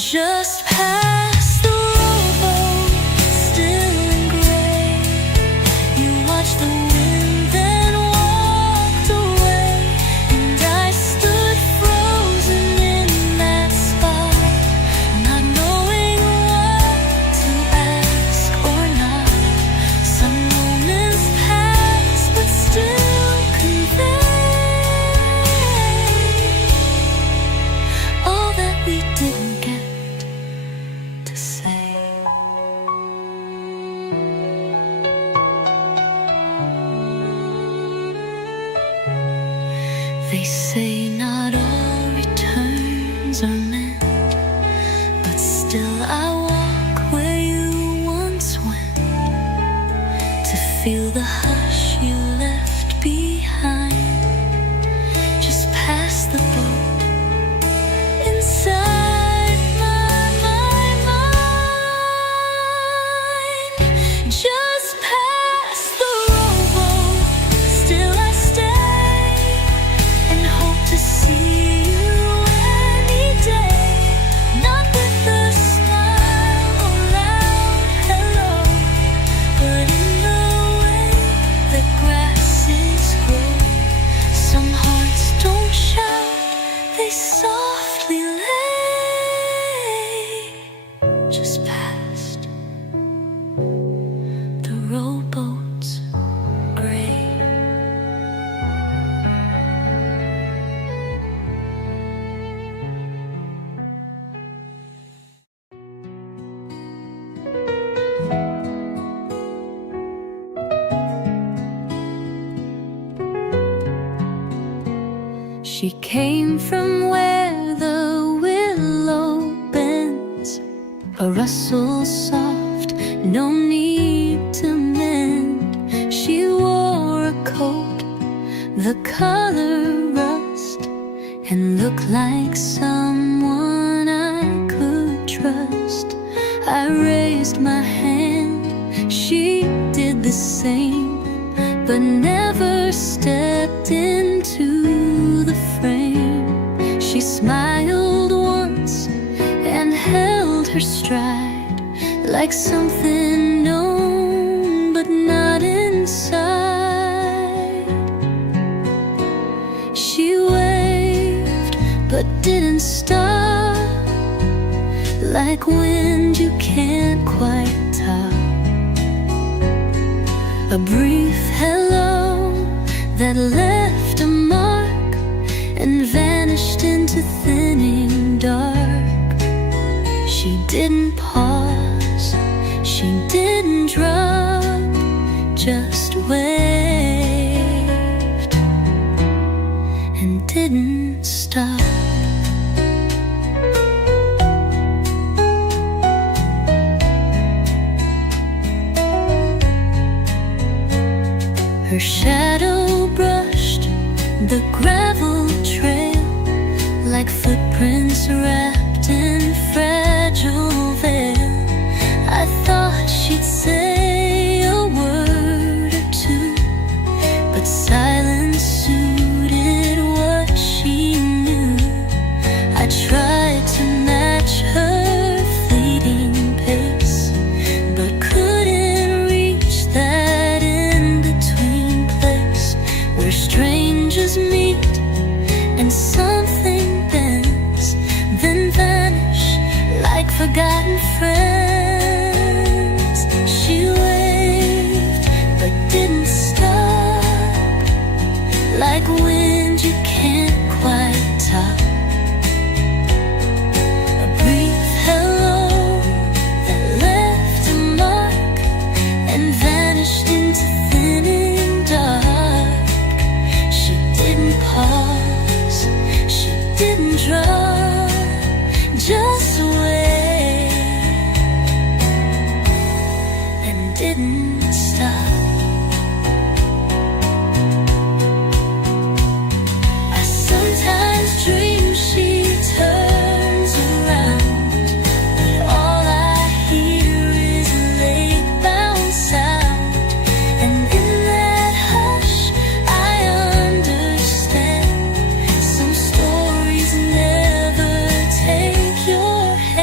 Just past the rowboat, still in gray, you watched the wind then walked away, and I stood frozen in that spot, not knowing what to ask or not. Some moments pass, but still convey all that we didn't get to say. They say not all returns are meant, but still I walk where you once went, to feel the hush you left behind, just past the boat, inside my mind. Just past the rowboat, still I stay, and hope to see you any day. Not with a smile or loud hello, but in the way the grasses grow. Some hearts don't shout, they softly lay. Just past the rowboat's gray. She came from where the willow bends, a rustle soft, no need to mend. She wore a coat, the color rust, and looked like someone I could trust. I raised my hand, she did the same, but never stepped into the frame. She smiled once and held her stride, like something known but not inside. She waved but didn't stop, like wind you can't quite top. A brief hello that left a mark and vanished into thinning dark. She didn't pause, she didn't drop, just waved and didn't stop. Her shadow brushed the gravel trail, like footprints wrapped in fragile veil. I thought she'd say a word or two, but silence suited what she knew. I tried to match her fleeting pace, but couldn't reach that in-between place where strangers meet and something bends, then vanish like forgotten friends. She waved but didn't stop, like wind you can't quite top. A brief hello that left a mark and vanished into thinning dark. She didn't pause, she didn't drop, just wait and didn't stop. I sometimes dream she turns around, but all I hear is a lake-bound sound. And in that hush I understand, some stories never take your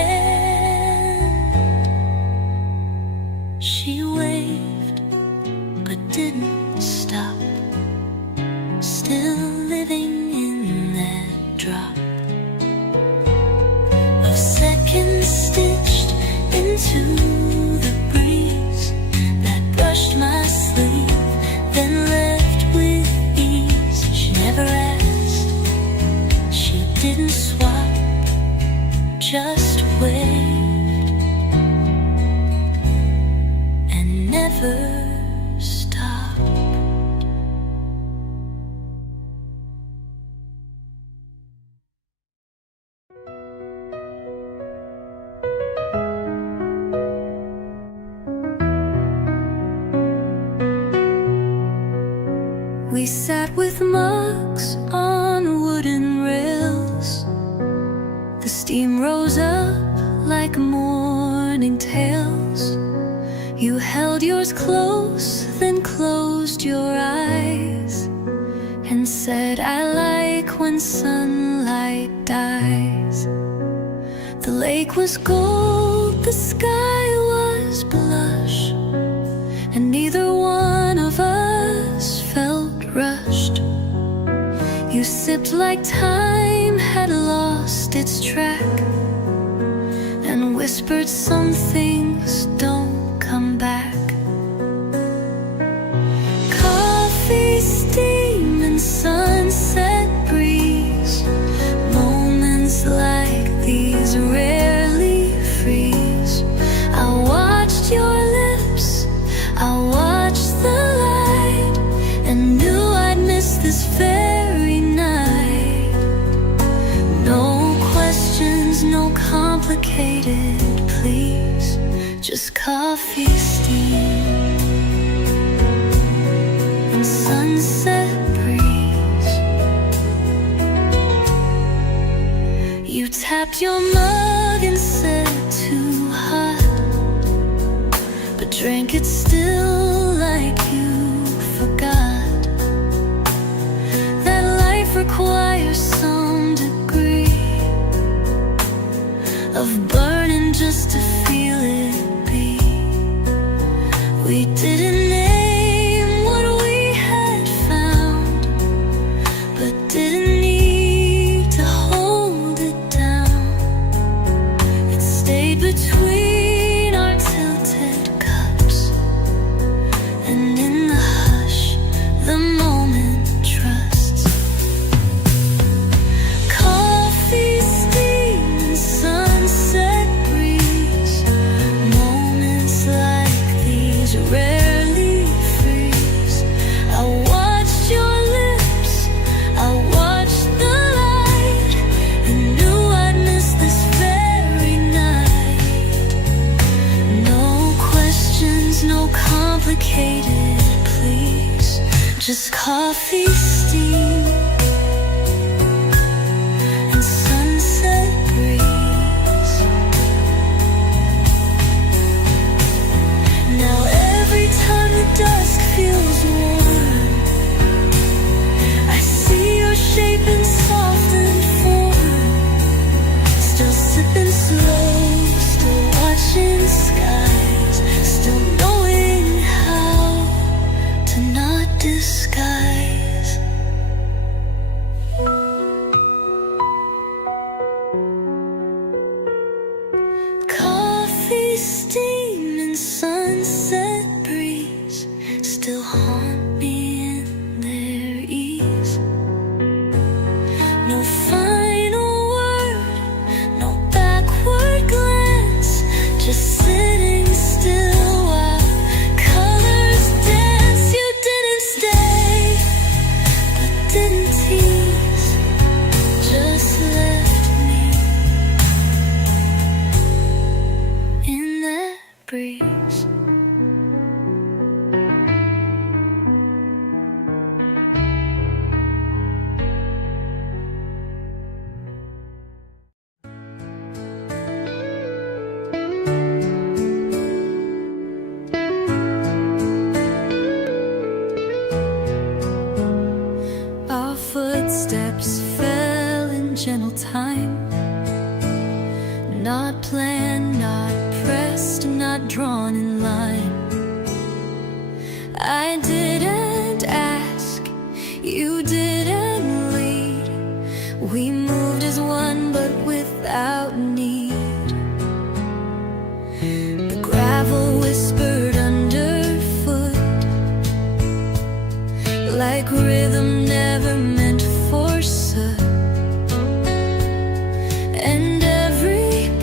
just wait and never stop. We sat with mugs on wooden rails. The steam rose up like morning tales. You held yours close, then closed your eyes and said, I like when sunlight dies. The lake was gold, the sky was blush, and neither one of us felt rushed. You sipped like time had lost its track and whispered some things don't come back. Coffee, steam, and sunset breeze. Moments like these rarely freeze. I watched your lips, I watched the light, and knew I'd miss this very night. No questions, no complicated please, just coffee, steam, and sunset breeze. You tapped your mug and said too hot, but drank it still like you forgot that life requires some degree of burning just to feel it be. We didn't name what we had found, but didn't need to hold it down. It stayed between our tilted cups, and in the hush, the moment trusts. Coffee, steam, and sunset breeze. Moments like these rarely freeze. I watched your lips, I watched the light, and knew I'd miss this very night. No questions, no complicated please, just coffee, steam, and sunset breeze. Now every time the dusk feels warm, I see your shape in softened form. Still sipping slow, still watching skies, still knowing how to not disguise. Coffee, steam, and sunset breeze still haunt me in their ease. No final word, no backward glance, just sitting still while colors dance. You didn't stay, but didn't tease, just left me in that breeze. Our footsteps fell in gentle time, not planned, not pressed, not drawn in line. I didn't ask, you didn't lead. We moved as one, but without need. The gravel whispered underfoot, like rhythm never meant force. And every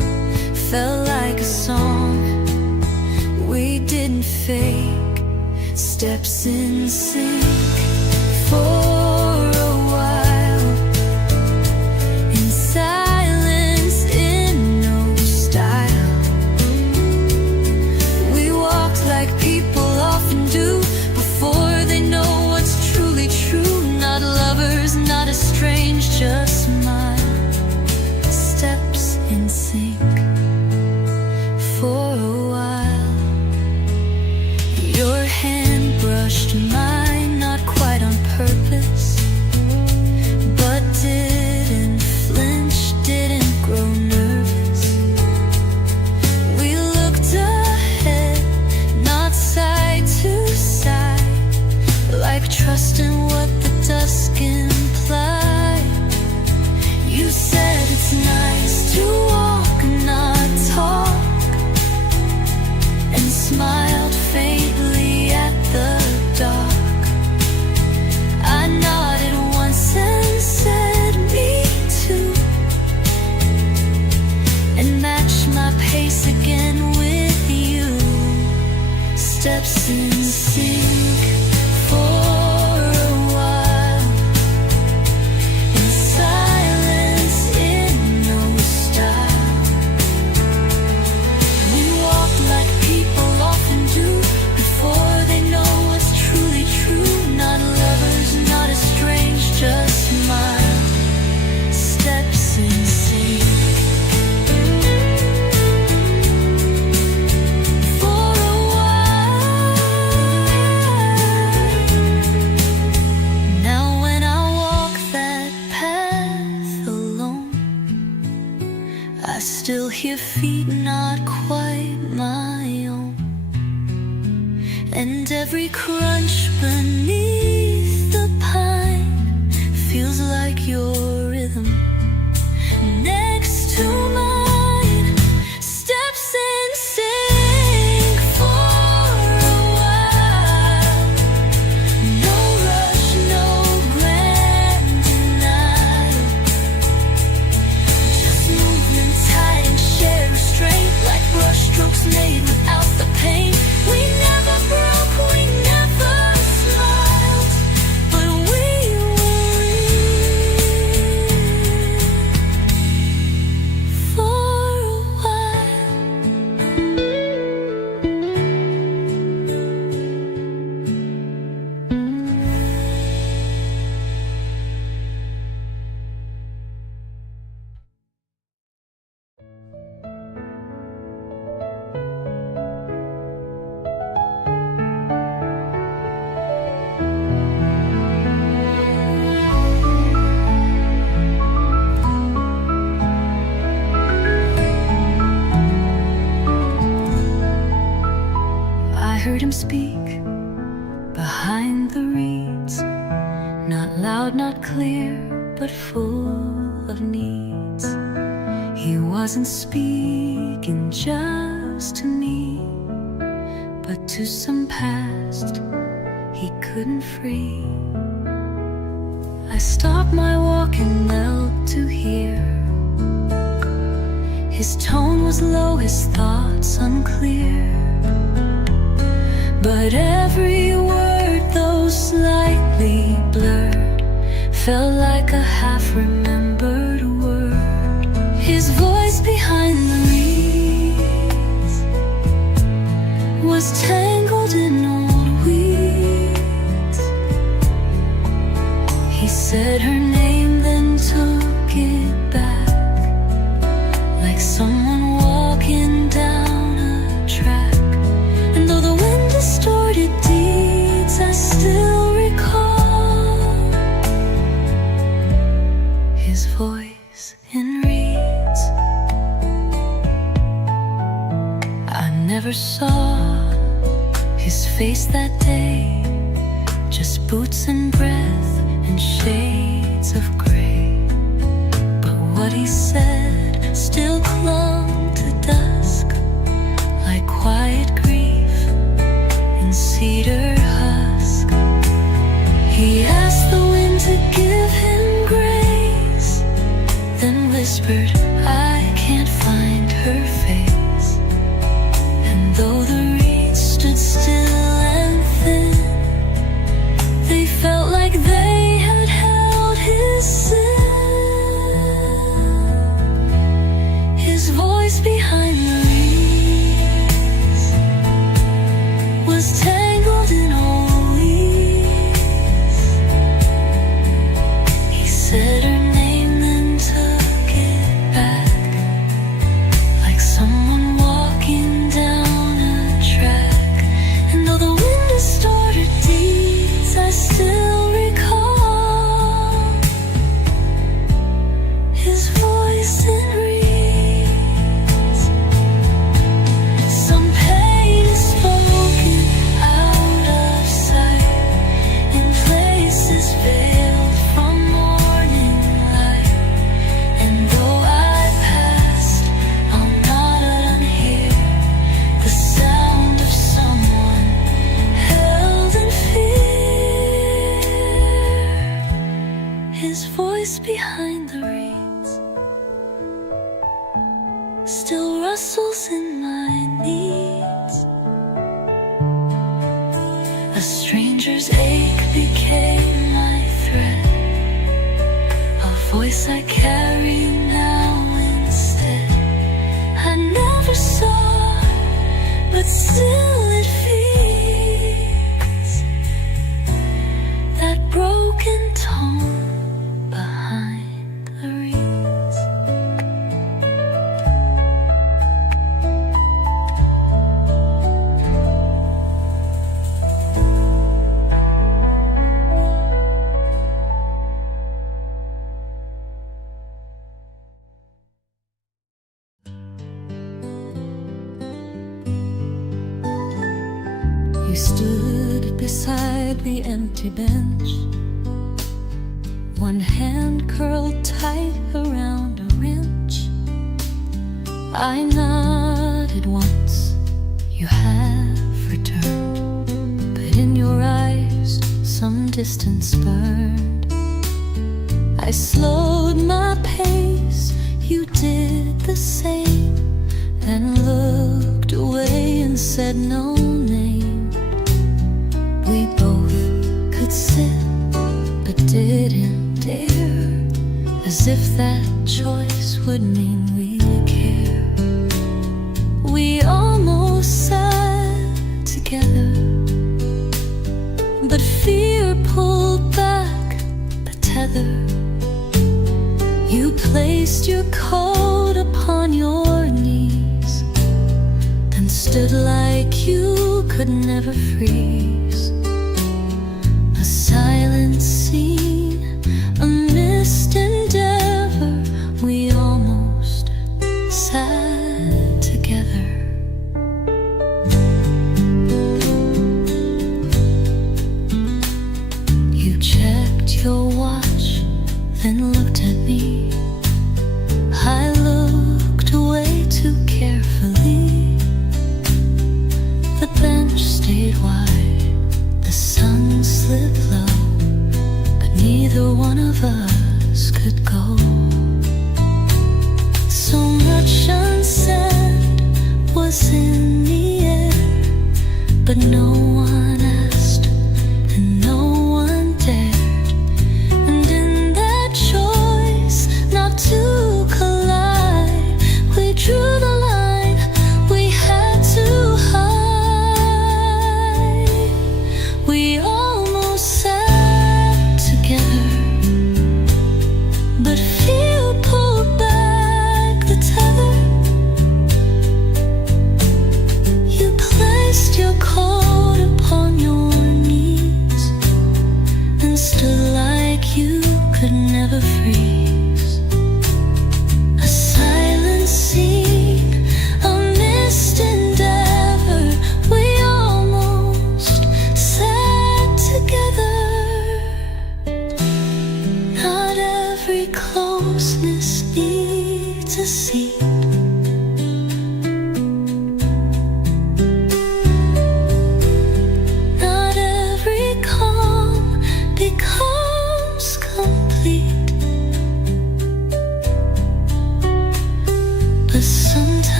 felt like a song we didn't fake, steps in sync for a while, in silence, in no style. We walked like people often do, before they know what's truly true. Not lovers, not estranged, just smile, steps in sync for a while. Your hand brushed mine, not quite on purpose, but didn't flinch, didn't grow nervous. We looked ahead, not side to side, like trust in what the dusk implied. You said it's nice to walk, not talk, and smiled faintly at the dark. I nodded once and said me too, and matched my pace again with you. Steps in sync for a while, in silence, in no style. We walk like people often do, before they know what's truly true. Not lovers, not estranged, just smile, steps in sync for a while. Now when I walk that path alone, I still hear feet not quite my own, and every crunch beneath the pine feels like your rhythm next to mine. Steps in sync for a while, no rush, no grand denial, just movement tight and shared restraint, like brush strokes made without the pain. We never broke, we never smiled, but we were real for a while. I heard him speak behind the reeds, not loud, not clear, but full of needs. He wasn't speaking just to me, but to some past he couldn't free. I stopped my walk and knelt to hear. His tone was low, his thoughts unclear, but every word, though slightly blurred, felt like a half-remembered word. His voice behind the reeds was tangled in old weeds. He said her name, then took it back, like someone walking down a track. And though the wind distorted deeds, I still recall his voice in reeds. I never saw his face that day, just boots and breath and shades of gray. But what he said still clung to dusk, like quiet grief in cedar husk. He asked the wind to give him grace, then whispered, I can't find her. her face. And though the reeds stood still and thin, they felt like they had held his sin. His voice behind the reeds was tangled in all weeds. He said her name, then took it back, like someone walking down a track. And though the wind distorted deeds, I still recall his voice in reeds. Some pain is spoken out of sight, in places veiled from morning light. And though I passed, I'll not unhear the sound of someone held in fear. His voice behind the reeds still rustles in my needs. A stranger's ache became my thread, a voice I carry now instead. I never saw, but still it feels that broken tone behind the reeds. You stood beside the empty bench, one hand curled tight around a wrench. I nodded once, you have returned, but in your eyes some distance burned. I slowed my pace, you did the same, then looked away and said no name. We both could sit, but didn't dare, as if that choice would mean we care. We almost sat together, but fear pulled back the tether. You placed your coat upon your knees, then stood like you could never freeze. A silent scene, a missed endeavor. We almost sat together. You checked your watch, then looked at me. I looked away too carefully. The bench stayed wide, the sun slipped low, but neither one of us could go. So much unsaid was in the air, but no one asked and no one dared. And in that choice not to collide, we drew the line we had to hide. We almost sat together, but fear pulled back the tether. You placed your coat upon your knees and stood like you could never freeze. A silent scene, a missed endeavor. We almost sat together. Not every closeness needs a seat. Not every calm becomes complete. But sometimes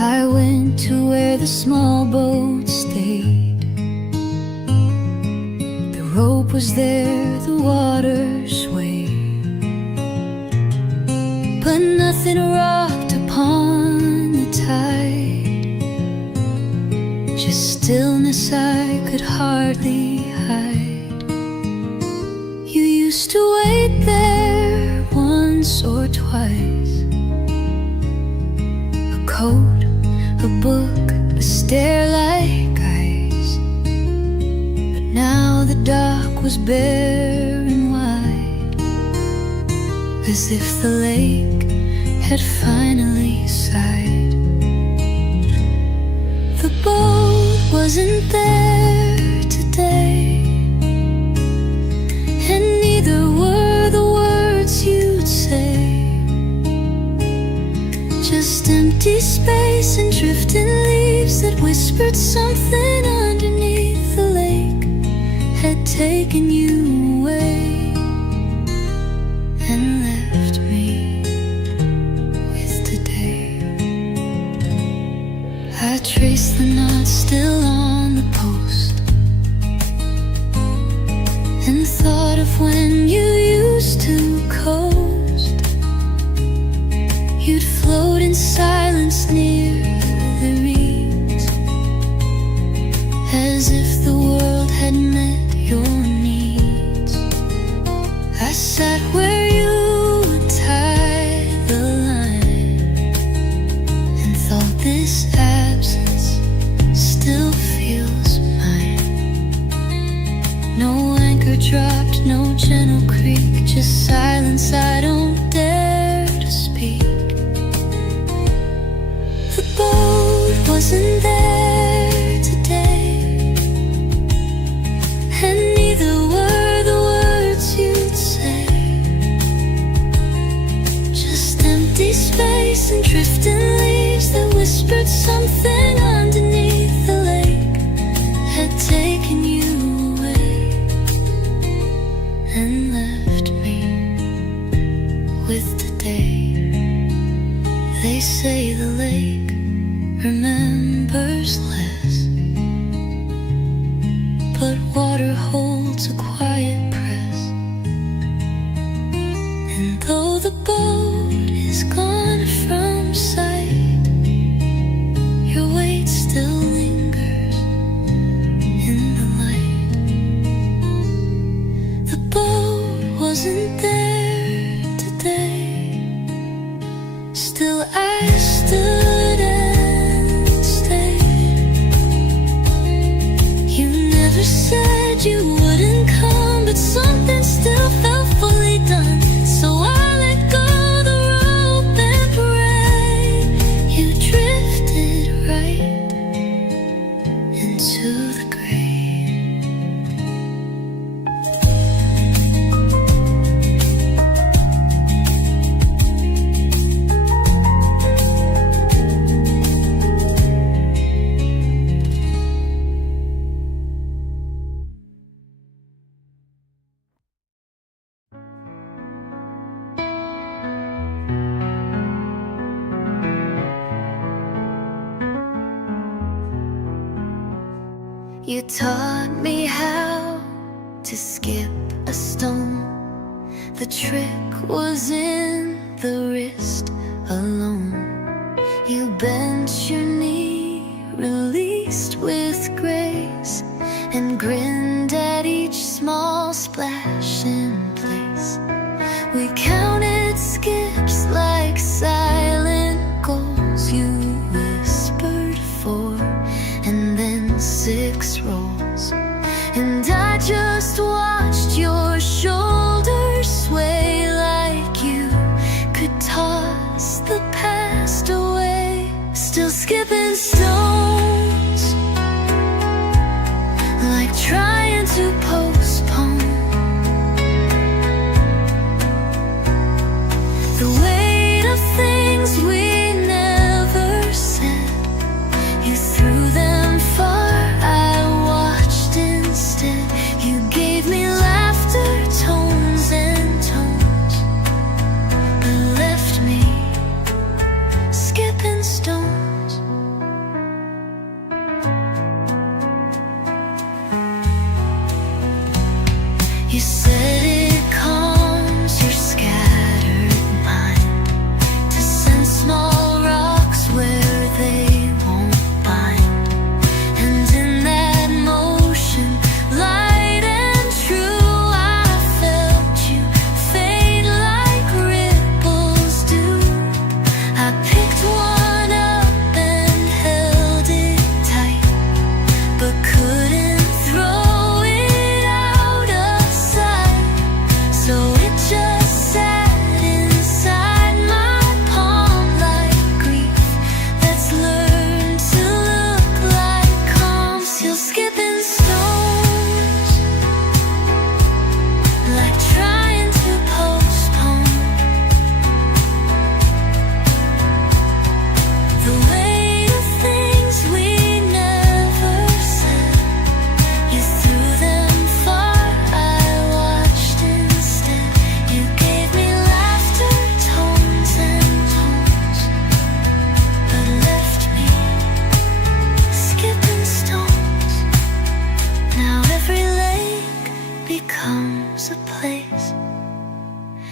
I went to where the small boat stayed. The rope was there, the water swayed, but nothing rocked upon the tide. Just stillness I could hardly hide. You used to wait there once or twice. A coat, a book, a stare like ice. But now the dock was bare and wide, as if the lake had finally sighed. The boat wasn't there today, and neither were the words you'd say. Just empty space and drifting leaves that whispered something underneath. The lake had taken you away and left me with today. I traced the knot still on the post, and thought of when you used to coast. You'd float in silence near the reeds, as if the world had met your needs. I sat where you would tie the line, and thought this absence still feels mine. No anchor dropped, no gentle creak, just silence I don't dare to speak. The boat wasn't there today, and neither were the words you'd say. Just empty space and drifting leaves that whispered something underneath. The lake had taken you away and left me with today. They say the lake remembers less, but water holds a quiet press. And though the boat is gone from sight, your weight still lingers in the light. The boat wasn't there today, still I stood and stayed. You never said you wouldn't come, but something still felt fully done. So I let go the rope and pray. You drifted right into the grave. You taught me how to skip a stone. The trick was in the wrist alone. You bent your knee, released with grace, and grinned at each small splash in place. We counted skips like silent goals. You whispered 4 and then 6 rolls, and I just watched your shoulders sway like you could toss the past away. Still skipping stones, like trying to postpone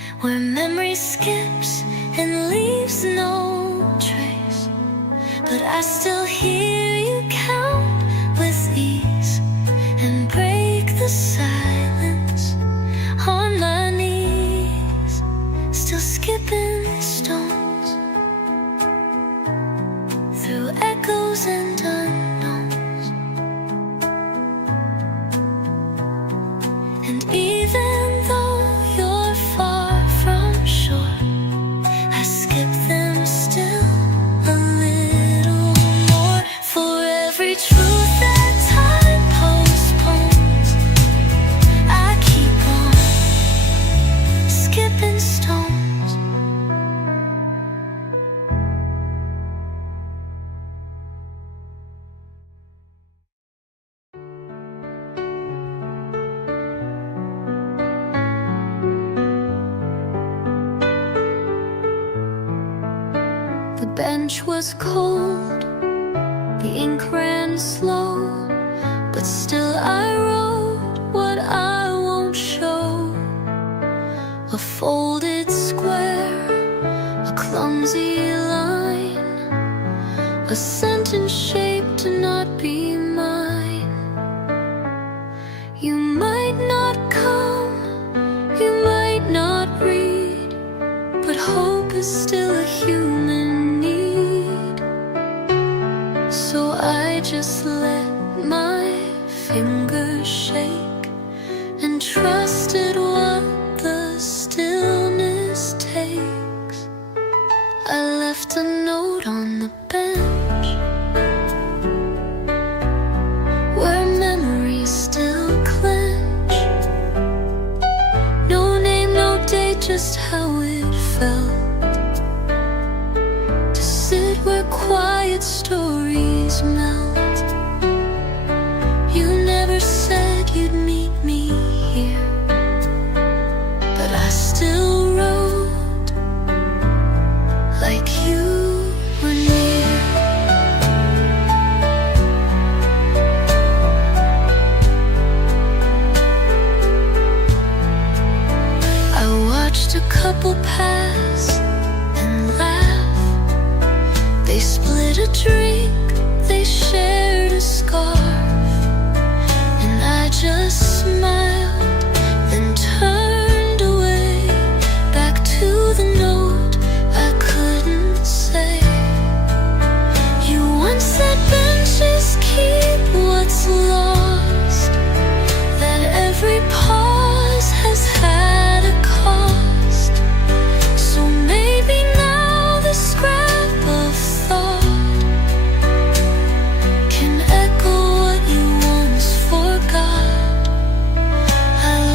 where memory skips and leaves no trace. But I still hear you count with ease and break the silence on my knees, still skipping stones through echoes and unknowns. And even though you're far from shore, I skip them still a little more. For every truth that time postpones, I keep on skipping stones. The bench was cold, the ink ran slow, but still I wrote what I won't show. A folded square, a clumsy line, a sentence shaped to not be mine. You might not come, you might not read, but hope is still a human need. So I just let my fingers shake and trusted what the stillness takes. I left a note on the bench where memories still clench. No name, no date, just how it felt to sit where quiet stories melt. You never said you'd meet me here, but I still wrote like you were near. I watched a couple pass and laugh. They split a drink, they shared a scarf, and I just smiled, then turned away, back to the note I couldn't say. You once said benches keep what's lost, that every pause has had a cost. So maybe now the scrap of thought can echo what you once forgot. I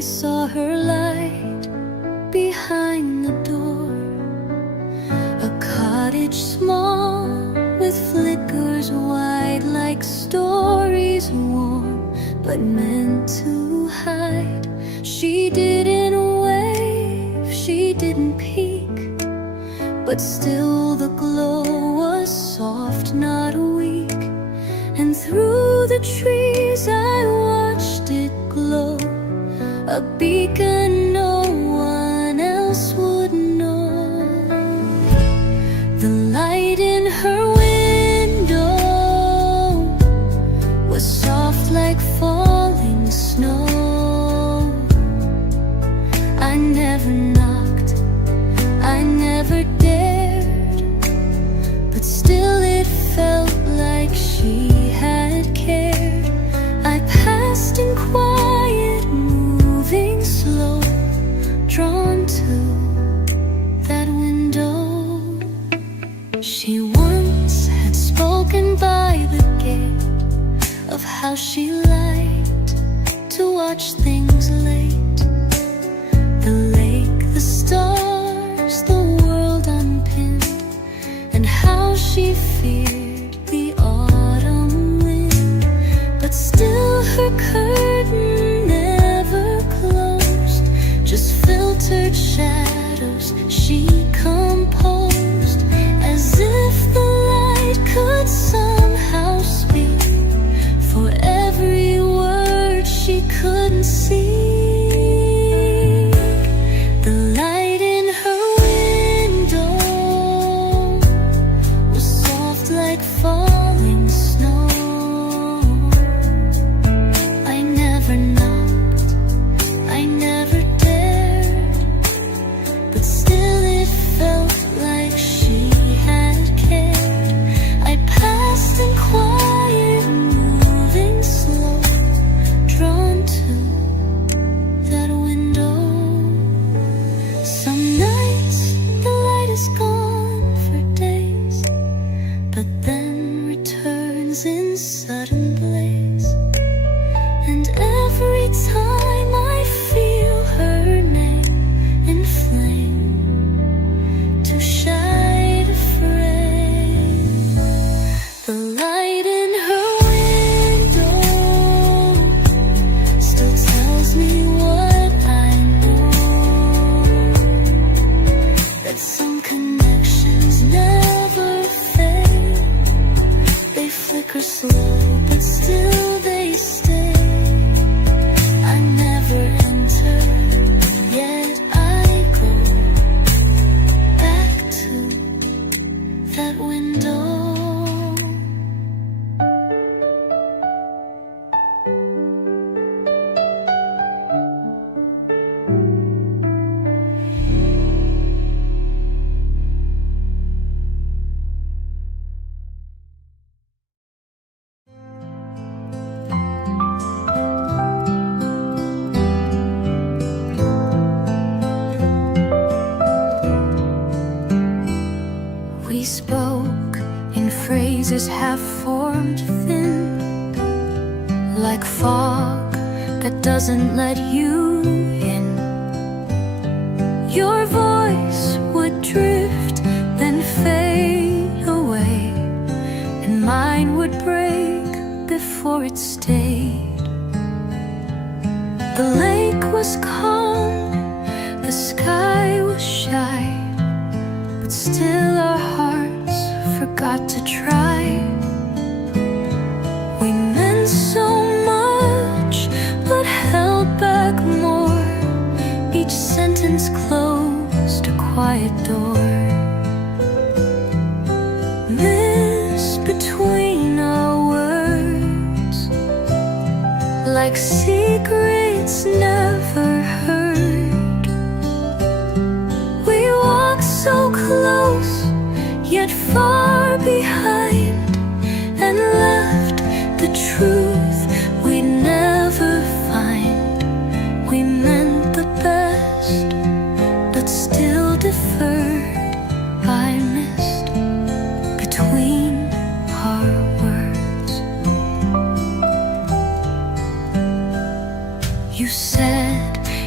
saw her light behind the door. A cottage small with flickers wide like stories warm but meant to hide. She didn't wave, she didn't peek, but still the glow was soft, not weak. And through the trees I watched it glow, a beacon no one else would know. The light in her window was soft like falling snow. I never knocked, I never dared, but still it felt like she had cared. I passed in quiet, moving slow, drawn to that window. She once had spoken by the gate of how she liked to watch things late. The lake, the stars, the world unpinned, and how she feared the autumn wind. But still her curtain never closed, just filtered shadows she composed, as if the light could somehow speak for every word she couldn't see. The light in her window was soft like falling snow. I never knocked, I never dared, but still it felt like she had cared. I passed in quiet, moving slow, drawn to that window. Some nights the light is gone for days, but then returns in sudden blaze. And every time I feel her name in flame, too shy to frame. The light in her window still tells me what I know, that some connections never fade. They flicker slow, but still they stay. I never enter, yet I go back to that window. We spoke in phrases half-formed thin, like fog that doesn't let you in. Your voice would drift, then fade away, and mine would break before it stayed. The lake was calm, the sky was shy, but still our hearts forgot to try. We meant so much, but held back more. Each sentence closed a quiet door. Missed between our words, like secrets never heard. We walked so close, yet far behind, and left the truth we'd never find. We meant the best, but still deferred by mist between our words. You said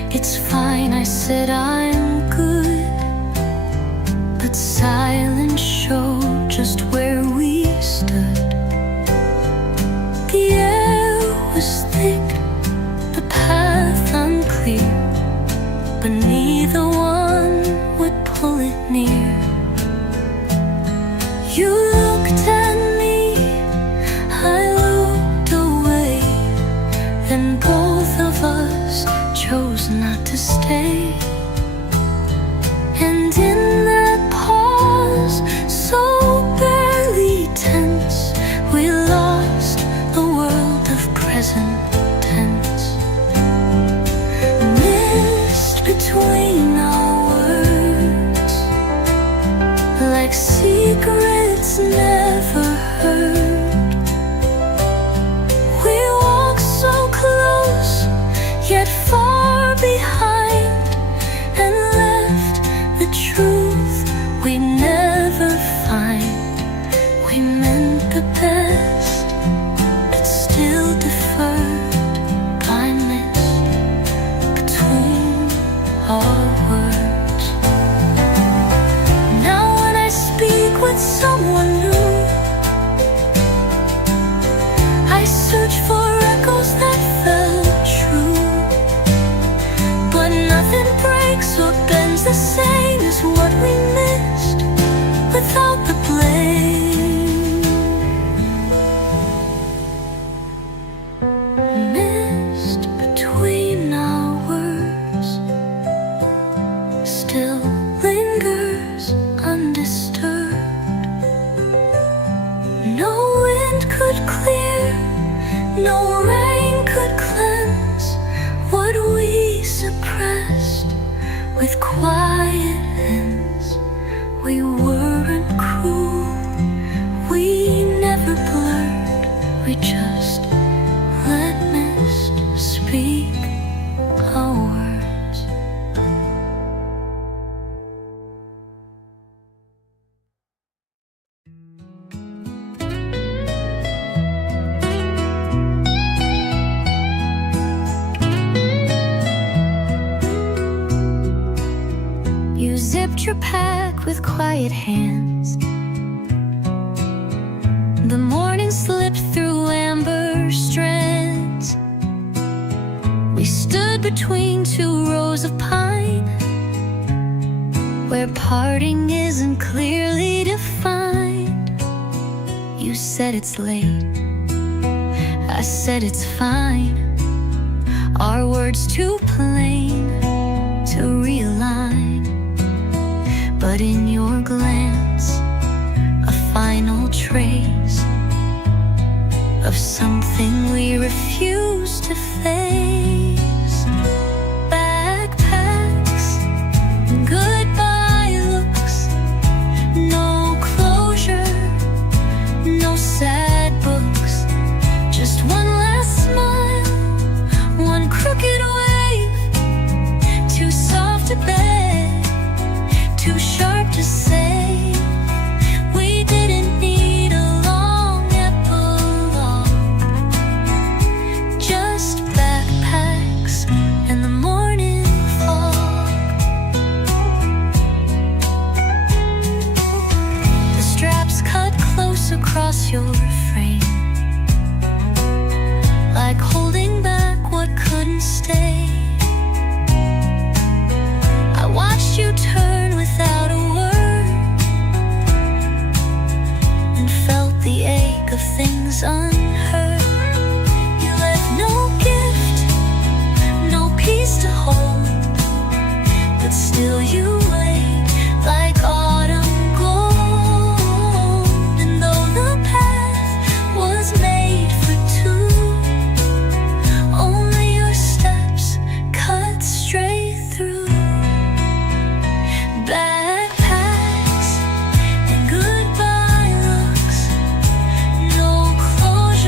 You looked at me, I looked away, then both of us chose not to stay. And in that pause, so barely tense, we lost the world of present tense. Mist between our words, like secrets never heard. We walk so close, yet far behind, and left the truth we never find. We meant the best, but still deferred by mist between our words. Now when I speak with someone new, I search for echoes that felt true, but nothing breaks or bends the same as what we missed without the blame. Mist between our words still lingers undisturbed. No wind could clear, no rain could cleanse what we suppressed with quiet hands. We weren't cruel, we never blurred, we just let mist speak our words. You zipped your pack with quiet hands. The morning slipped through amber strands. We stood between two rows of pine, where parting isn't clearly defined. You said it's late, I said it's fine. Our words too plain to realign, but in your glance, a final trace of something we refuse to face. Backpacks, goodbye looks, no closure, no sad books, just one last smile, one crooked wave, too soft to beg, too sharp to say. We didn't need a long epilogue, just backpacks and the morning fog. The straps cut close across your frame, like holding back what couldn't stay. I watched you turn without a word, and felt the ache of things unheard. You left no gift, no peace to hold, but still you wait like autumn gold. And though the path was made for two, only your steps cut straight through. Backpacks and goodbye looks, no closure,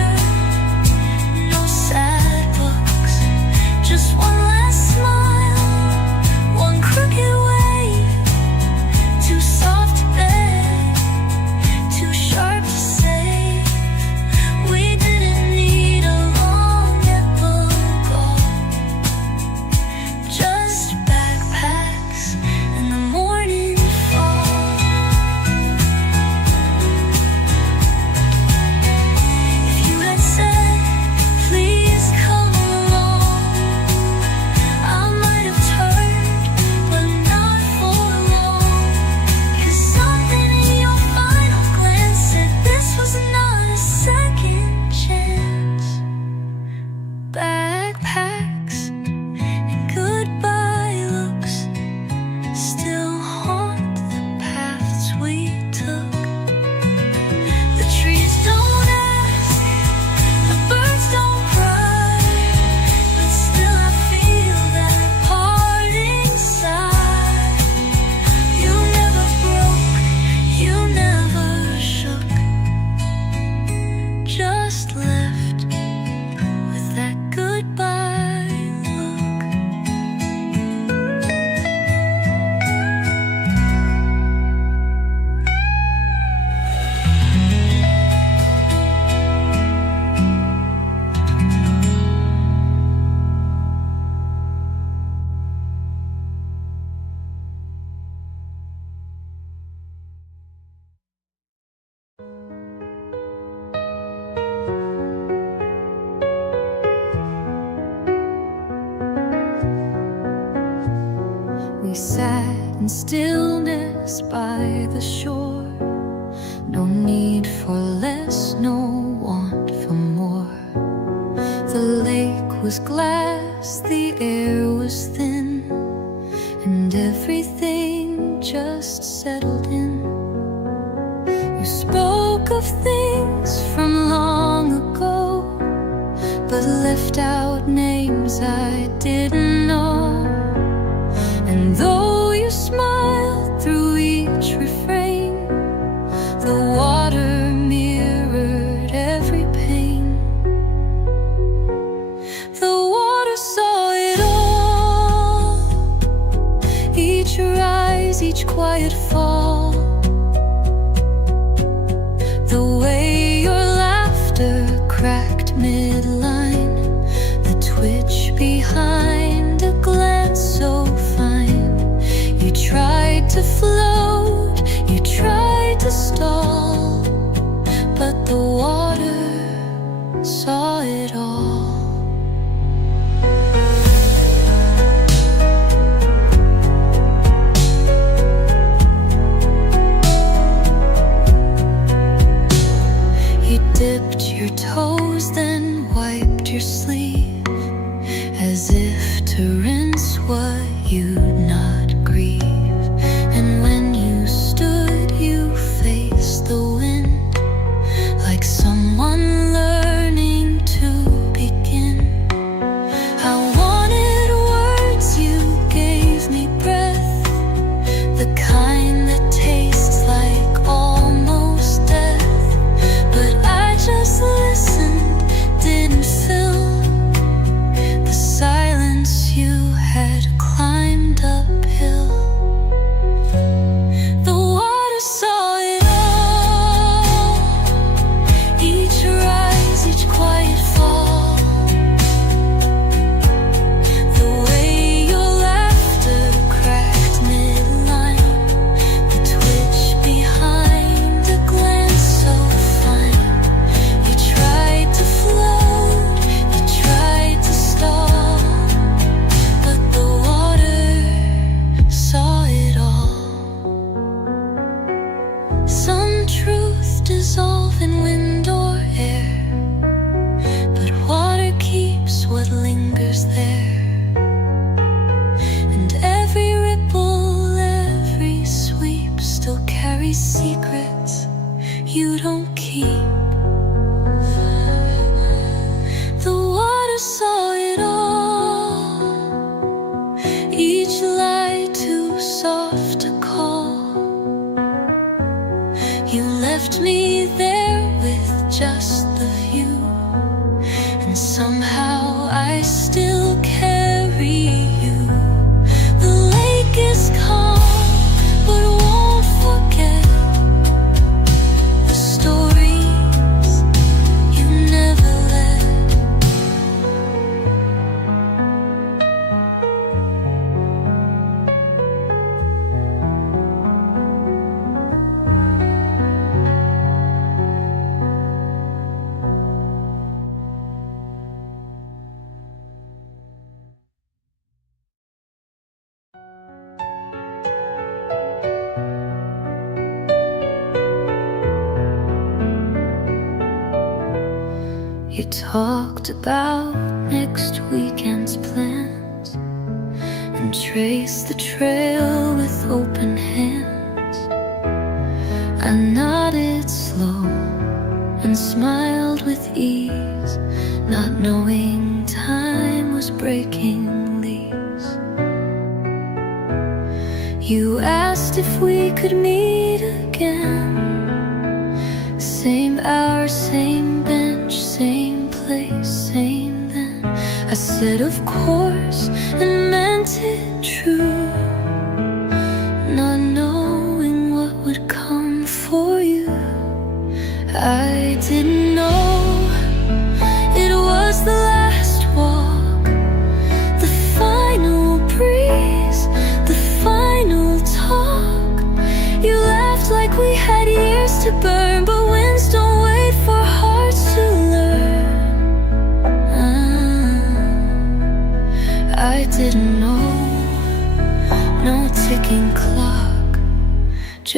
sat in stillness by the shore. No need for less, no want for more. The lake was glass, the air was thin, and everything just settled in. You spoke of things from long ago, but left out names I didn't know. And though you smiled through each refrain, the water mirrored every pain. The water saw it all, each rise, each quiet fall. The way your laughter cracked midline, the twitch behind a glance so fine. You tried to float, you tried to stall, but the water saw it all. You dipped your toes, then wiped your sleeve, as if to rinse what you'd not grieve. And when you stood, you faced the wind, like someone learning to begin. I wanted words, you gave me breath, the kind that tastes like almost death. But I just listened, didn't fill the silence you had climbed uphill. The water saw it all, each rise, each quiet fall. The way your laughter cracked midline, the twitch behind a glance so fine. You tried to float, you tried to stall, but the water saw it all. Some truth dissolve in wind or air, but water keeps what lingers there. And every ripple, every sweep still carries secrets you don't keep. The water saw it all, each lie too soft to call. You left me there with just the view, and somehow I still carry you. The lake is calm, but won't forget the stories you never let. You talked about next weekend's plans and traced the trail with open hands. I nodded slow and smiled with ease, not knowing time was breaking leaves. You asked if we could meet again, same hour, same bench, same place, same then. I said of course and meant it true, not knowing what would come for you. I didn't know it was the last walk, the final breeze, the final talk. You laughed like we had years to burn, but winds don't wait for hearts to learn. I didn't know, no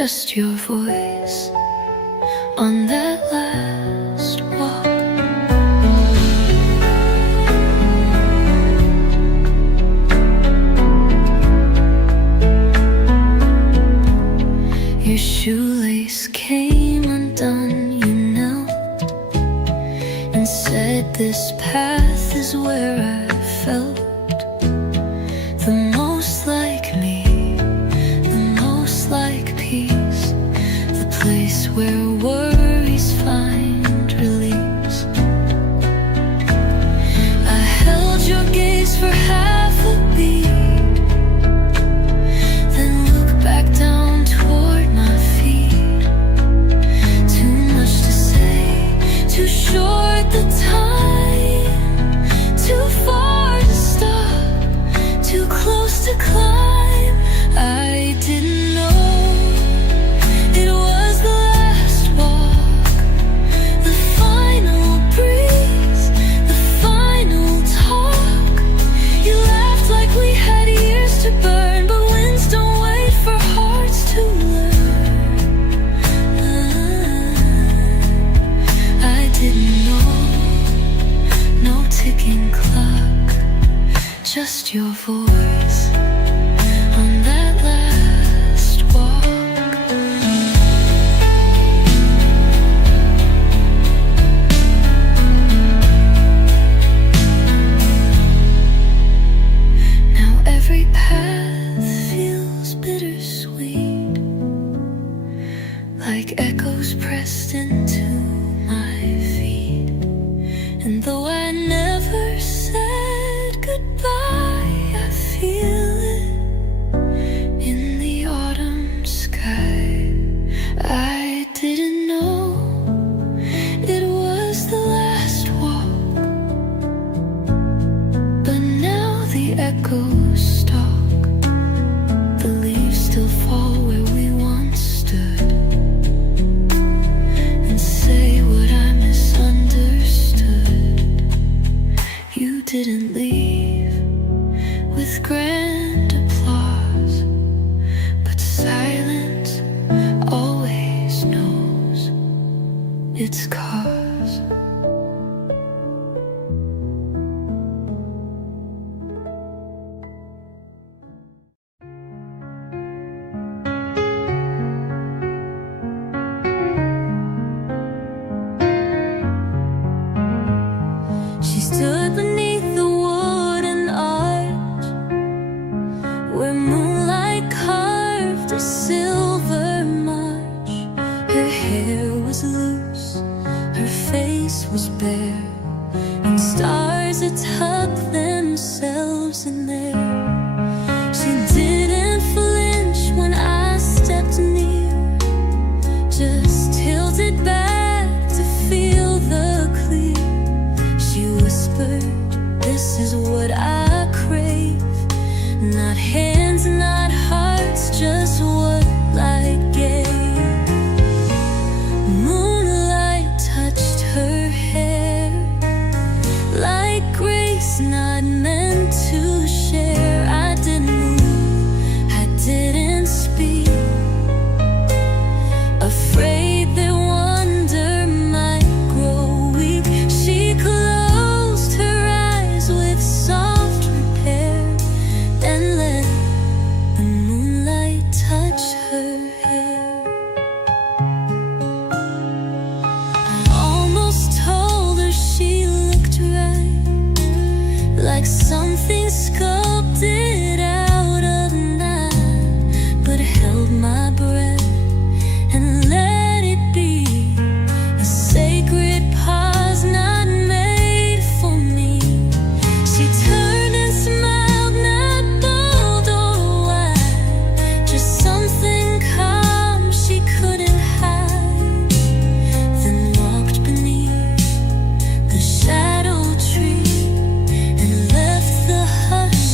just your voice on that last walk. Your shoelace came undone, you knelt and said, this path is where I felt the most like me, the most like peace, the place where worries find release. I held your gaze for half a beat, then looked back down toward my feet. Too much to say, too short the time, too far to stop, too close to climb. I didn't know it was the last walk, the final breeze, the final talk. You laughed like we had years to burn, but winds don't wait for hearts to learn. I didn't know, no ticking clock, just your voice on that last walk. Now every path feels bittersweet, like echoes pressed into my feet. And though I never said goodbye, I feel it in the autumn sky. I didn't know it was the last walk, but now the echoes stalk. The leaves still fall where we once stood and say what I misunderstood. You didn't leave with grand applause, but silence always knows its cause. She stood beneath the wooden arch where moonlight carved a silver march. Her hair was loose, her face was bare, and stars had tucked themselves in there. She didn't flinch when I stepped near, just tilted back to feel the clear. She whispered, this is what I crave. Not hands, not hearts, just what light gave. Moonlight touched her hair, like grace not meant to share. I didn't move, I didn't speak, afraid that wonder might grow weak. She closed her eyes with soft repair, then let the moonlight touch her hair. I almost told her she looked right, like something sculpted out of night, but held my breath and let it be a sacred pause not made for me. She turned and smiled, not bold or wide, just something calm she couldn't hide, then walked beneath the shadow tree and left the hush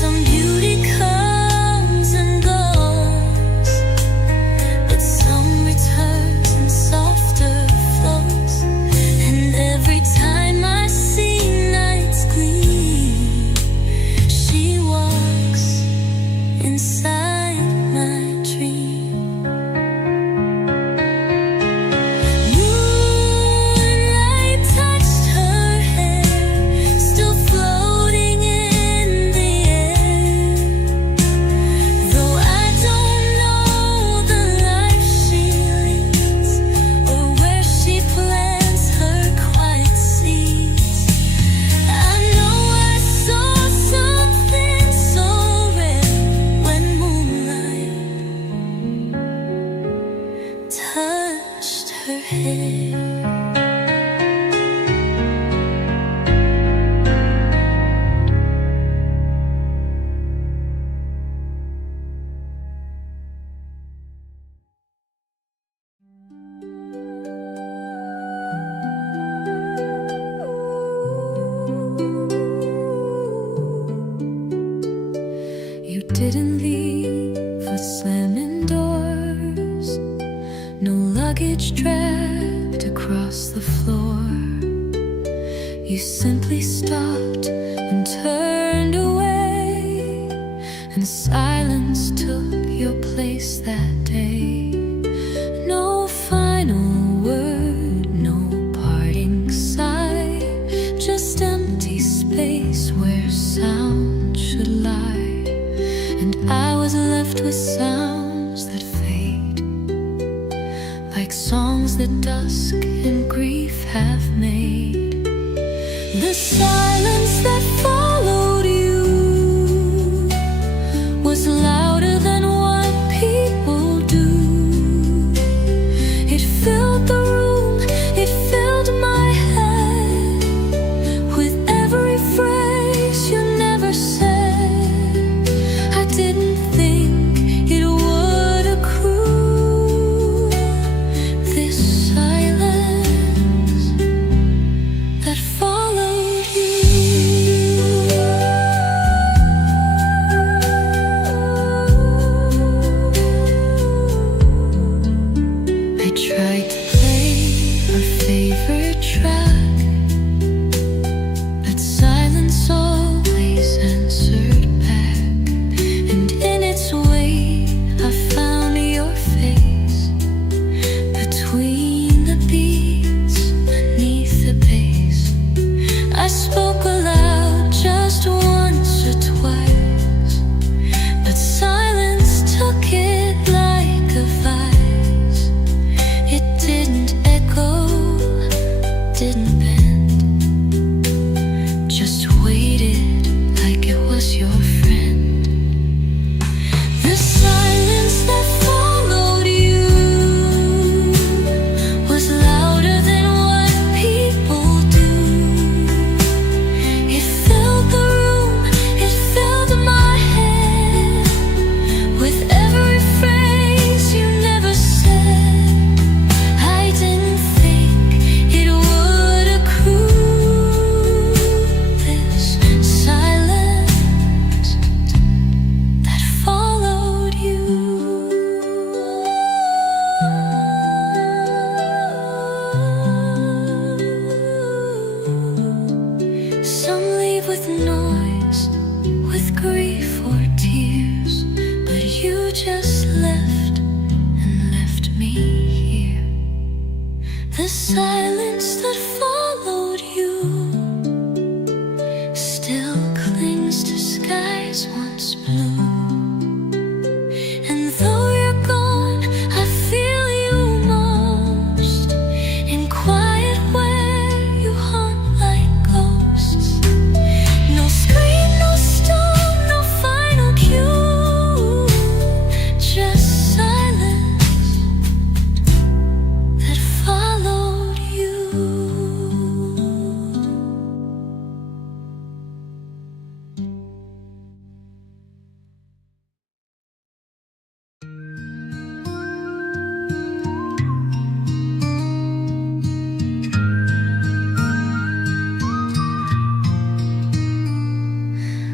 Some beauty comes and goes, but some returns in softer flows. And every time I see night's gleam, she walks inside my dream. Moonlight touched her hair, still floating in the air. Though I don't know the life she leads, or where she plants her quiet seeds, I know I saw something so rare when moonlight touched her hair. You didn't leave with slamming doors, no luggage dragged across the floor. You simply stopped and turned away, and silence took your place that day. No final word, no parting sigh, just empty space where sound should lie. And I was left with sounds that fade, like songs that dusk and grief have made. The silence that followed you was louder than what people do. It filled the room, it filled my head with every phrase you never said. I didn't think it would accrue, this silence that followed you. I tried to play our favorite track, but silence always answered back. And in its weight I found your face, between the beats, beneath the bass. I spoke aloud just once or twice, but silence took it like a vice. It didn't echo, didn't bend, just waited like it was your friend. The silence that followed you was louder than what people do. It filled the room, it filled my head with every phrase you never said. I didn't think it would accrue, this silence that followed you. Some leave with noise, with grief or tears, but you just left and left me here. The silence that followed you still clings to skies once blue. And though you're gone, I feel you most in quiet where you haunt like ghosts. No screen, no stone, no fire.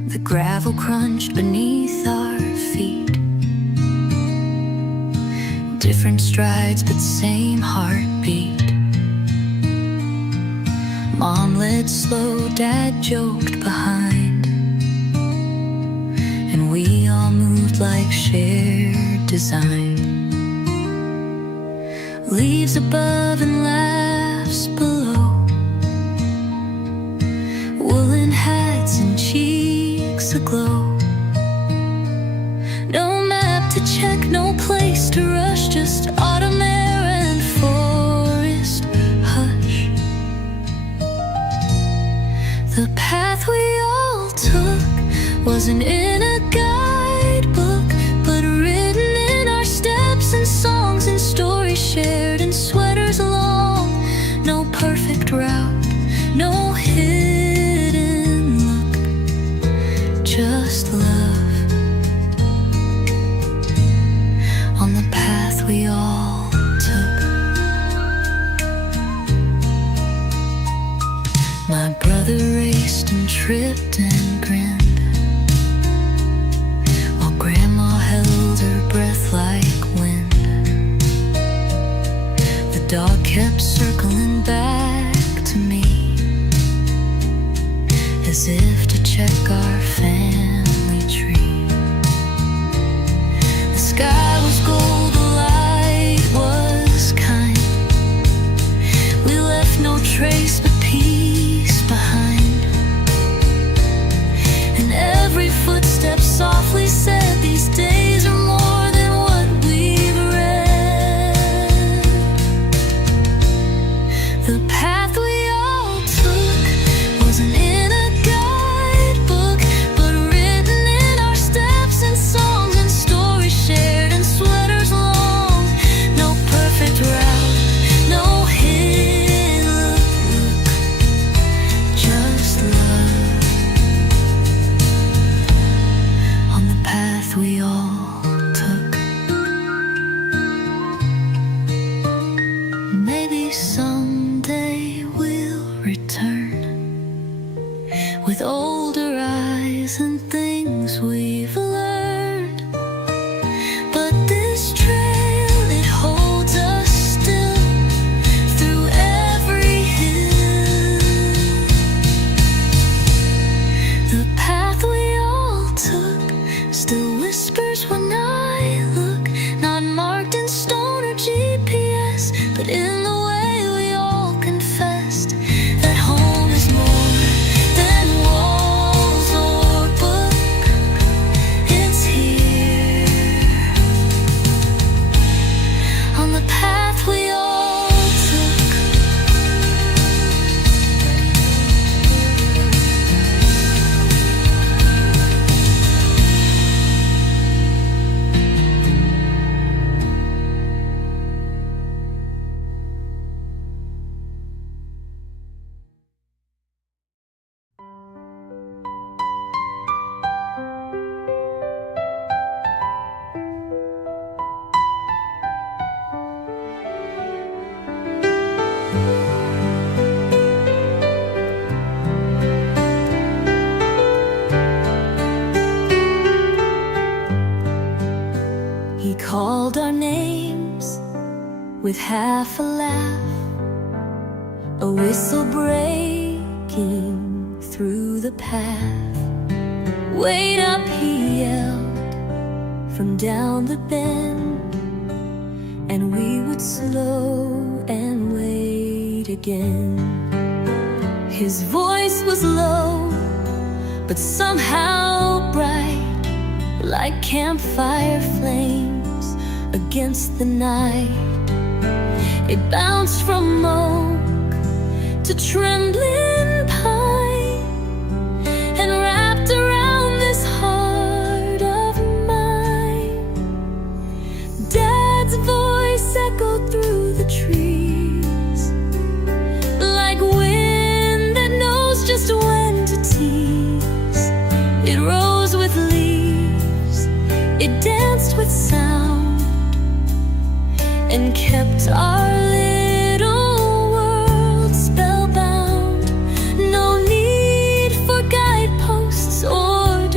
the gravel crunch beneath our feet. Different strides but same heartbeat. Mom led slow, Dad joked behind, and we all moved like shared design. Leaves above and laughs below, woolen hats and cheeks aglow. No map to check, no place to rush, just autumn air and forest hush. The path we all took wasn't in a guidebook, but written in our steps and songs and stories shared and sweaters long. No perfect route, no hidden look, just love on the path we all took. My brother raced and tripped and grinned, while Grandma held her breath like wind. The dog kept circling back to me, as if to check our family tree. The sky was gold, the light was kind. We left no trace but peace behind, and every footstep softly said, these days are more than what we've read. The path we all took wasn't in a guidebook, but written in our steps and songs and stories shared and sweaters long. No perfect route, no hidden look, just love on the path we all took. Maybe someday we'll return with older eyes and things we've learned, but this trail, it holds us still through every hill. The path we all took still whispers when I look, not marked in stone or GPS, but in the way we all confessed that home is more than walls or book. It's here on the path we all took. He called our names with half a laugh, a whistle breaking through the path. Wait up, he yelled from down the bend, and we would slow and wait again. His voice was low, but somehow bright, like campfire flames against the night. It bounced from oak to trembling pine, and wrapped around this heart of mine. Dad's voice echoed through the trees, like wind that knows just when to tease. It rose with leaves, it danced with sound, and kept our little world spellbound. No need for guideposts or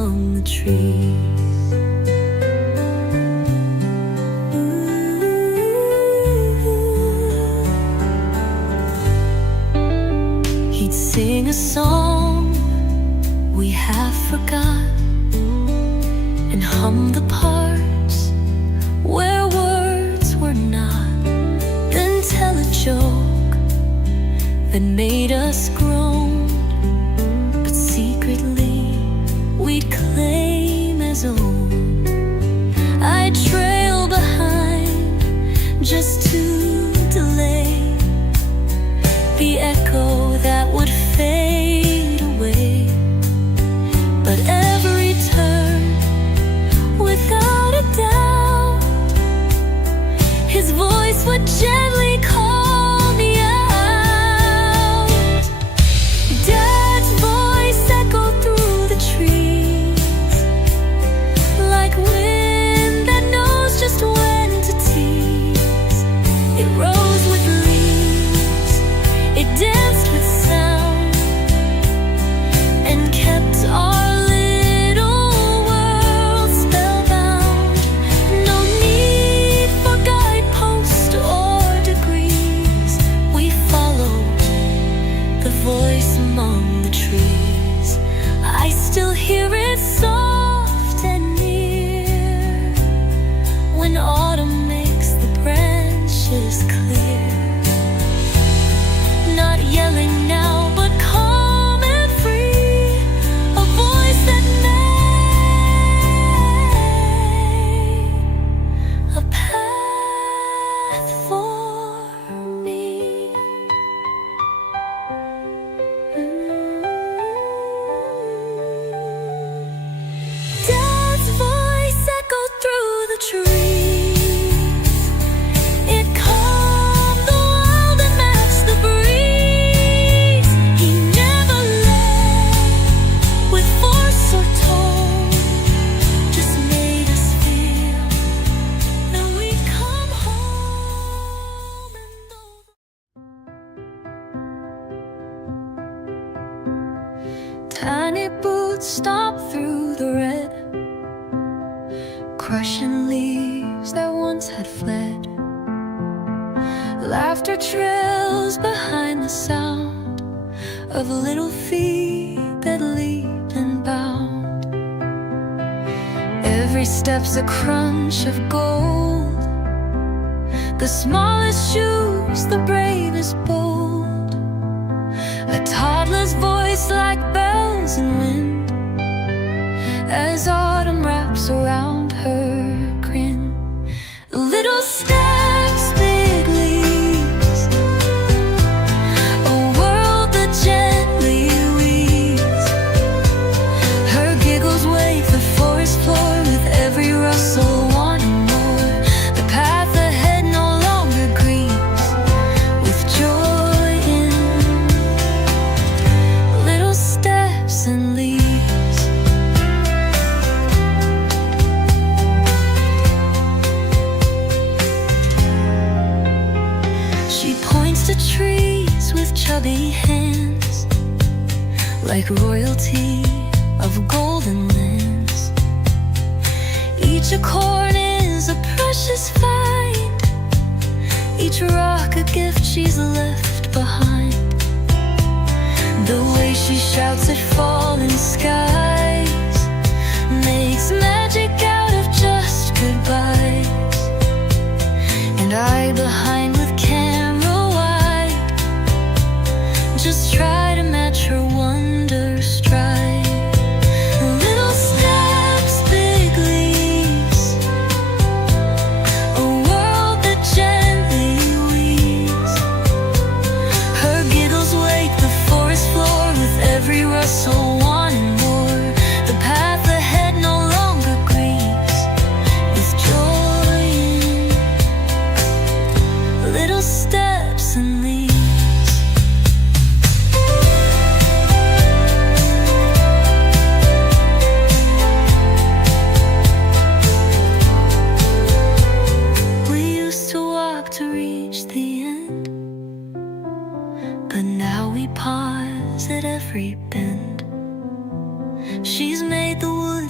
among the trees. He'd sing a song we have forgot and hum the parts where words were not, then tell a joke that made us groan, but secretly we'd claim as own. I'd trail behind just to delay the echo that would fade away. But every turn, without a doubt, his voice would gently call me out. Dad's voice echoed through the trees like wind that knows just when to tease. It rose with leaves, it danced with sound, and kept our little world spellbound. No need for guideposts or degrees. We followed the voice among the trees. I still hear it soft and near when autumn makes the branches clear. Not yelling now, but calm and free. A voice that made a path for me. Dad's voice echoed through the trees. It calmed the world and matched the breeze. He never led with force or tone, just made us feel that we'd come home. And tiny boots stomp through the red, crushing leaves that once had fled. Laughter trails behind the sound of little feet that leaped and bound. Every step's a crunch of gold, the smallest shoes, the bravest bold. A toddler's voice like bells and wind as autumn wraps around her grin. Little steps, big leaps, a world that gently weaves. Her giggles wake the forest floor with every rustle, wanting more. The path ahead no longer grieves with joy in little steps and leaves. She points to trees with chubby hands like royalty of golden lands. Each acorn is a precious find, each rock a gift she's left behind. The way she shouts at falling skies makes magic out of just goodbyes. And I behind with camera wide just try to match her wonder stride. Little steps, big leaps, a world that gently weaves. Her giggles wake the forest floor with every rustle, wanting more. The path ahead no longer grieves with joy in little steps and leaves. We used to walk to reach the end, but now we pause at every bend. She's made the wood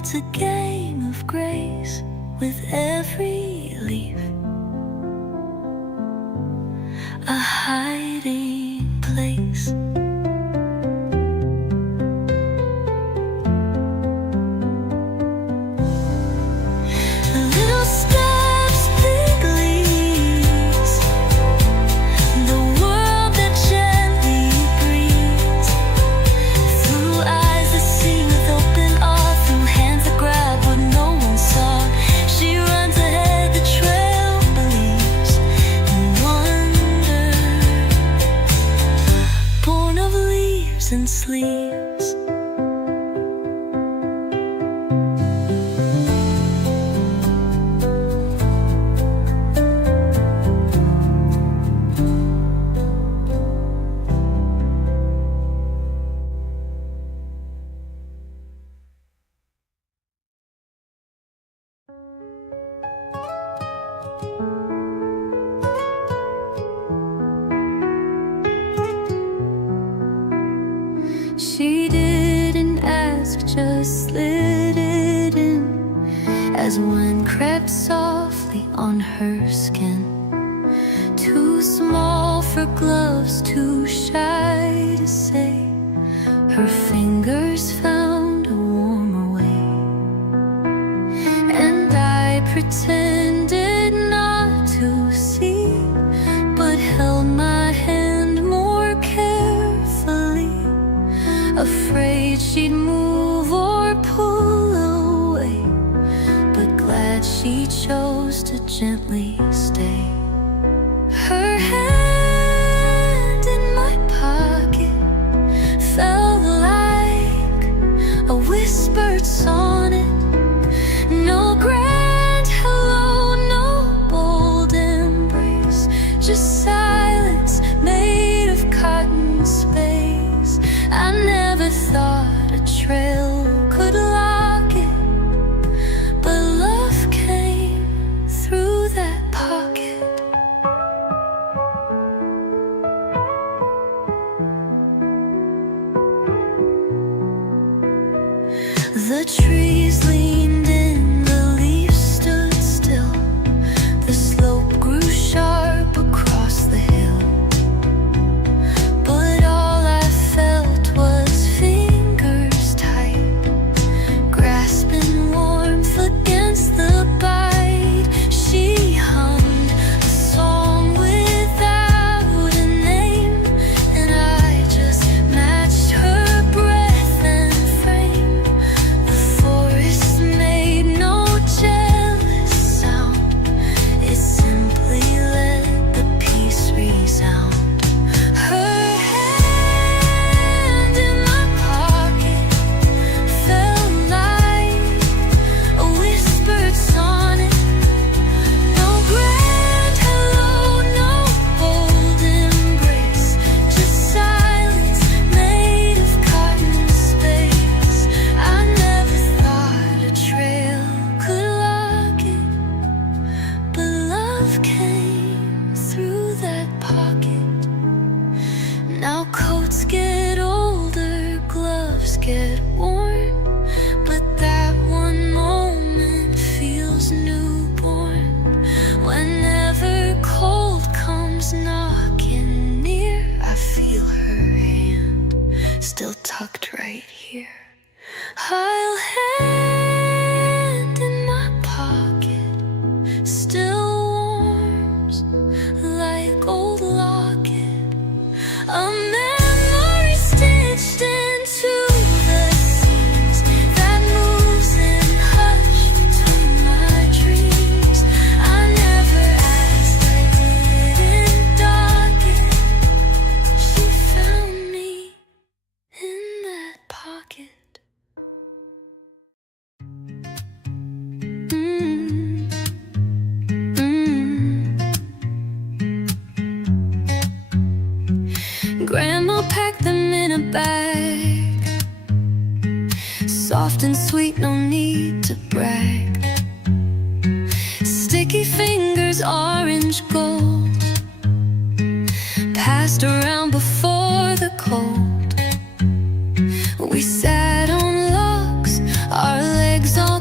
is a game of grace with every leaf, a hiding place. Little steps, big leaps, the world that gently breathes, through eyes that see with open awe, through hands that grab what no one saw. She runs ahead, the trail believes in wonder, born of leaves and sleeves. She didn't ask, just slid it in, as one crept softly on her skin. Too small for gloves, too shy to say. Her fingers found a warmer way, and I pretended not to see, but held my hand more carefully, afraid she'd move or pull away, but glad she chose to gently stay. Her hand in my pocket felt like a whispered sonnet. No grand hello, no bold embrace, just silence made of cotton space. I never thought a trail could lock it, but love came through that pocket. The trees leaned in, the leaves stood still. The slope grew sharp across the hill, but all I felt was fingers tight, grasping warmth against the bite. She hummed a song without a name, and I just matched her breath and frame. The forest made no jealous sound, it simply let the peace resound. Her hand in my pocket felt like a whispered sonnet. No grand hello, no bold embrace, just silence made of cotton space. I never thought a trail could lock it, but love came through that pocket. Now coats get older, gloves get worn, but that one moment feels newborn. Whenever cold comes knocking near, I feel her hand still tucked right here. I'll hand in my pocket still warms like old locket, a memory stitched into the seams that moves in hush between my dreams. I never asked, I didn't dock it. She found me in that pocket. Grandma packed them in a bag, soft and sweet, no need to brag. Sticky fingers, orange gold, passed around before the cold. We sat on logs, our legs on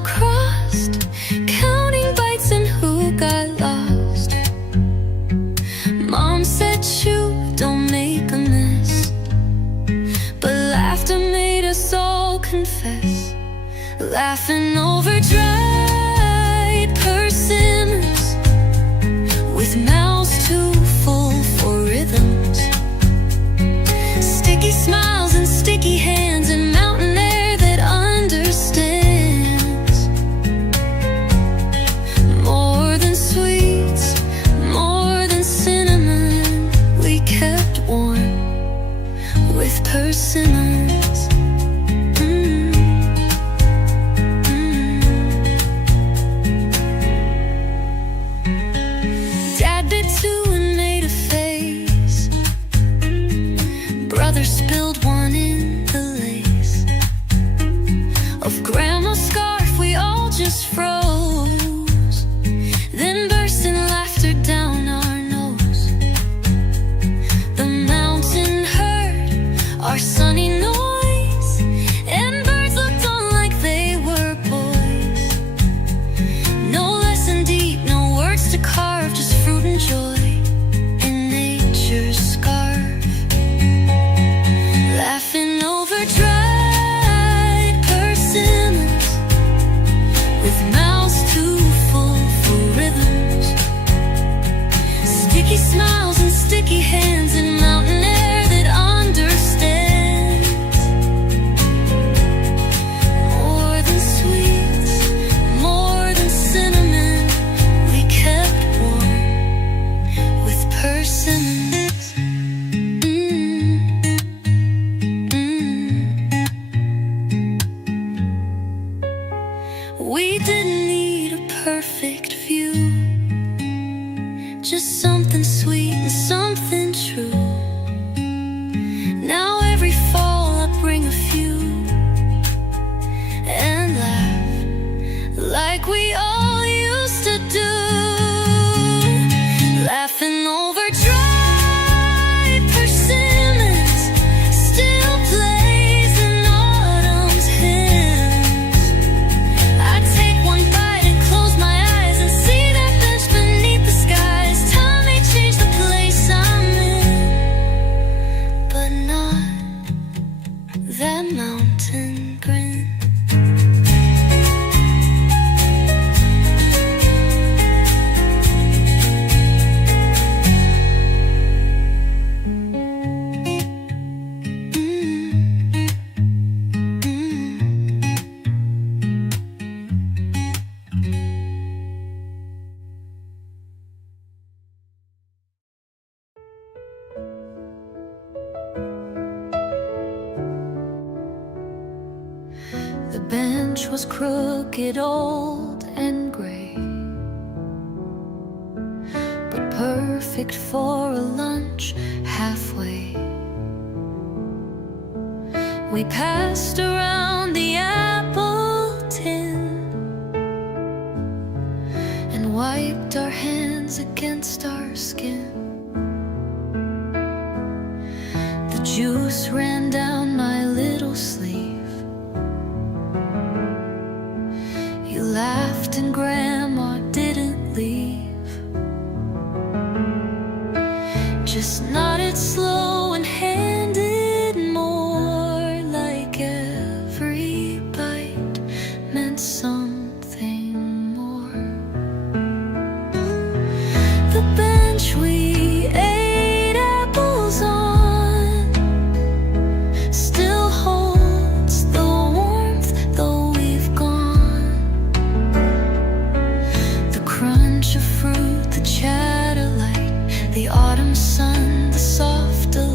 laughing over dried persimmons, with mouths too full for rhythms, sticky smiles and sticky hands and mountain air that understands. More than sweets, more than cinnamon, we kept warm with persimmons. Dad bit two and made a face. Brother spilled one in the lace of Grandma's scarf. We all just froze, then burst in laughter down our nose. The mountain heard our sunny noise, and birds looked on like they were boys. No lesson deep, no words to carve, just fruit and joy in nature's scarf. Laughing over dried persimmons, with mouths too full for rhythms, sticky smiles and sticky hands and mountain air that understands. More than sweets, more than cinnamon, we kept warm with persimmons. We didn't need a perfect view, just something sweet and something true. Now every fall I bring a few and laugh like we all used to do. Laughing over dried persimmons, still plays in autumn's hymns. I take one bite and close my eyes and see that bench beneath the skies. Time may change the place I'm in, but not that mountain grin. The bench was crooked, old and gray, but perfect for a lunch halfway. We passed around the apple tin and wiped our hands against our skin. The juice ran down my little sleeve. You laughed and Grandma didn't leave, just nodded slow and handed more, like every bite meant something more. The bench we ate apples on still holds the warmth, though we've gone. The crunch of fruit, the chatter light, the autumn sun, the soft delight.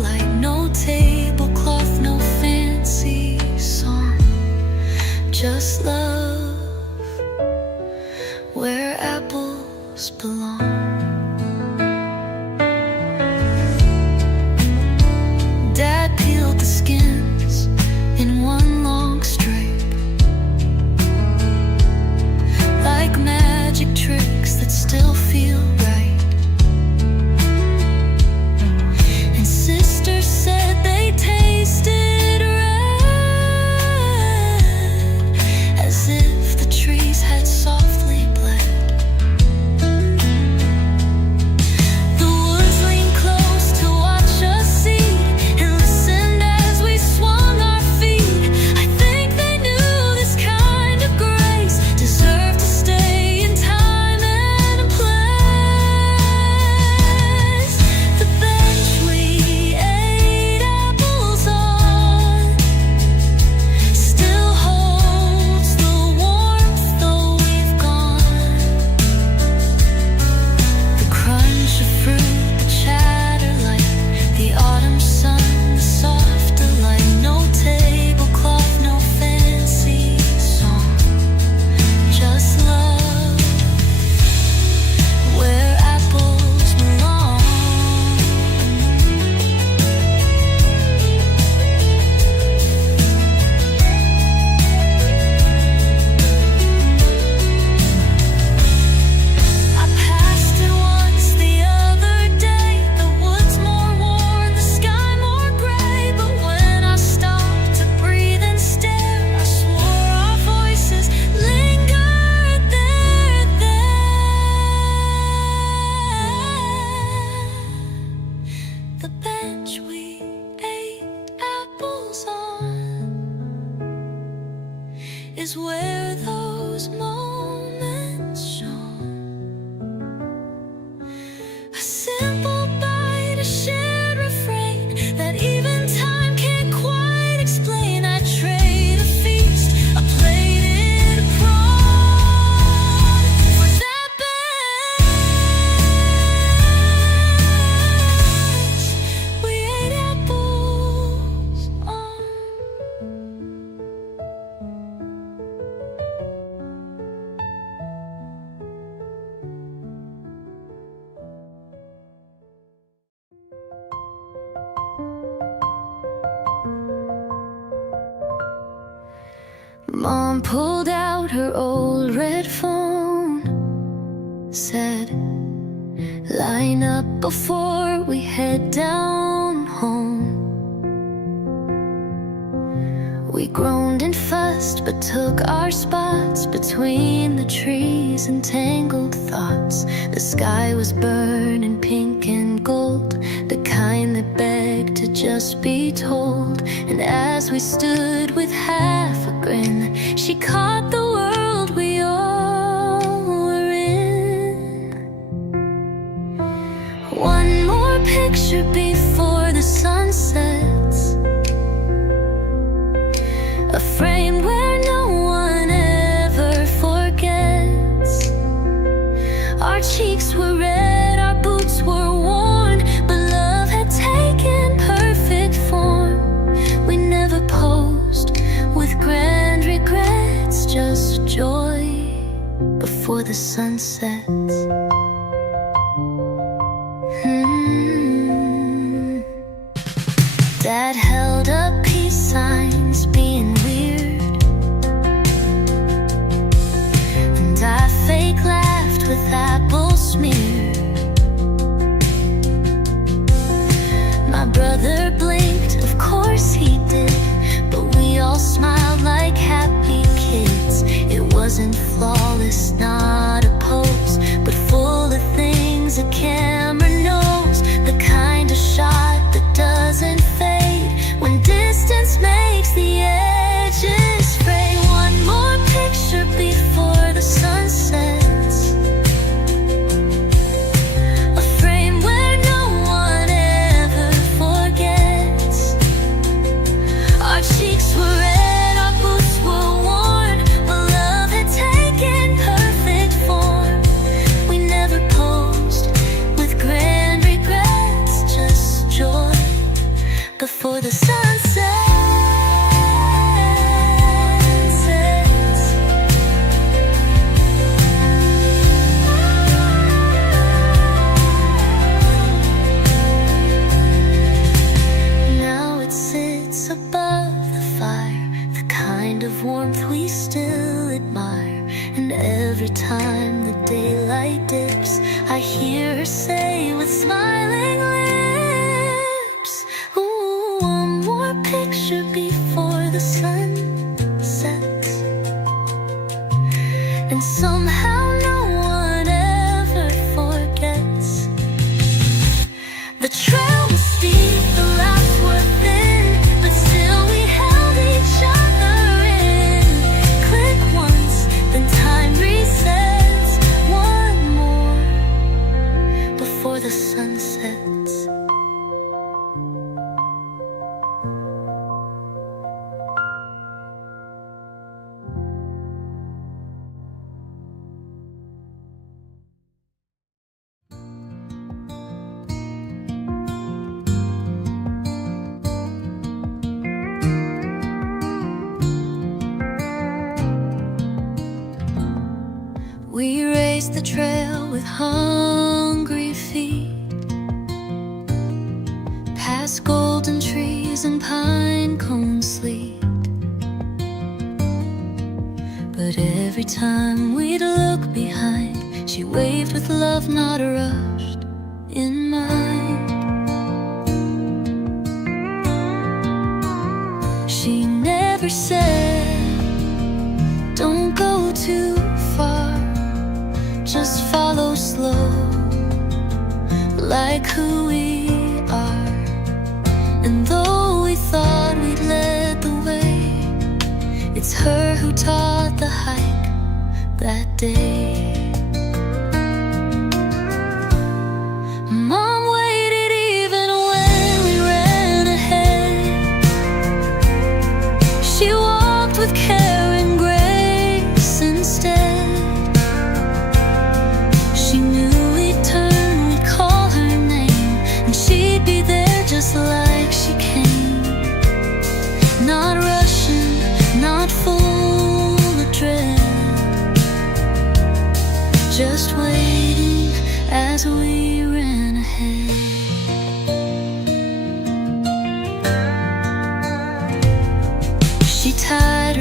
the bench we ate apples on is where those moments shone. A simple bite, a shared refrain that even time can't quite explain. I trade a feast, a plate in a prawn for that bench we ate apples on. Mom pulled out her old red phone, said, line up before we head down home. We groaned and fussed but took our spots between the trees and tangled thoughts. The sky was burning pink and gold, the kind that begged to just be told. And as we stood with half a grin, she caught the world we all were in. One more picture before the sun sets, a frame where no one ever forgets. Our cheeks were red, our boots were worn, but love had taken perfect form. We never posed with grand regrets, just joy before the sun sets. Dad held up peace signs, being weird, and I fake laughed with apple smear. My brother blinked, of course he did, but we all smiled like happy kids. It wasn't flawless, not a pose, but full of things a camera knows. The kind of shot that doesn't fade when distance makes the edges fray. One more picture before the sun sets, a frame where no one ever forgets. Our cheeks were red, our boots were worn, but love had taken perfect form. We never posed with grand regrets, just joy before the sun sets. Now it sits above the fire, the kind of warmth we still admire. And every time the daylight dips, I hear her say with smiling lips, ooh, one more picture before the sun sets. And somehow no one ever forgets. The trail was steep, the laughs were thin, but still we held each other in. Click once, then time resets. One more before the sun sets. We raced the trail with hungry feet, past golden trees and pine cone sleet. But every time we'd look behind, she waved with love not rushed in mind. She never said, don't go too far, just follow slow, like who we are.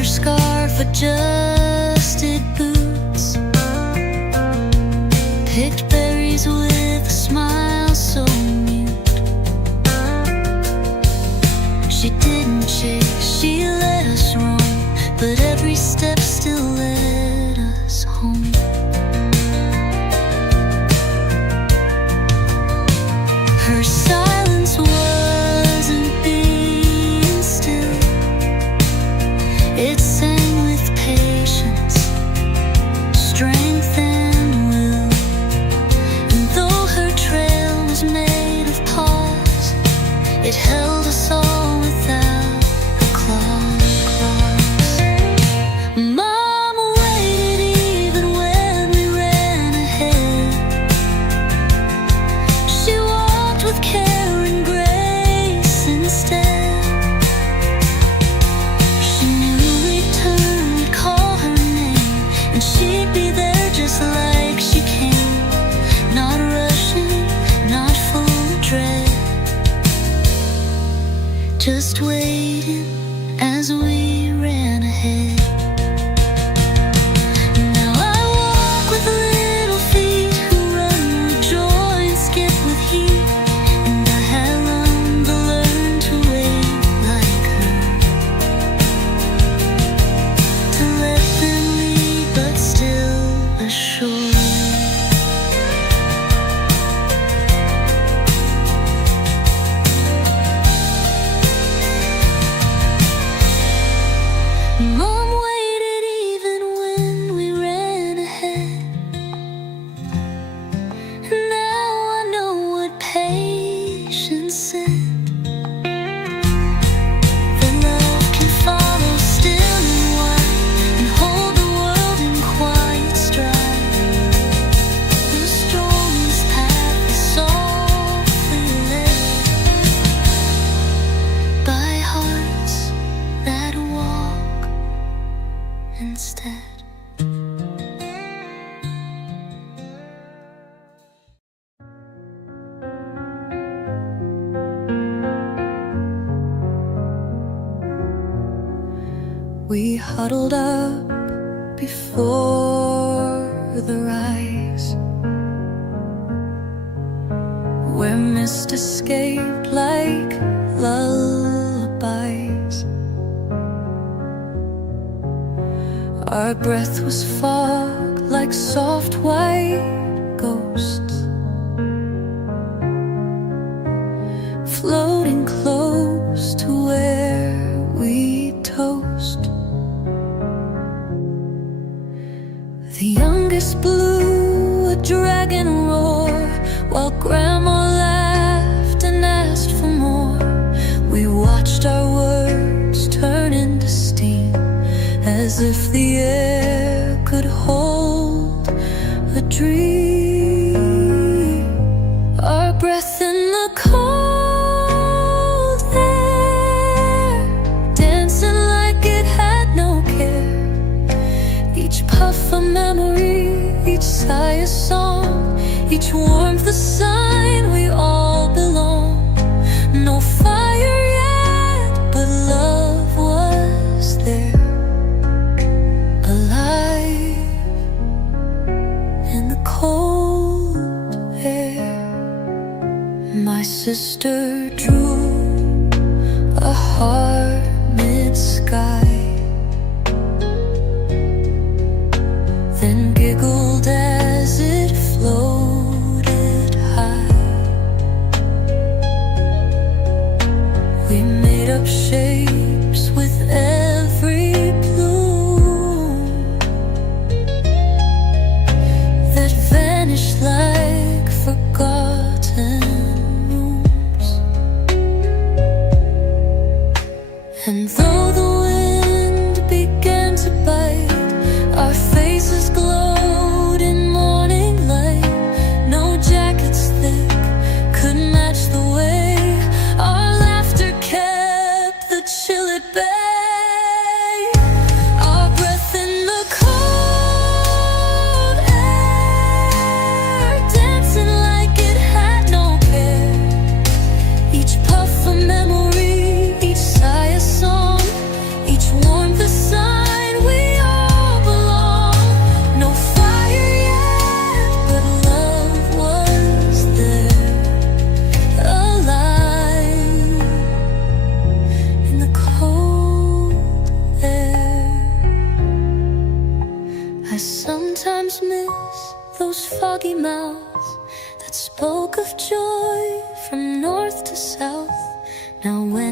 scarf adjusted boots, picked berries with a smile so mute. She didn't chase, she let us roam, but every step still led us home. Her silence wasn't being still, it sang with patience, strength and will. And though her trail was made of pause, it held us all without a cross. Mom waited even when we ran ahead. She walked with care and grace instead. She knew we'd turn, we'd call her name, and she'd be there just like she came. Not rushing, not full of dread, just waiting as we ran ahead. Now I walk with little feet who run with joy and skip with heat, and I have learned to wait like her, to let them lead but still assure. Mom waited even when we ran ahead. Now I know what patience is. That love can follow still and wide, and hold the world in quiet stride. The strongest path is softly led by hearts that walk instead. We huddled up before the rise, where mist escaped like lullabies. Our breath was fog like soft white ghosts, floating close to where we toast. The youngest blew a dragon roar, while Grandma laughed and asked for more. We watched our words turn into steam, as if the air could hold a dream. Our breath in the cold air, dancing like it had no care. Each puff a memory, each sigh a song, each warmth a sign we all belong. No fire yet, but love was there, alive in the cold air. My sister drew a heart mid-sky, then giggled as it floated high. We made up shapes with every bloom that vanished like forgotten rooms. And though the wind began to bite, our faces glowed in morning light. No jackets thick could match the way our laughter kept the chill at bay. Our breath in the cold air, dancing like it had no care. Each puff a memory, each sigh a song, each warmth a sign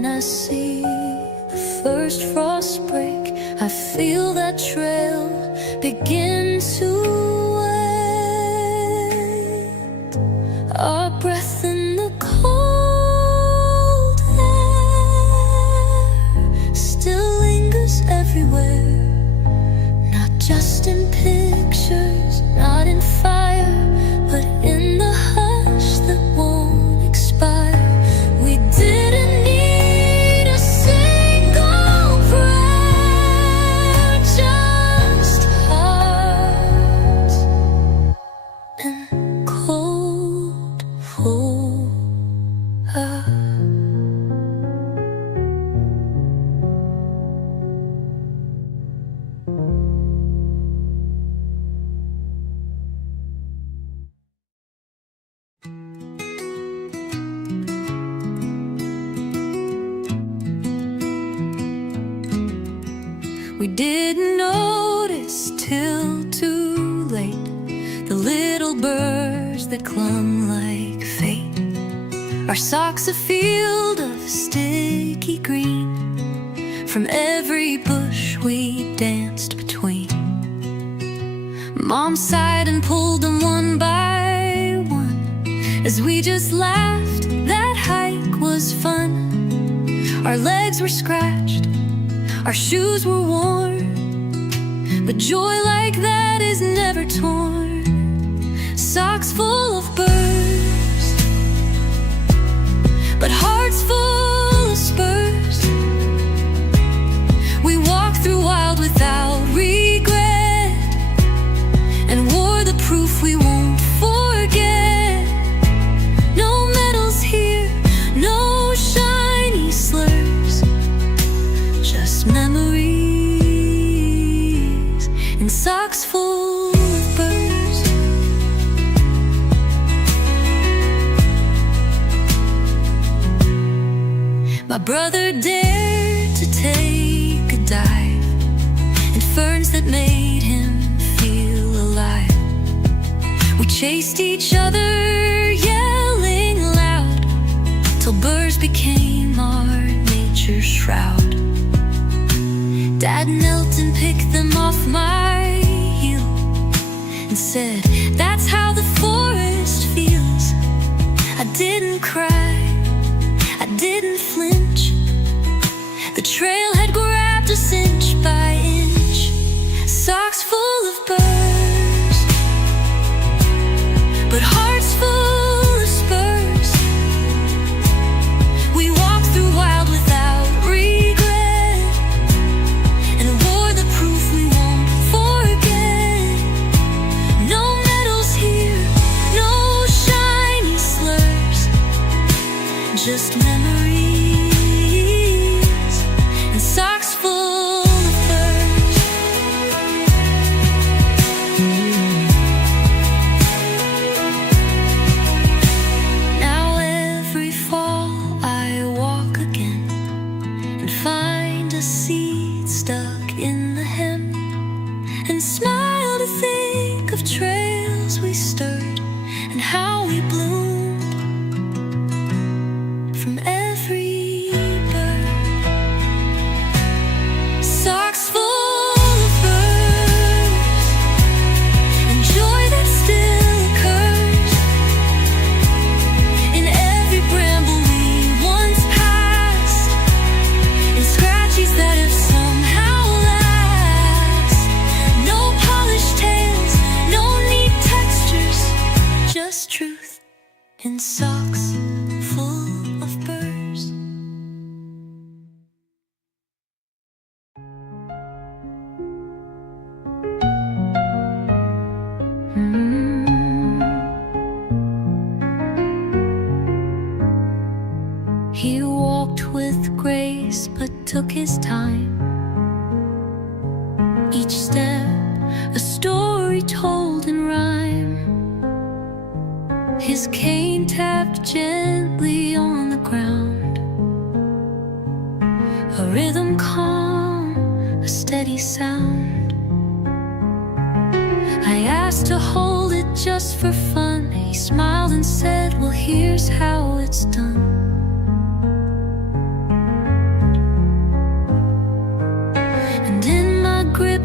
when I see the first frost break, I feel that trail begin to wait. Our breath in the cold air still lingers everywhere, not just in pictures, not in fire, but in the hush that won't expire. We didn't need a single prayer, just hearts and cold for us. We didn't notice till too late the little birds that clung like fate. Our socks a field of sticky green from every bush we danced between. Mom sighed and pulled them one by one as we just laughed. That hike was fun. Our legs were scratched, our shoes were worn, but joy like that is never torn. Socks full of birds, but hearts full of spurs. We walked through wild without regret and wore the proof we won't forget. No medals here, no shiny slurs, just memories and socks full of birds. My brother dared to take a dive in ferns that made him feel alive. We chased each other, yelling loud, till birds became our nature's shroud. Dad knelt and picked them off my heel and said, "That's how the forest feels." I didn't cry, I didn't flinch. The trail had grabbed us inch by inch. Socks full of birds, but hearts full of spurs. We walked through wild without regret and wore the proof we won't forget. No medals here, no shiny slurs, just memories and socks full of birds. Now every fall I walk again and find a seed stuck in the hem, and smile to think of trails we stirred and how we bloomed from every bird. Socks full of birds and joy that still occurs in every bramble we once passed, and scratches that have somehow last. No polished tales, no neat textures, just truth in socks full of birds. He walked with grace but took his time. Each step a story told in rhyme. His cane tapped gently on the ground, a rhythm calm, a steady sound. I asked to hold it just for fun. He smiled and said, "Well, here's how it's done."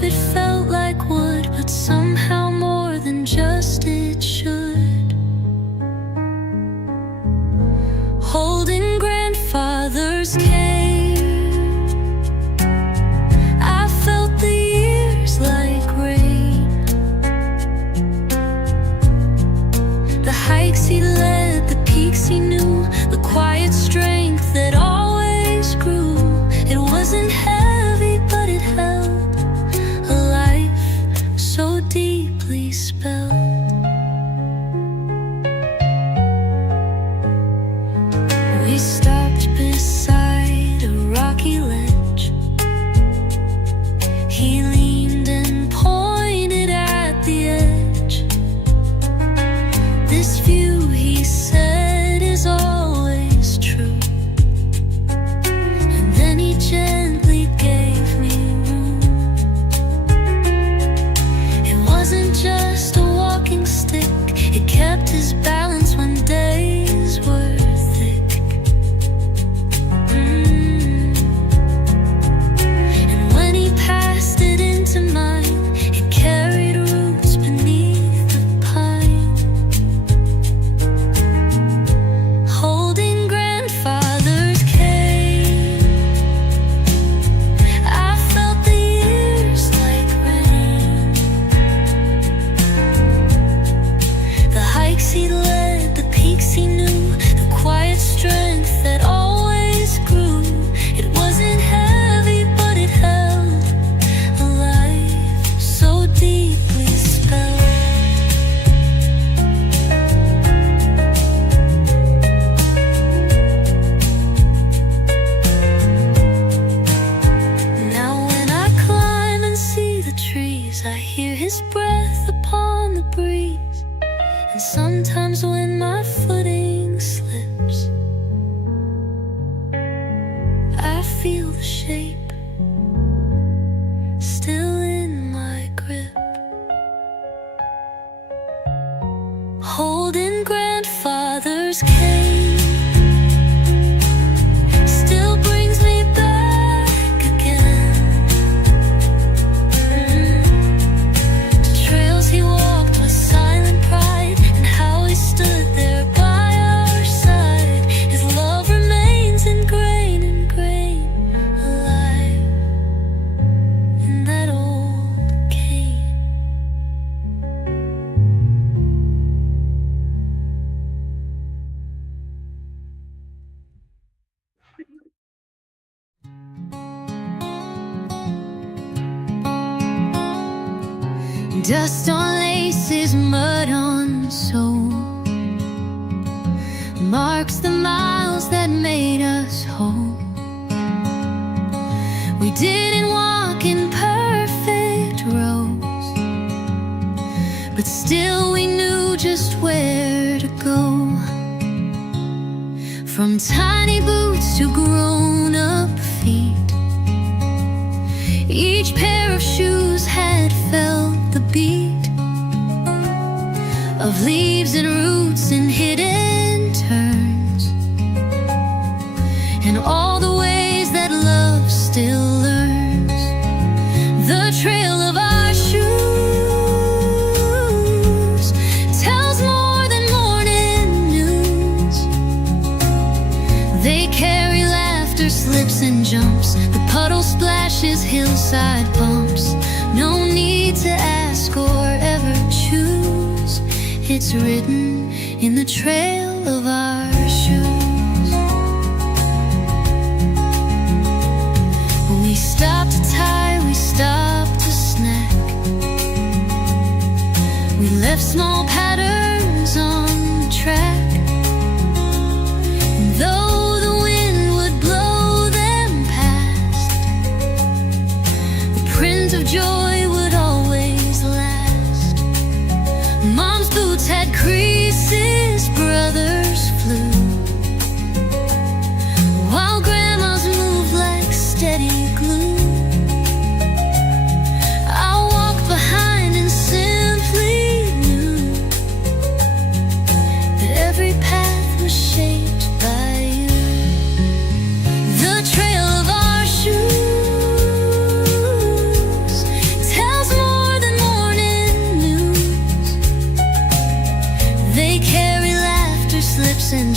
it felt like wood, but somehow more than just it should. Holding grandfather's care, I felt the years like rain. The hikes he led, the peaks he knew, the quiet strength that always grew. It wasn't heavy, but it held a life so deeply spelled. We stopped beside a rocky ledge. He leaned and pointed at the edge. This view, he said, is always true. And then he gently gave me room. It wasn't just a walking stick, it kept his balance when days were thick. And when he passed it into mine, it carried roots beneath the pine. Holding grandfather's cane, I felt the years like rain. The hikes he led, the peaks he knew, the quiet strength that always grew. It wasn't heavy, but it held a life so deeply spelled. Now when I climb and see the trees, I hear his breath upon the breeze. And sometimes when my footing slips, I feel the shape still in my grip. Holding grandfather's cane still brings me back again to trails he walked with silent pride, and how he stood there by our side. His love remains ingrained, alive in that old cane. Dust on laces, mud on soul, marks the miles that made us whole. We didn't walk in perfect rows, but still we knew just where to go. From tiny boots to grown-up feet, each pair of shoes had felt the beat of leaves and roots and hidden turns, and all the ways that love still learns. The trail of our shoes tells more than morning news. They carry laughter, slips and jumps, the puddle splashes, hillside bumps. No need to ask or ever choose, it's written in the trail of our shoes. We stopped to tie, we stopped to snack, we left small patterns on the track. And though the wind would blow them past, the print of joy would always last. Mom's boots had creases, brothers flew, while grandma's moved like steady glue. I walked behind and simply knew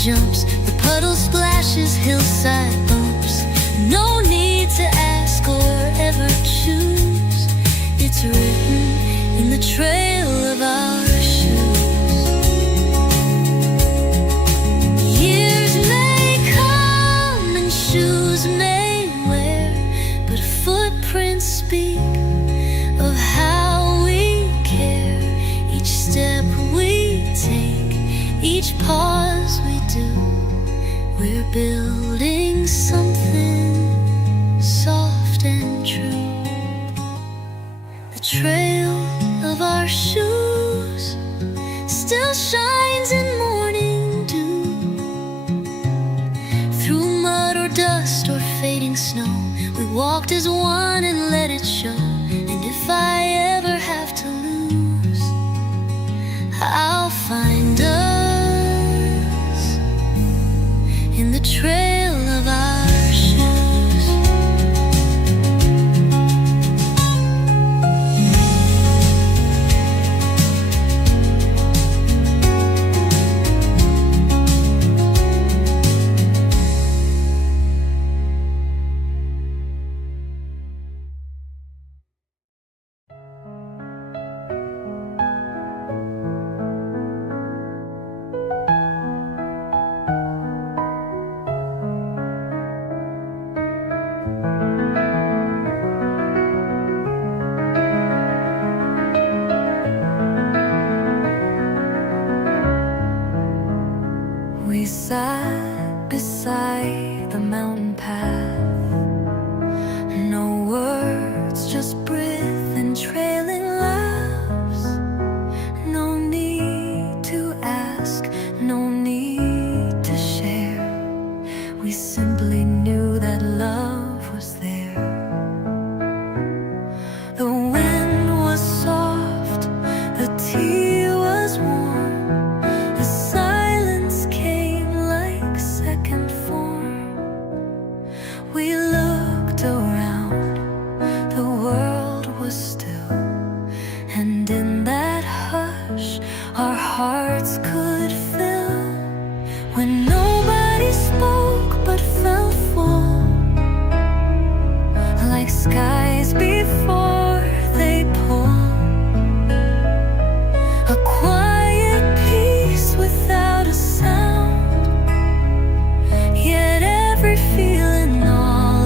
jumps, the puddle splashes, hillside bumps. No need to ask or ever choose. It's written in the trail of our shoes. Years may come and shoes may wear, but footprints speak of how we care. Each step we take, each pause we do, we're building something soft and true. The trail of our shoes still shines in morning dew. Through mud or dust or fading snow, we walked as one and let it show. And if I ever have to lose, I'll find us in the trail of our shoes. We sat beside the mountain path. No words, just breath and trailing laughs. No need to ask, no need to share. We simply knew that love was there. The wind was soft, the tea was warm, the silence came like second form. We looked around, the world was still, and in that hush our hearts could fill. When nobody spoke but fell full, like skies before they pull. A quiet peace without a sound, yet every feeling all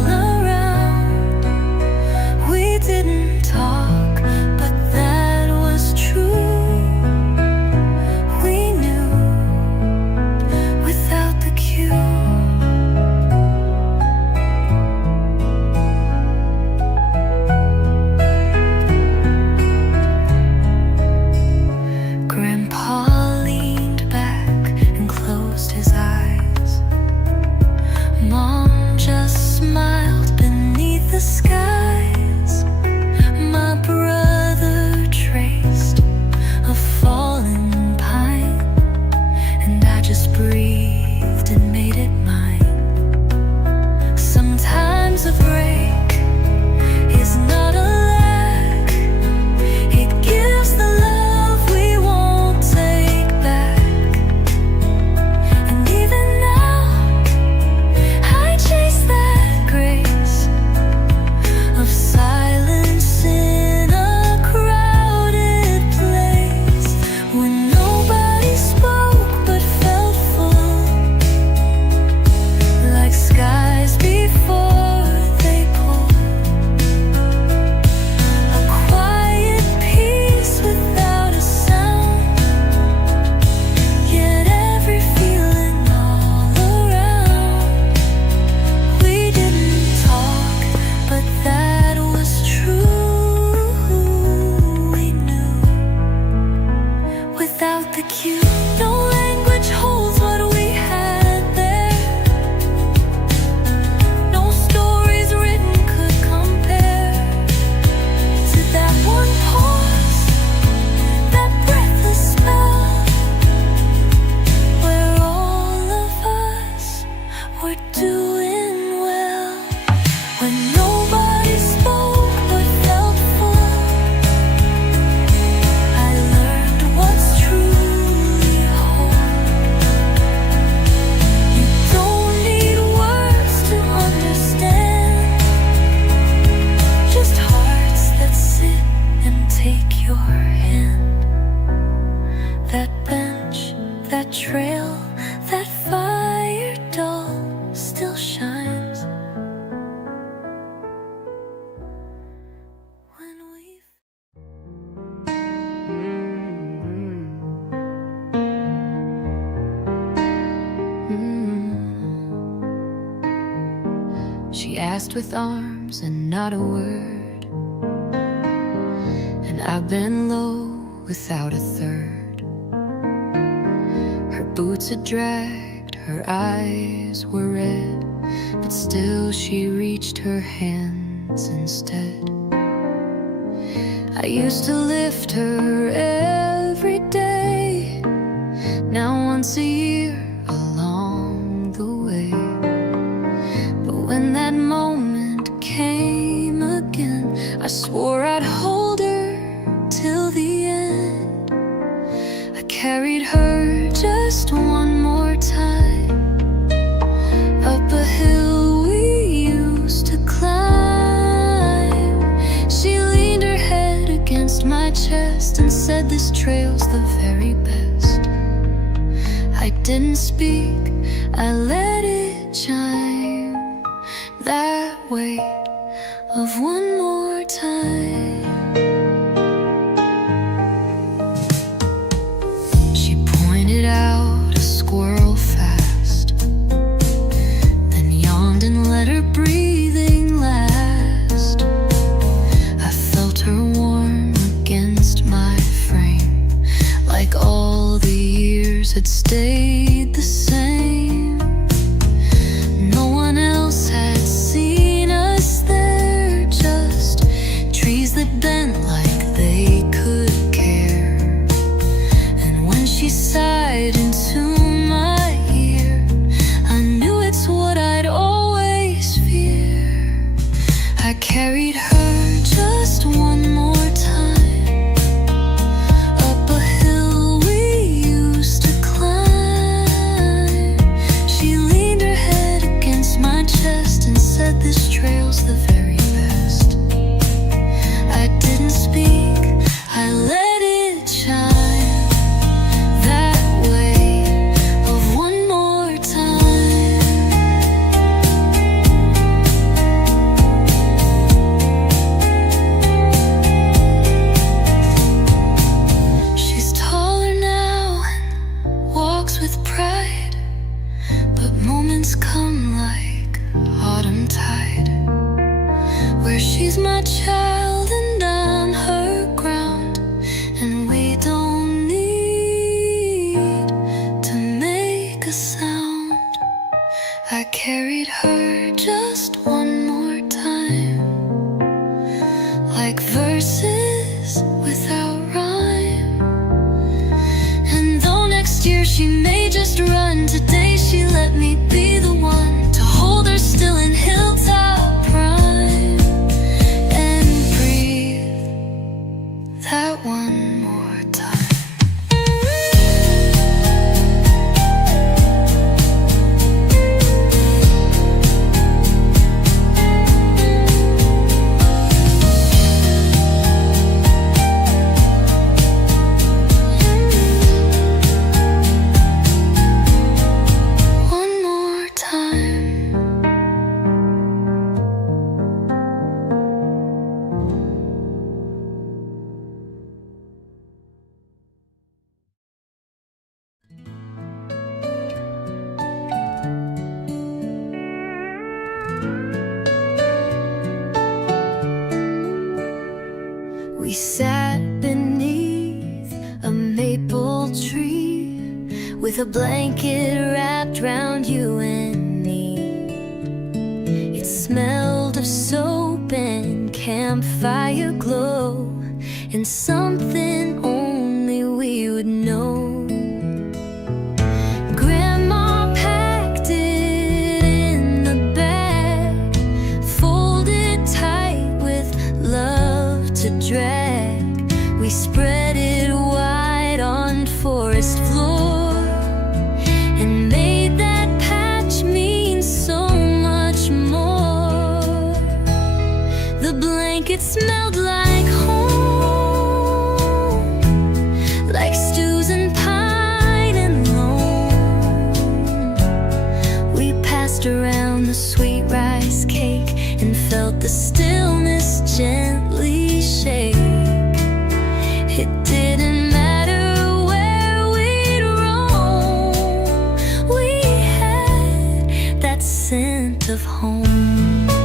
she asked with arms and not a word. And I've been low without a third. Her boots had dragged, her eyes were red, but still she reached her hands instead. I used to lift her every day, now once a year along the way. But when that moment came again, I swore I'd hold her till the end. I carried her just one more time, up a hill we used to climb. She leaned her head against my chest and said, "This trail's the very best." I didn't speak, I let it chime, that weight of one more time. She pointed out a squirrel fast, then yawned and let her breathing last. I felt her warm against my frame, like all the years had stayed the same. No one else had seen us there, just trees that bent like they could care. And when she sighed into my ear, I knew it's what I'd always fear. I carried her just one more time, up a hill we used to climb. She leaned her head against my chest and said, "This trail's the very best." I didn't speak, I let it chime, that way of one more time. She's taller now and walks with pride, but moments come like autumn tide, where she's my child and I'm her ground, and we don't need to make a sound. I carried her just one more time, like verses without rhyme. And though next year she may just run, today she let me be the one to hold her still in hilltop prime and breathe that one more time. One more time. We sat beneath a maple tree with a blanket wrapped round you and me. It smelled of soap and campfire glow, and something only we would know. Grandma packed it in the bag, folded tight with love to drag. We spread it wide on forest floor and made that patch mean so much more. The blanket smelled like home, like stews and pine and loam. We passed around the sweet rice cake and felt the stillness gently shake. It didn't matter where we'd roam, we had that scent of home.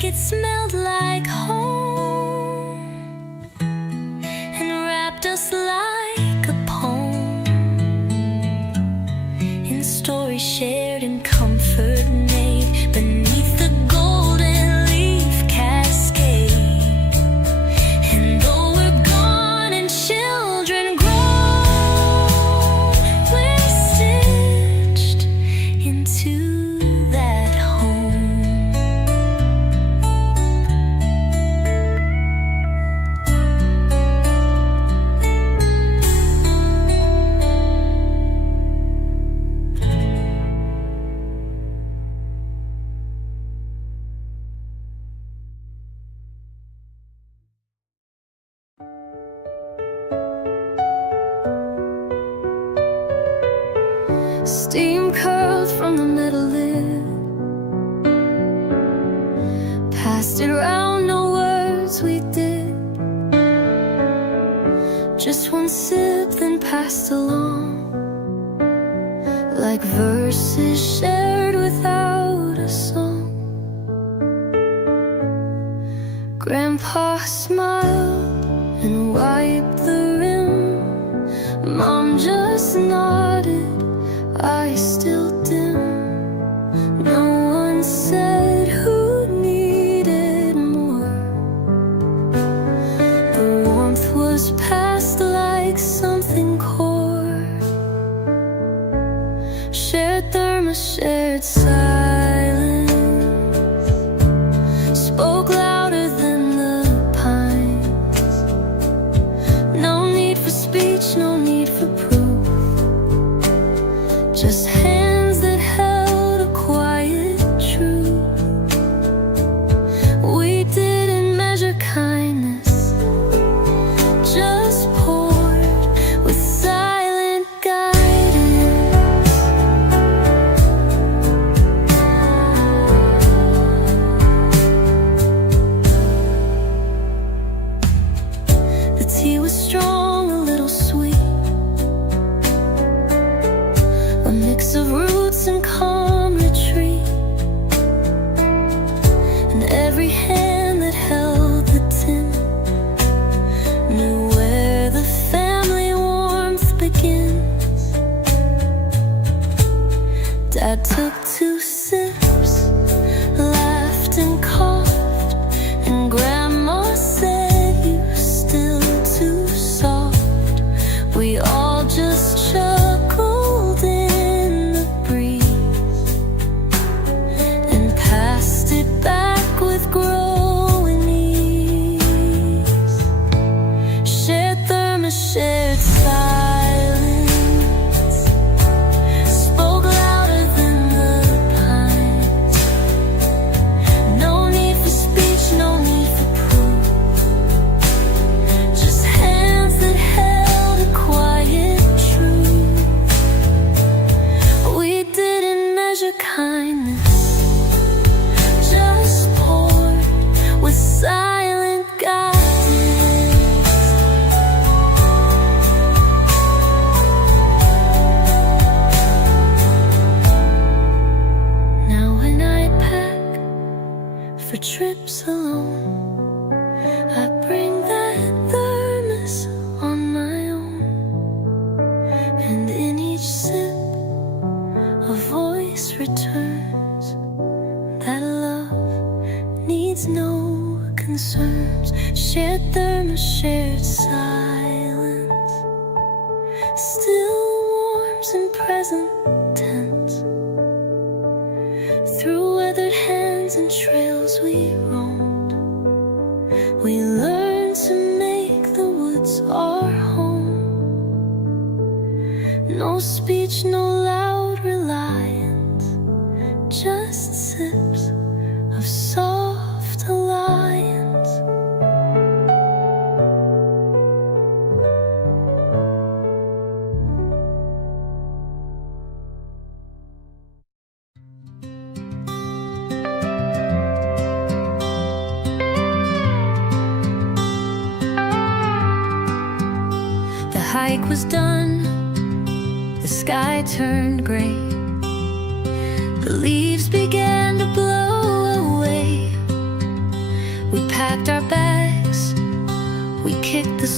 think it smelled like home and wrapped us like a poem in stories shared and comfort made beneath the golden leaf cascade. And though we're gone and children grow, we're stitched into that home. Steam curled from the metal lid, passed it round, no words we did. Just one sip, then passed along, like verses shared without a song. Grandpa smiled and wiped the rim. Mom just nodded, eyes still dim. No one said who needed more. The warmth was passed like something core. Shared thermos, shared silence, spoke louder than the pines. No need for speech, no need for proof, just hands that held a quiet truth. We didn't measure kindness, just poured with silent guidance. The tea was strong, a little sweet, a mix of roots and calm retreat. And every hand that held the tin knew where the family warmth begins. Dad took 2 sips, laughed and coughed, and Grandma said, "You're still too soft." We all just chuckled in the breeze and passed it back with growing ease. Shared thermos, shared silence, spoke louder than the pines. No need for speech, no need for proof, just hands that held a quiet truth. We didn't measure kindness, just poured with silent guidance. Now when I pack for trips alone, I bring that thermos on my own. And in each sip, a voice returns that love needs no concerns. Shared thermos, shared silence, still warms in present tense. Through weathered hands and trails we roamed, we learned to make the woods our home. No speech, no loud reliance, just sips of soft alliance. The hike was done, the sky turned gray, the leaves began to blow away.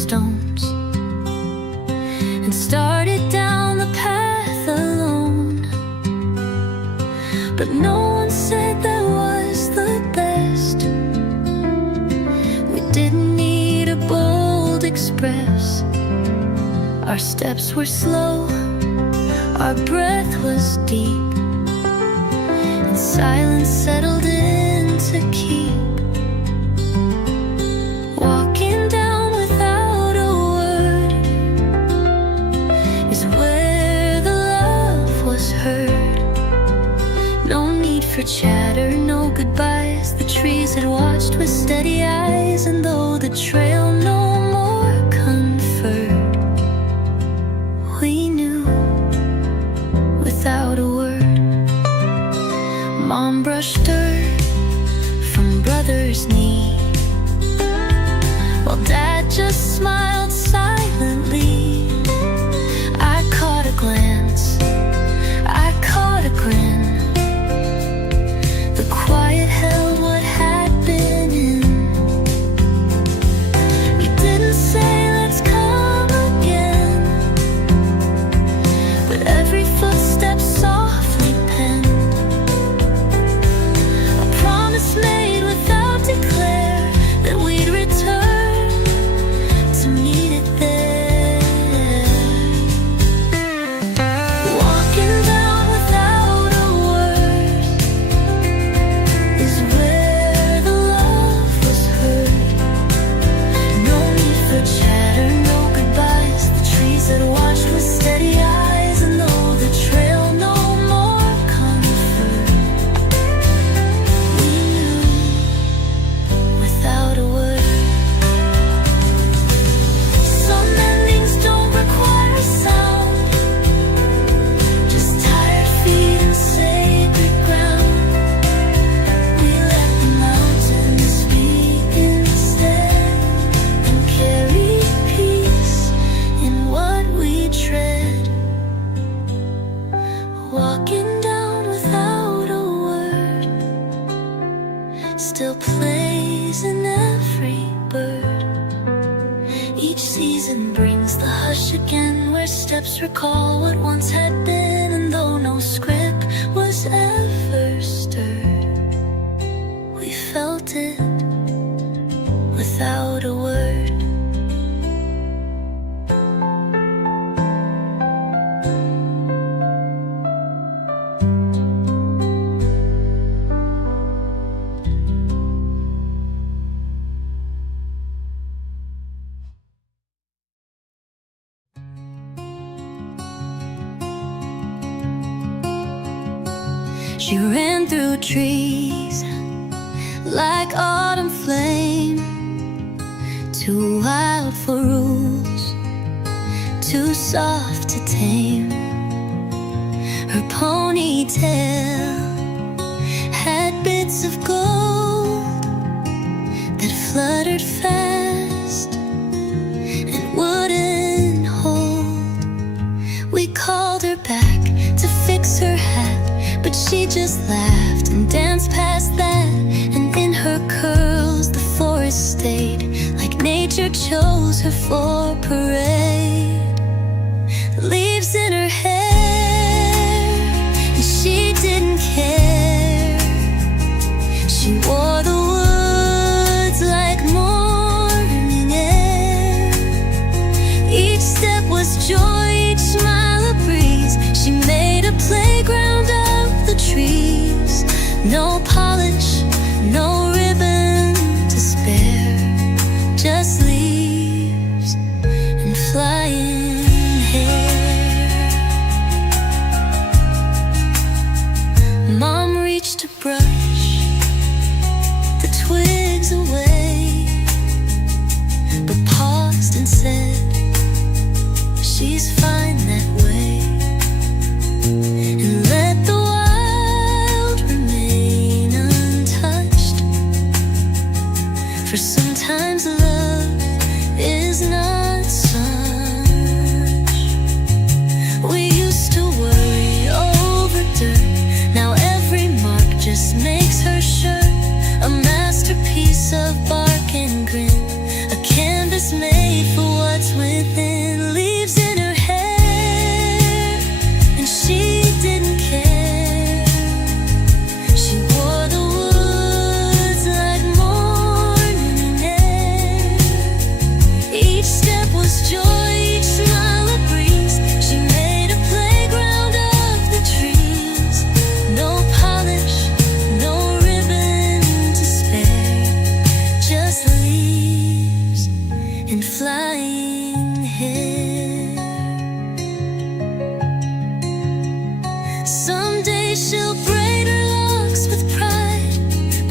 stones and started down the path alone. But no one said that was the best. We didn't need a bold express. Our steps were slow, our breath was deep, and silence settled in to keep. Walking down without a word is where the love was heard. No need for chatter, no goodbyes. The trees had watched with steady eyes, and though the trail no more conferred, we knew without a word. Mom brushed dirt from brother's knee, while Dad just smiled silently. I caught a glance, I caught a grin. The quiet held what had been in. You didn't say let's come again, but every footstep softly penned a promise made without declare that we'd return to meet it there. Walking down without a word is where the love was heard. No need for chatter, no goodbyes. The trees that watched with steady eyes, and though the trail no more conferred, we knew without a word. Some endings don't require sound, just tired feet and sacred ground. We let the mountains speak instead and carry peace in what we tread. Walking down without a word still plays in every bird. Each season brings the hush again, where steps recall what once had been, and though no script was ever stirred, we felt it without a word. She ran through trees like autumn flame, too wild for rules, too soft to tame. Her ponytail had bits of gold that fluttered fast and wouldn't hold. We called her back to fix her hat, but she just laughed and danced past that. And in her curls the forest stayed, like nature chose her for parade. Leaves in her hair, and she didn't care. She wore the woods like morning air. Each step was joy, each smile a breeze. She made a playground of the trees. No polish, no ribbon to spare, just leaves and flying hair. Mom reached to brush the twigs away, but paused and said, she's fine that way. And let the wild remain untouched, for sometimes love is not such. We used to worry over dirt, now every mark just makes her shirt a masterpiece of bark and grin, a canvas made for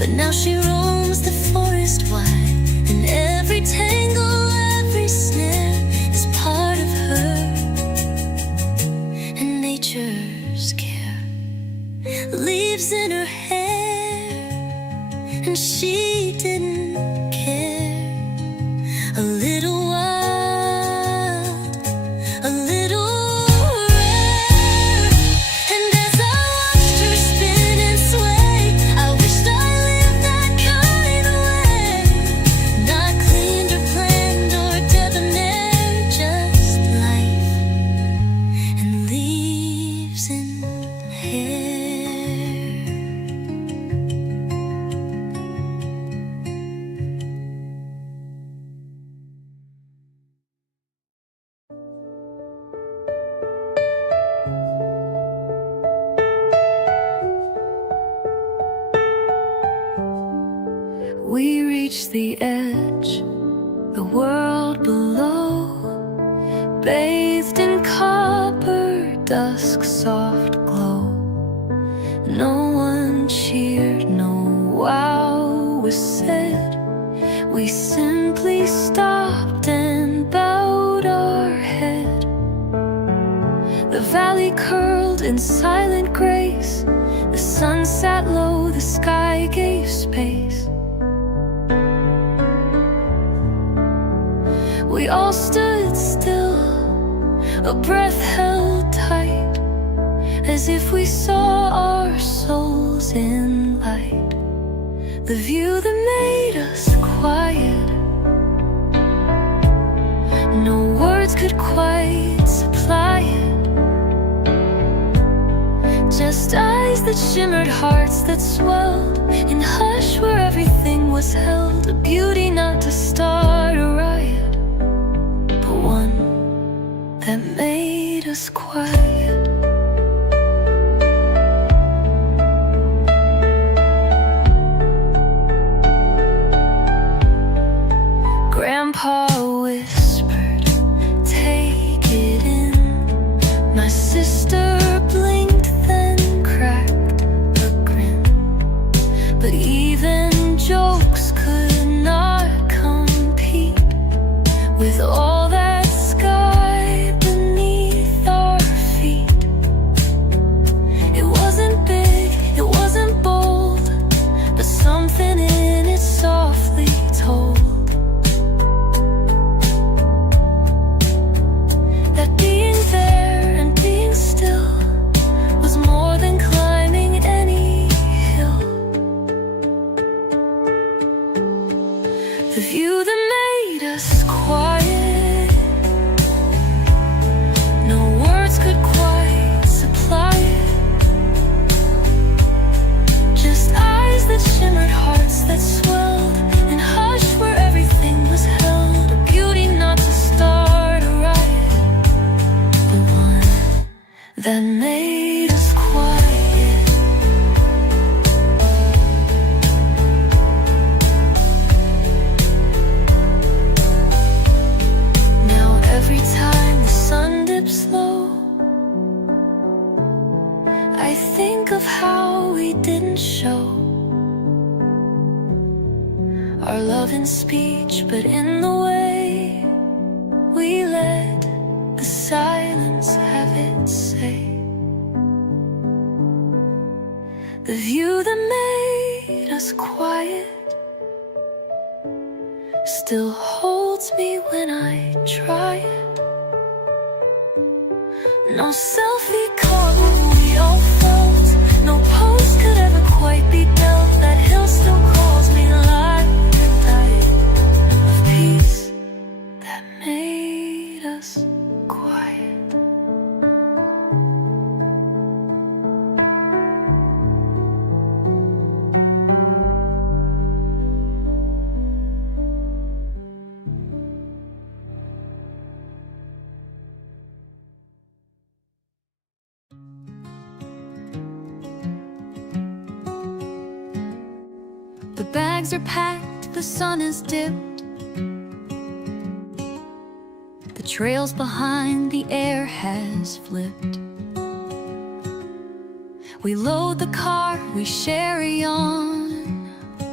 But now she roams the forest wide, and every tangle, every snare is part of her and nature's care. Leaves in her hair, and she didn't care. A little wild, a little rare. And as I watched her spin and sway, I wished I lived that kind of way. Not cleaned or planned or debonair, just life and leaves in hair. We reach the edge, the world below, bathed in copper dusk, soft glow. No one cheered, no wow was said. We simply stopped and bowed our head. The valley curled in silent grace. The sun sat low, the sky gave space. We all stood still, a breath held tight, as if we saw our souls in light. The view that made us quiet, no words could quite supply it. Just eyes that shimmered, hearts that swelled, in hush where everything was held. A beauty not to start a riot, but one that made us quiet. Grandpa whispered, "Take it in." My sister blinked, then cracked a grin. But even jokes could not compete with all that sky beneath our feet. It wasn't big, it wasn't bold, but something in it softly told that being there and being still was more than climbing any hill. The view that made us quiet, no words could quite supply it. Just eyes that shimmered, hearts that swelled, in hush where everything was held. A beauty not to start a riot, the one that made us quiet. Now every time the sun dips low, I think of how we didn't show our love in speech, but in the way we let the silence have its say. The view that made us quiet still holds me when I try it. No selfie caught when we all felt, no pose could ever quite be dealt. That hill still calls me like a diet of peace that made us quiet. The bags are packed, the sun is dipped, the trails behind, the air has flipped. We load the car, we share a yawn,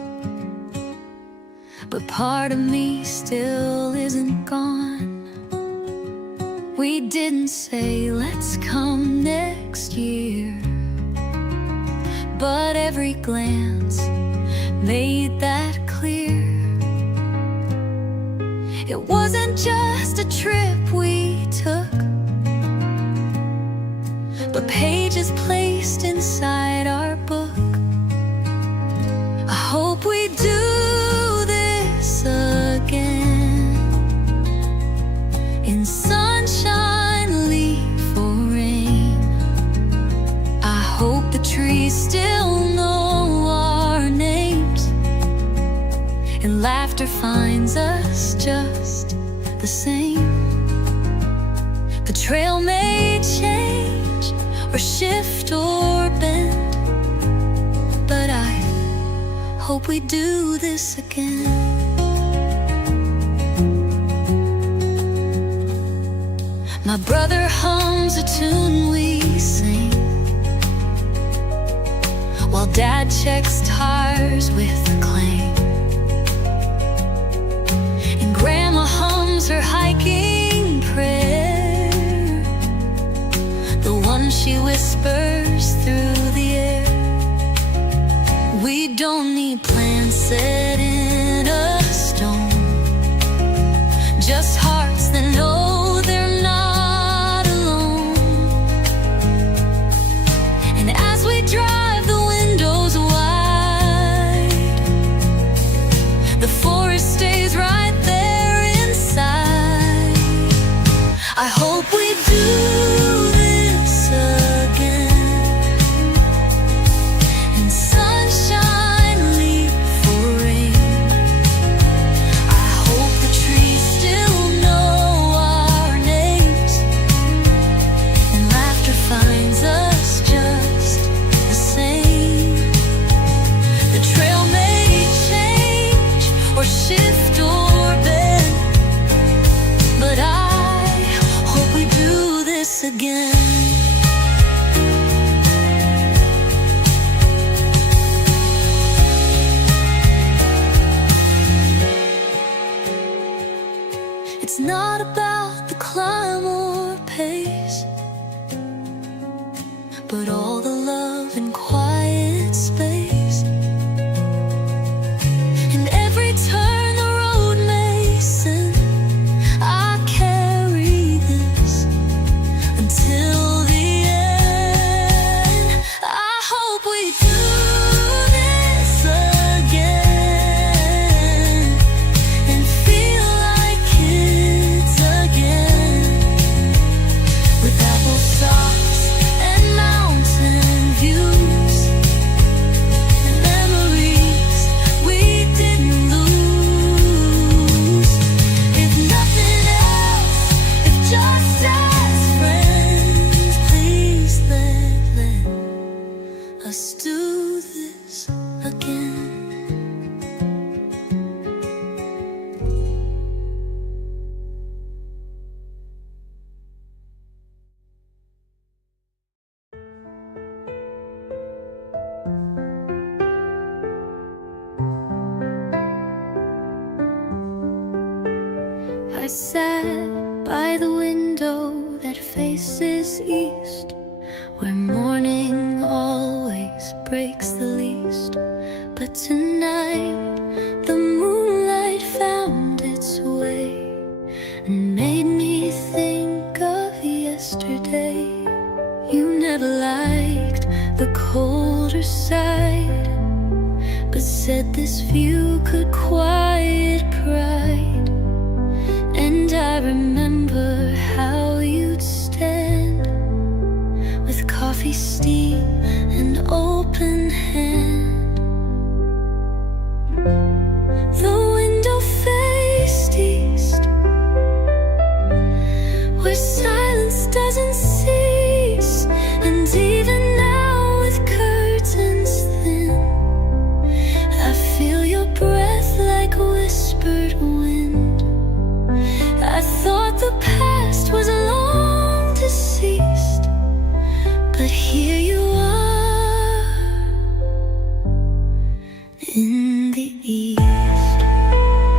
but part of me still isn't gone. We didn't say let's come next year, but every glance made that clear. It wasn't just a trip we took, but pages placed inside our book. I hope we do this again, in sunshine, leaf or rain. I hope the trees still know our names, and laughter finds us just the same. The trail may change or shift or bend, but I hope we do this again. My brother hums a tune we sing, while Dad checks tires with acclaim, and Grandma hums her hiking prayer, the one she whispers through the air. We don't need plans set in a stone, just hearts that know they're not alone. And as we drive the windows wide, the forest stays right there inside. I hope we do this again, in sunshine, leaf or rain. I hope the trees still know our names, and laughter finds us just the same. The trail may change or shift or bend, but I hope we do this again. It's not about the climb or pace, but all the love and quiet space. And every turn the road may send, I carry this until the end. I hope we do this again, and feel like kids again, with apple socks and mountain views, and memories we didn't lose. If nothing else, if just as friends, please let us do this again. I sat by the window that faces east, where morning always breaks the least. But tonight the moonlight found its way and made me think of yesterday. You never liked the colder side, but said this view could quiet pride. And I remember how you'd stand with coffee steam and open hand. The window faced east, where silence doesn't cease. And even now with curtains thin, I feel your breath like whispered wind. I thought the past was long deceased, but here you are in the east.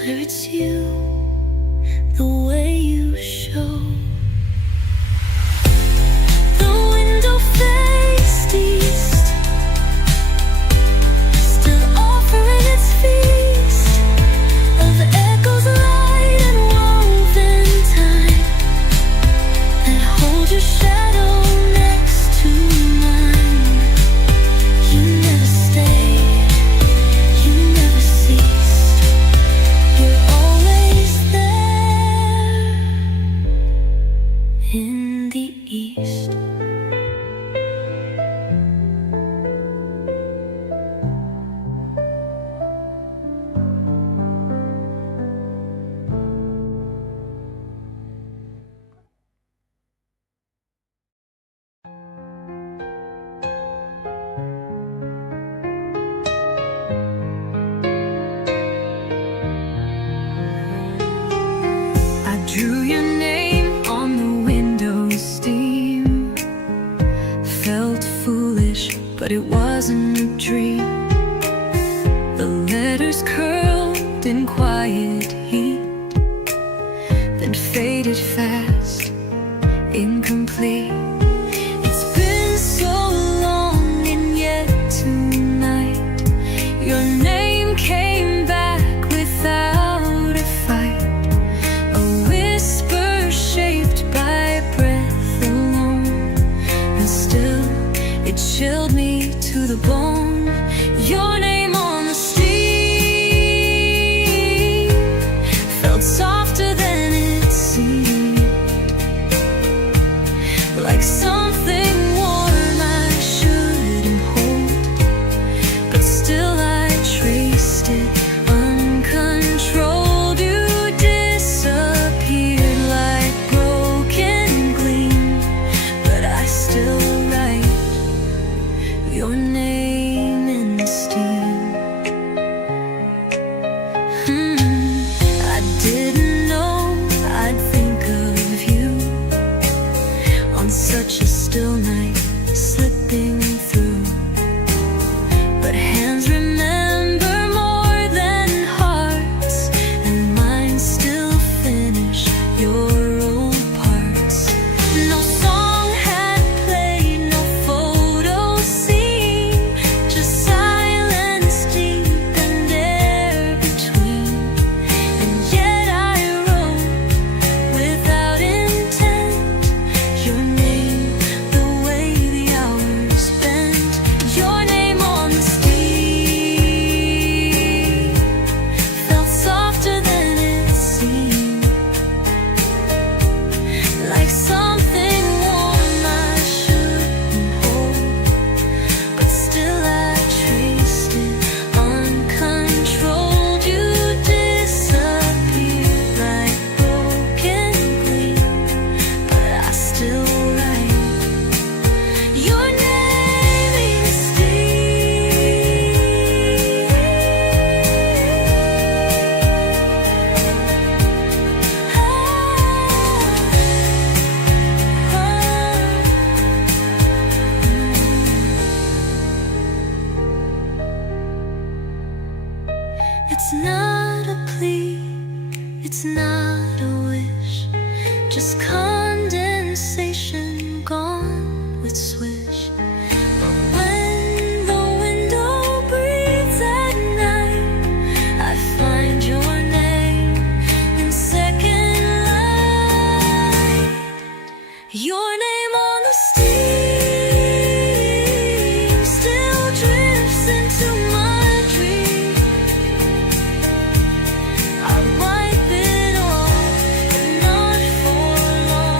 whether it's you, the way you show. The window faced east, still offering its feast of echoes, light and woven time that hold your shadow next to mine. You never stayed, you never ceased, you're always there in the east. I drew your name on the window steam. Felt foolish, but it wasn't a dream. The letters curled in quiet heat, then faded fast, incomplete. It's been so long, and yet tonight your name came back without a fight. A whisper shaped by breath alone, and still it chilled me to the bone. Your name on the street felt softer than it seemed, like something warm I shouldn't hold, but still I traced it uncontrolled. You disappeared like broken gleam, but I still write your name in steam. I didn't know I'd think of you on such a still night, slipping through. But hands remember more than hearts, and mine still finish your old parts. No song had played, no photo seen, just silence deep and air between. And yet I wrote without intent your name, the way the hours bent. Your name on the street felt softer than it seemed, like something warm I shouldn't hold, but still I traced it uncontrolled. You disappeared like broken gleam, but I still write your name in steam. It's not a plea, it's not a wish, just condensation gone with swish. But when the window breathes at night, I find your name in second light. Your name on the steam still drifts into my dream. I wipe it off, but not for long.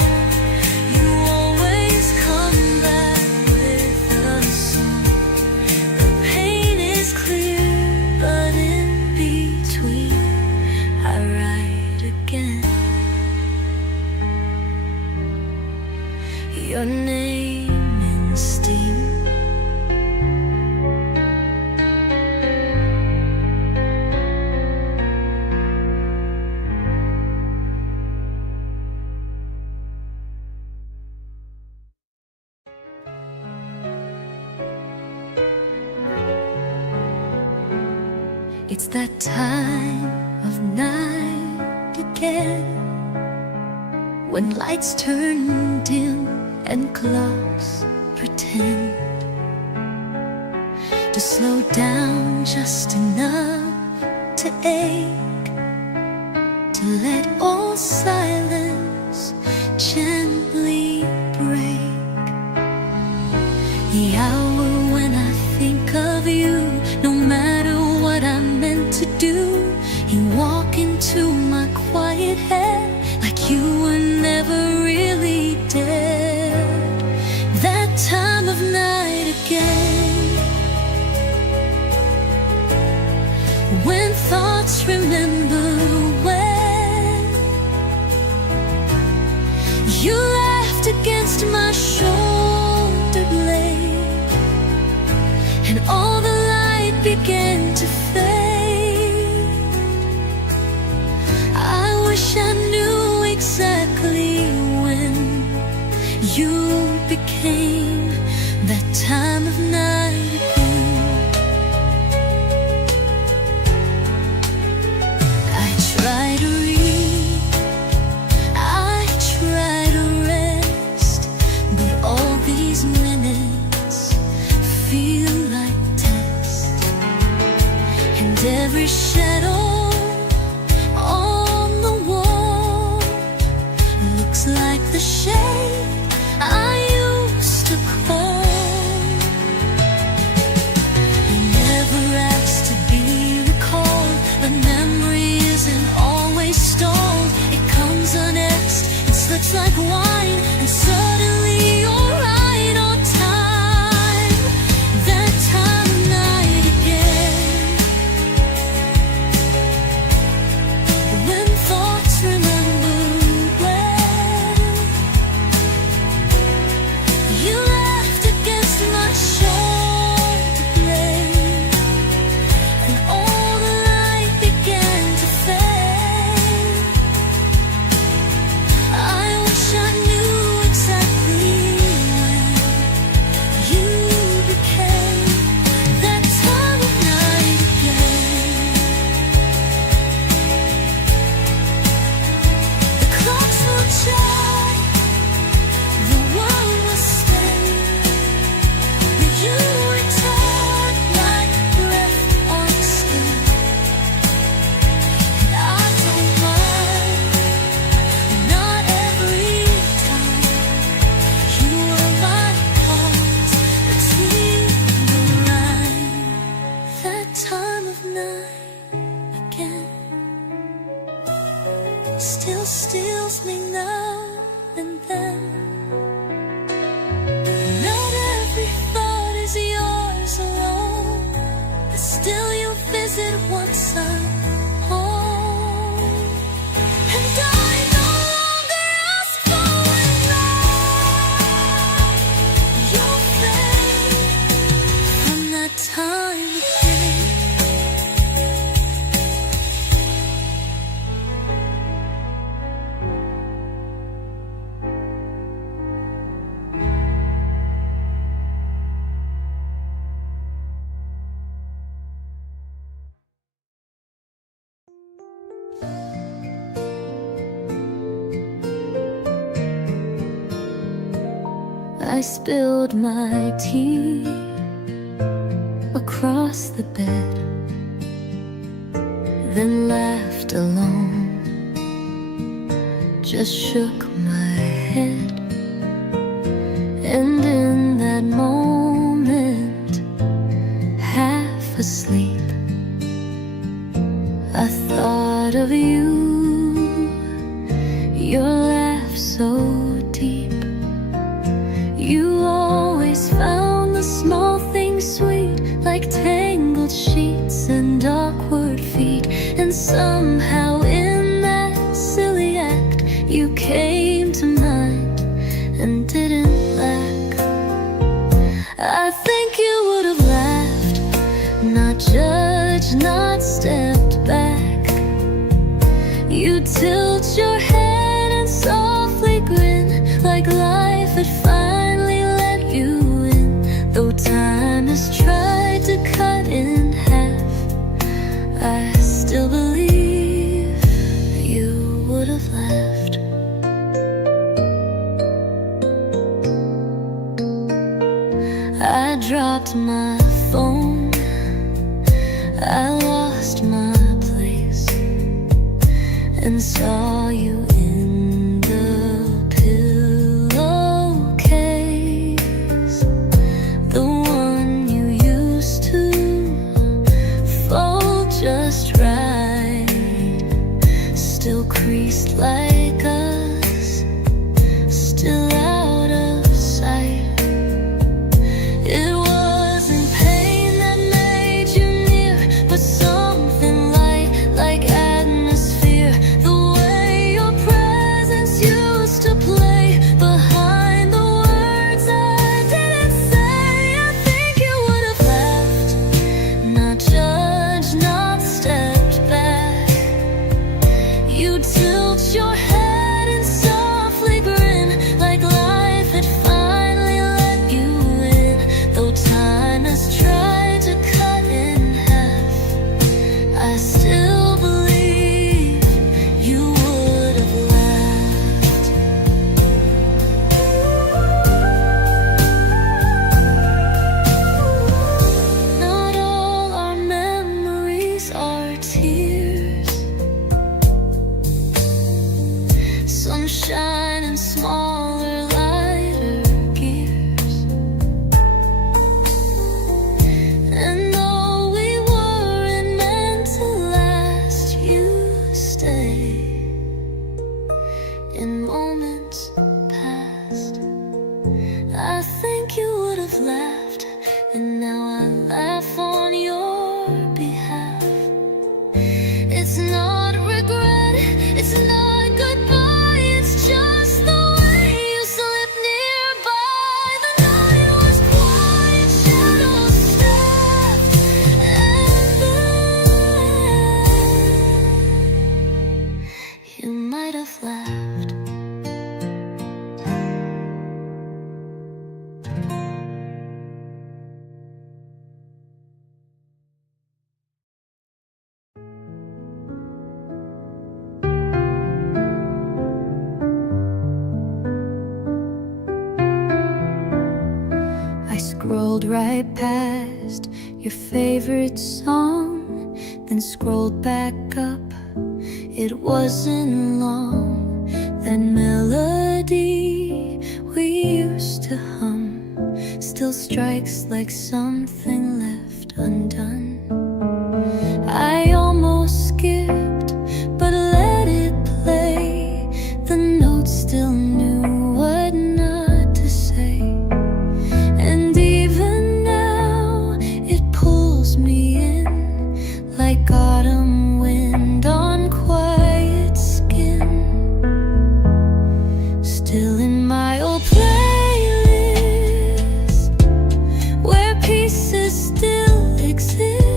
It's that time of night again, when lights turn dim and clocks pretend to slow down just enough to ache, to let all silence gently break. The hour when I think of you, no matter what I'm meant to do, you walk into my quiet head like you were never really dead. That time of night again, when thoughts remember when you laughed against my shoulder blade, and all the light began to fade. I wish I knew exactly when you became that time of night again. I try to read, I try to rest, but all these minutes feel like tests, and every shadow on the wall looks like the shade I used to call. You never asked to be recalled, but memory isn't always stalled. It comes unasked, it slips like wine, and suddenly you're right on time. That time of night again, when thoughts remember when you laughed against my shoulder blade, and all the light began to fade. I wish I knew exactly when you became that time of night again. The clocks will chime, the world will stay, and you return like breath on skin. And I don't mind, not every time. You were my pause between the lines. That time of night again still steals me now and then. Not every thought is yours alone, but still you visit once I'm home. And I no longer ask for a night. You'll fade from that time again. I spilled my tea across the bed, then laughed alone, just shook my head. And in that moment, half asleep, I thought of you, your laugh so deep. You always found the small things sweet, like tangled sheets and awkward feet. And somehow in that silly act, you came to mind and didn't lack. I think you would have laughed, not judged, not stepped back. You tilt your head and softly grin, like life had finally let you in. Though time has tried to cut in half I still believe you would have left. I dropped my phone, I lost my place, and saw you in the pillowcase, the one you used to fold just right, still creased like us, still out of sight. It wasn't pain that made you near, but something light, like atmosphere. The way your presence used to play behind the words I didn't say. I think you would have left, not judged, not stepped back. You tilt your head and softly grin, like life had finally let you in. Though time has tried to cut in half, I still believe you would have left. Not all our memories are tears. Some shine in smaller, lighter gears. And though we weren't meant to last, you stay in moments past. I think you would have laughed, and now I laugh on your behalf. It's not regret, it's not goodbye, it's just the way you slip nearby. The night was quiet, shadows stacked, and then you might have laughed. I scrolled right past your favorite song, then scrolled back up. It wasn't long. That melody we used to hum still strikes like something left undone. I almost skipped, but let it play. The notes still knew what not to say. And even now it pulls me in like autumn wind on quiet skin. Still in my old playlist, where pieces still exist.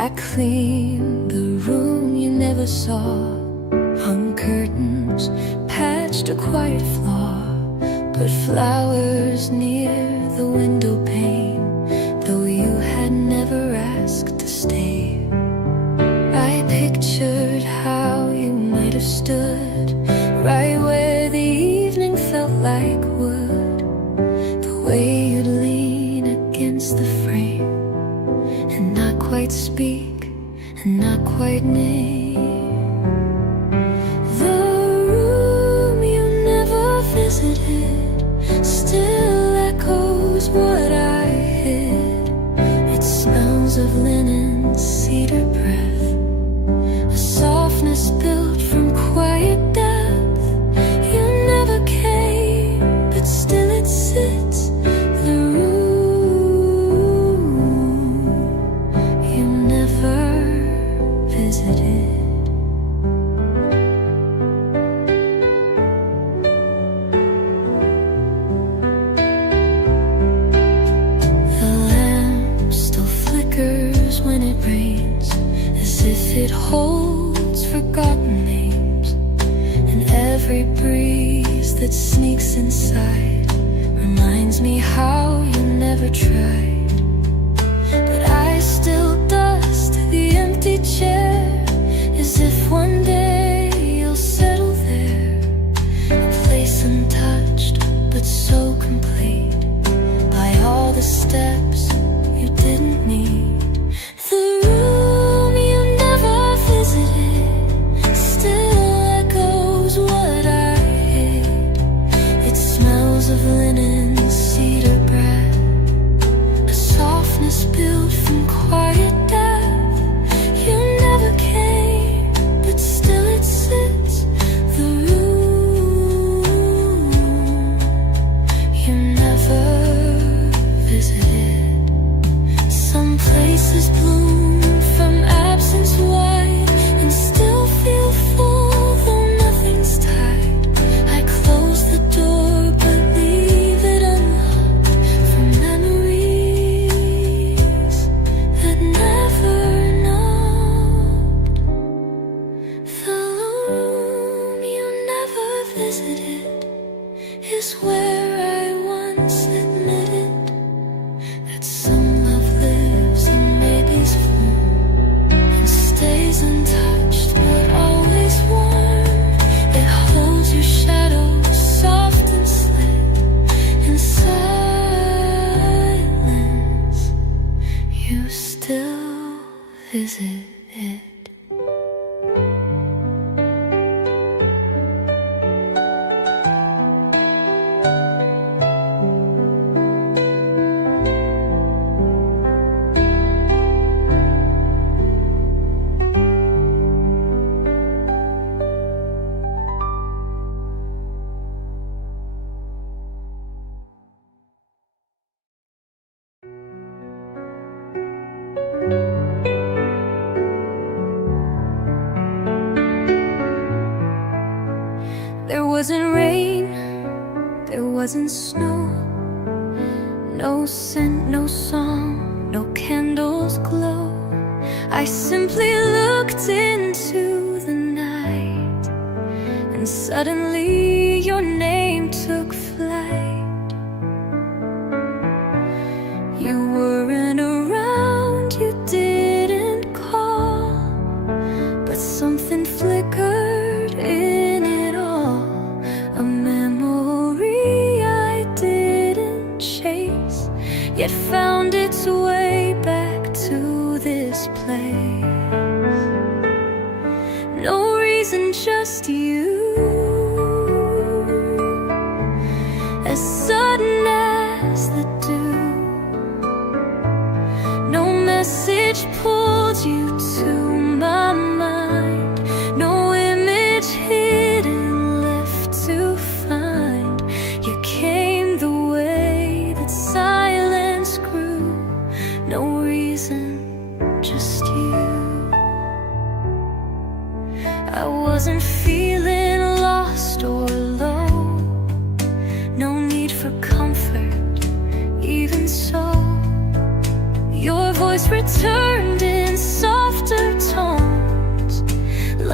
I cleaned the room you never saw, hung curtains, patched a quiet flaw, put flowers near the window pane, though you had never asked to stay. I pictured how you might have stood right where the evening felt like wood, the way you'd lean against the frame and not quite speak and not quite name. The room you never visited still echoes what I hid. It smells of linen, cedar breath, a softness built from quiet depth. You never came, but still it sits. The room you never visited. The lamp still flickers when it rains, as if it holds forgotten names. And every breeze that sneaks inside reminds me how you never tried. But I still dust the empty chair, as if one day you'll settle there, a place untouched but so complete by all the steps you didn't need. The room you never visited still echoes what I hid. It smells of linen, cedar breath, a softness built from quiet depth. You never came, but still it sits. The room you never visited. Some places bloom from absence wide and still feel full, though nothing's tied. I close the door but leave it unlocked for memories that never knocked. The room you never visited is where I once admitted that some love lives in baby's form and stays untouched but always warm. It holds your shadow soft and slit in silence. You still visit it. There wasn't rain, there wasn't snow, no scent, no song, no candles glow. I simply looked into the night, and suddenly your name took flight. You weren't around, you didn't call, but something flickered in it all. A memory I didn't chase, yet found its way back to this place. No reason, just you, as sudden as the dew. No message pulled you to my mind, no image hidden left to find. You came the way that silence grew. No reason, just you. I wasn't feeling lost or low, no need for comfort, even so. Your voice returned in song.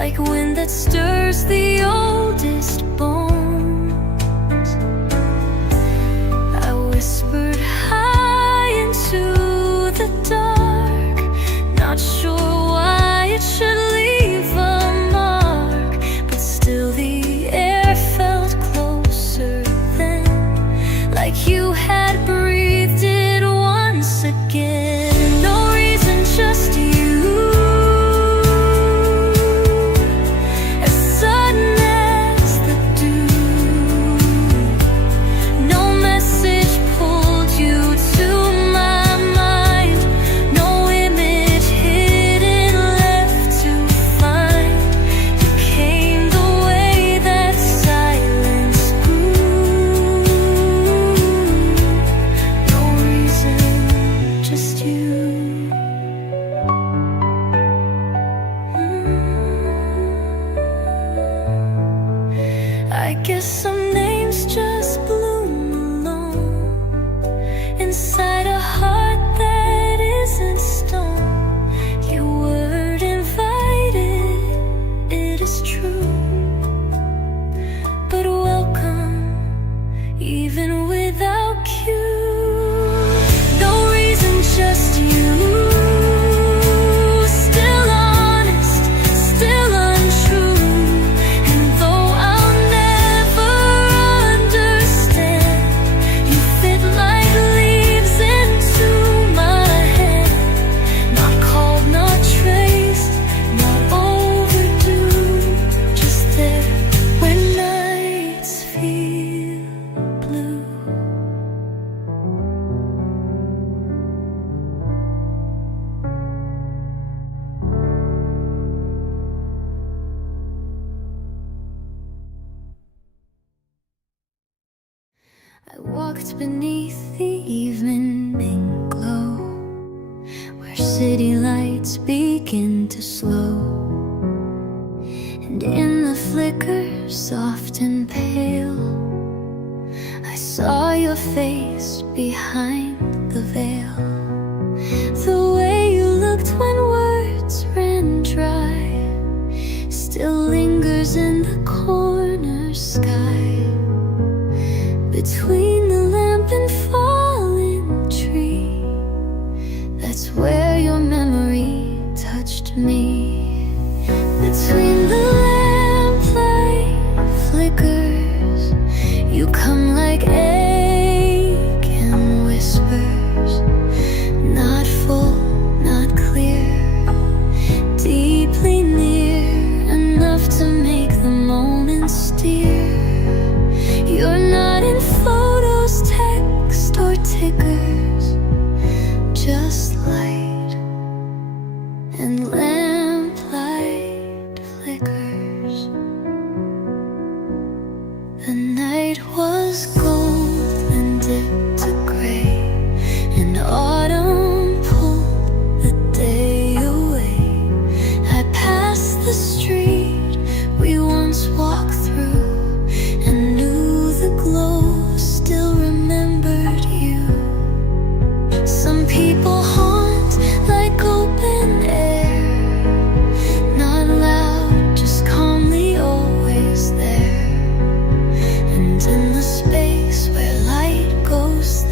like wind that stirs the oldest bones. I whispered high into the dark, not sure why it should leave a mark, but still the air felt closer then, like you had breathed it once again. No reason, just you, as sudden as the dew. No message pulled you to my mind, no image hidden left to find. You came the way that silence grew. No reason, just you. I guess some names just bloom alone inside a heart that isn't stone. You weren't invited, it is true, but welcome even without you. No reason, just you. Still honest, still untrue. And though I'll never understand, you fit like leaves into my hand. Not called, not traced, not overdue. Just there when nights feel blue. I walked beneath the evening glow, where city lights begin to slow, and in the flicker, soft and pale, I saw your face behind the veil. The way you looked when words ran dry still lingers in the corner sky, between the lamp and fallen tree. That's where your memory touched me. Between the lamplight flickers, you come like ache and whispers, not full, not clear, deeply near, enough to make the moment steer. You're not in photos, text, or tickers, just light and lamplight flickers. The night was gold and dipped to gray, and autumn pulled the day away. I passed the street we once walked through, and knew the glow, still remembered you. Some people haunt like open air, not loud, just calmly always there. And in the space where light goes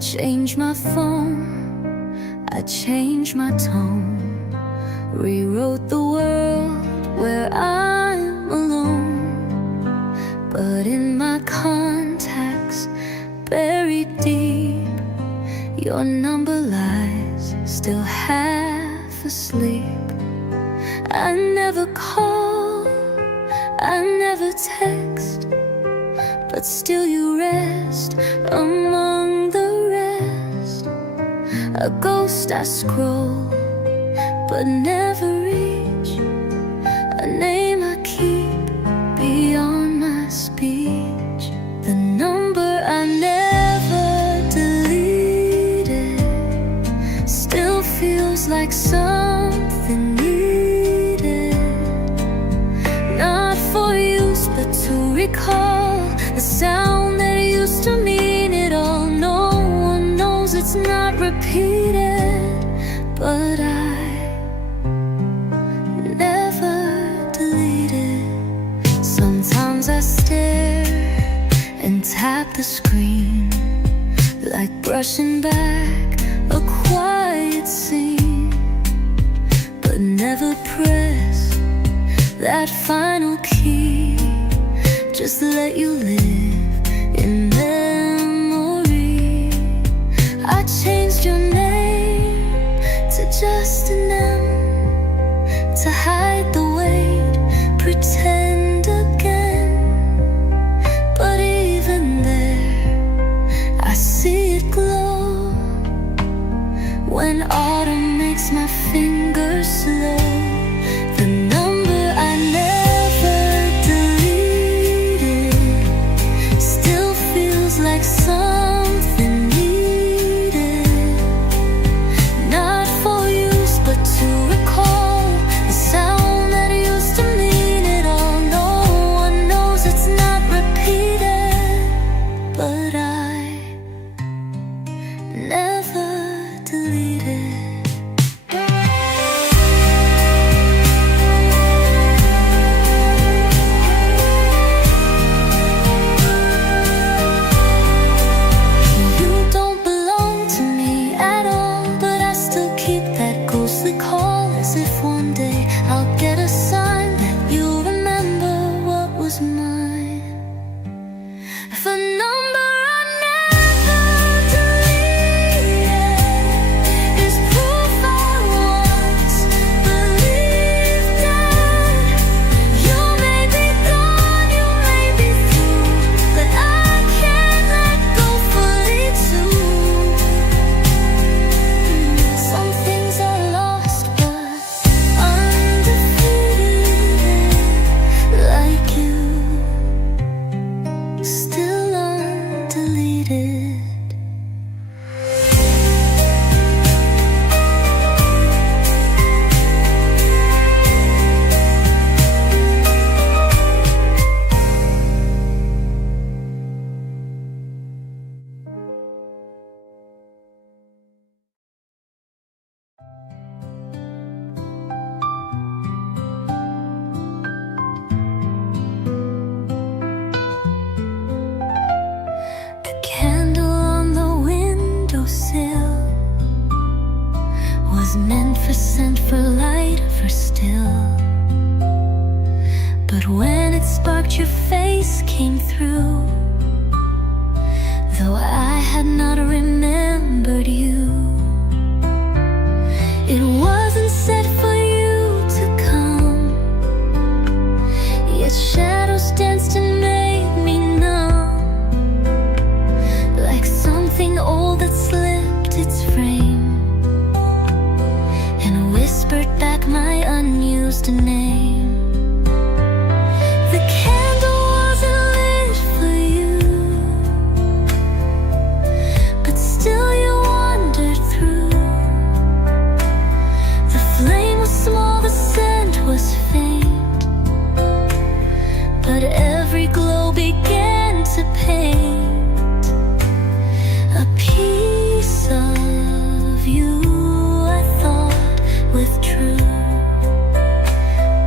changed my phone, I changed my tone, rewrote the world where I'm alone. But in my contacts, buried deep, your number lies still half asleep. I never call, I never text, but still you rest among the rest. A ghost I scroll, but never reach. A name I keep beyond my speech. The number I never deleted still feels like something needed. Not for use, but to recall the sound that used to mean it all. No one knows it's not repeated, but I never deleted. Sometimes I stare and tap the screen, like brushing back a quiet scene, but never press that final key. Just let you live in memory. I changed your name to just an M, to hide the weight, pretend again. But even there, I see it glow when autumn makes my fingers slow. The number I never deleted still feels like something needed. Not for use, but to recall the sound that used to mean it all. No one knows it's not repeated, but I never deleted. You don't belong to me at all, but I still keep that ghostly call, as if one day I'll get a sign that you'll remember what was mine. If a number I never deleted is proof I once believed in, you may be gone, you may be through, but I can't let go fully too. Some things are lost, but undefeated, like you, still undeleted. The candle on the windowsill was meant for scent, for light, for still. But when it sparked, your face came through. Though I had not remembered you, it wasn't set for you to come. Yet shadows danced and made me numb, like something old that slipped its frame and whispered back my unused name. The candle wasn't lit for you, but still you wandered through. The flame was small, the scent was faint, but every glow began to paint a piece of you I thought withdrew.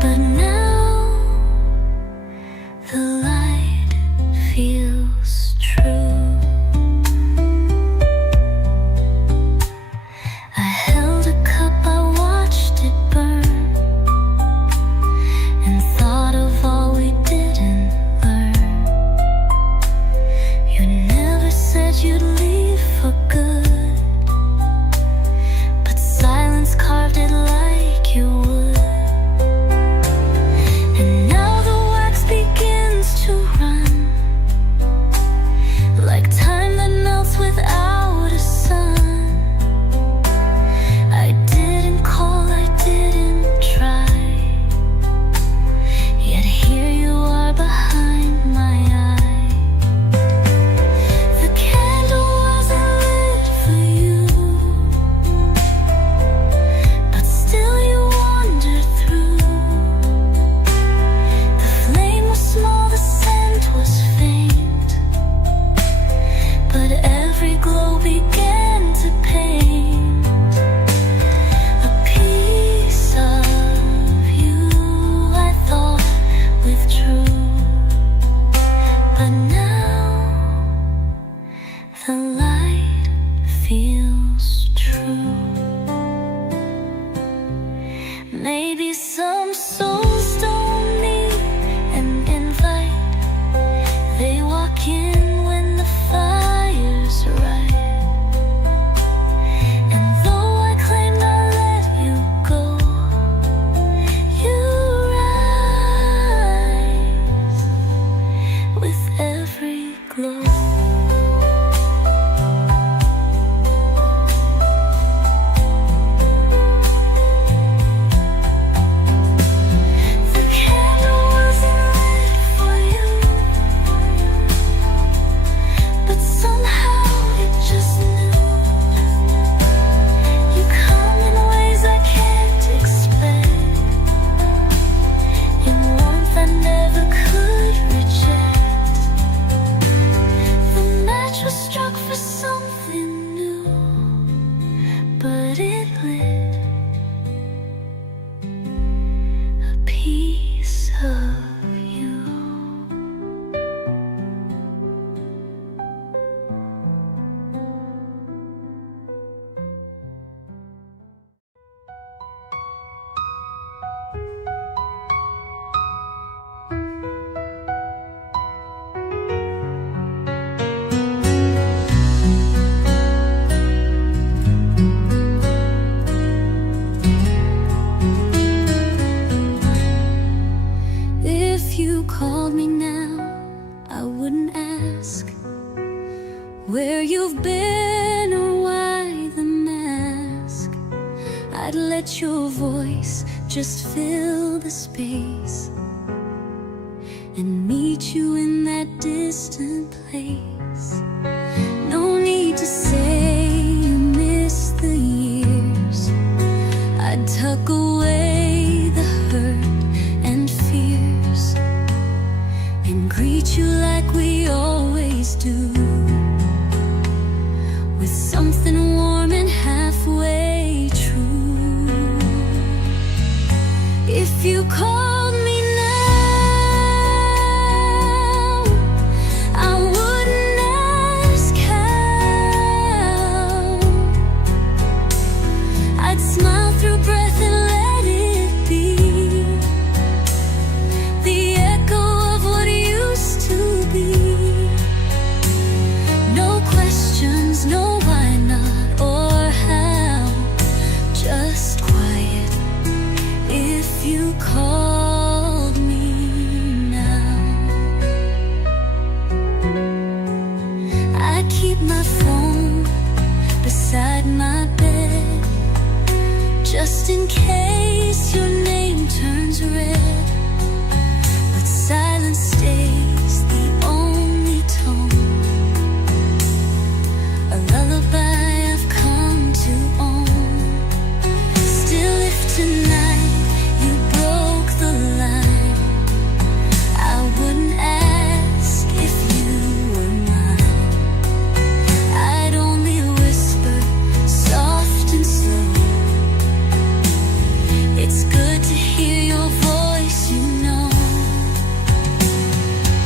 without a sun. I didn't call, I didn't try, yet here you are behind my eye. The candle wasn't lit for you, but still you wandered through. The flame was small, the scent was faint, but every glow began to paint a piece of you. I thought withdrew, but now the light feels true. Maybe some souls don't need an invite. They walk in when the fire's right. And though I claimed I let you go, you rise with every glow. The candle wasn't lit for you, but somehow it just knew. You come in ways I can't explain, in warmth I never could reject. The match was struck for something new, but it lit a piece of you. If you called me now, I wouldn't ask where you've been or why the mask. I'd let your voice just fill the space and meet you in that distant place. No need to say you miss the years. I'd tuck away the hurt and fears and greet you like we always do, with something warm and halfway true. If you called me now, I wouldn't ask how. I'd smile through breath and let it be the echo of what used to be. No questions, no why not or how, just quiet. If you called me now, I keep my phone beside my bed, just in case your name turns red. But silence stays the only tone, a lullaby I've come to own. Still, if tonight you broke the line, I wouldn't ask if you were mine. I'd only whisper soft and slow, it's good to hear your voice, you know.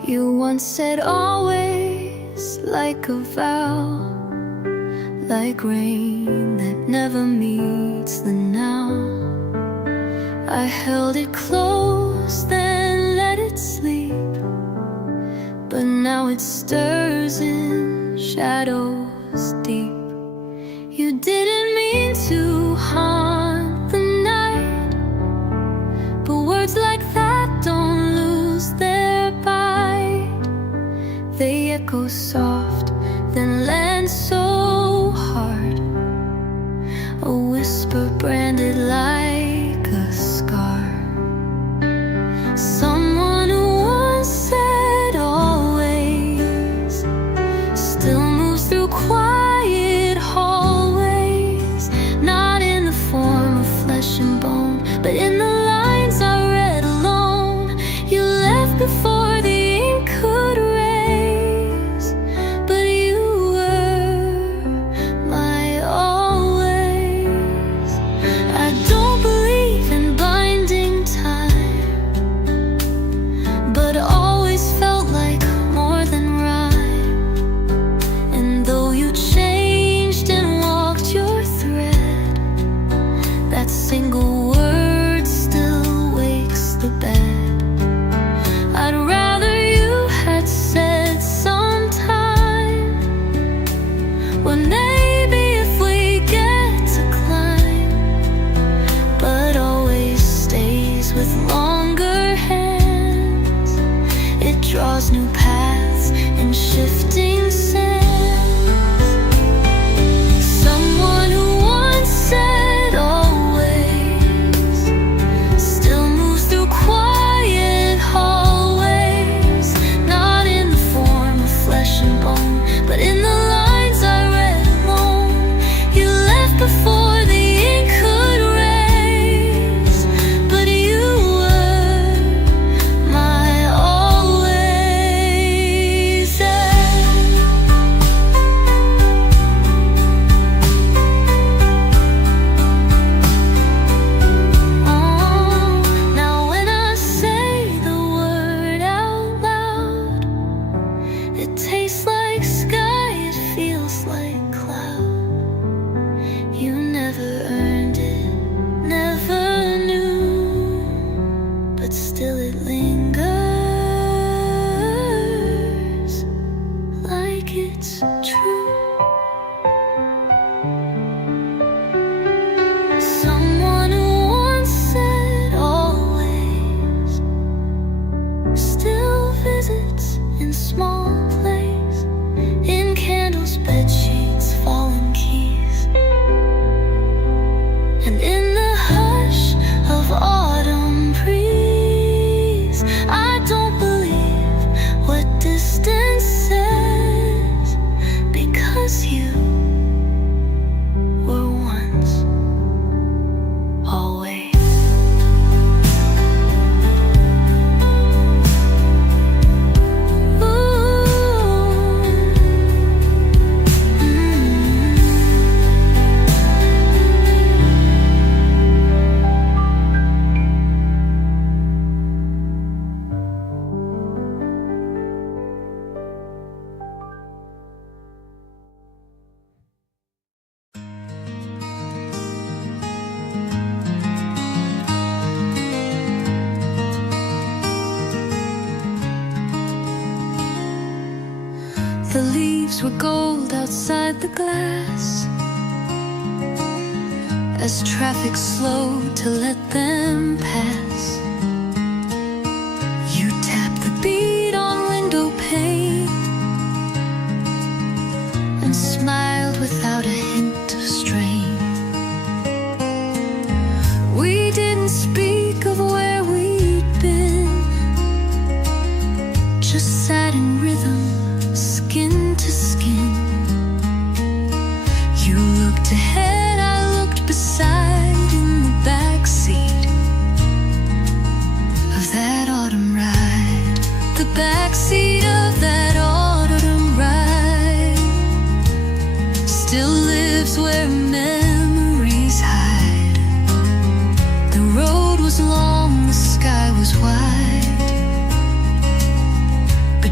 You once said always, like a vow, like rain that never meets the now. I held it close, then let it sleep, but now it stirs in shadows deep. You didn't mean to haunt the night, but words like that don't lose their bite. They echo soft, then land so hard, a whisper branded like a scar. Someone who once said always still moves through quiet hallways, not in the form of flesh and bone, but in the lines I read alone. You left before the ink could erase, but you were my always. I don't believe in binding time, but always felt like more than rhyme. And though you changed and walked your thread, that single word still wakes the bed. I'd rather you had said sometime, well, maybe if we get to climb, but always stays with longer hands. It draws new paths and shifting sands. Someone who once said always still moves through quiet hallways, not in the form of flesh and bone, but in the lines I read alone. You left before the ink could erase, but you were my always. Now when I say the word out loud, it tastes like sky, it feels like cloud. You never earned it, never knew, but still it lingers like it's true. Someone who once said always still visits in small plays, in candles, bed sheets, fallen keys, and in the hush of autumn breeze. I don't believe what distance says, because you were once always. The leaves were gold outside the glass, as traffic slowed to let them pass. You tapped the beat on window pane and smiled without a hint of strain. We didn't speak of where we'd been, just sat in rhythm, skin to skin. You looked ahead, I looked beside, in the back seat of that autumn ride, the back seat of that autumn ride still lives where memories hide. The road was long, the sky was wide,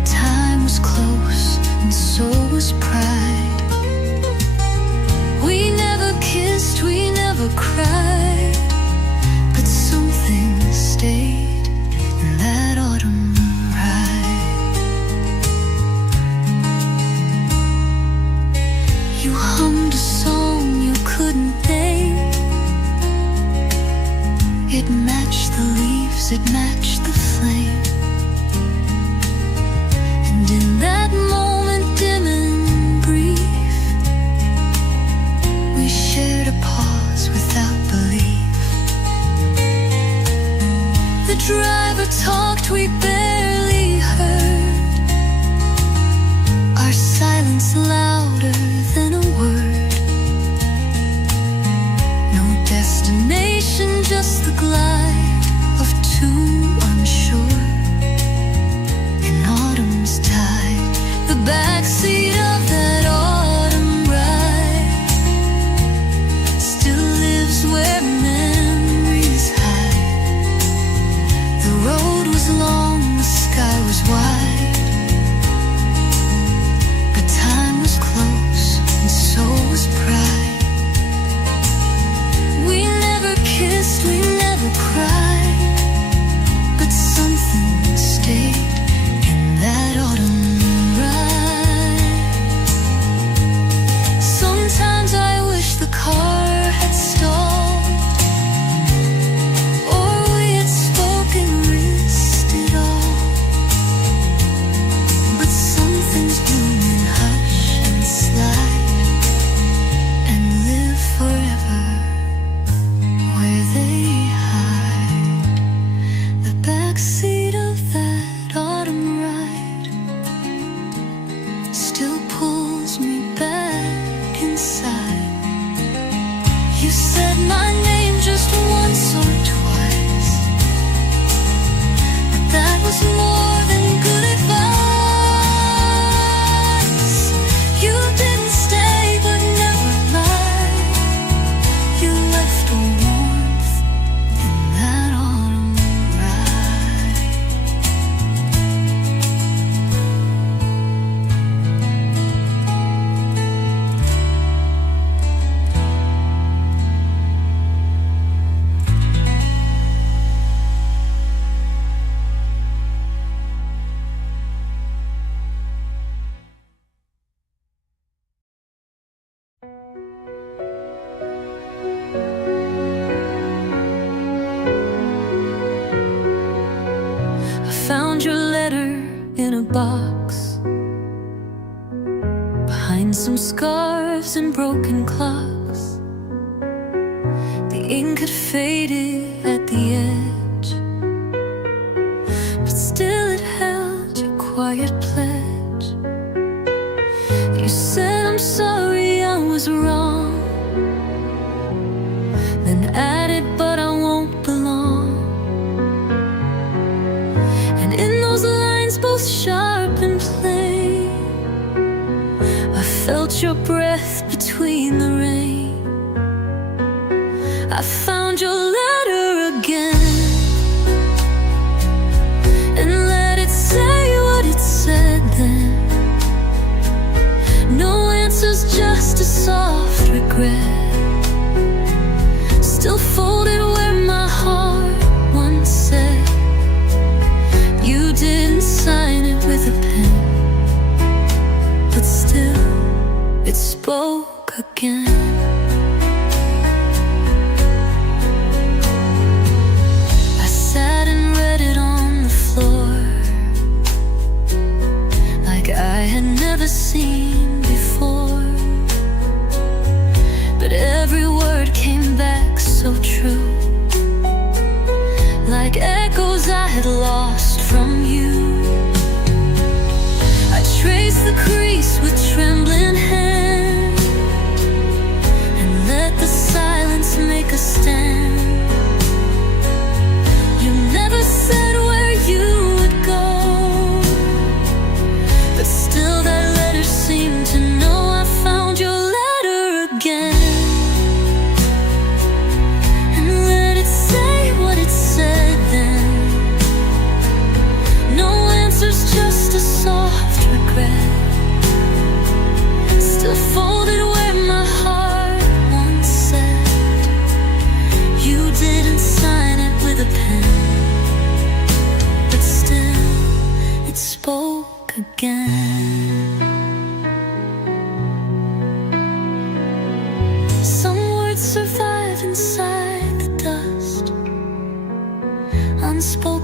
'cause it matched the flame. And in that moment, dim and brief, we shared a pause without belief. The driver talked, we barely heard, our silence louder than a word. No destination, just the glide of two unsure. In autumn's tide, the backseat of that autumn ride still lives where memories hide. The road was long, the sky was wide, but time was close and so was pride. We never kissed, we never cried, but something stayed in that autumn ride. Sometimes I wish the car had stalled, or we had spoken, risked it all. But some things bloom in hush and slide and live forever where they hide. The backseat of that autumn ride still pulls me back inside. You said my name just once or twice, but that was more than good advice. You didn't stay but never lied. You left a warmth in that autumn ride. I found your letter in a box behind some scarves and broken clocks. The ink had faded at the edge, but still it held your quiet pledge. You said, I'm sorry I was wrong, then added, but I won't belong. And in those lines, both sharp and plain, I felt your breath between the rain. I found your letter again and let it say what it said then. No answers, just a soft regret, still folded where my heart once said. You didn't sign it with a pen, but still it spoke again. I sat and read it on the floor like I had never seen before, but every word came back so true, like echoes I had lost from you. I traced the crease with trembling hand and let the silence make a stand. You never said where you would go, but still that letter seemed to know. I found your letter again and let it say what it said then. No answers, just a soft regret, still folded where my heart once said. You didn't sign it with a pen, but still it spoke again. Some words survive inside the dust, unspoken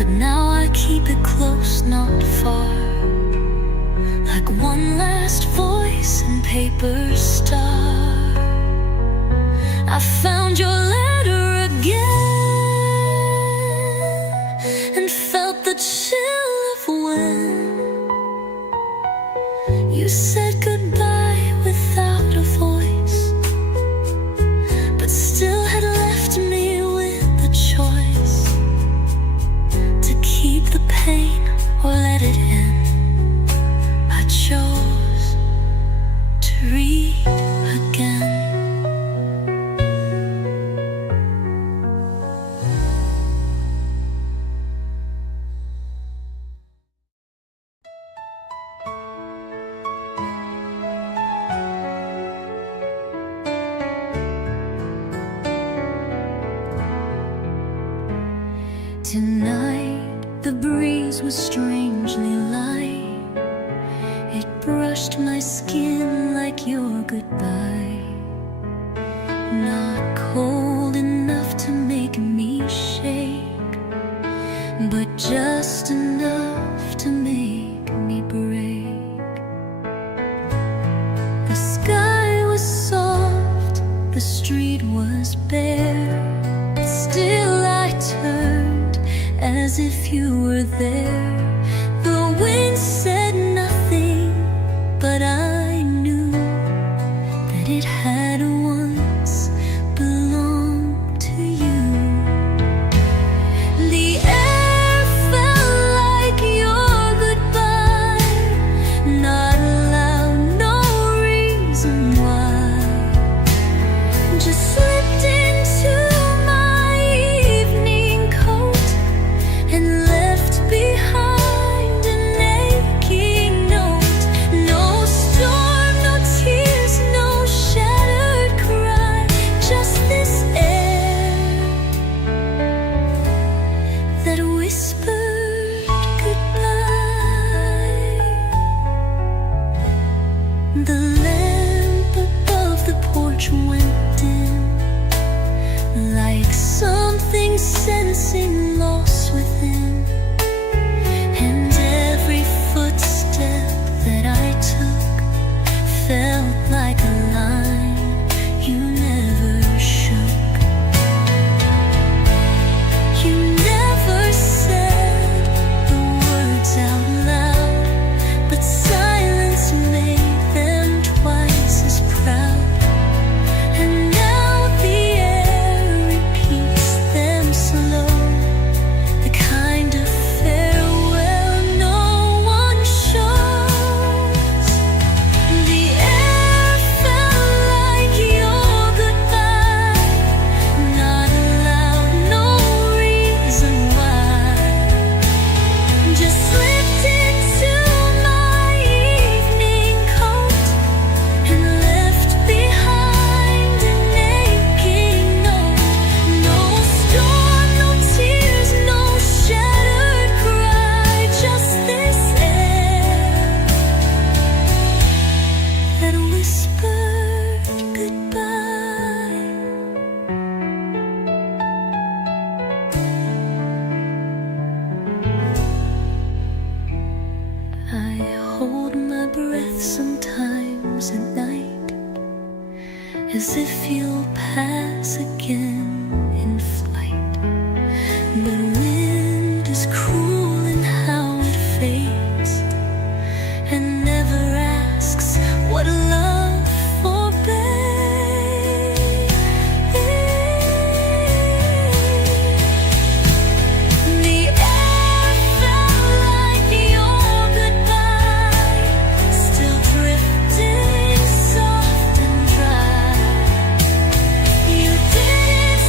but now I keep it close, not far. Like one last voice in paper star, I found your letter again and felt the chill of when you said goodbye without a voice, but still had left me with the choice to keep the pain or let it in. I chose to read again. Tonight the breeze was strangely light. It brushed my skin like your goodbye. Not cold enough to make me shake, but just enough to make me break. The sky was soft, the street was bare, but still I turned as if you were there. The wind said nothing, but I knew that it had once belonged to you. The air felt like your goodbye, not loud, no reason why. Just slipped into my evening coat and left behind an aching note. No storm, no tears, no shattered cry, just this air that whispered goodbye. The lamp above the porch went dim, like something sensing loss within. And every footstep that I took felt like a line you never shook. You never said the words out loud, but silence made them twice as proud. And now the air repeats them slow, the kind of farewell no one shows. The air felt like your goodbye, not loud, no reason why. Just slipped into my evening coat and left behind an aching note. No storm, no tears, no shattered cry, just this air that whispered goodbye. I hold my breath sometimes at night, as if you'll pass again in flight. But wind is cruel in how it fades, and never asks what love forbade. The air felt like your goodbye, still drifting soft and dry. You didn't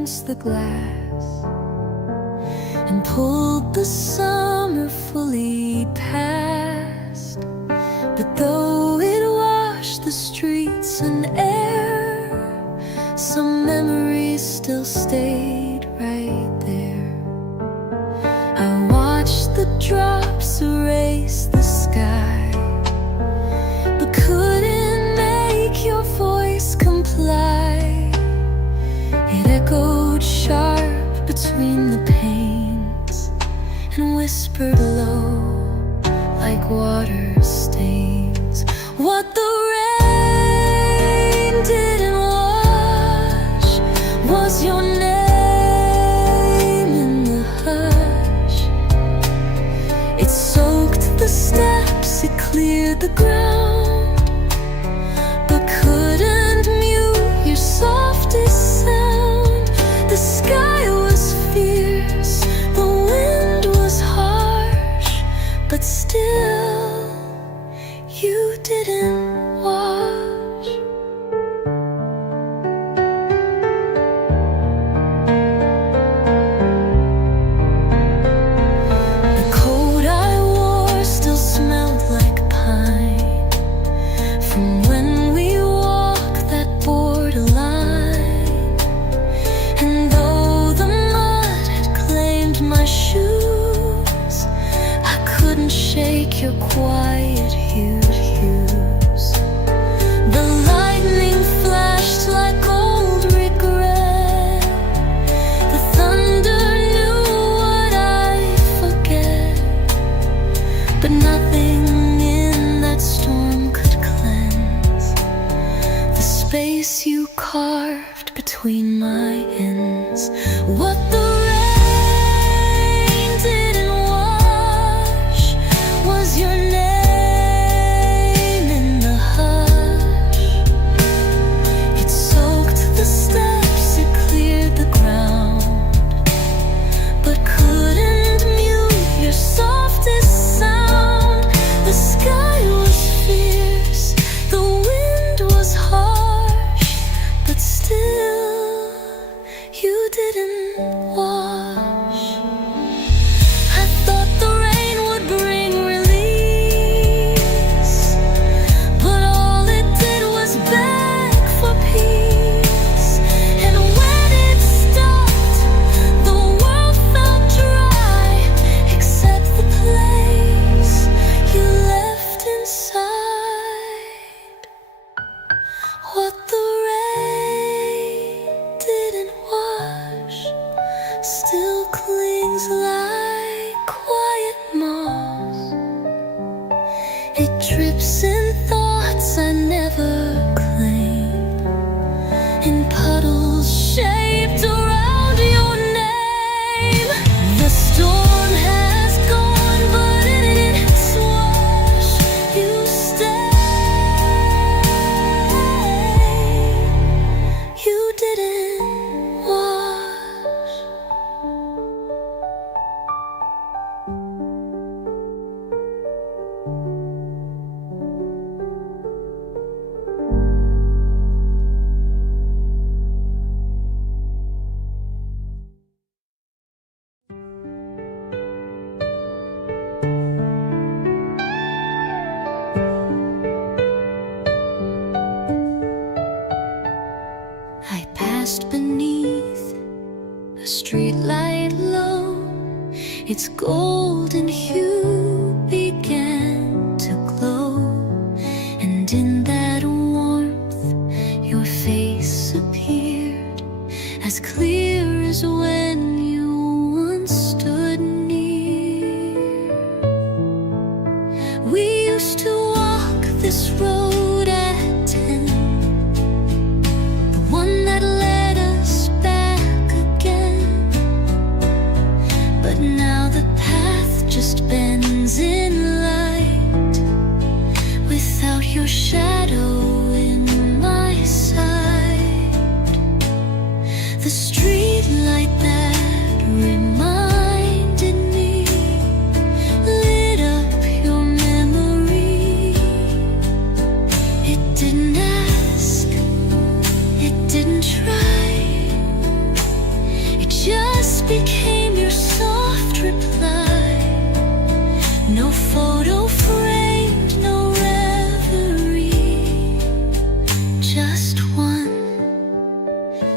against the glass and pulled the summer fully past. But though it washed the streets and air, some memories still stayed right there. I watched the drops erase the sky, but couldn't make your voice comply. It echoed sharp between the panes and whispered low like water stains. What the rain didn't wash was your name in the hush. It soaked the steps, it cleared the ground, but couldn't mute your softest sound. The sky was fierce, the wind was harsh, but still you didn't wash. The coat I wore still smelled like pine from when we walked that borderline. And though the mud had claimed my shoes, I couldn't shake your quiet hues. The lightning flashed like old regret. The thunder knew what I'd forget. But nothing in that storm could cleanse the space you carved between my ends. What the rain didn't wash was your name in the hush. It soaked the steps, it cleared the ground, but couldn't mute your softest sound. The sky was fierce, the wind was harsh, but still you didn't wash. I thought the rain would bring release, but all it did was beg for peace. And when it stopped, the world felt dry, except the place you left inside. What the rain didn't wash still clings like quiet moss. It drips in thoughts I never claimed, in puddles shaped around your name. The storm has gone, but in its wash you stay. You didn't wash. I passed beneath a streetlight low. Its golden hue began to glow, and in that warmth your face appeared, as clear as when you once stood near. We used to walk this road at 10, the one that led us back again. But now the path just bends in light, without your shadow in my sight. The street light that reminded me lit up your memory. It didn't ask, it didn't try,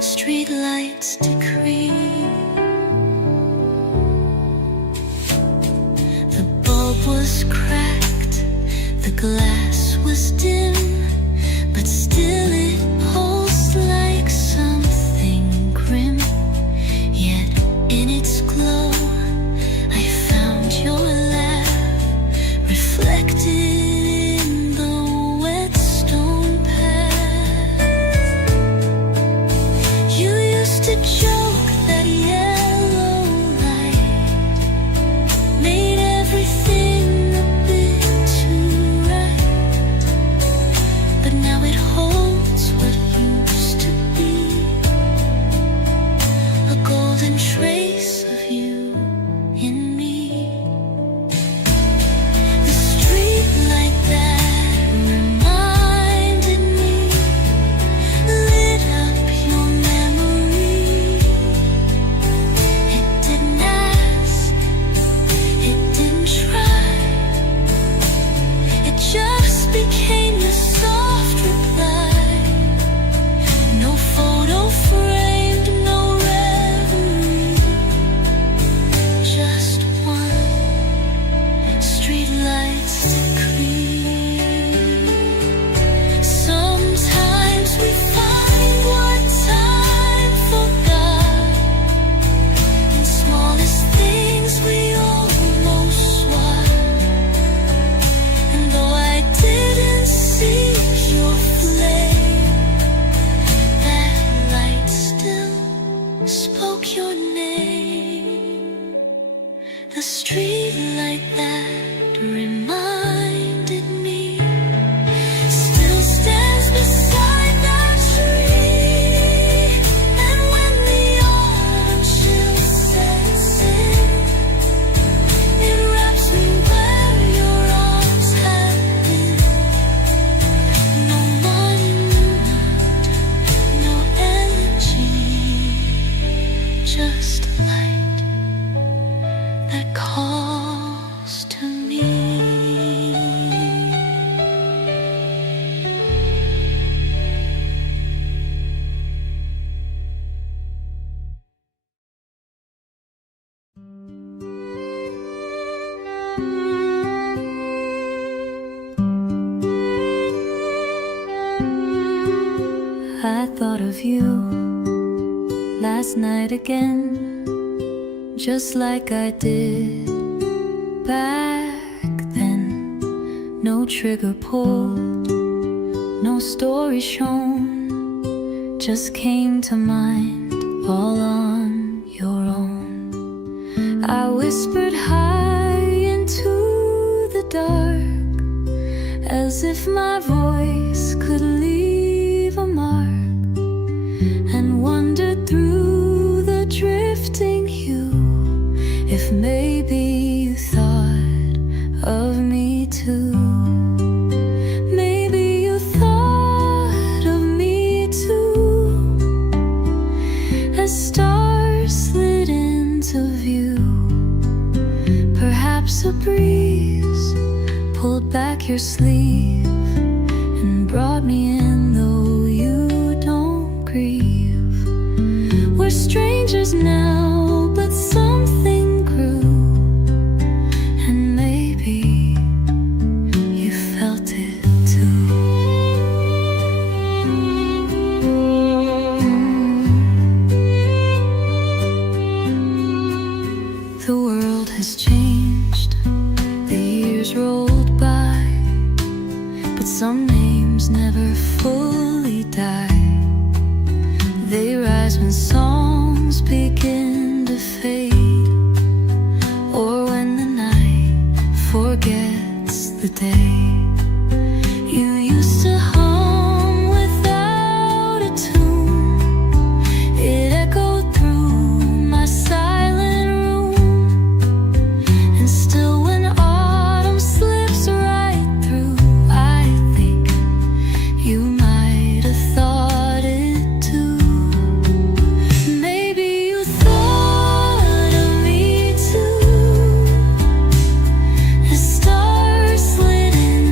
streetlights decree. The bulb was cracked, the glass was dim, but still it pulsed like something grim. Yet in its glow I found your laugh reflected in the wet stone path. You used to joke that yellow light made everything a bit too right, but now it holds what used to be, a golden trace of you in me. The street light that reminded me lit up your memory. It didn't ask, it didn't try, it just became the soft reply. No photo framed, no reverie, just one streetlight's decree. Sometimes we find what time forgot, in smallest things we almost swap. And though I didn't seek your flame, that light still spoke your name. The street light that reminded me still stands beside that tree. And when the autumn chill sets in, it wraps me where your arms have been. No monument, no elegy, just light that calls to me. I thought of you last night again, just like I did back then. No trigger pulled, no story shown, just came to mind all on your own. I whispered high into the dark, as if my voice could leave a mark, and wondered through the drifting hue if maybe you thought of me too. Maybe you thought of me too, as stars slid into view. Perhaps a breeze pulled back your sleeve and brought me in, though you don't grieve. We're strangers now, but something grew, and maybe you felt it too. The world has changed, the years rolled by, but some names never fully die. They rise when songs begin to fade, or when the night forgets the day. You used to hum without a tune, it echoed through my silent room. And still when autumn slips right through, I think you might have thought it too. Maybe you thought of me too, as stars slid in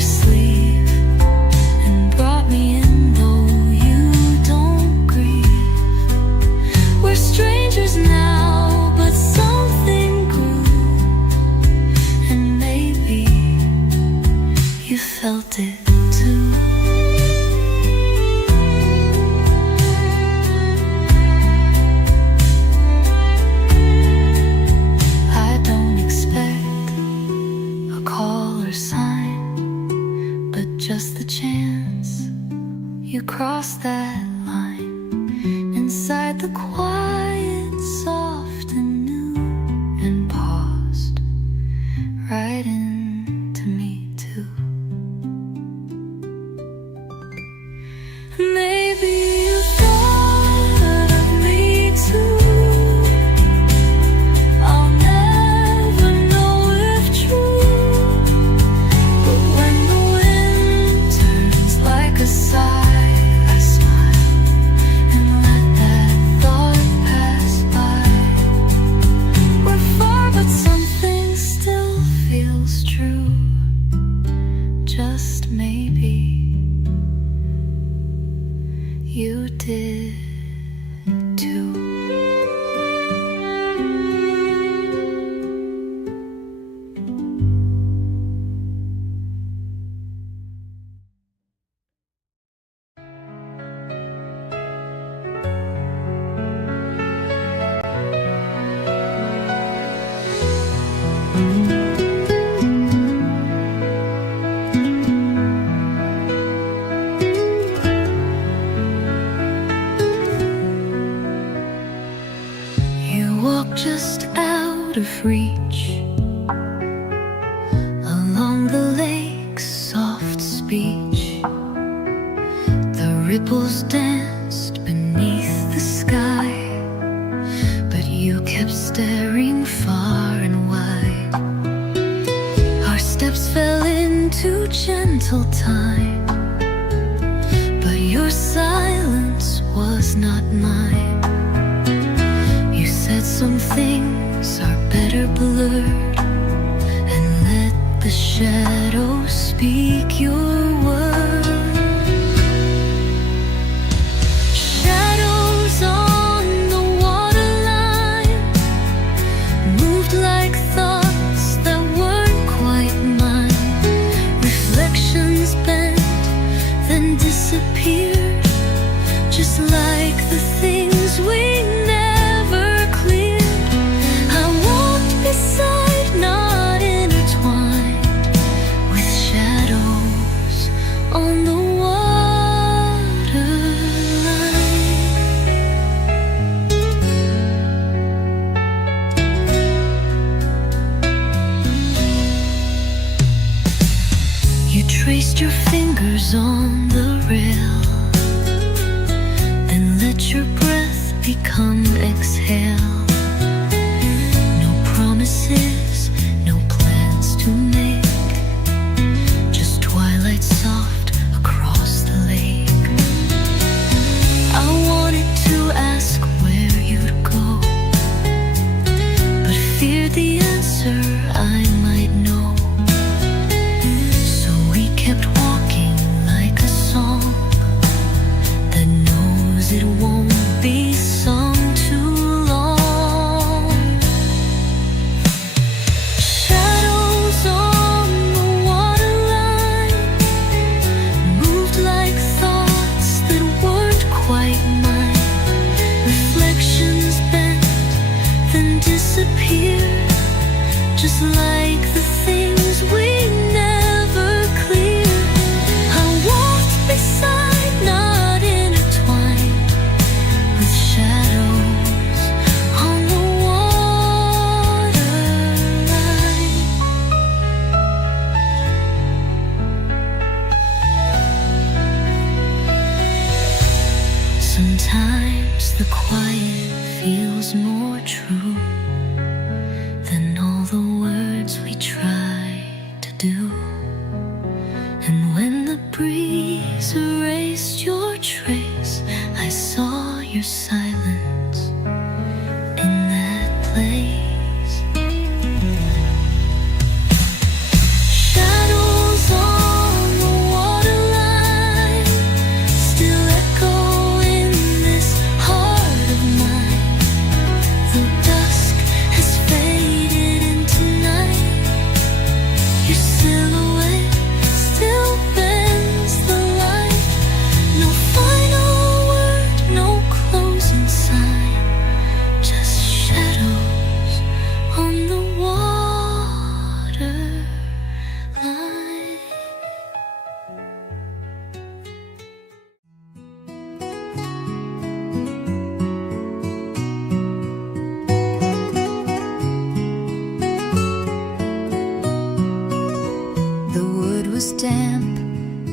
sleeve and brought me in, though you don't grieve. We're strangers now, but something grew, and maybe you felt it too. I don't expect a call or sign, but just the chance you cross that line inside the quiet, soft and new, and paused right into me too. Maybe you thought of me too. I'll never know if true, but when the wind turns like a sigh, I smile and let that thought pass by. We're far, but something still feels true. Just maybe you did too. You walk just out of reach along the lake's soft speech. The ripples danced beneath the sky, but you kept staring far and wide. Our steps fell into gentle time, but your silence was not mine. You said some things are better blurred, and let the shadows speak your word. Shadows on the waterline moved like thoughts that weren't quite mine. Reflections bent, then disappeared, just like the things we never cleared. I walked beside, not intertwined, with shadows on the waterline. You traced your fingers on the rail, then let your breath become exhale. No promises, no plans to make, just twilight soft across the lake. I wanted to ask where you'd go, but feared the answer I might know. So we kept walking like a song that knows it won't be sung too long. Shadows on the waterline moved like thoughts that weren't quite mine. Reflections bent, then disappeared, just like the things we never cleared. I walked beside, not intertwined, with shadows on the waterline. Sometimes the quiet feels more true than all the words we try to do. And when the breeze erased your trace, I saw your silence in that place. Shadows on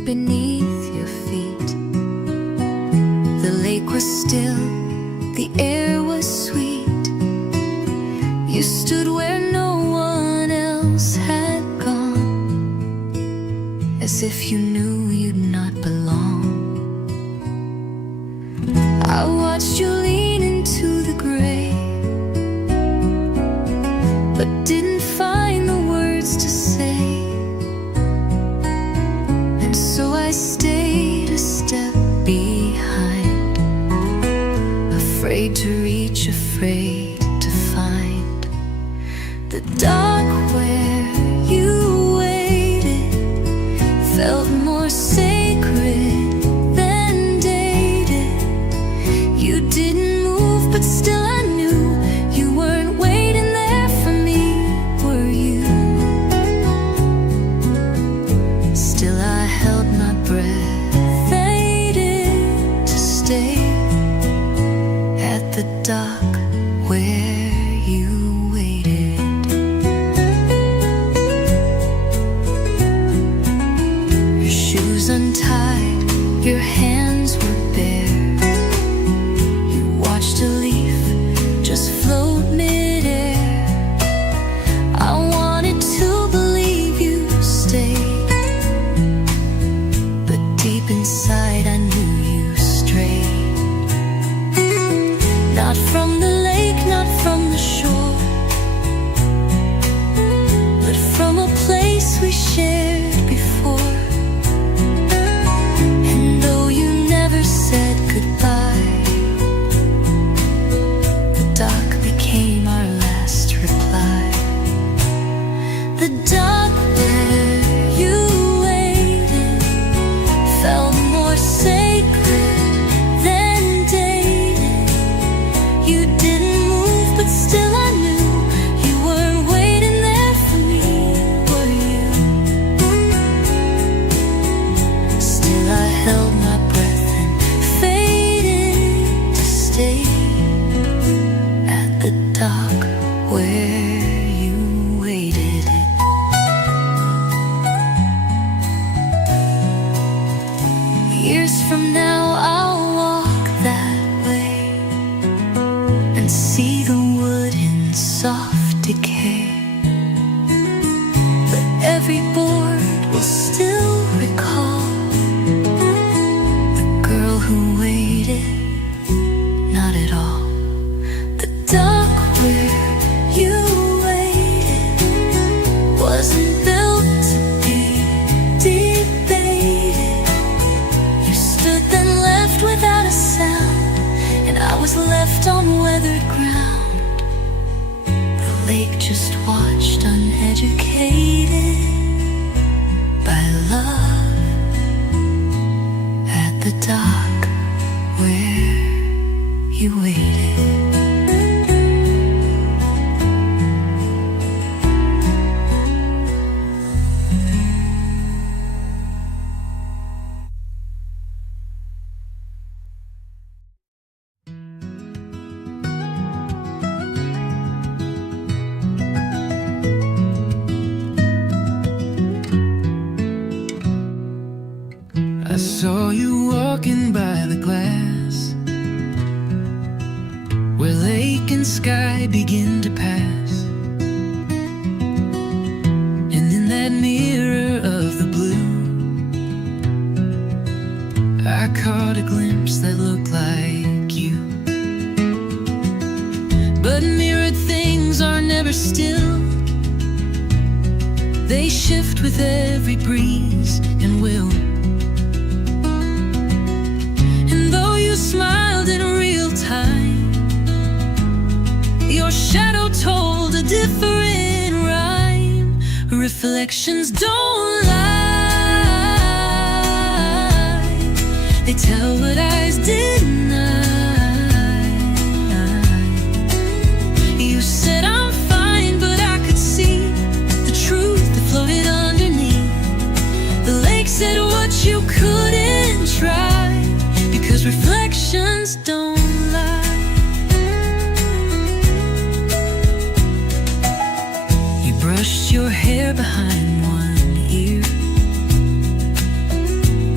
beneath your feet. The lake was still, the air was sweet. You stood where no one else had gone, as if you knew you'd not belong. I watched you lean into the gray, but didn't find the words to say. And so I stayed a step behind, afraid to reach, afraid to find the dock where you waited. Felt more sacred than dated. You didn't move, but still I knew you weren't waiting there for me, were you? Still I held my breath, faded to stay at the dock where you waited. Your shoes untied, your hands were bare. You watched a leaf just float midair. I wanted to believe you stayed, but deep inside I knew you strayed. Not from the lake, not from the shore, but from a place we shared before. And though you never said goodbye, the dock became our last reply. The dock where you waited felt more sacred than dated. You didn't move, but still I knew you weren't waiting there for me, were you? Still I held my breath and faded to stay at the dock where you waited. Years from now I'll walk that way and see the wood in soft decay, but every board will still recall the girl who waited, not at all. The dock where you waited wasn't built to be debated. You stood then left without a sound, and I was left on weathered ground. The lake just watched, uneducated by love, at the dock where you waited. I saw you walking by the glass, where lake and sky begin to pass. And in that mirror of the blue, I caught a glimpse that looked like you. But mirrored things are never still, they shift with every breeze and will. And though you smiled in real time, your shadow told a different rhyme. Reflections don't lie, they tell what eyes deny. You said I'm fine, but I could see the truth that floated underneath. The lake said what you couldn't try, because reflections don't lie. You brushed your hair behind one ear,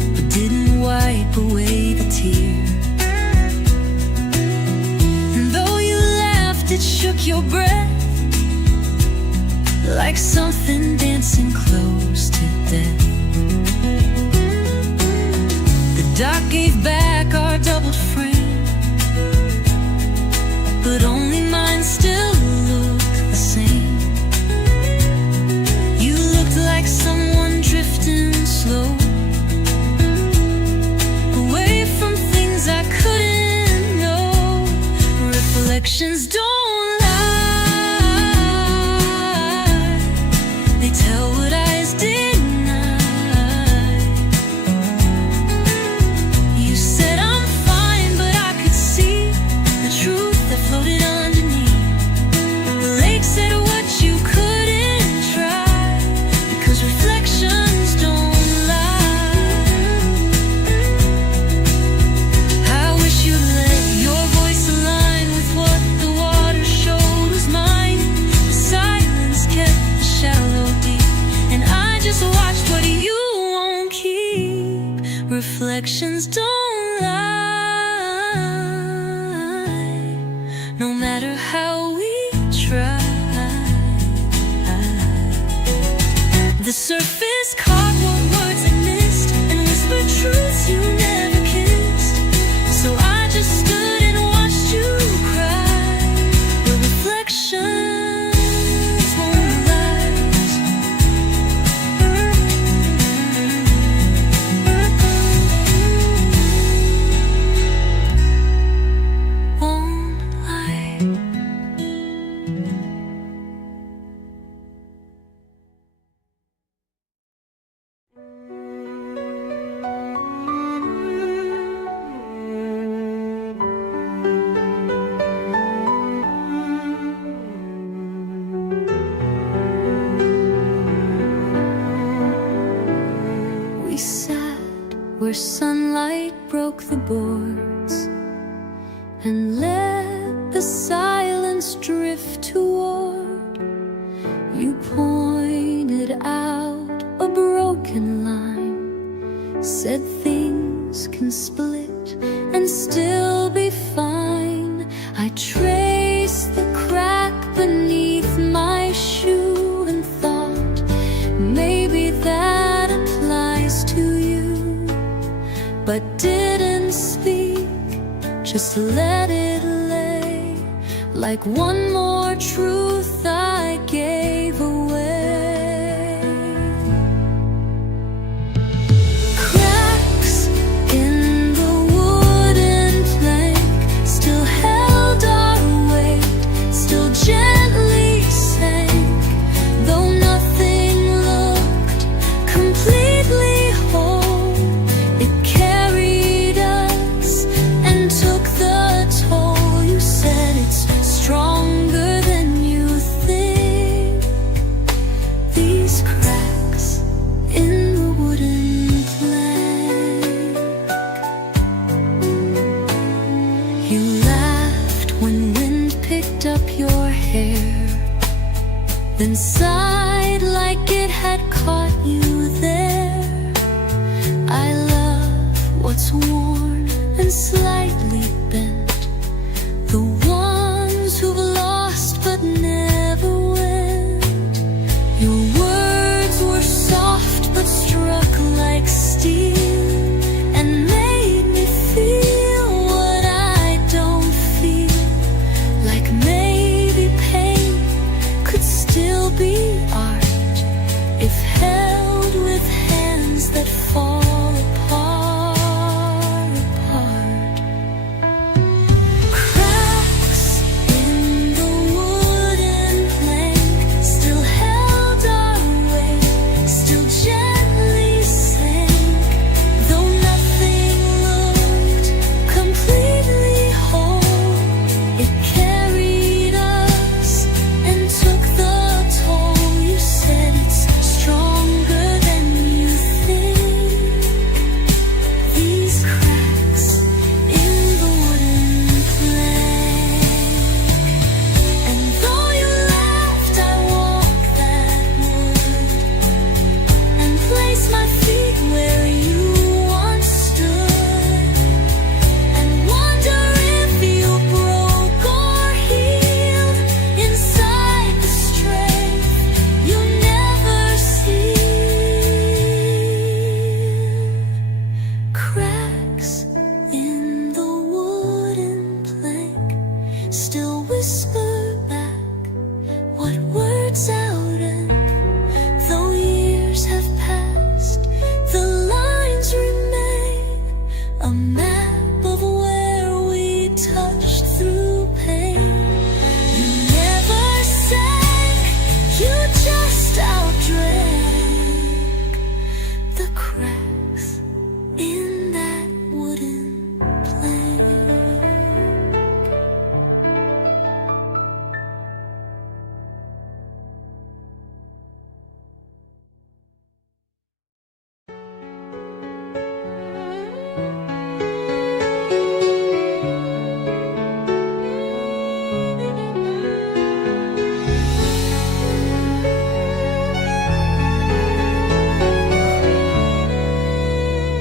like your breath, like something dancing close to death. The dark gave back our doubled frame, but only mine still looked the same. You looked like someone drifting slow, away from things I couldn't know. Reflections don't lie, they tell what eyes deny. You said I'm fine, but I could see the truth that floated underneath. The lake said what you couldn't try, because reflections don't lie. I wish you'd let your voice align with what the water showed was mine. The silence kept the shallow deep, and I just watched what you won't keep. Reflections don't lie, no matter how we try. The surface caught what words I missed, and whispered truths you never kissed. So I just stood and watched you cry. The reflections won't last. Won't lie. We sat where sunlight broke the boards and let the silence drift toward. You pointed out a broken line, said things can split and still be fine. I traced the crack beneath my shoe and thought maybe that applies to you, but didn't speak, just let it lay like one more truth I gave away. Cracks in the wooden plank still held our weight, still gently sank, though nothing looked completely whole. It carried us and took the toll. You said it's stronger than you think. These cracks in the wooden plank. You laughed when wind picked up your hair, then sighed like it had caught you there. I love what's worn and slightly bent, the ones who've lost but never went. Your words were soft but struck like steel, and made me feel what I don't feel, like maybe pain could still be art if held with hands that fall apart.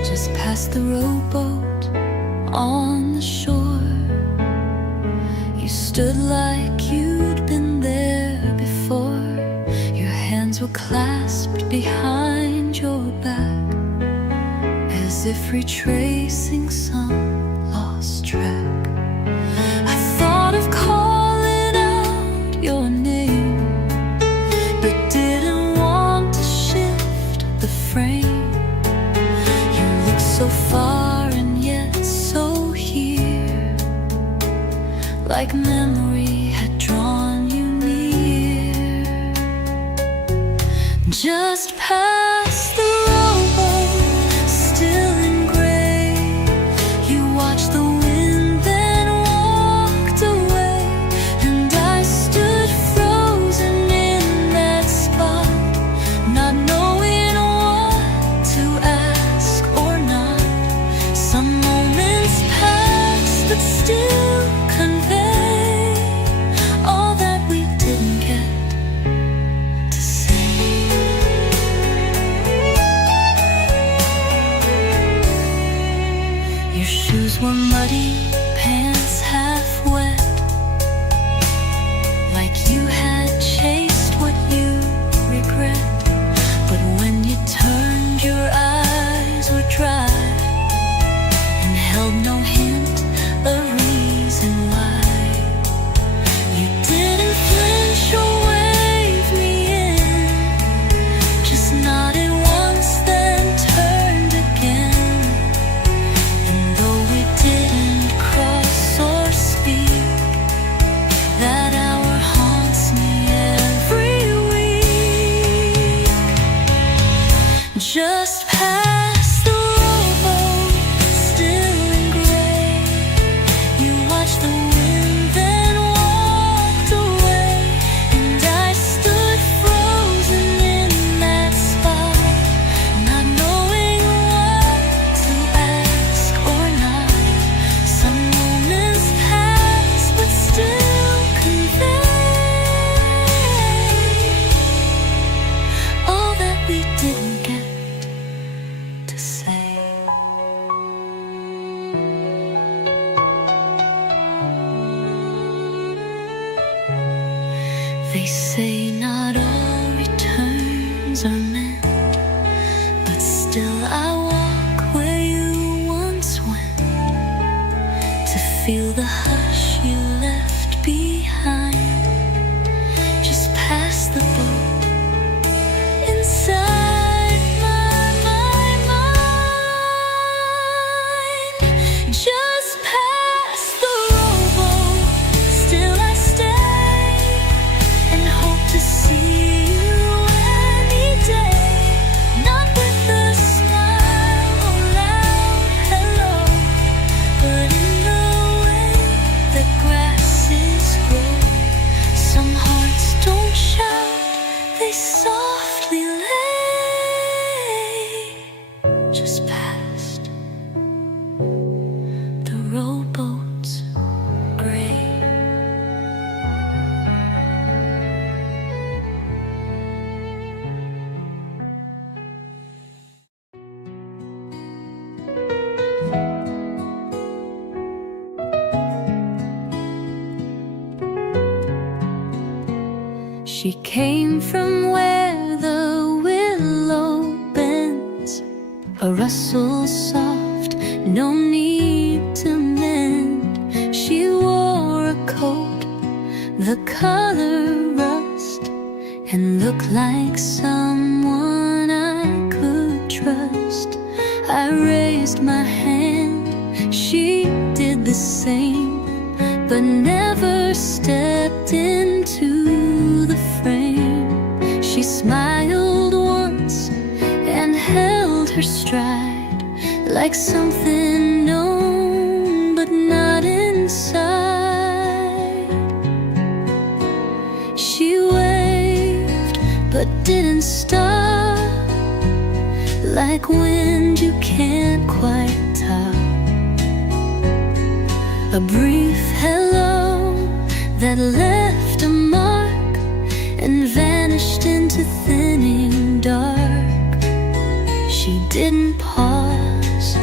just past the rowboat on the shore. You stood like you'd been there before. Your hands were clasped behind your back, as if retracing some lost track. I thought of calling out your name, but didn't want to shift the frame. You look so far and yet so here, like memory had drawn you near. Just past the rowboat, still in gray, you watched the wind then walked away, and I stood frozen in that spot, not knowing what to ask or not. Some moments pass but still convey all that we didn't get to say. Your shoes were muddy, pants half wet, like you had chased what you regret. But when you turned, your eyes were dry and held no hint of reason why. You didn't flinch or wave me in, just nodded once then turned again. And though we didn't cross or speak, that hour haunts me every week. Just past the rowboat, still in gray, you watched the wind then walked away, and I stood frozen in that spot, not knowing what to ask or not. Some moments pass but still convey all that we didn't get to say. They say not all returns are meant, but still I walk where you once went, to feel the hush you left behind, just past the boat inside my mind. Just past the rowboat, still I stay and hope to see you any day. Not with a smile or loud hello, but in the way the grasses grow. Some hearts don't shout, they softly lay. Just past the rowboat's gray. She came from where the willow bends, a rustle soft, no need to mend. She wore a coat, the color rust, and looked like someone I could trust. I raised my hand, she did the same, but never stepped into the frame. She smiled once and held her stride, like something known but not inside. She waved but didn't stop, like wind you can't quite top. A brief hello that left a mark and vanished into thinning dark. She didn't pause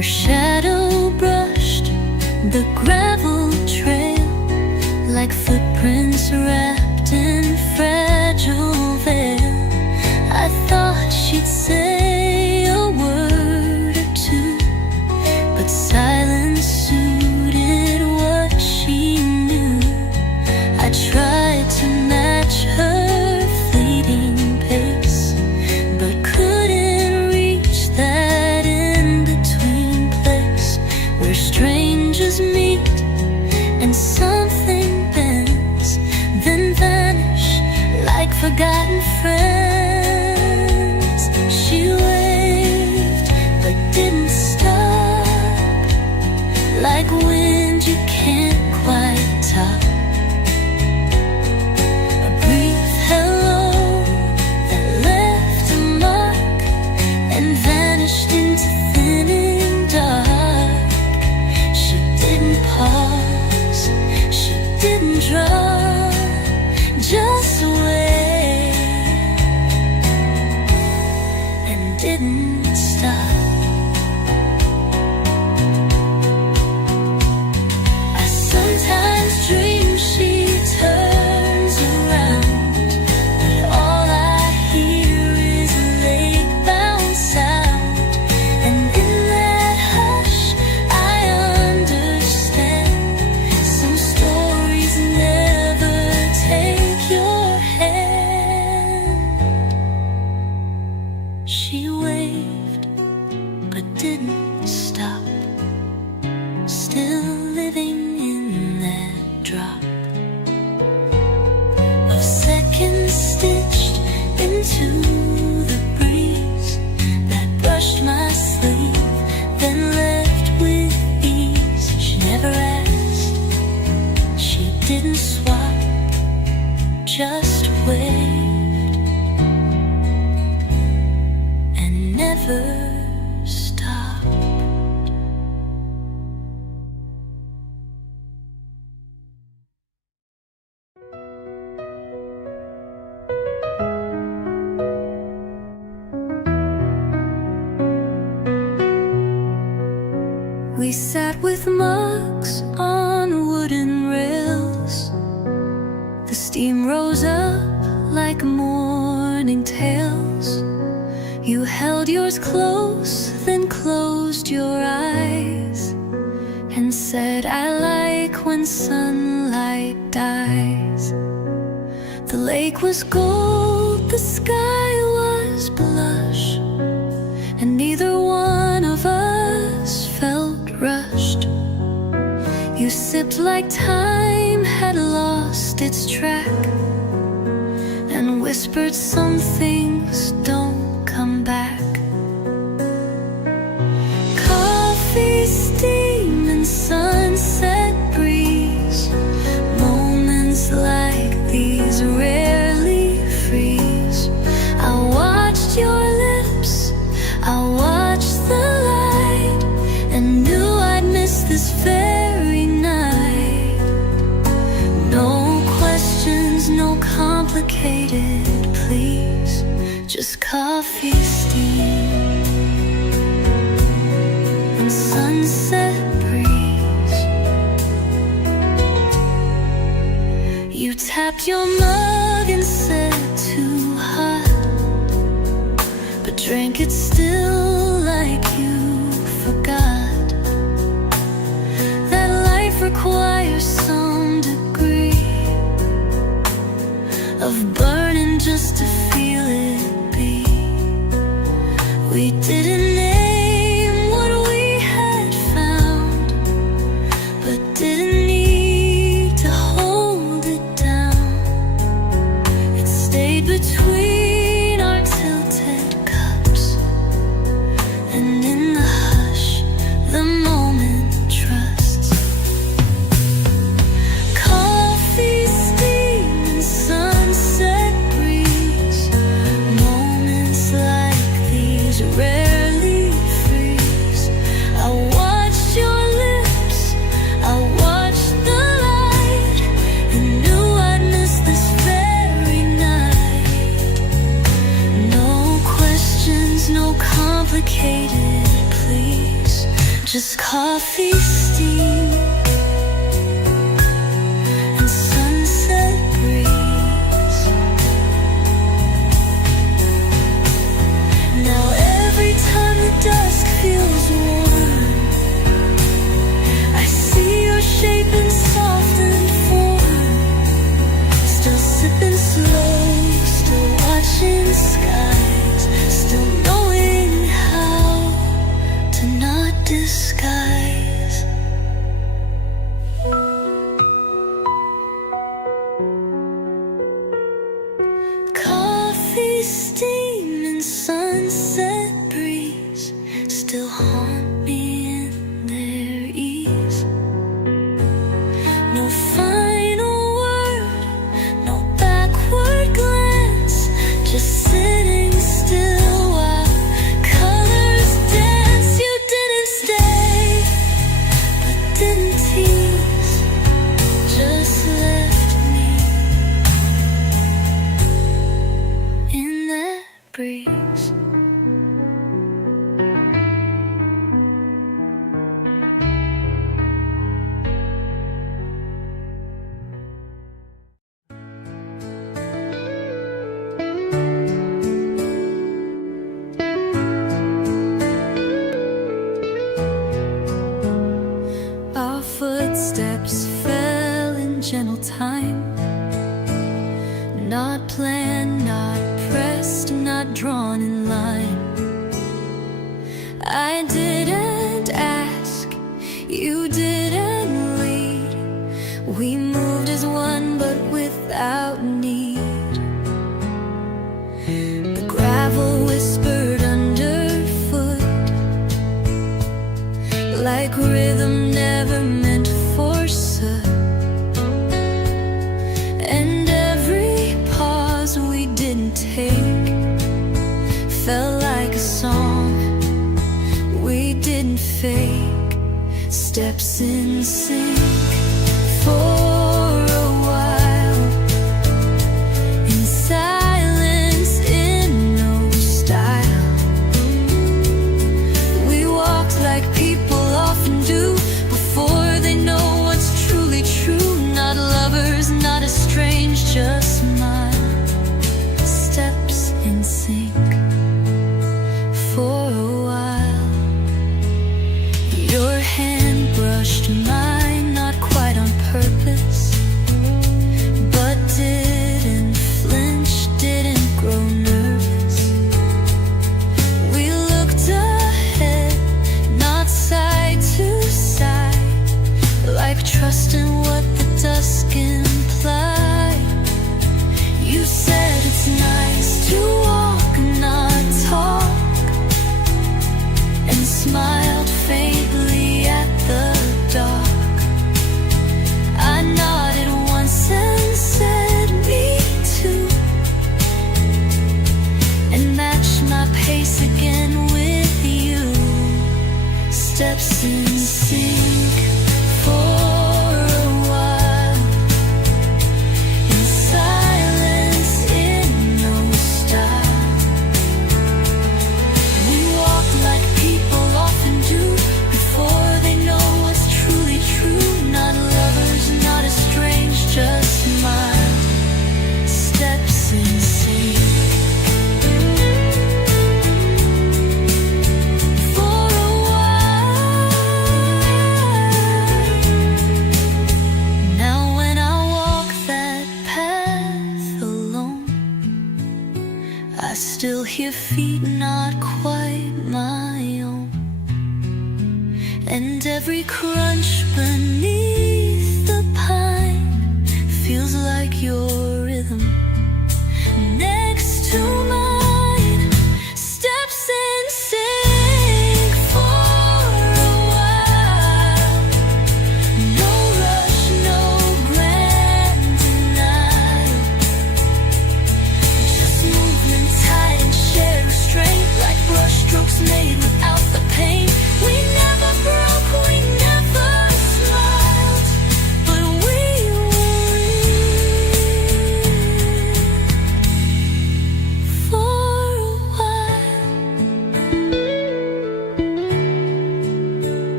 Her shadow brushed the gravel trail like footprints wrapped in fragile veil. I thought she'd say a word or two, but silence suited what she knew. I tried to match her fleeting pace, but couldn't reach that in-between place where strangers meet and something bends, then vanish like forgotten friends. She waved but didn't stop, like wind you can't quite top. A brief hello that left a mark and vanished into thinning dark. She didn't pause, she didn't draw, just wait and didn't stop. I sometimes dream she turns around, but all I hear is a lake-bound sound. And in that hush I understand some stories never take your hand. She waved but didn't stop, still living in that drop of seconds stitched into the breeze that brushed my sleeve, then left with ease. She never asked, she didn't swap, just waved and never stopped. We sat with mugs on wooden rails. The steam rose up like morning tales. You held yours close, then closed your eyes and said, I like when sunlight dies. The lake was gold, the sky was blush, and neither one of us felt rushed. You sipped like time had lost its track and whispered some things don't come back. Coffee, steam, and sunset breeze, moments like these rarely freeze. I watched your lips, I watched the light, and knew I'd miss this very night. No questions, no complicated please, just coffee, steam, and sunset breeze. You tapped your mug and said too hot, but drank it still like you forgot that life requires some degree of burning just to feel it be. We didn't name what we had found, but didn't need to hold it down. It stayed between our tilted cups, and in the hush the moment trusts. Coffee, steam, and sunset breeze, moments like these rarely freeze. I watched your lips, I watched the light, and knew I'd miss this very night. No questions, no complicated please, just coffee steam and sunset breeze. Now every time the dusk feels warm, I see your shape in softened form. Still sipping slow, still watching skies, still knowing how to not disguise. Coffee steam and sunset breeze still haunt me in their ease. No final word, no backward glance, just sitting still while colors dance. You didn't stay, but didn't tease, just left me in that breeze. Our footsteps fell in gentle time, not planned, not pressed, not drawn in line. I didn't ask, you didn't lead. We moved as one but without need. The gravel whispered underfoot, like rhythm never meant force. And every pause we didn't take felt like a song we didn't fake. Steps in sync for a while, in silence, in no style. We walked like people often do before they know what's truly true. Not lovers, not estranged, just mine. Steps in sync for a while. Your hand brushed mine, not quite on purpose, but didn't flinch, didn't grow nervous. We looked ahead, not side to side, like trust in what the dusk implied. You said it's nice to walk, not talk, and smiled faintly at the dark. I nodded once and said me too, and matched my pace again with you. Steps in sync for a while, in silence, in no style. We walk like people often do before they know what's truly true. Not lovers, not estranged, just mild. Steps in sync for a while. Now when I walk that path alone, I still hear feet not quite my own, and every crunch beneath the pine feels like your rhythm next to mine. Steps in sync for a while. No rush, no grand denial, just movement tight and shared restraint, like brushstrokes made without the pain. We never broke, we never smiled, but we were in for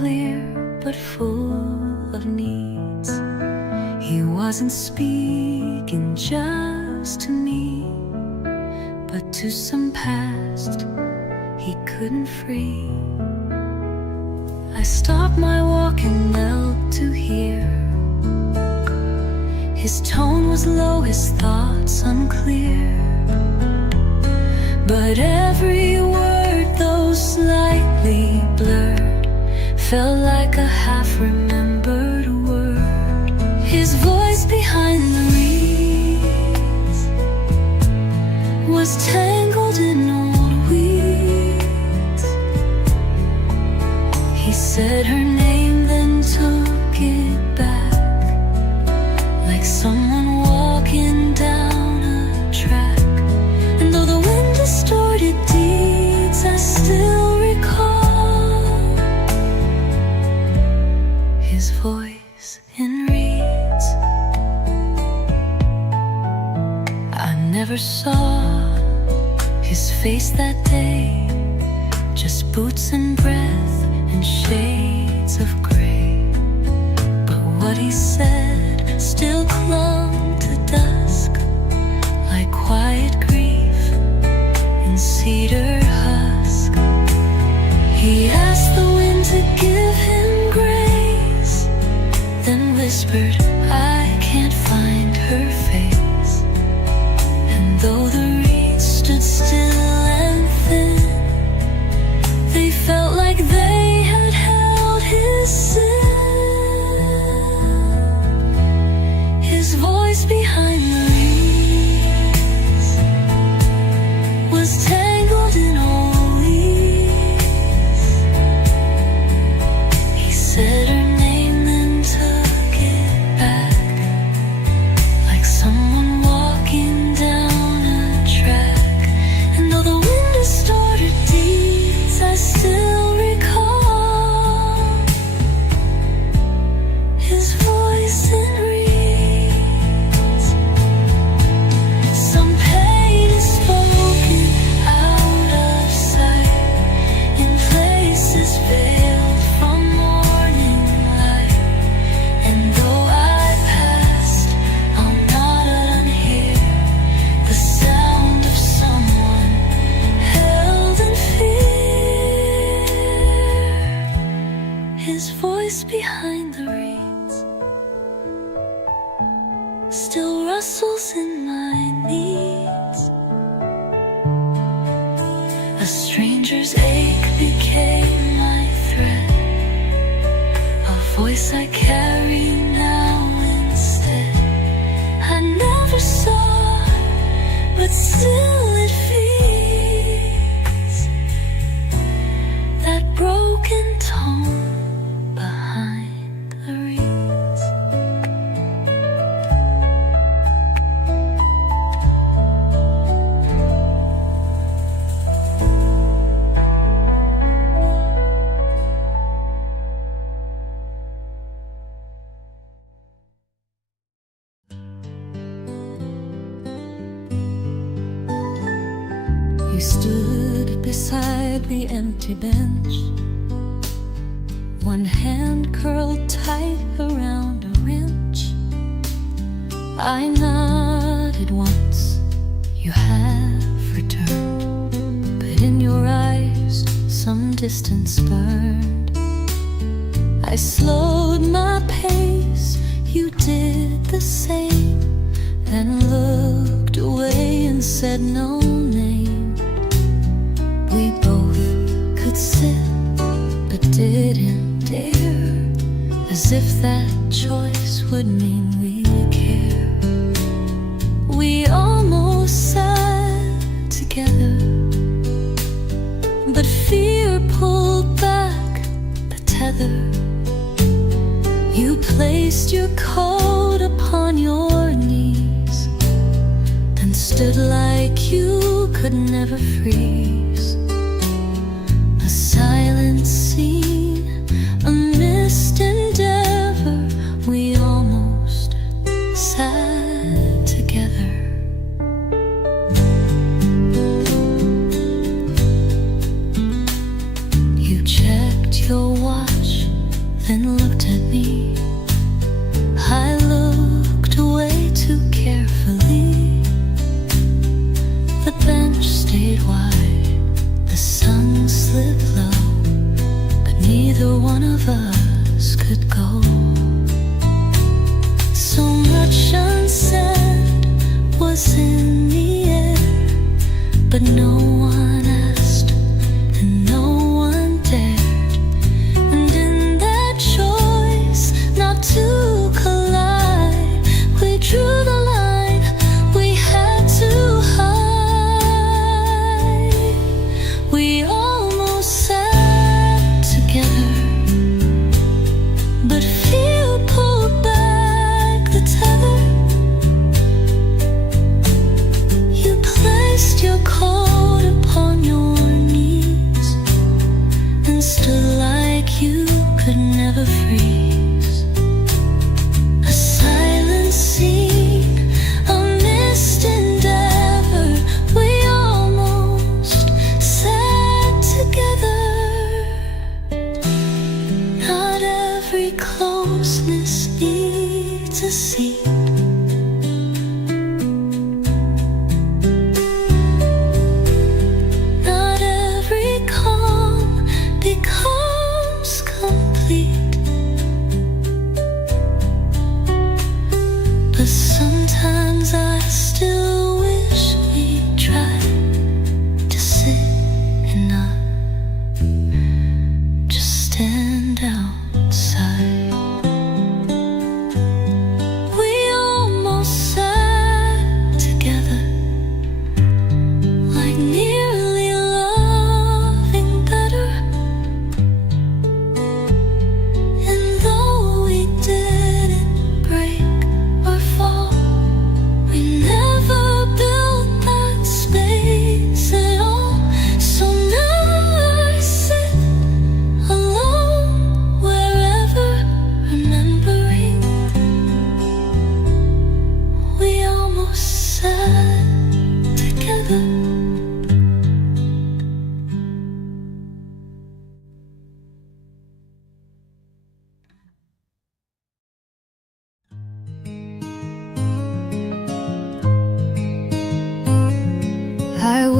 clear but full of needs. He wasn't speaking just to me, but to some past he couldn't free. I stopped my walk and knelt to hear. His tone was low, his thoughts unclear, but every word, though slightly blurred, felt like a half-remembered word. His voice behind the reeds was tangled in old weeds. He said her name, then took it back, like someone walking down a track. And though the wind distorted deeds, I still recall his voice in reeds. I never saw his face that day, just boots and breath and shades of gray. But what he said still clung to dusk, like quiet grief in cedar husk. He asked the wind to give him grace, then whispered, I can't find her face. And though the reeds stood still and thin, they felt like they had held his sin. His voice behind the reeds was tangled in old weeds. He said her name, then took it back, like someone walking down a track. And though the wind distorted deeds, I still recall his voice in reeds. Some pain is spoken out of sight, in places veiled from morning light. And though I passed, I'll not unhear the sound of someone held in fear. His voice behind the reeds still rustles in my needs. A stranger's ache became my thread, a voice I carry now instead. I never saw, but still it feeds that broken tone behind the reeds. You stood beside the empty bench, one hand curled tight around a wrench. I nodded once, you have returned, but in your eyes some distance burned. I slowed my pace, you did the same, then looked away and said no name. We both could sit, but didn't dare, as if that choice would mean we care. We almost sat together, but fear pulled back the tether. You placed your coat upon your knees, then stood like you could never freeze. A silent scene, a missed endeavor. We almost sat together. You checked your watch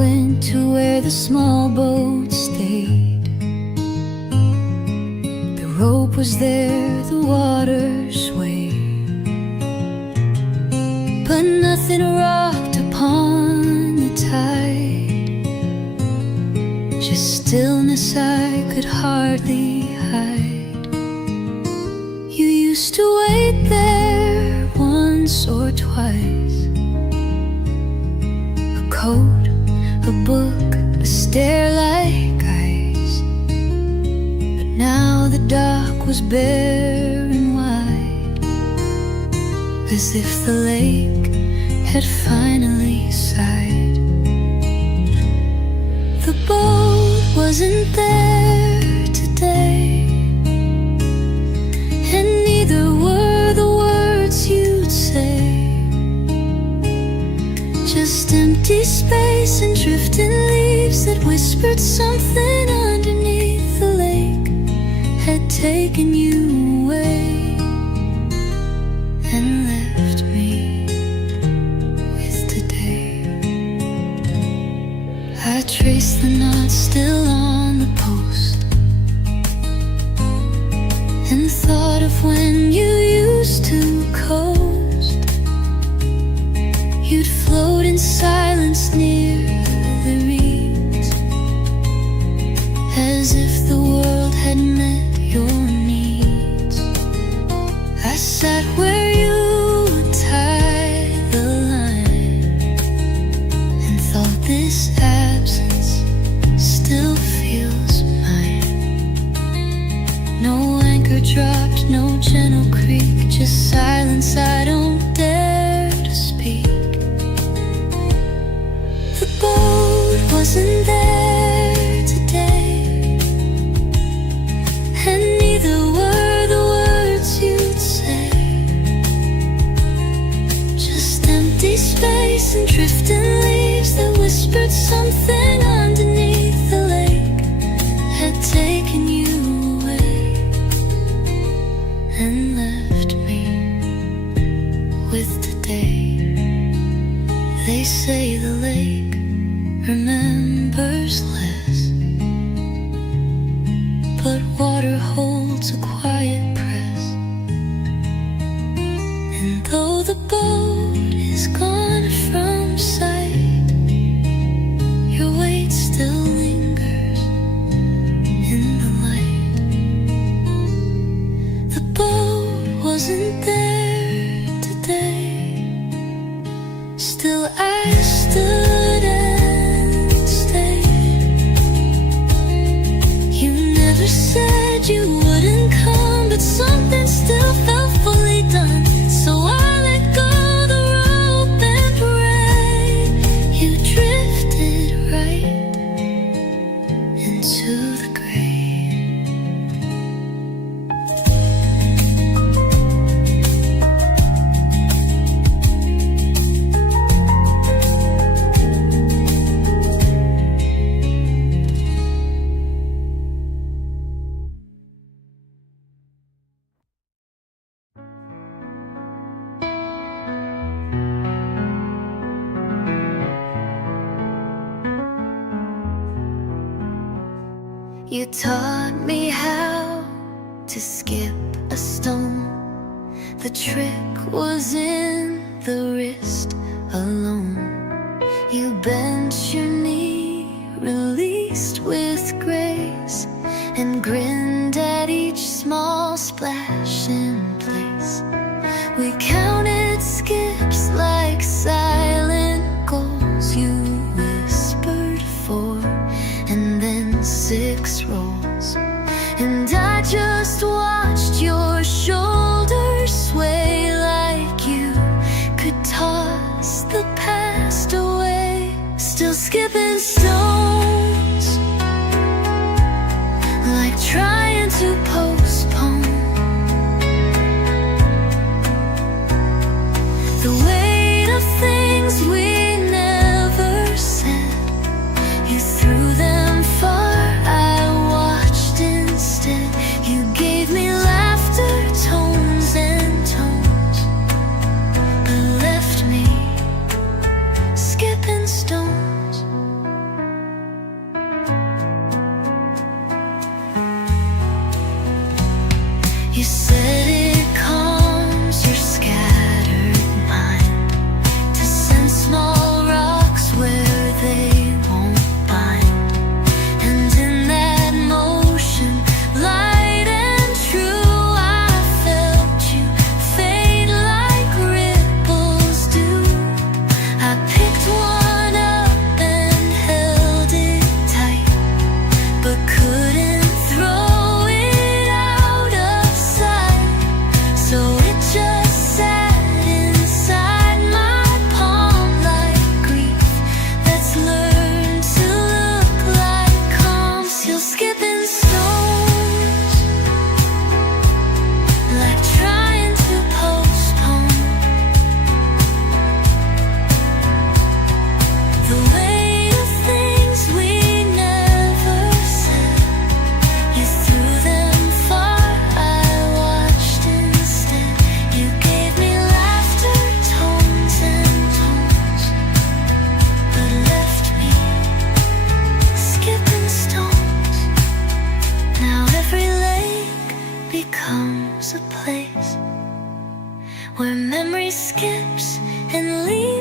went to where the small boat stayed. The rope was there, the water swayed, but nothing rocked upon the tide, just stillness I could hardly hide. You used to wait there once or twice, a coat, a book, a stare like ice. But now the dock was bare and wide, as if the lake had finally sighed. The boat wasn't there today, and neither were the words you'd say. Just empty space and drifting leaves that whispered something underneath. The lake had taken you away and left me with today. I traced the knots still on the post and thought of when you used to coast. You'd float in silence near the reeds, as if the world had met your needs. I sat where you would tie the line and thought this absence still feels mine. No anchor dropped, no gentle creak, just silence I don't dare to speak. The boat wasn't there today, and neither were the words you'd say. Just empty space and drifting leaves that whispered something underneath. The lake had taken you away and left me with today. They say the lake remembers less, but water holds a quiet press. And though the boat is gone from sight, your weight still lingers in the light. The boat wasn't there today, still I stood and stayed. You never said you wouldn't come, but something still felt fully done. So I let go the rope and pray. You drifted right into the grave. You taught me how to skip a stone. The trick was in the wrist alone. You bent your knee, released with grace, and grinned at each small splash in place. We counted skips like silent goals. You whispered 4 and then 6 rolls, and I just watched your shoulders sway like you could toss the past away. Still skipping stones, like trying to postpone the weight of things we never said. You threw them far, I watched instead. You gave me laughter, tones and tones, but left me skipping stones.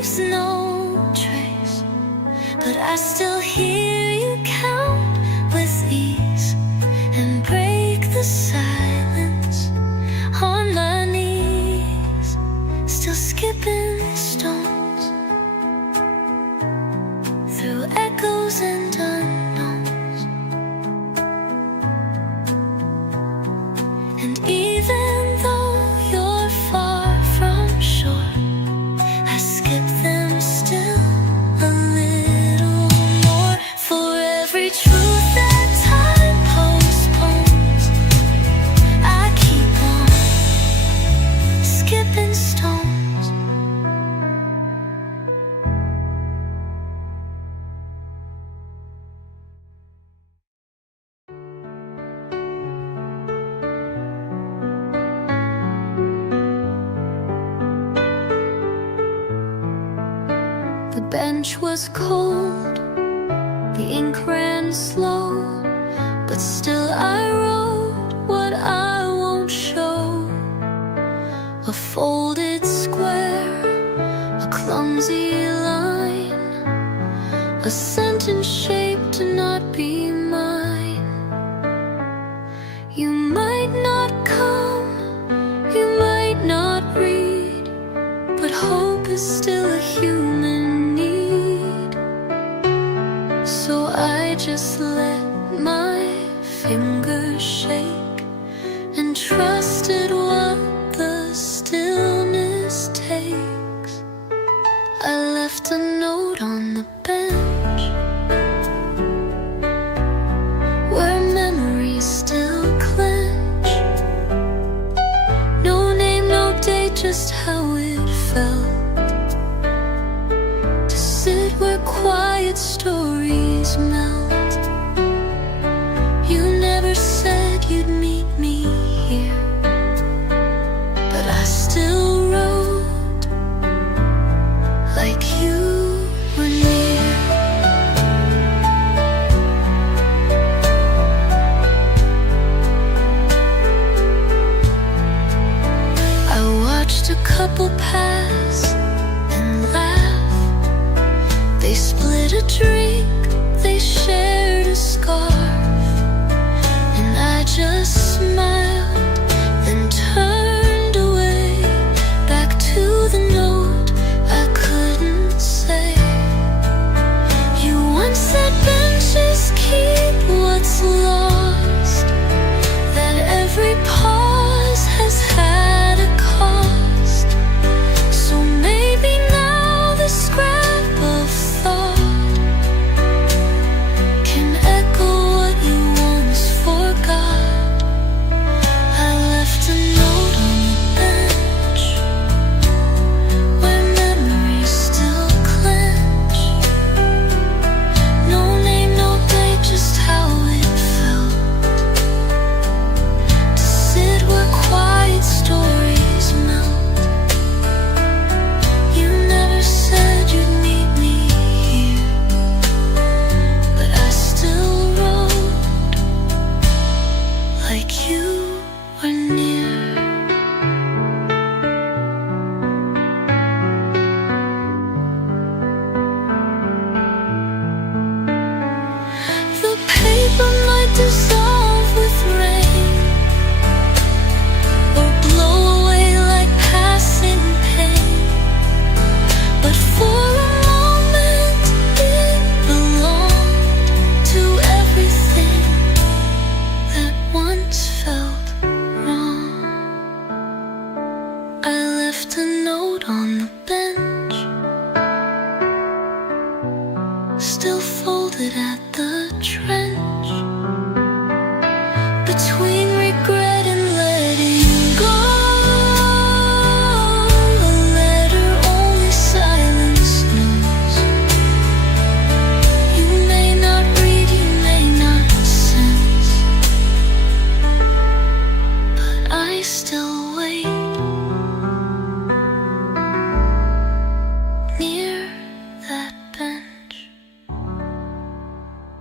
leaves no trace, but I still hear you count with ease and break the silence on my knees, still skipping stones through echoes and unknowns. And even though you're far from shore, I skip them still a little more. For every truth that time postpones, I keep on skipping stones. The bench was cold, the ink ran slow, but still I wrote what I won't show. A folded square, a clumsy line, a sentence shaped to not be mine. You might not come, you might not read, but hope is still a human need. So I just let my fingers shake and trusted what the stillness takes. I left a note on the bench where memories still clench. No name, no date, just how it felt to sit where quiet stories melt. You never said you'd meet me here, but I still wrote like you were near. I watched a couple pass and laugh. They split a drink, they shared a scarf, and I just smiled, then turned away, back to the note I couldn't say. You once said benches keep what's lost, that every pause has had a cost. So maybe now the scrap of thought can echo what you once forgot. I left a note on the bench where memories still clench. No name, no date, just how it felt to sit where quiet stories melt. You never said you'd meet me here, but I still wrote like you were near. The paper might dissolve with rain or blow away like passing pain, but for a moment it belonged to everything that once felt wrong. I left a note on the bench, still folded at the trench, between regret and letting go. A letter only silence knows. You may not read, you may not sense, but I still wait near that bench.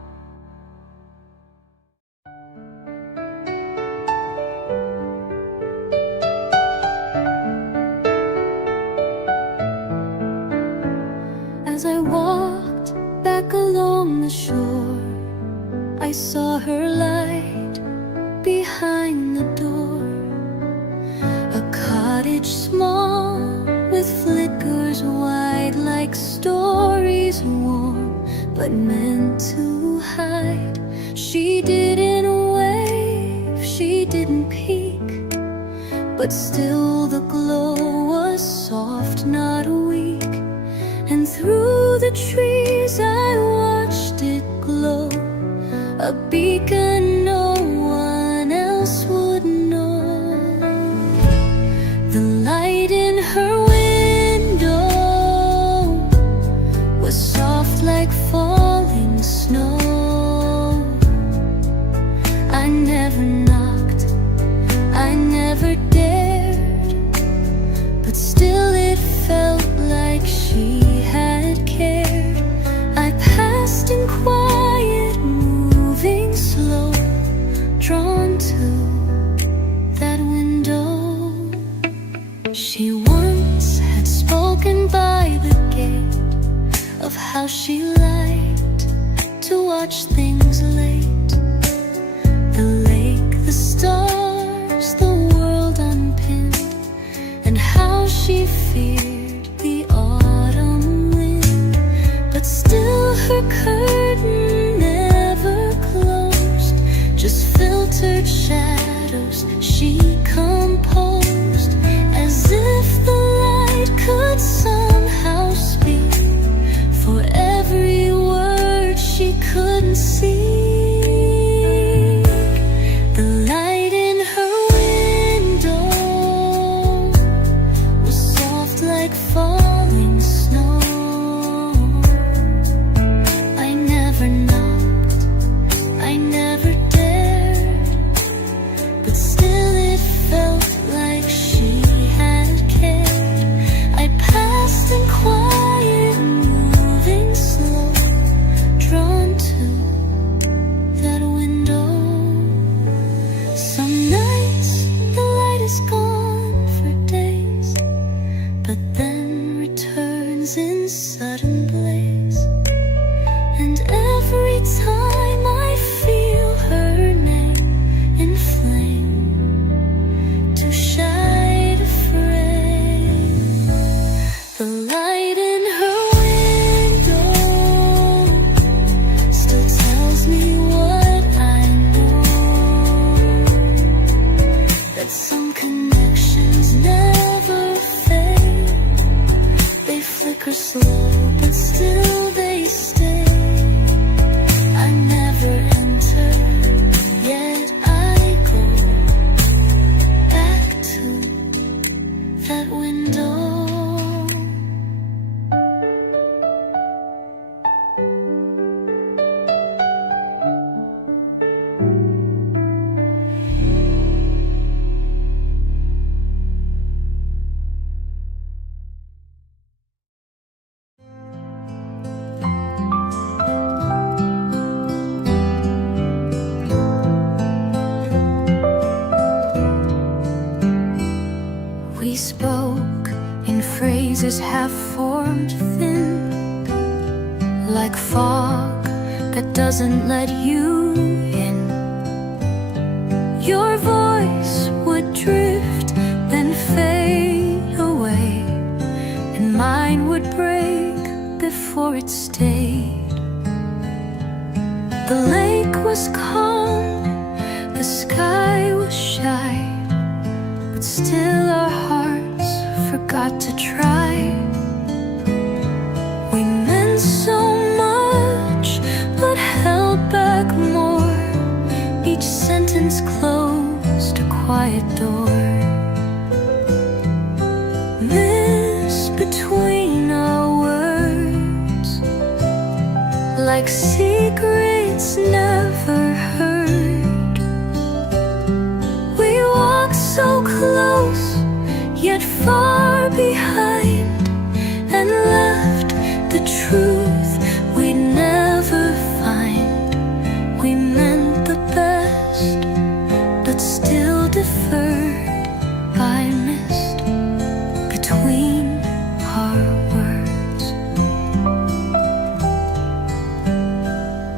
shore. I saw her light behind the door. A cottage small with flickers wide, like stories warm but meant to hide. She didn't wave, she didn't peek, but still the glow was soft, not weak. And through the trees I watched it glow, a beacon no one else would know. The light in her window was soft like falling snow. I never knocked, I never dared, but still it felt like she had cared. I passed in quiet, moving slow, drawn to that window. She once had spoken by the gate of how she liked to watch things late. The lake, the stars, the world unpinned, and how she feared the autumn wind. But still her curtain never closed, just filtered shadows she composed, as if the light could somehow speak for every word she couldn't see. The light in her window was soft like falling snow. I never knocked, I never dared, but still it felt like she had cared. I passed in quiet, moving slow, drawn to that window. Some nights the light is gone for days, but then returns in sudden blaze. And every time I feel her name in flame, too shy to frame. The light in her window still tells me what I know, that some connections never fade. They flicker slow, but still they stay. I never enter, yet I go back to that window. We spoke in phrases half formed thin, like fog that doesn't let you in. Your voice would drift, then fade away, and mine would break before it stayed. The lake was calm, the sky was shy, but still our hearts forgot to try. We meant so much, but held back more. Each sentence closed a quiet door. Mist between our words, like secrets never heard. We walked so close, yet far behind, and left the truth we'd never find. We meant the best, but still deferred by mist between our words.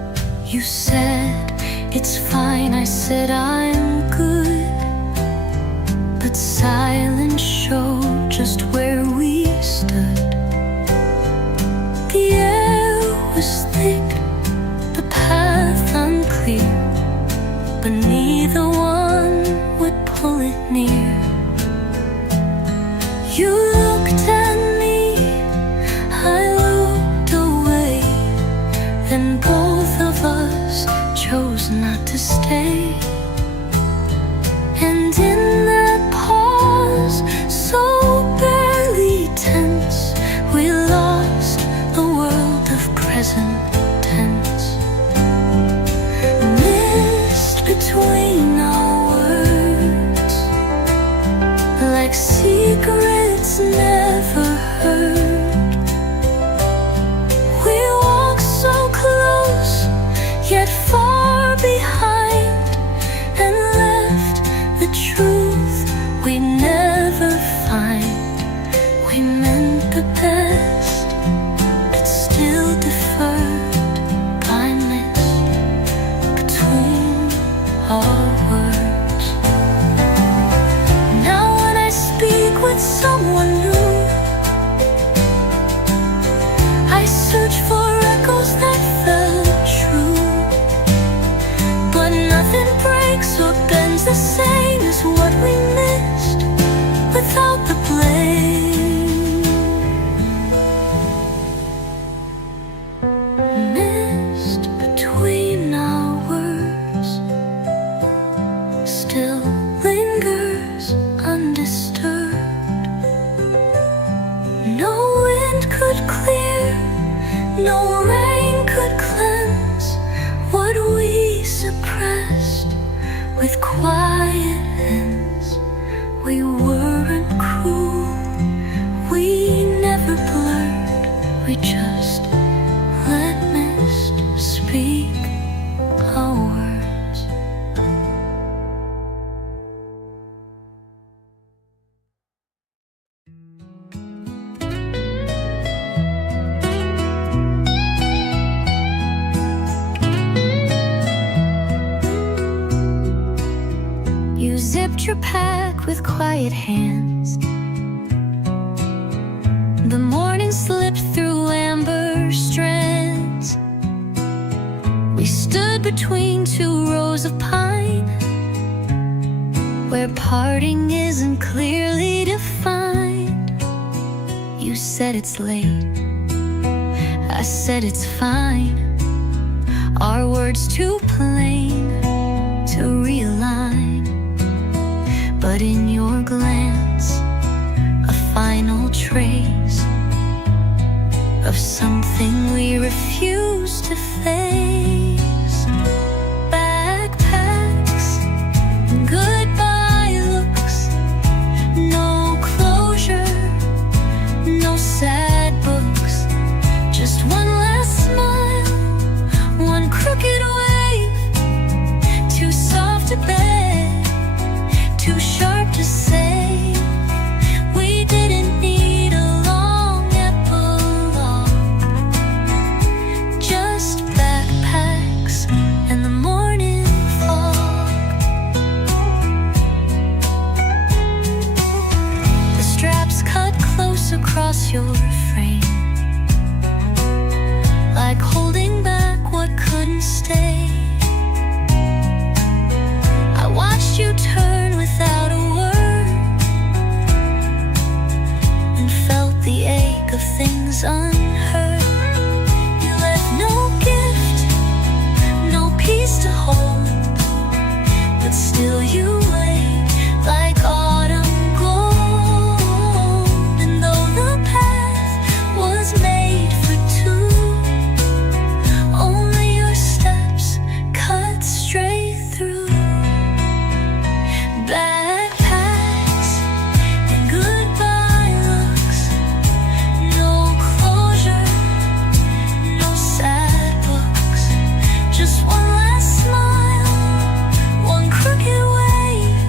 search for echoes that felt true, but nothing breaks or bends the same as what we missed without the blame. Mist between our words still lingers undisturbed. No wind could clear, no rain could cleanse what we suppressed with quiet hands. We weren't cruel, we never blurred, we just let mist speak our words. You zipped your pack with quiet hands. The morning slipped through amber strands. We stood between two rows of pine, where parting isn't clearly defined. You said it's late, I said it's fine. Our words too plain to realign. But in your glance, a final trace of something we refuse to face. Backpacks, goodbye looks, no closure, no sad books, just one last smile, one crooked wave, too soft to bear, too sharp to say. We didn't need a long epilogue, just backpacks and the morning fog. The straps cut close across your frame, like holding back what couldn't stay. I watched you turn without a word and felt the ache of things unheard. You left no gift, no peace to hold, but still you lay like autumn gold. And though the path was made for two, only your steps cut straight through. Backpacks and goodbye looks, no closure, no sad books, just one last smile, one crooked wave,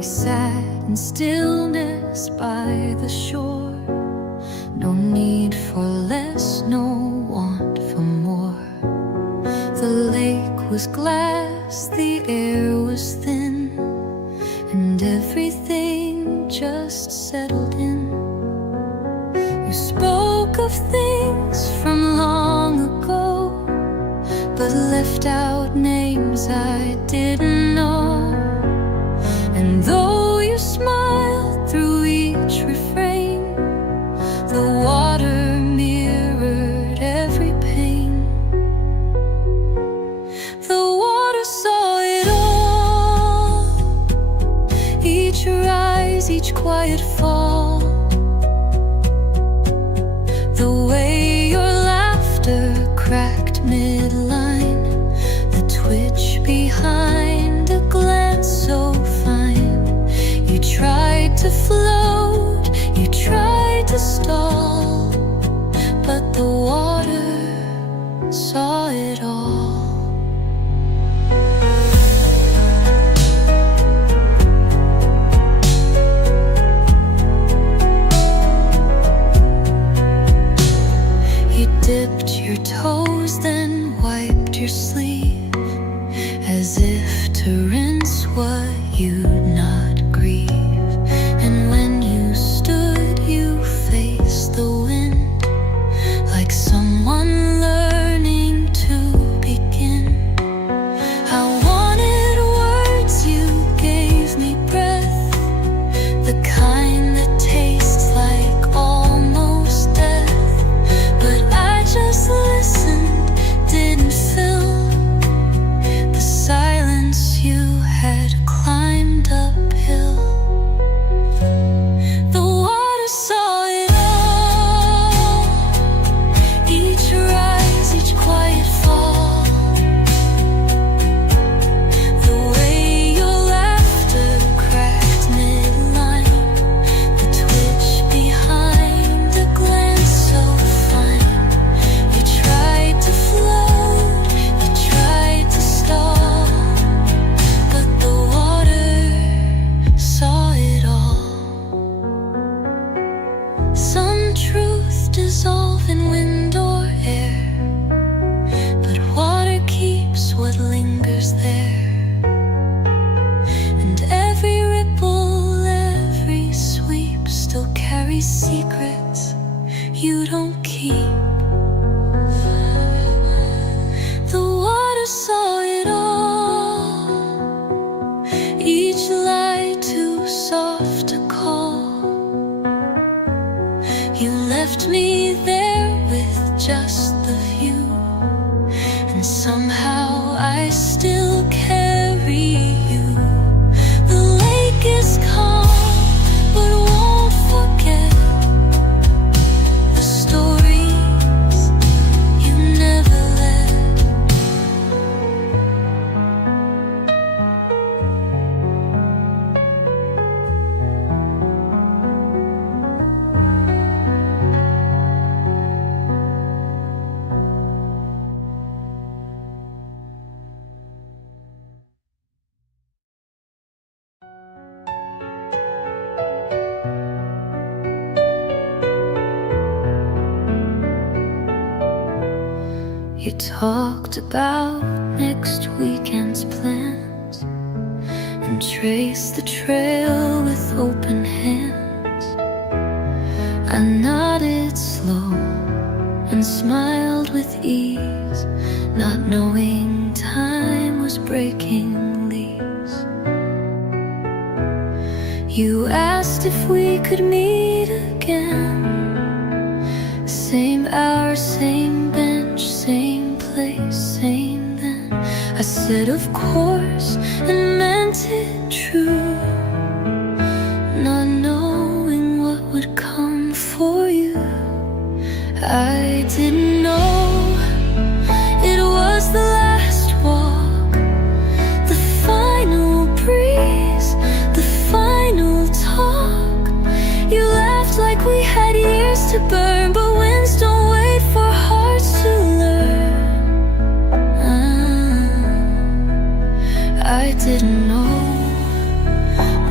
we sat in stillness by the shore. No need for less, no want for more. The lake was glass, the air was thin, and everything just settled in. You spoke of things from long ago, but left out names I didn't know. And though you smiled through each refrain, the water mirrored every pain. The water saw it all, each rise, each quiet fall. The way your laughter cracked midline, the twitch behind a glance so fine. You tried to float, you tried to stall, but the water saw it all. You dipped your toes, then wiped your sleeve, as if to rinse what you'd not grieve. And when you stood, you faced the wind, like someone learning to begin. I wanted words, you gave me breath, the kind that tastes like almost death. But I just listened, didn't fill the silence you had climbed uphill. The water saw it all, each rise, each quiet fall. The way your laughter cracked midline, the twitch behind a glance so fine. You tried to float, you tried to stall, but the water saw it all. Some truth dissolve in wind or air, but water keeps what lingers there. And every ripple, every sweep still carries secrets you don't keep. The water saw it all, each lie too soft to call. You left me there with just the view, and somehow I still carry you. The lake is calm, but won't forget the stories you never let. You talked about next weekend's plans and traced the trail with open hands. I nodded slow and smiled with ease, not knowing time was breaking leaves. You asked if we could meet again, same hour, same bench, same place, same then. I said of course and meant it true, not knowing what would come for you. I didn't know it was the last walk, the final breeze, the final talk. You laughed like we had years to burn, but winds don't wait for hearts to learn. I didn't know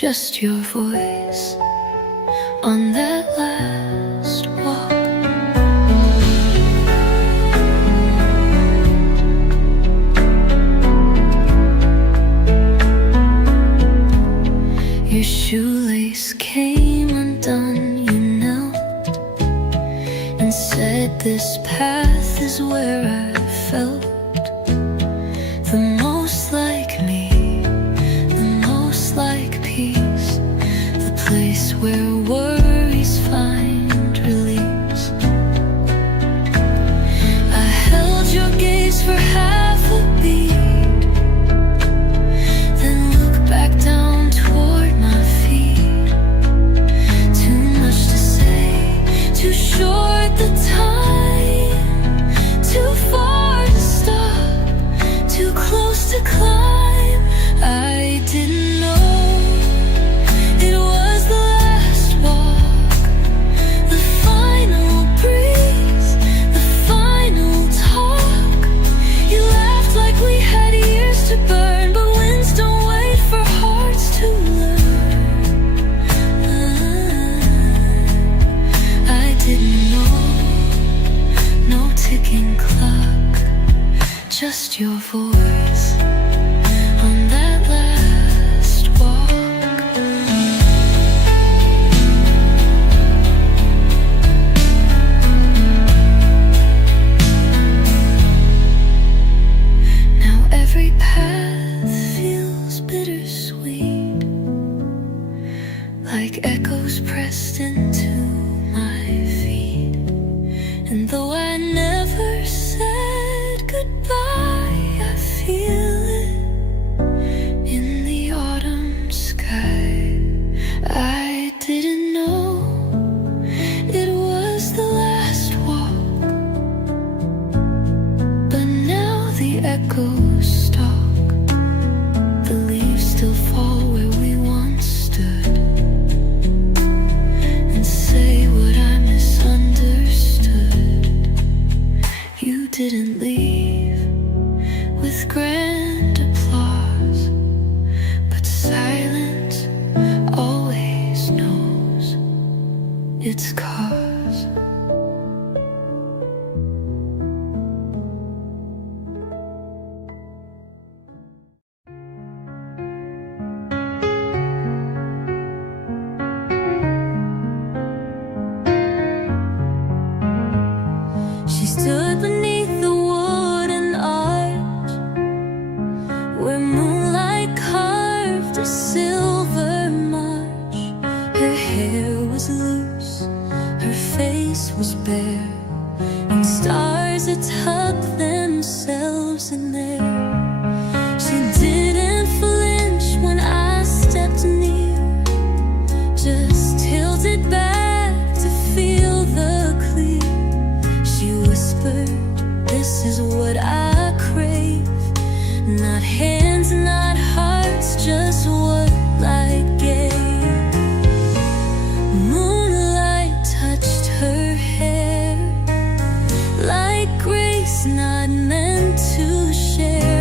just your voice on that last walk. Your shoelace came undone, you knelt and said, this path is where I felt the most like me, the most like peace, the place where worries find release. I held your gaze for half a beat, then looked back down toward my feet. Too much to say, too short the time, too far to stop, too close to climb. I didn't know it was the last walk, the final breeze, the final talk. You laughed like we had years to burn, but winds don't wait for hearts to learn. I didn't know, no ticking clock, just your voice on that last walk. Now every path feels bittersweet, like echoes pressed into my feet. And though I never said goodbye, I feel it in the autumn sky. I didn't know it was the last walk, but now the echoes stalk. The leaves still fall where we once stood and say what I misunderstood. You didn't leave with grand applause, but silence always knows its cause. She stood beneath the wooden arch where moonlight carved a silver march. Her hair was loose, her face was bare, and stars had tucked themselves in there. She didn't flinch when I stepped near, just tilted back to feel the clear. She whispered, this is what I crave. Not hands, not hearts, just what light gave. Moonlight touched her hair, like grace not meant to share.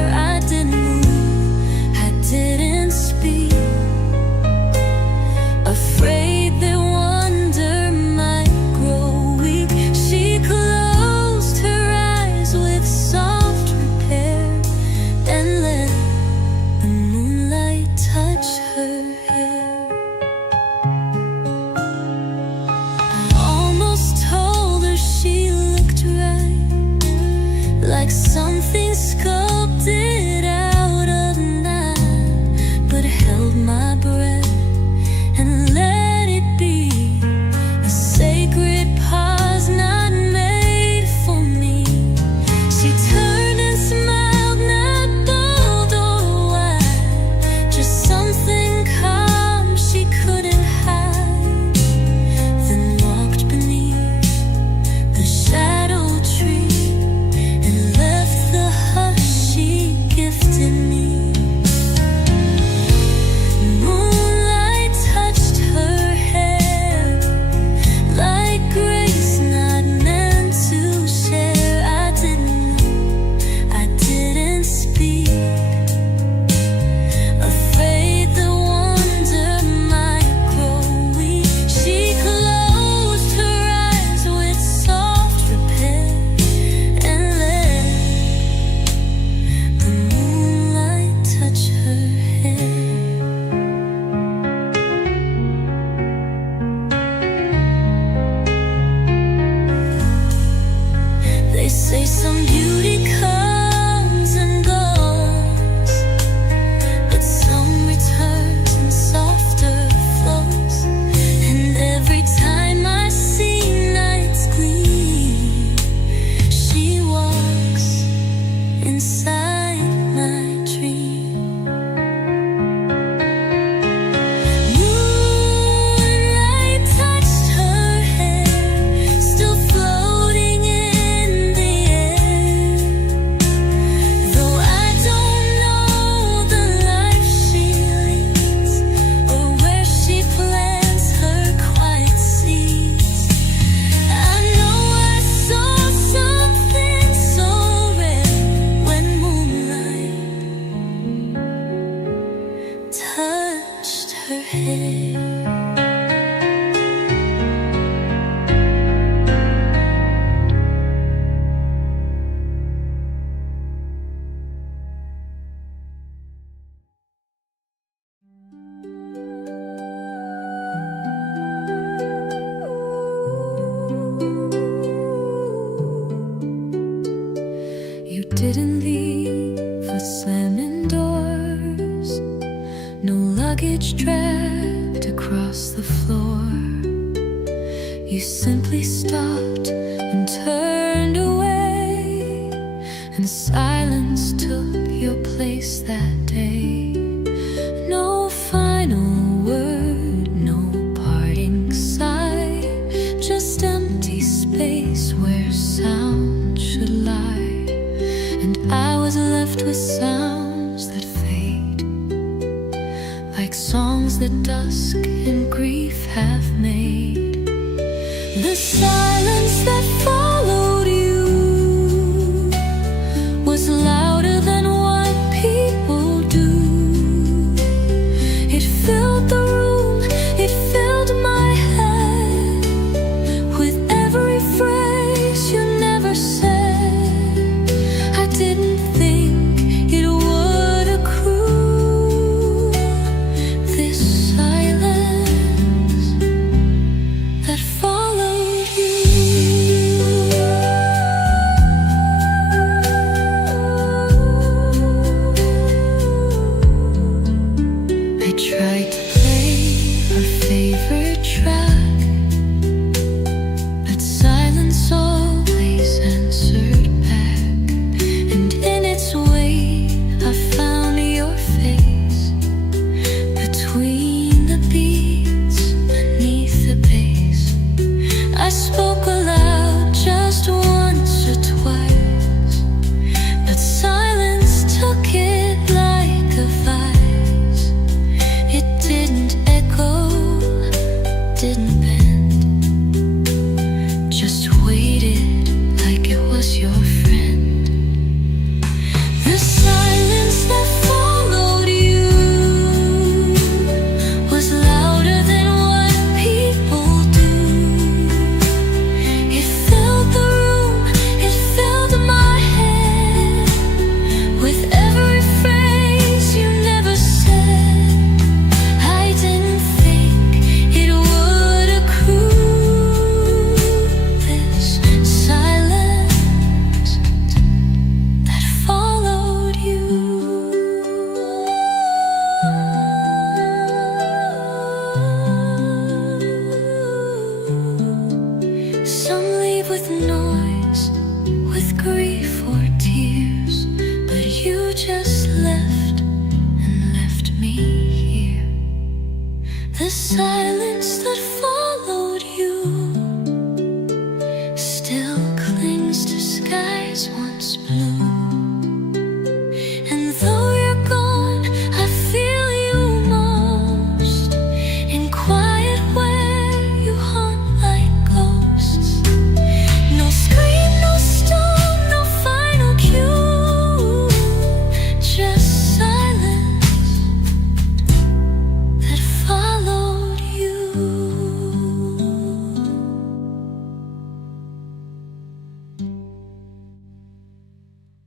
Say some beauty comes and goes, but some returns in softer flows. And every time I see nights gleam, she walks inside my dream. Moonlight touched her hair, still floating in the air. Though I don't know the life she leads, or where she plants her quiet seeds, I know I saw something so rare when moonlight touched her hair. You didn't leave for slamming doors, no luggage dragged across the floor. You simply stopped and turned away, and silence took your place that day. No final word, no parting sigh, just empty space where sound should lie. And I was left with sounds that fade, like songs that dusk and grief have made. The silence that followed you was louder than what people do. It filled the room, it filled my head, with every phrase you never said. I didn't think it would accrue, this silence that followed you. I tried to play our favorite track, but silence always answered back. And in its weight I found your face, between the beats, beneath the bass. I spoke aloud just once or twice, but silence took it like a vice. It didn't echo, didn't bend, just waited like it was your friend. The silence that followed you was louder than what people do. It filled the room, it filled my head, with every phrase you never said. I didn't think it would accrue, this silence that followed you. Some leave with noise, with grief or tears, but you just left and left me here. The silence that followed you still clings to skies once blue. And though you're gone, I feel you most, in quiet where you haunt like ghosts. No scream, no stone, no final cue, just silence that followed you.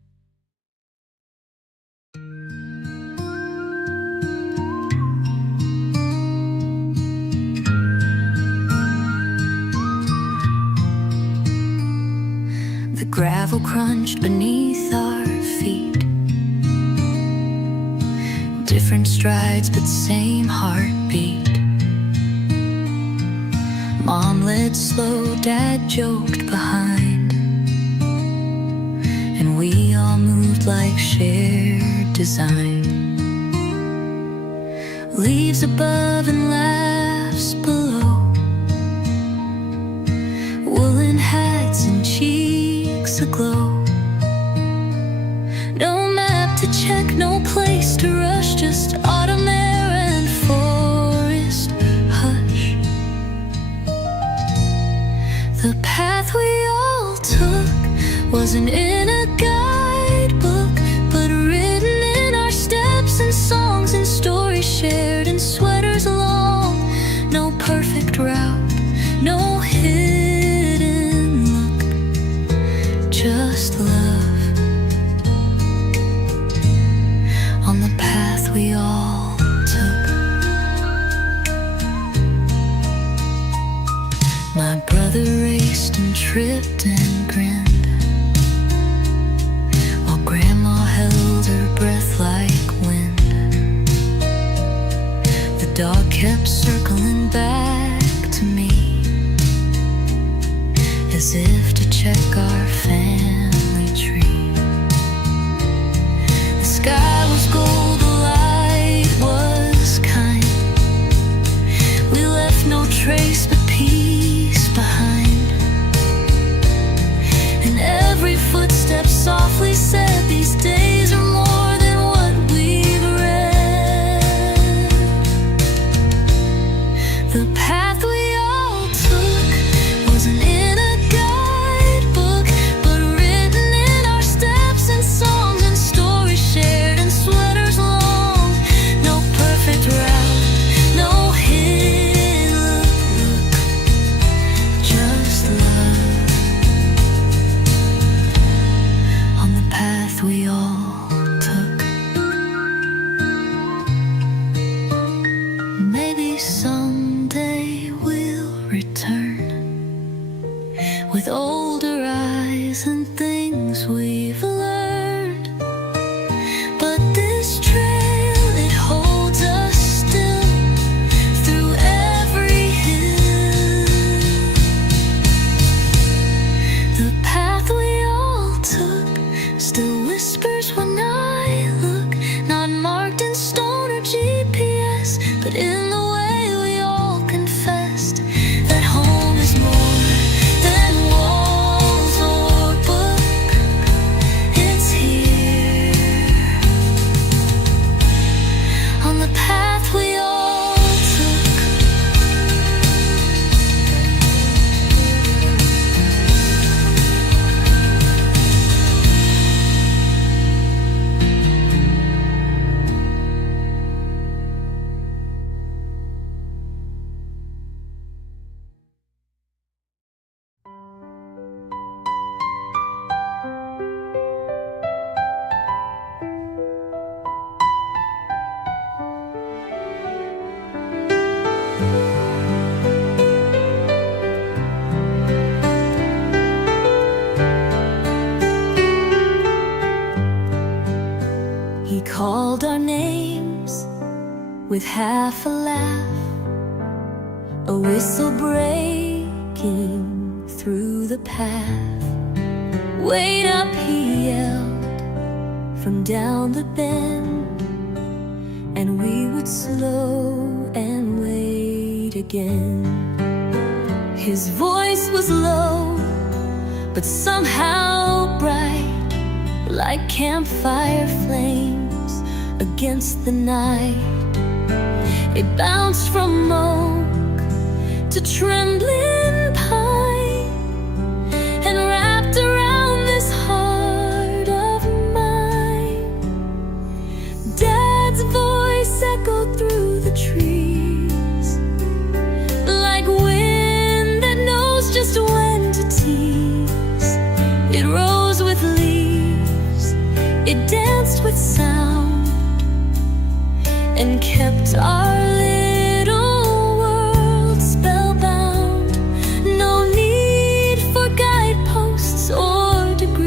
gravel crunch beneath our feet. Different strides but same heartbeat. Mom led slow, Dad joked behind, and we all moved like shared design. Leaves above and laughs below, woolen hats and cheeks aglow. No map to check, no place to rush, just autumn air and forest hush. The path we all took wasn't in a guidebook, but written in our steps and songs and stories shared in sweaters long. No perfect route, no hidden look, just love on the path we all took. My brother raced and tripped and grinned, while Grandma held her breath like wind. The dog kept circling back to me, as if to check our family tree. The sky was gold, the light was kind. We left no trace but peace behind, and every footstep softly said, these days are more than what we've read. The path we all took wasn't in a guidebook, but written in our steps and songs and stories shared in sweaters long. No perfect route, no hidden look, just love on the path we all took. Maybe someday we'll return with older eyes and things we've learned, but this trail, it holds us still through every hill. The path we all took still whispers when I look, not marked in stone or GPS, but in the way we all confessed that home is more than walls or book. It's here on the path we all took. He called our names with half a laugh, a whistle breaking through the path. Wait up, he yelled from down the bend, and we would slow and wait again. His voice was low, but somehow bright, like campfire flames against the night. It bounced from oak to trembling pine, and wrapped around this heart of mine. Dad's voice echoed through the trees, like wind that knows just when to tease. It rose with leaves, it danced with sound, and kept our little world spellbound. No need for guideposts or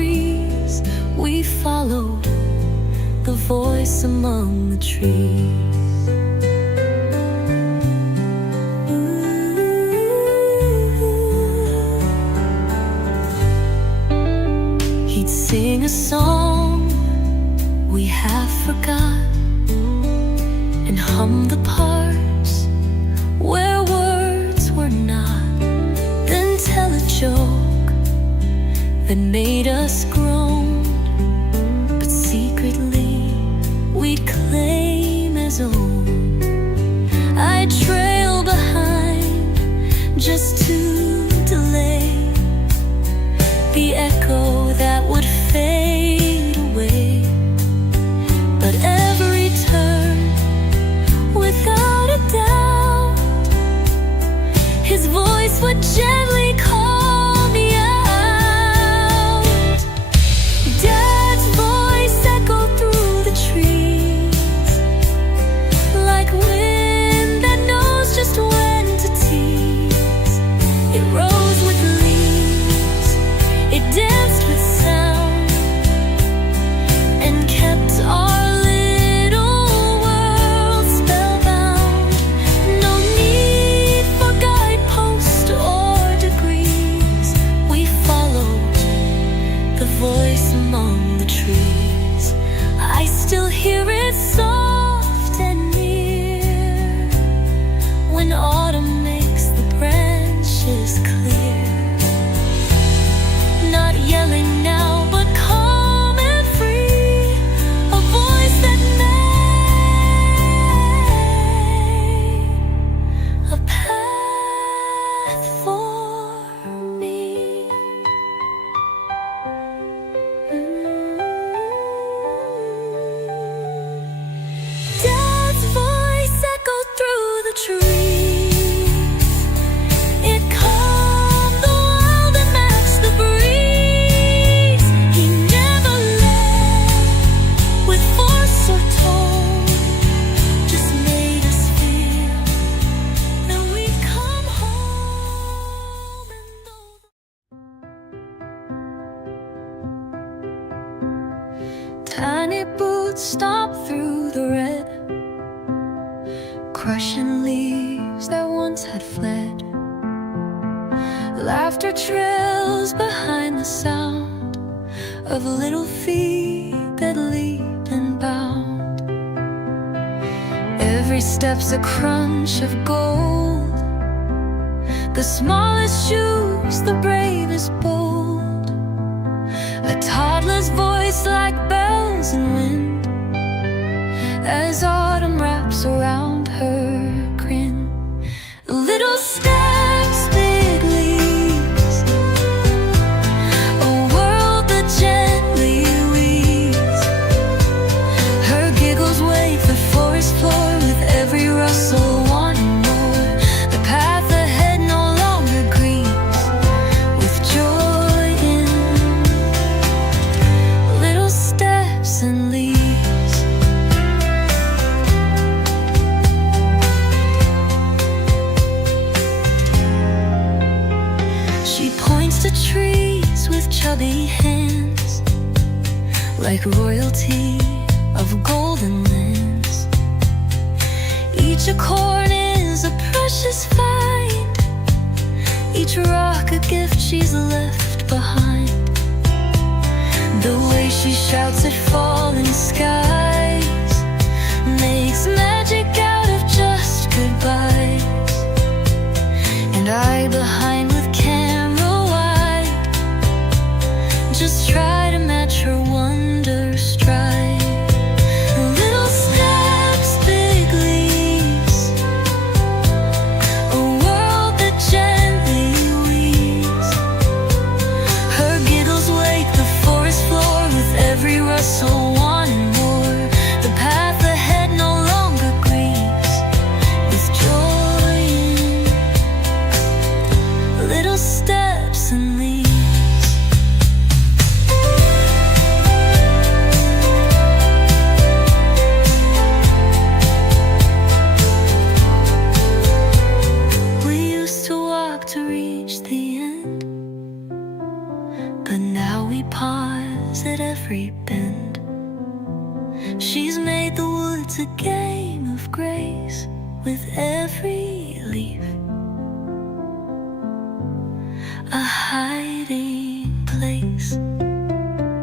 He'd sing a song we have forgot and hum the parts where words were not, then tell a joke that made us groan, but secretly we'd claim as own. I'd trail behind just to delay the echo that would fade away, but every turn, without a doubt, his voice would gently call me out. Dad's voice echoed through the trees like wind that knows just when to tease. It rose with leaves, it danced with sound, and kept our little world spellbound. No need for guideposts or degrees, we followed the voice among the trees. I still hear it soft and near when autumn makes the branches clear. Not yelling now, but calm and free, a voice that made a path for me. Dad's voice echoed through the trees. It calmed the world and matched the breeze. He never led with force or tone, just made us feel that we'd come home. And tiny boots stomp through the red, crushing leaves that once had fled. Laughter trails behind the sound of little feet that leaped and bound. Every step's a crunch of gold, the smallest shoes, the bravest bold. A toddler's voice like bells and wind as autumn wraps around her grin. Little steps, big leaves, a world that gently weaves. Her giggles wake the forest floor with every rustle, wanting more. The path ahead no longer grieves with joy in little steps and leaves. She points to trees with chubby hands, like royalty of golden lands. Each acorn is a precious find, each rock a gift she's left behind. The way she shouts at falling skies makes magic out of just goodbyes. And I behind with camera wide, just try to match her wonder stride. Little steps, big leaves, a world that gently weaves. Her giggles wake the forest floor with every rustle, wanting more. The path ahead no longer grieves with joy in little steps and leaves. We used to walk to reach the end, but now we pause at every bend. She's made the woods a game of grace with every leaf, a hiding place.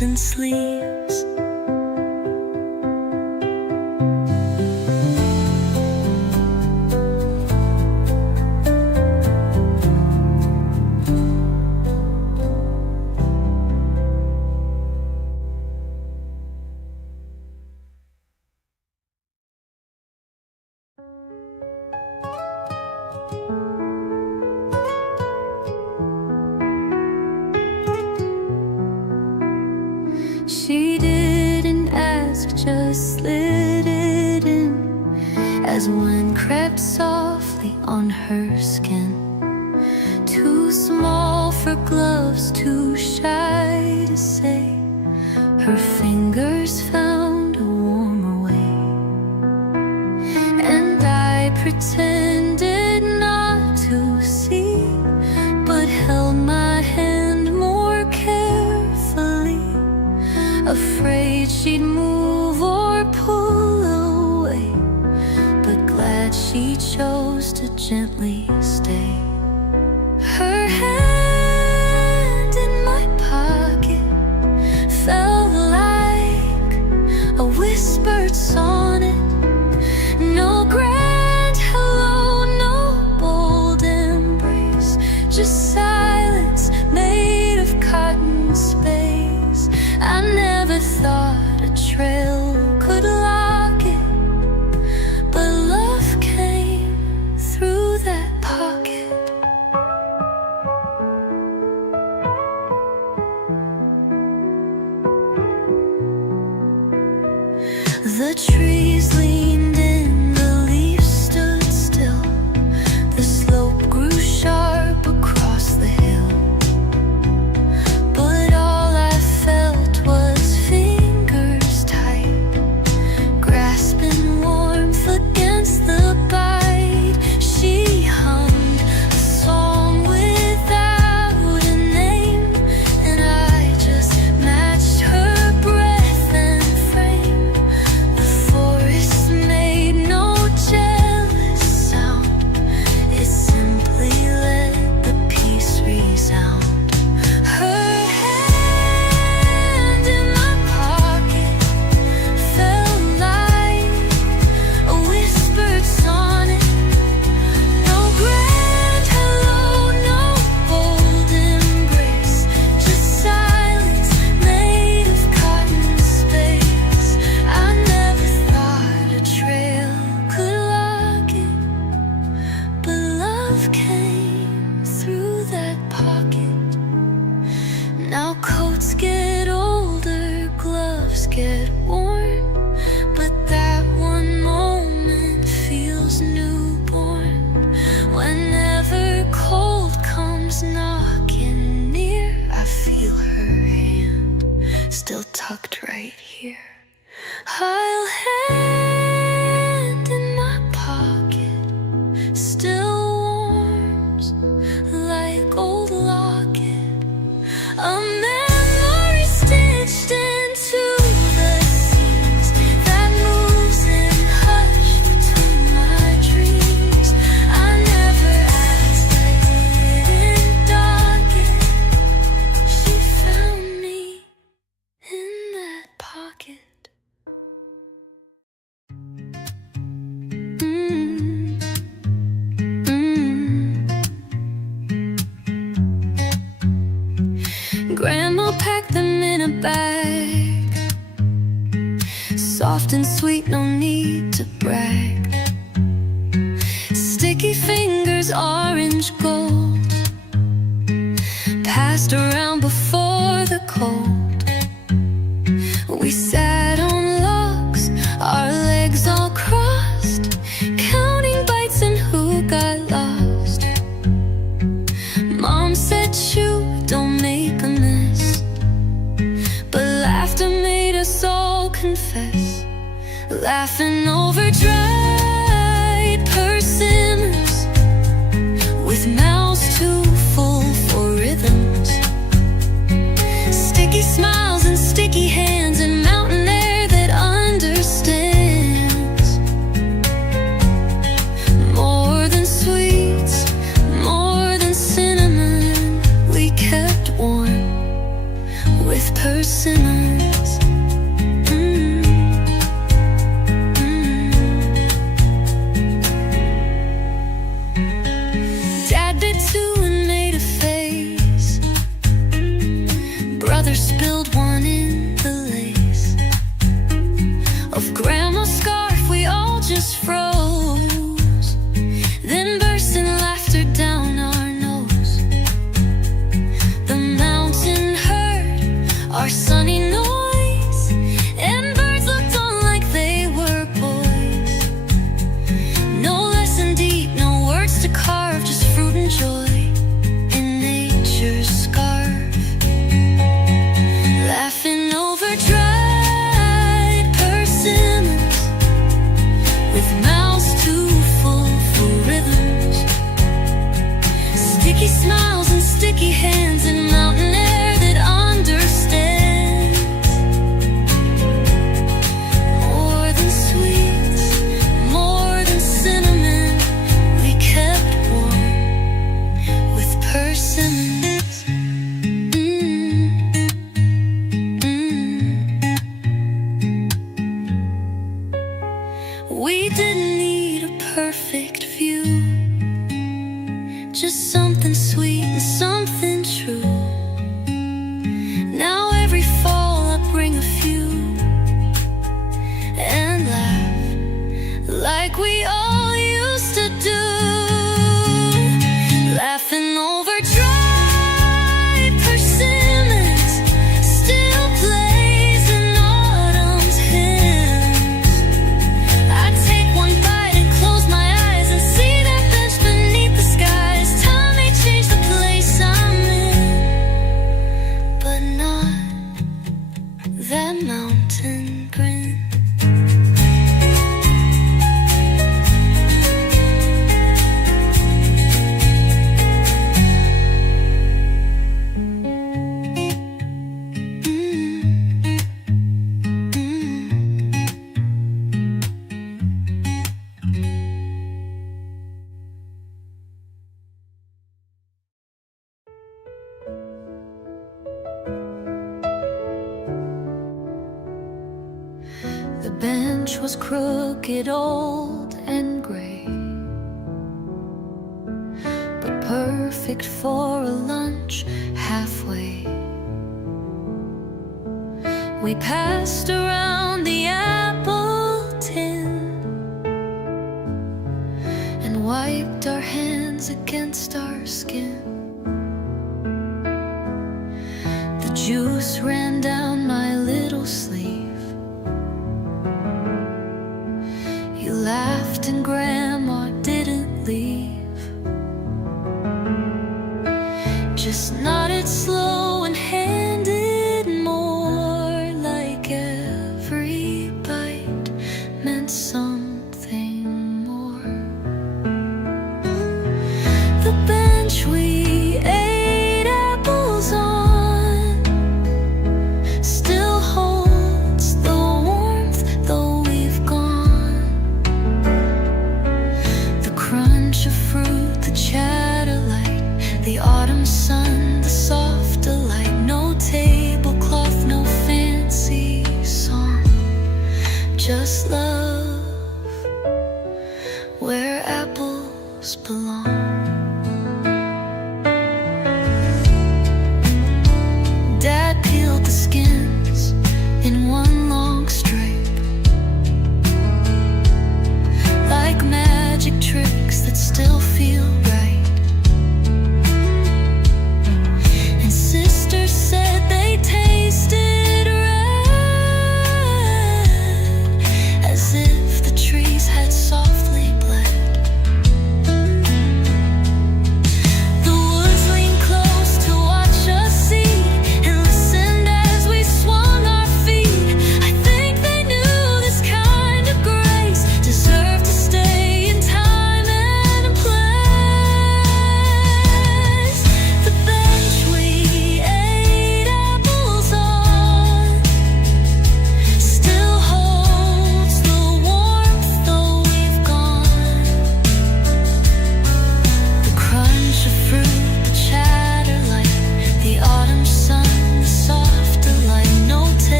buttons and sleeves. She didn't ask, just slid it in as wind crept softly on her skin. Too small for gloves, too shy to say. Her fingers found a warmer way, and I pretended not to see, but held my hand more carefully, afraid she'd move or pull away, but glad she chose to gently stay. Her hand in my pocket felt like a whispered sonnet. No grand hello, no bold embrace, just silence made of cotton space. I never thought a trail could lock it, but love came through that pocket. The trees leaned in, the leaves stood still. The slope grew sharp across the hill, but all I felt was fingers tight, grasping warmth against the bite. She hummed a song without a name, and I just matched her breath and frame. The forest made no jealous sound, it simply let the peace resound. Her hand in my pocket felt like a whispered sonnet. No grand hello, no bold embrace, just silence made of cotton space. I never thought a trail could lock it, but love came through that pocket. Now coats get older, gloves get worn, but that one moment feels newborn. Whenever cold comes knocking near, I feel her hand still tucked right here. I'll hand in my pocket still warms like old locket, a memory stitched into the seams that moves in hush between my dreams. I never asked, I didn't dock it. She found me in that pocket. Grandma packed them in a bag, soft and sweet, no need to brag. Sticky fingers, orange gold, passed around before the cold. We sat on logs, our legs all crossed, counting bites and who got lost. Mom said, chew, don't make a mess, but laughter made us all confess. Laughing over dried persimmons, with mouths too full for rhythms. Sticky smiles and sticky hands and mountain air that understands. More than sweets, more than cinnamon, we kept warm with with persimmons. Dad bit two and made a face. Brother spilled one in the lace of Grandma's scarf. We all just froze, then burst in laughter down our nose. The mountain heard our sunny noise, and birds looked on like they were boys. No lesson deep, no words to carve, just fruit and joy in nature's scarf. Laughing over dried persimmons with mouths too full for rhythms. Sticky smiles and sticky hands and mountain air that understands. More than sweets, more than cinnamon, we kept warm with persimmons. We didn't need a perfect view, just something sweet and something true. Now every fall I bring a few and laugh like we all used to do. Laughing over dry persimmons, still plays in autumn's hymns. I take one bite and close my eyes and see that bench beneath the skies. Time may change the place I'm in, but not that mountain grin. The bench was crooked, old and gray, but perfect for a lunch halfway. We passed around the apple tin and wiped our hands against our skin. The juice ran down my little sleeve. You laughed and Grandma didn't leave, just nodded slow and handed more, like every bite meant something more. The bench we ate apples on still holds the warmth, though we've gone. The crunch of fruit, the chatter light, the autumn sun, the soft delight. No tablecloth, no fancy song, just love where apples belong. Dad peeled the skins in one long stripe, like magic tricks that still feel right. And sister said they tasted red as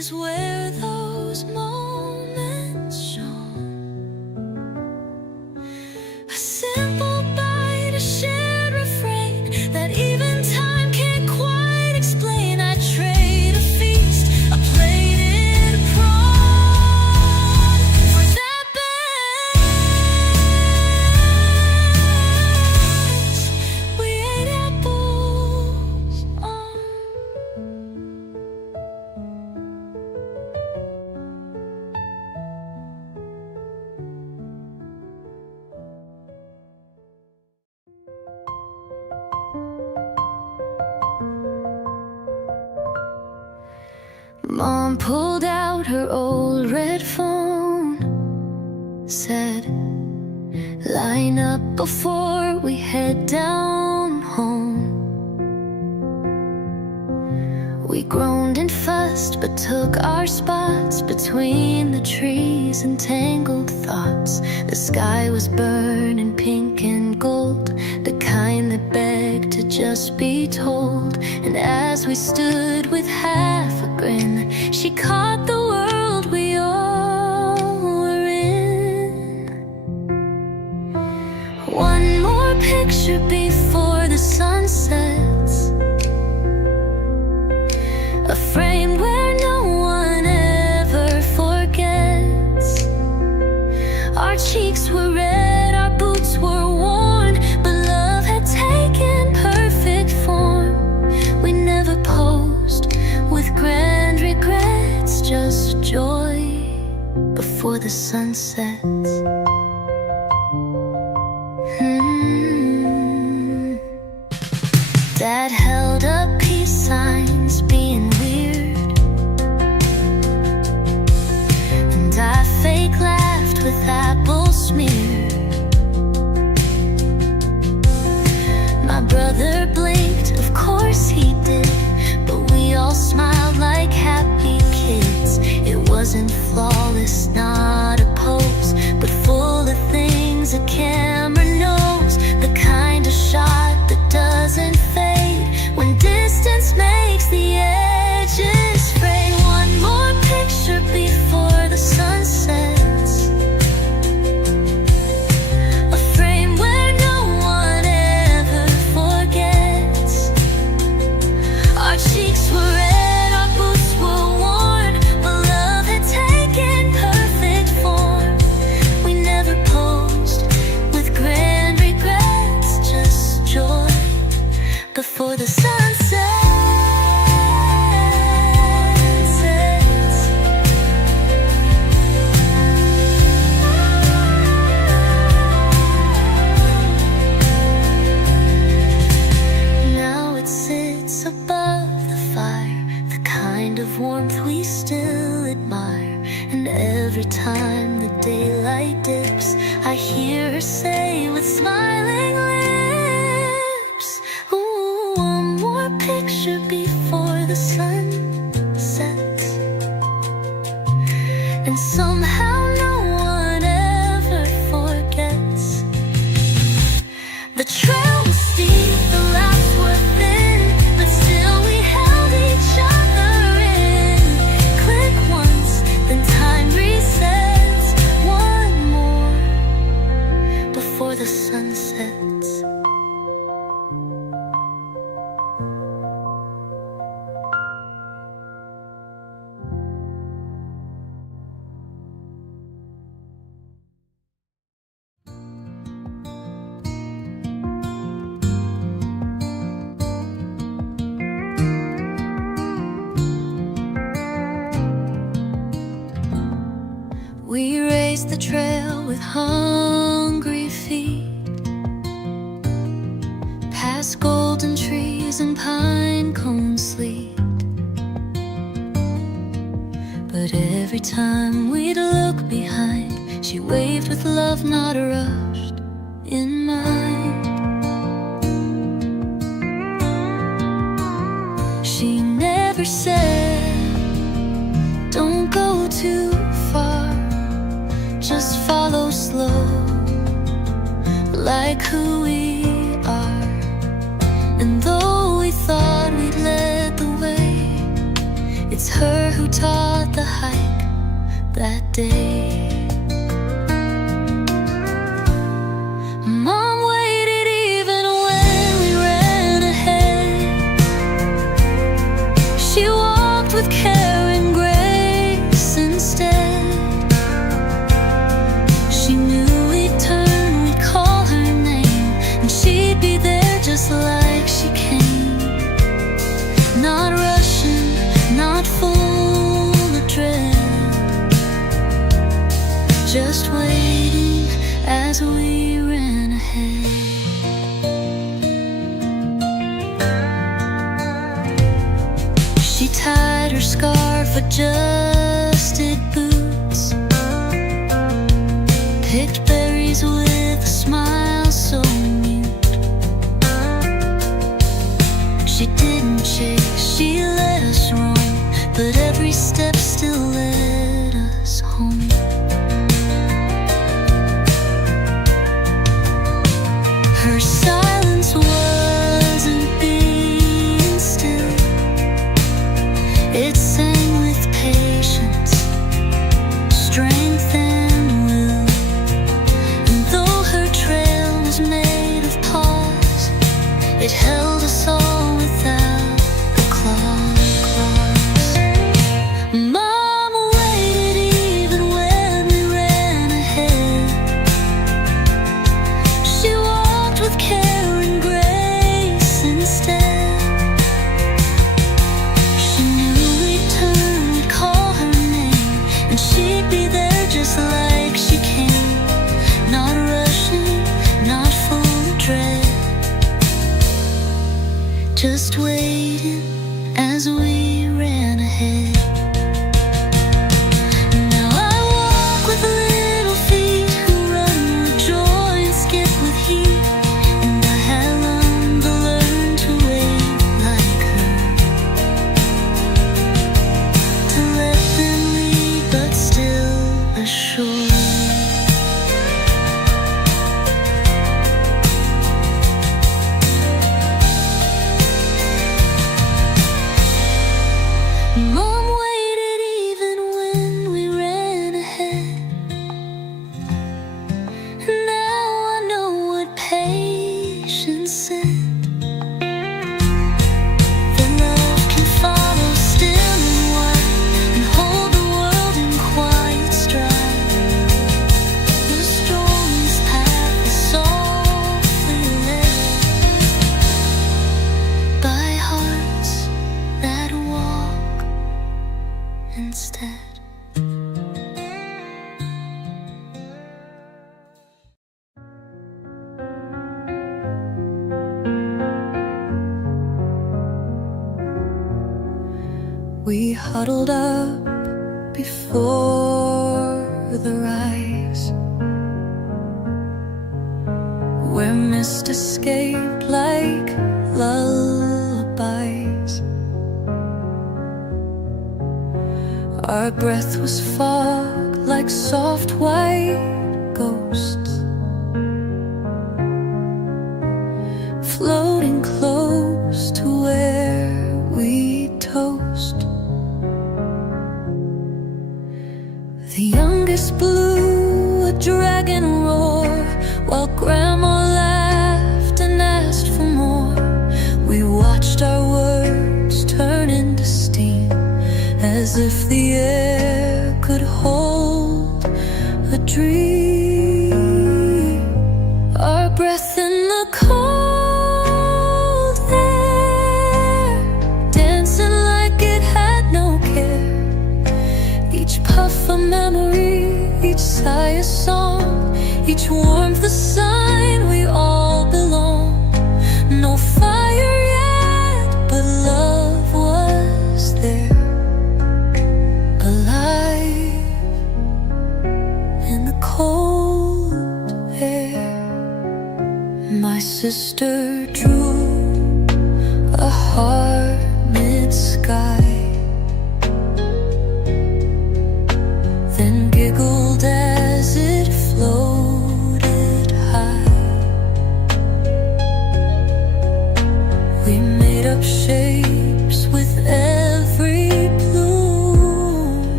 is where those moments shone. A simple bite, a shared refrain that even time can't quite explain. I trade a feast, a plated prawn for that bench we ate apples on. Mom pulled out her old red phone, said, line up before we head down home. We groaned and fussed, but took our spots between the trees and tangled thoughts. The sky was burning pink and gold, the kind that begged to just be told. And as we stood with half a grin, she caught the world we all were in. One more picture before the sun sets, a frame where no one ever forgets. Our cheeks were red, our boots were worn, but love had taken perfect form. We never posed with grand regrets, just joy before the sun sets. Dad held up peace signs, being weird, and I fake laughed with apple smear. My brother blinked, of course he did, but we all smiled like happy kids. It wasn't flawless, not a pose, but full of things a camera knows. The kind of shot that doesn't fade when distance makes the edges fray. One more picture before the sun sets, a frame where no one ever forgets. Our cheeks were red, our boots were worn, but love had taken perfect form. We never posed with grand regrets, just joy before the sun sets. Now it sits above the fire, the kind of warmth we still admire. And every time the daylight dips, I hear her say with smiling lips, ooh, one more picture before the sun sets. And somehow no one ever forgets. The trail was steep, the laughs were thin, but still we held each other in. Click once, then time resets. One more before the sun sets. We raced the trail with hungry feet, past golden trees and pine cone sleet. But every time we'd look behind, she waved with love not rushed in mind. She never said, don't go too far, just follow slow, like who we are. And though we thought we'd led the way, it's her who taught about the hike that day. Mom waited even when we ran ahead. She walked with care and grace instead. She knew we'd turn, we'd call her name, and she'd be there just like she came. Not rushing, not full of dread, just waiting as we ran ahead. She tied her scarf, adjusted boots, picked berries with a smile so mute. She didn't chase, she let us roam, but every step still led us home. Her silence wasn't being still. It sang with patience, strength and will. And though her trail was made of pause, it held us all without the claws. Mom waited even when we ran ahead. She walked with care and grace instead. She knew we'd turn, we'd call her name, and she'd be there just like she came. Not rushing, not full of dread, just waiting as we ran ahead. Now I walk with little feet who run with joy and skip with heat, and I have learned to wait like her, to let them lead but still assure. Mom waited even when we ran ahead. Now I know what patience is. That love can follow still and wide, and hold the world in quiet stride. The strongest path is softly led by hearts that walk instead. We huddled up before the rise, where mist escaped like lullabies. Our breath was fog like soft white ghosts, floating close to where we toast. The youngest blew a dragon roar, while Grandma laughed and asked for more. We watched our words turn into steam, as if the air could hold a dream. Our breath in the cold air, dancing like it had no care. Each puff a memory, each sigh a song, each warmth a sign we all belong. No fire yet, but love was there, alive in the cold air. My sister drew a heart mid-sky, then giggled as it floated high.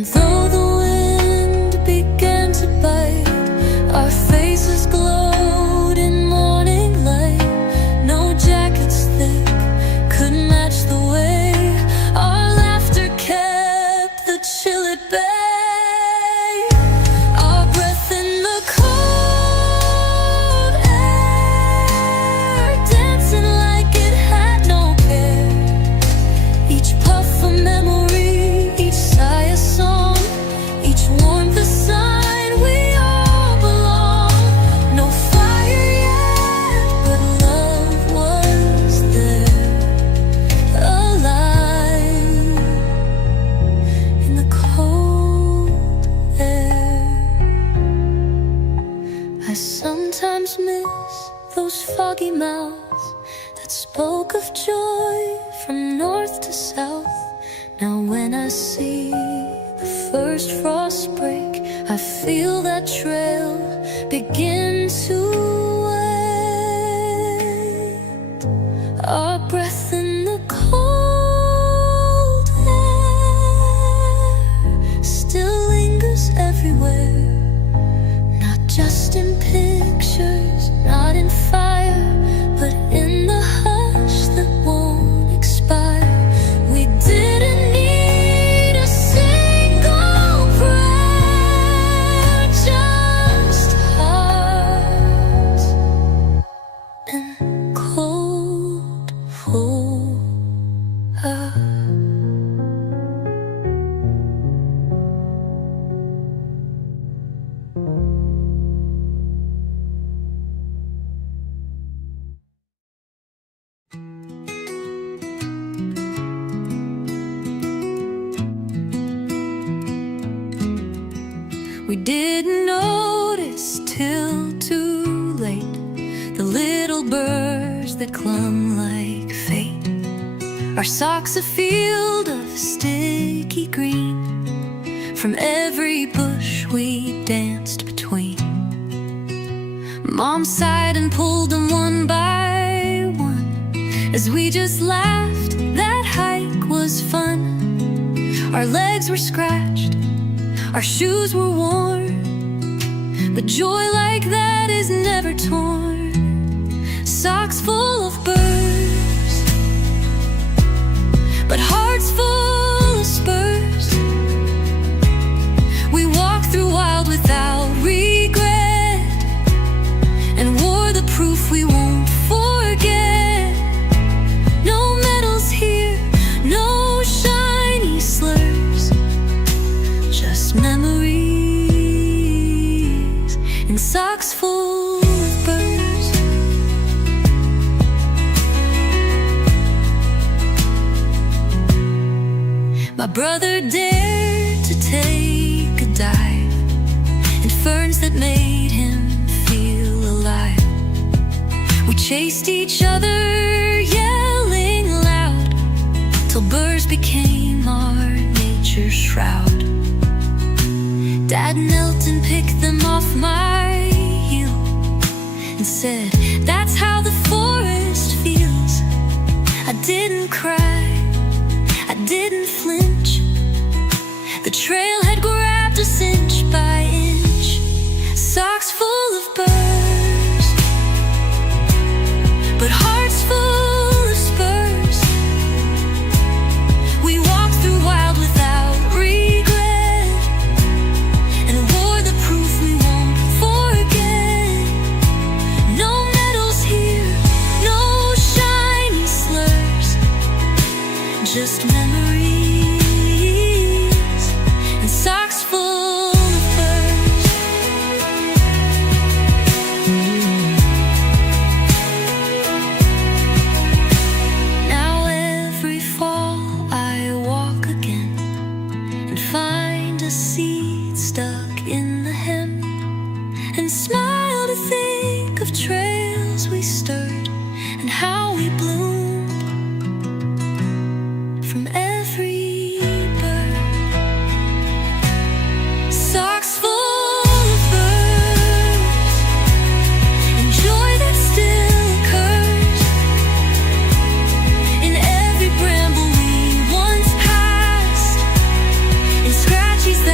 And though the wind began to bite, our faces glowed in morning light. No jackets thick could match the way our laughter kept the chill at bay. Our breath in the cold air, dancing like it had no care. Each puff a memory, each sigh a song, each warmth a sign we all belong. No fire yet, but love was there, alive in the cold air. I sometimes miss those foggy mouths that spoke of joy from north to south. Now when I see the first frost break, I feel that trail begin to wait. Our breath in the cold air still lingers everywhere. Not just in pictures, not in fire, but in the hush that won't expire. We didn't need a single prayer, just hearts and cold water. We didn't notice till too late the little birds that clung like fate. Our socks a field of sticky green. From every bush we danced between. Mom sighed and pulled them one by one as we just laughed. That hike was fun. Our legs were scratched, our shoes were worn, but joy like that is never torn. Socks full of birds, but hearts full of spurs. We walked through wild without regret, and wore the proof we won't forget. No medals here, no shiny slurs, just memories and socks full of birds. My brother dared to take a dive in ferns that made him feel alive. We chased each other, yelling loud, till birds became our nature's shroud. Dad knelt and picked them off my heel and said, "That's how the forest feels." I didn't cry, I didn't flinch. The trail had grabbed us inch by inch. Socks full of birds, but hearts full of spurs. We walked through wild without regret, and wore the proof we won't forget. No medals here, no shiny slurs, just memories and socks full of birds. Now every fall I walk again and find a seed stuck in the hem, and smile to think of trails we stirred and how we bloomed from every bird. Socks full of birds and joy that still occurs in every bramble we once passed, in scratchy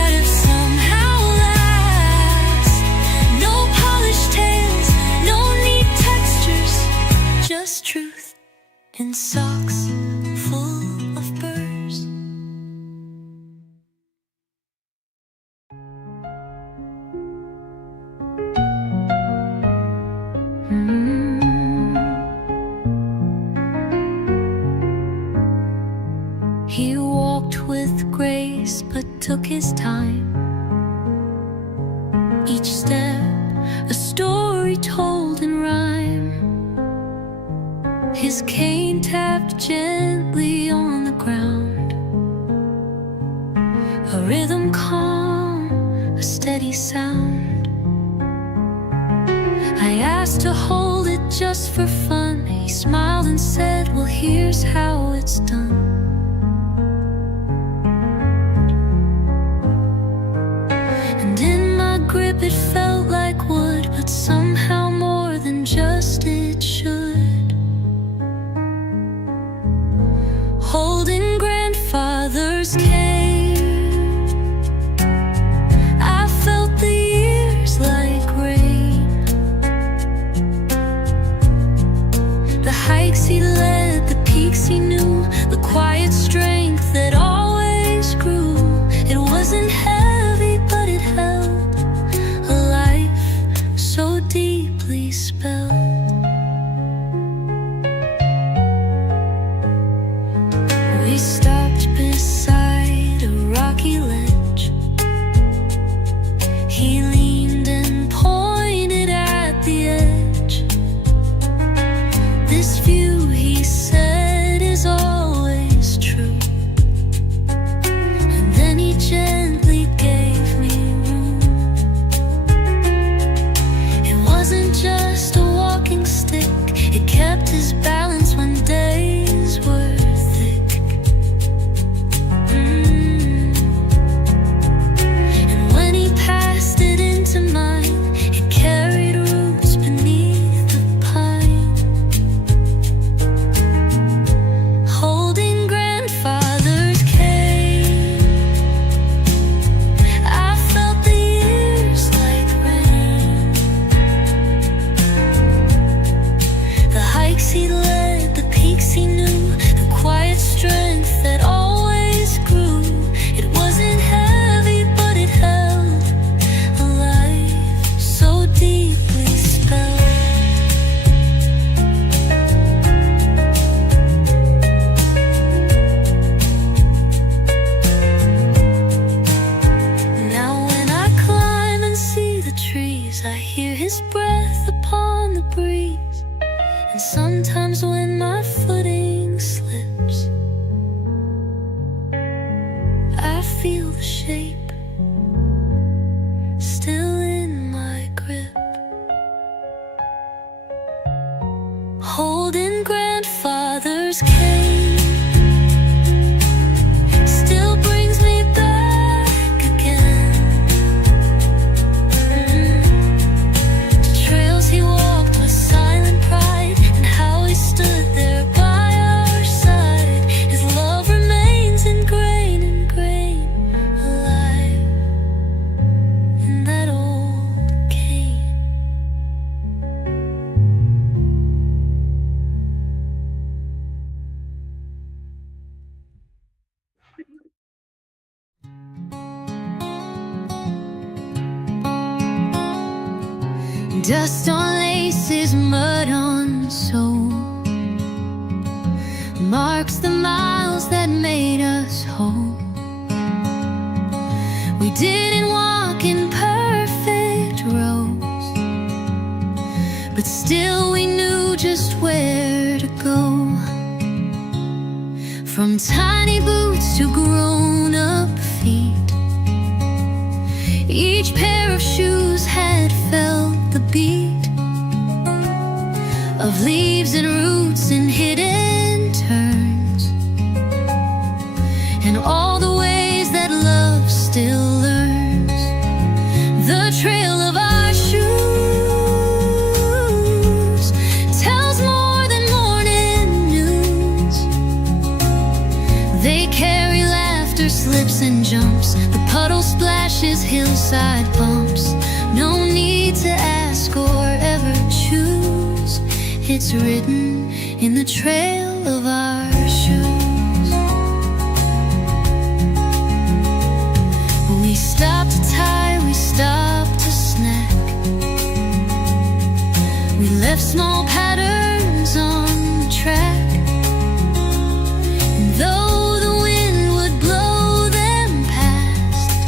took his time. Each step, a story told in rhyme. His cane tapped gently on the ground, a rhythm calm, a steady sound. I asked to hold it just for fun. He smiled and said, well, here's how it's done. And in my grip it felt like wood, but somehow more than just it should. Holding grandfather's cane, I felt the years like rain. The hikes he led, the peaks he knew, the quiet strength that always grew. It wasn't heavy, but it held a life so deeply spelled. We stopped beside a rocky ledge. He leaned and pointed at the edge. This view, he said, is always true. And then he gently gave me room. It wasn't just a walking stick, it kept his balance when days were thick. And when he passed it into mine, it carried roots beneath the pine. Holding grandfather's cane, I felt the years like rain. The hikes he led, the peaks he knew, the quiet strength that always grew. It wasn't heavy, but it held a life so deeply spelled. Now when I climb and see the trees, I hear his breath upon the breeze. And sometimes when my footing slips, I feel the shape still in my grip. Holding grandfather's cane still brings me back again to trails he walked with silent pride, and how he stood there by our side. His love remains ingrained, alive in that old cane. Dust on laces, mud on soul, marks the miles that made us whole. We didn't walk in perfect rows, but still we knew just where to go. From tiny boots to grown-up feet, each pair of shoes had felt the beat of leaves and roots and hidden turns, and all the ways that love still learns. The trail of our shoes tells more than morning news. They carry laughter, slips and jumps, the puddle splashes, hillside bumps. No need to ask or ever choose, it's written in the trail of our shoes. We stopped to tie, we stopped to snack, we left small patterns on the track. And though the wind would blow them past,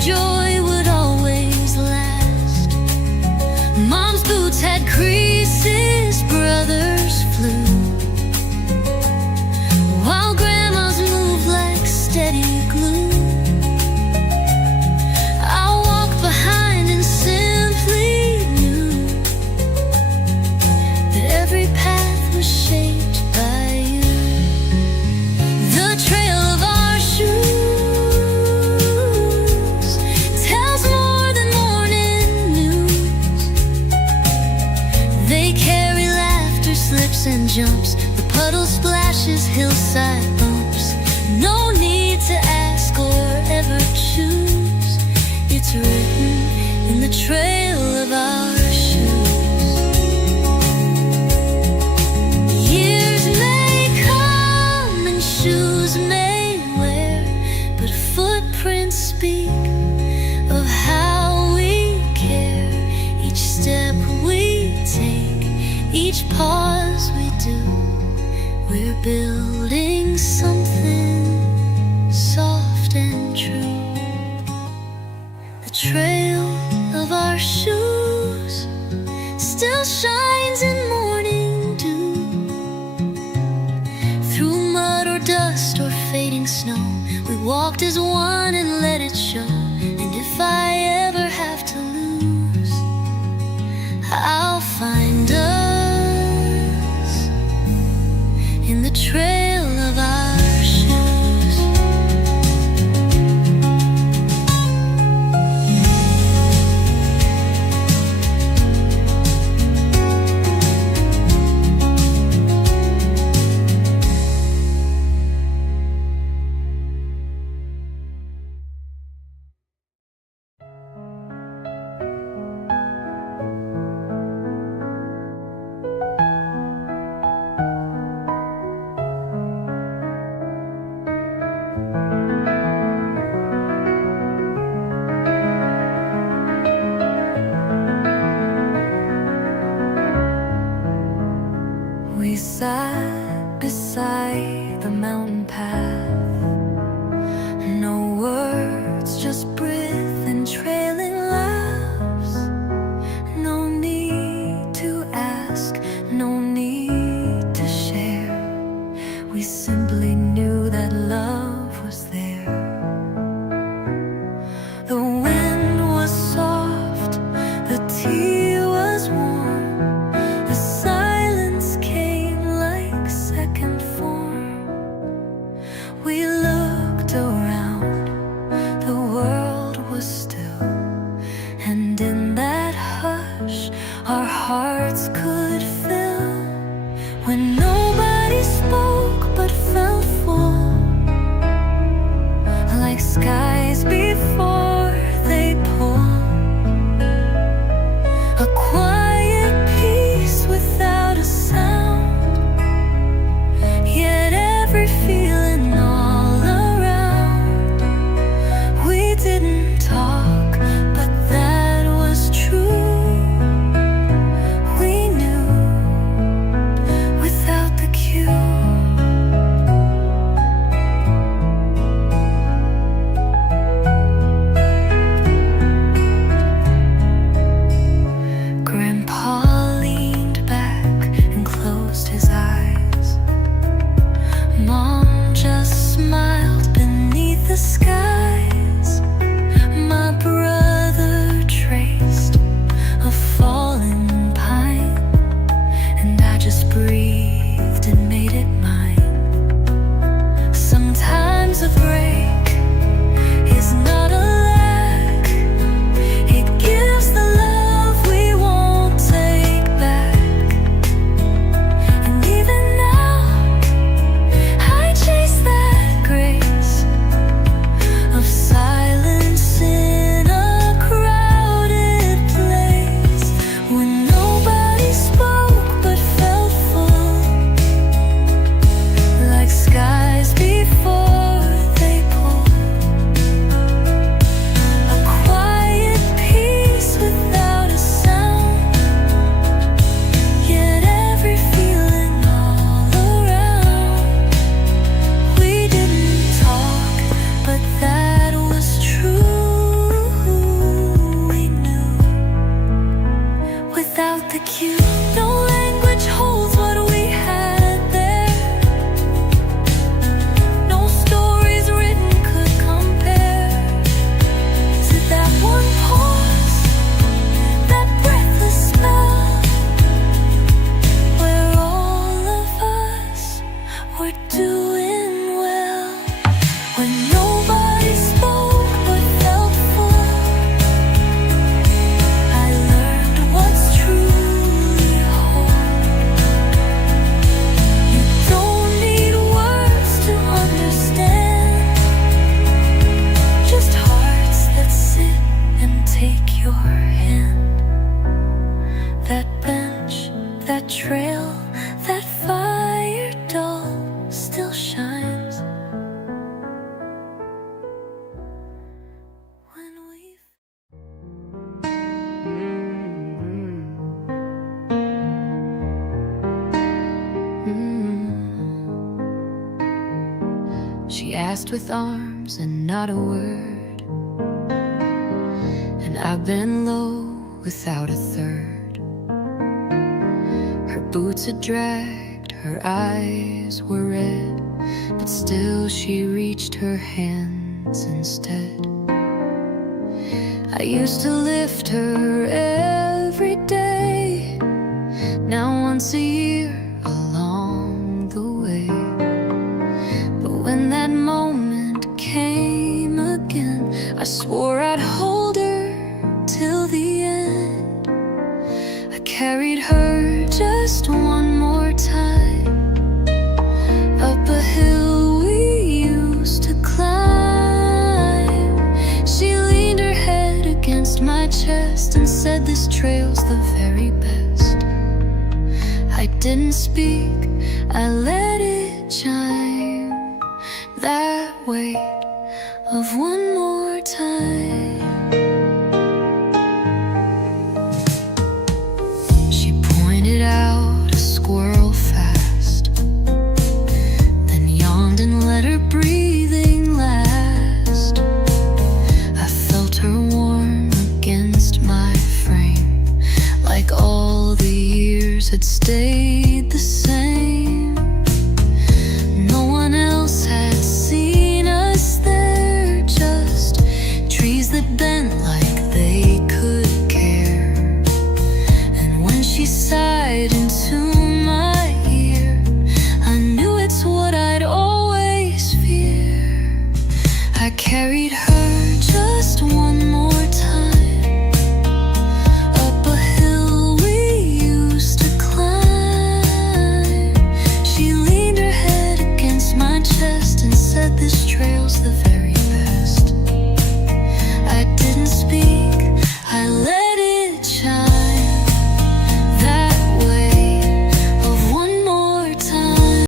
joy would always last. Mom's boots had creases, brothers flew, while grandma's moved like steady glue. I walked behind and simply knew that every path was shaped by you. The trail of our shoes tells more than morning news. They carry laughter, slips and jumps, the puddle splashes, hillside bumps. No need to ask or ever choose. It's written in the trail of our shoes. Years may come and shoes may wear, but footprints speak of how we care. Each step we take, each pause we do, we're building something soft and true. The trail of our shoes still shines in morning dew. Through mud or dust or fading snow, we walked as one and let it show. And if I ever have to lose, I'll find us in the trail of our shoes. We sat beside the mountain path. No words, just breath and trailing laughs. No need to ask, no need to share. We simply knew that love was there. The wind was soft, the tea was warm, the silence came like second form. We looked around, the world was still, and in that hush our hearts could fill. When nobody spoke but felt full, like skies before they pull. A quiet peace without a sound, yet every feeling all around. We didn't talk, but that was true. We knew without the cue. clasped with arms and not a word. And I've been low without a third. Her boots had dragged, her eyes were red, but still she reached her hands instead. I used to lift her every day, now once a year along the way. But when that moment came again, I swore I'd hold her till the end. I carried her just one more time, up a hill we used to climb. She leaned her head against my chest and said, "This trail's the very best." I didn't speak, I let it chime, that weight of one more time.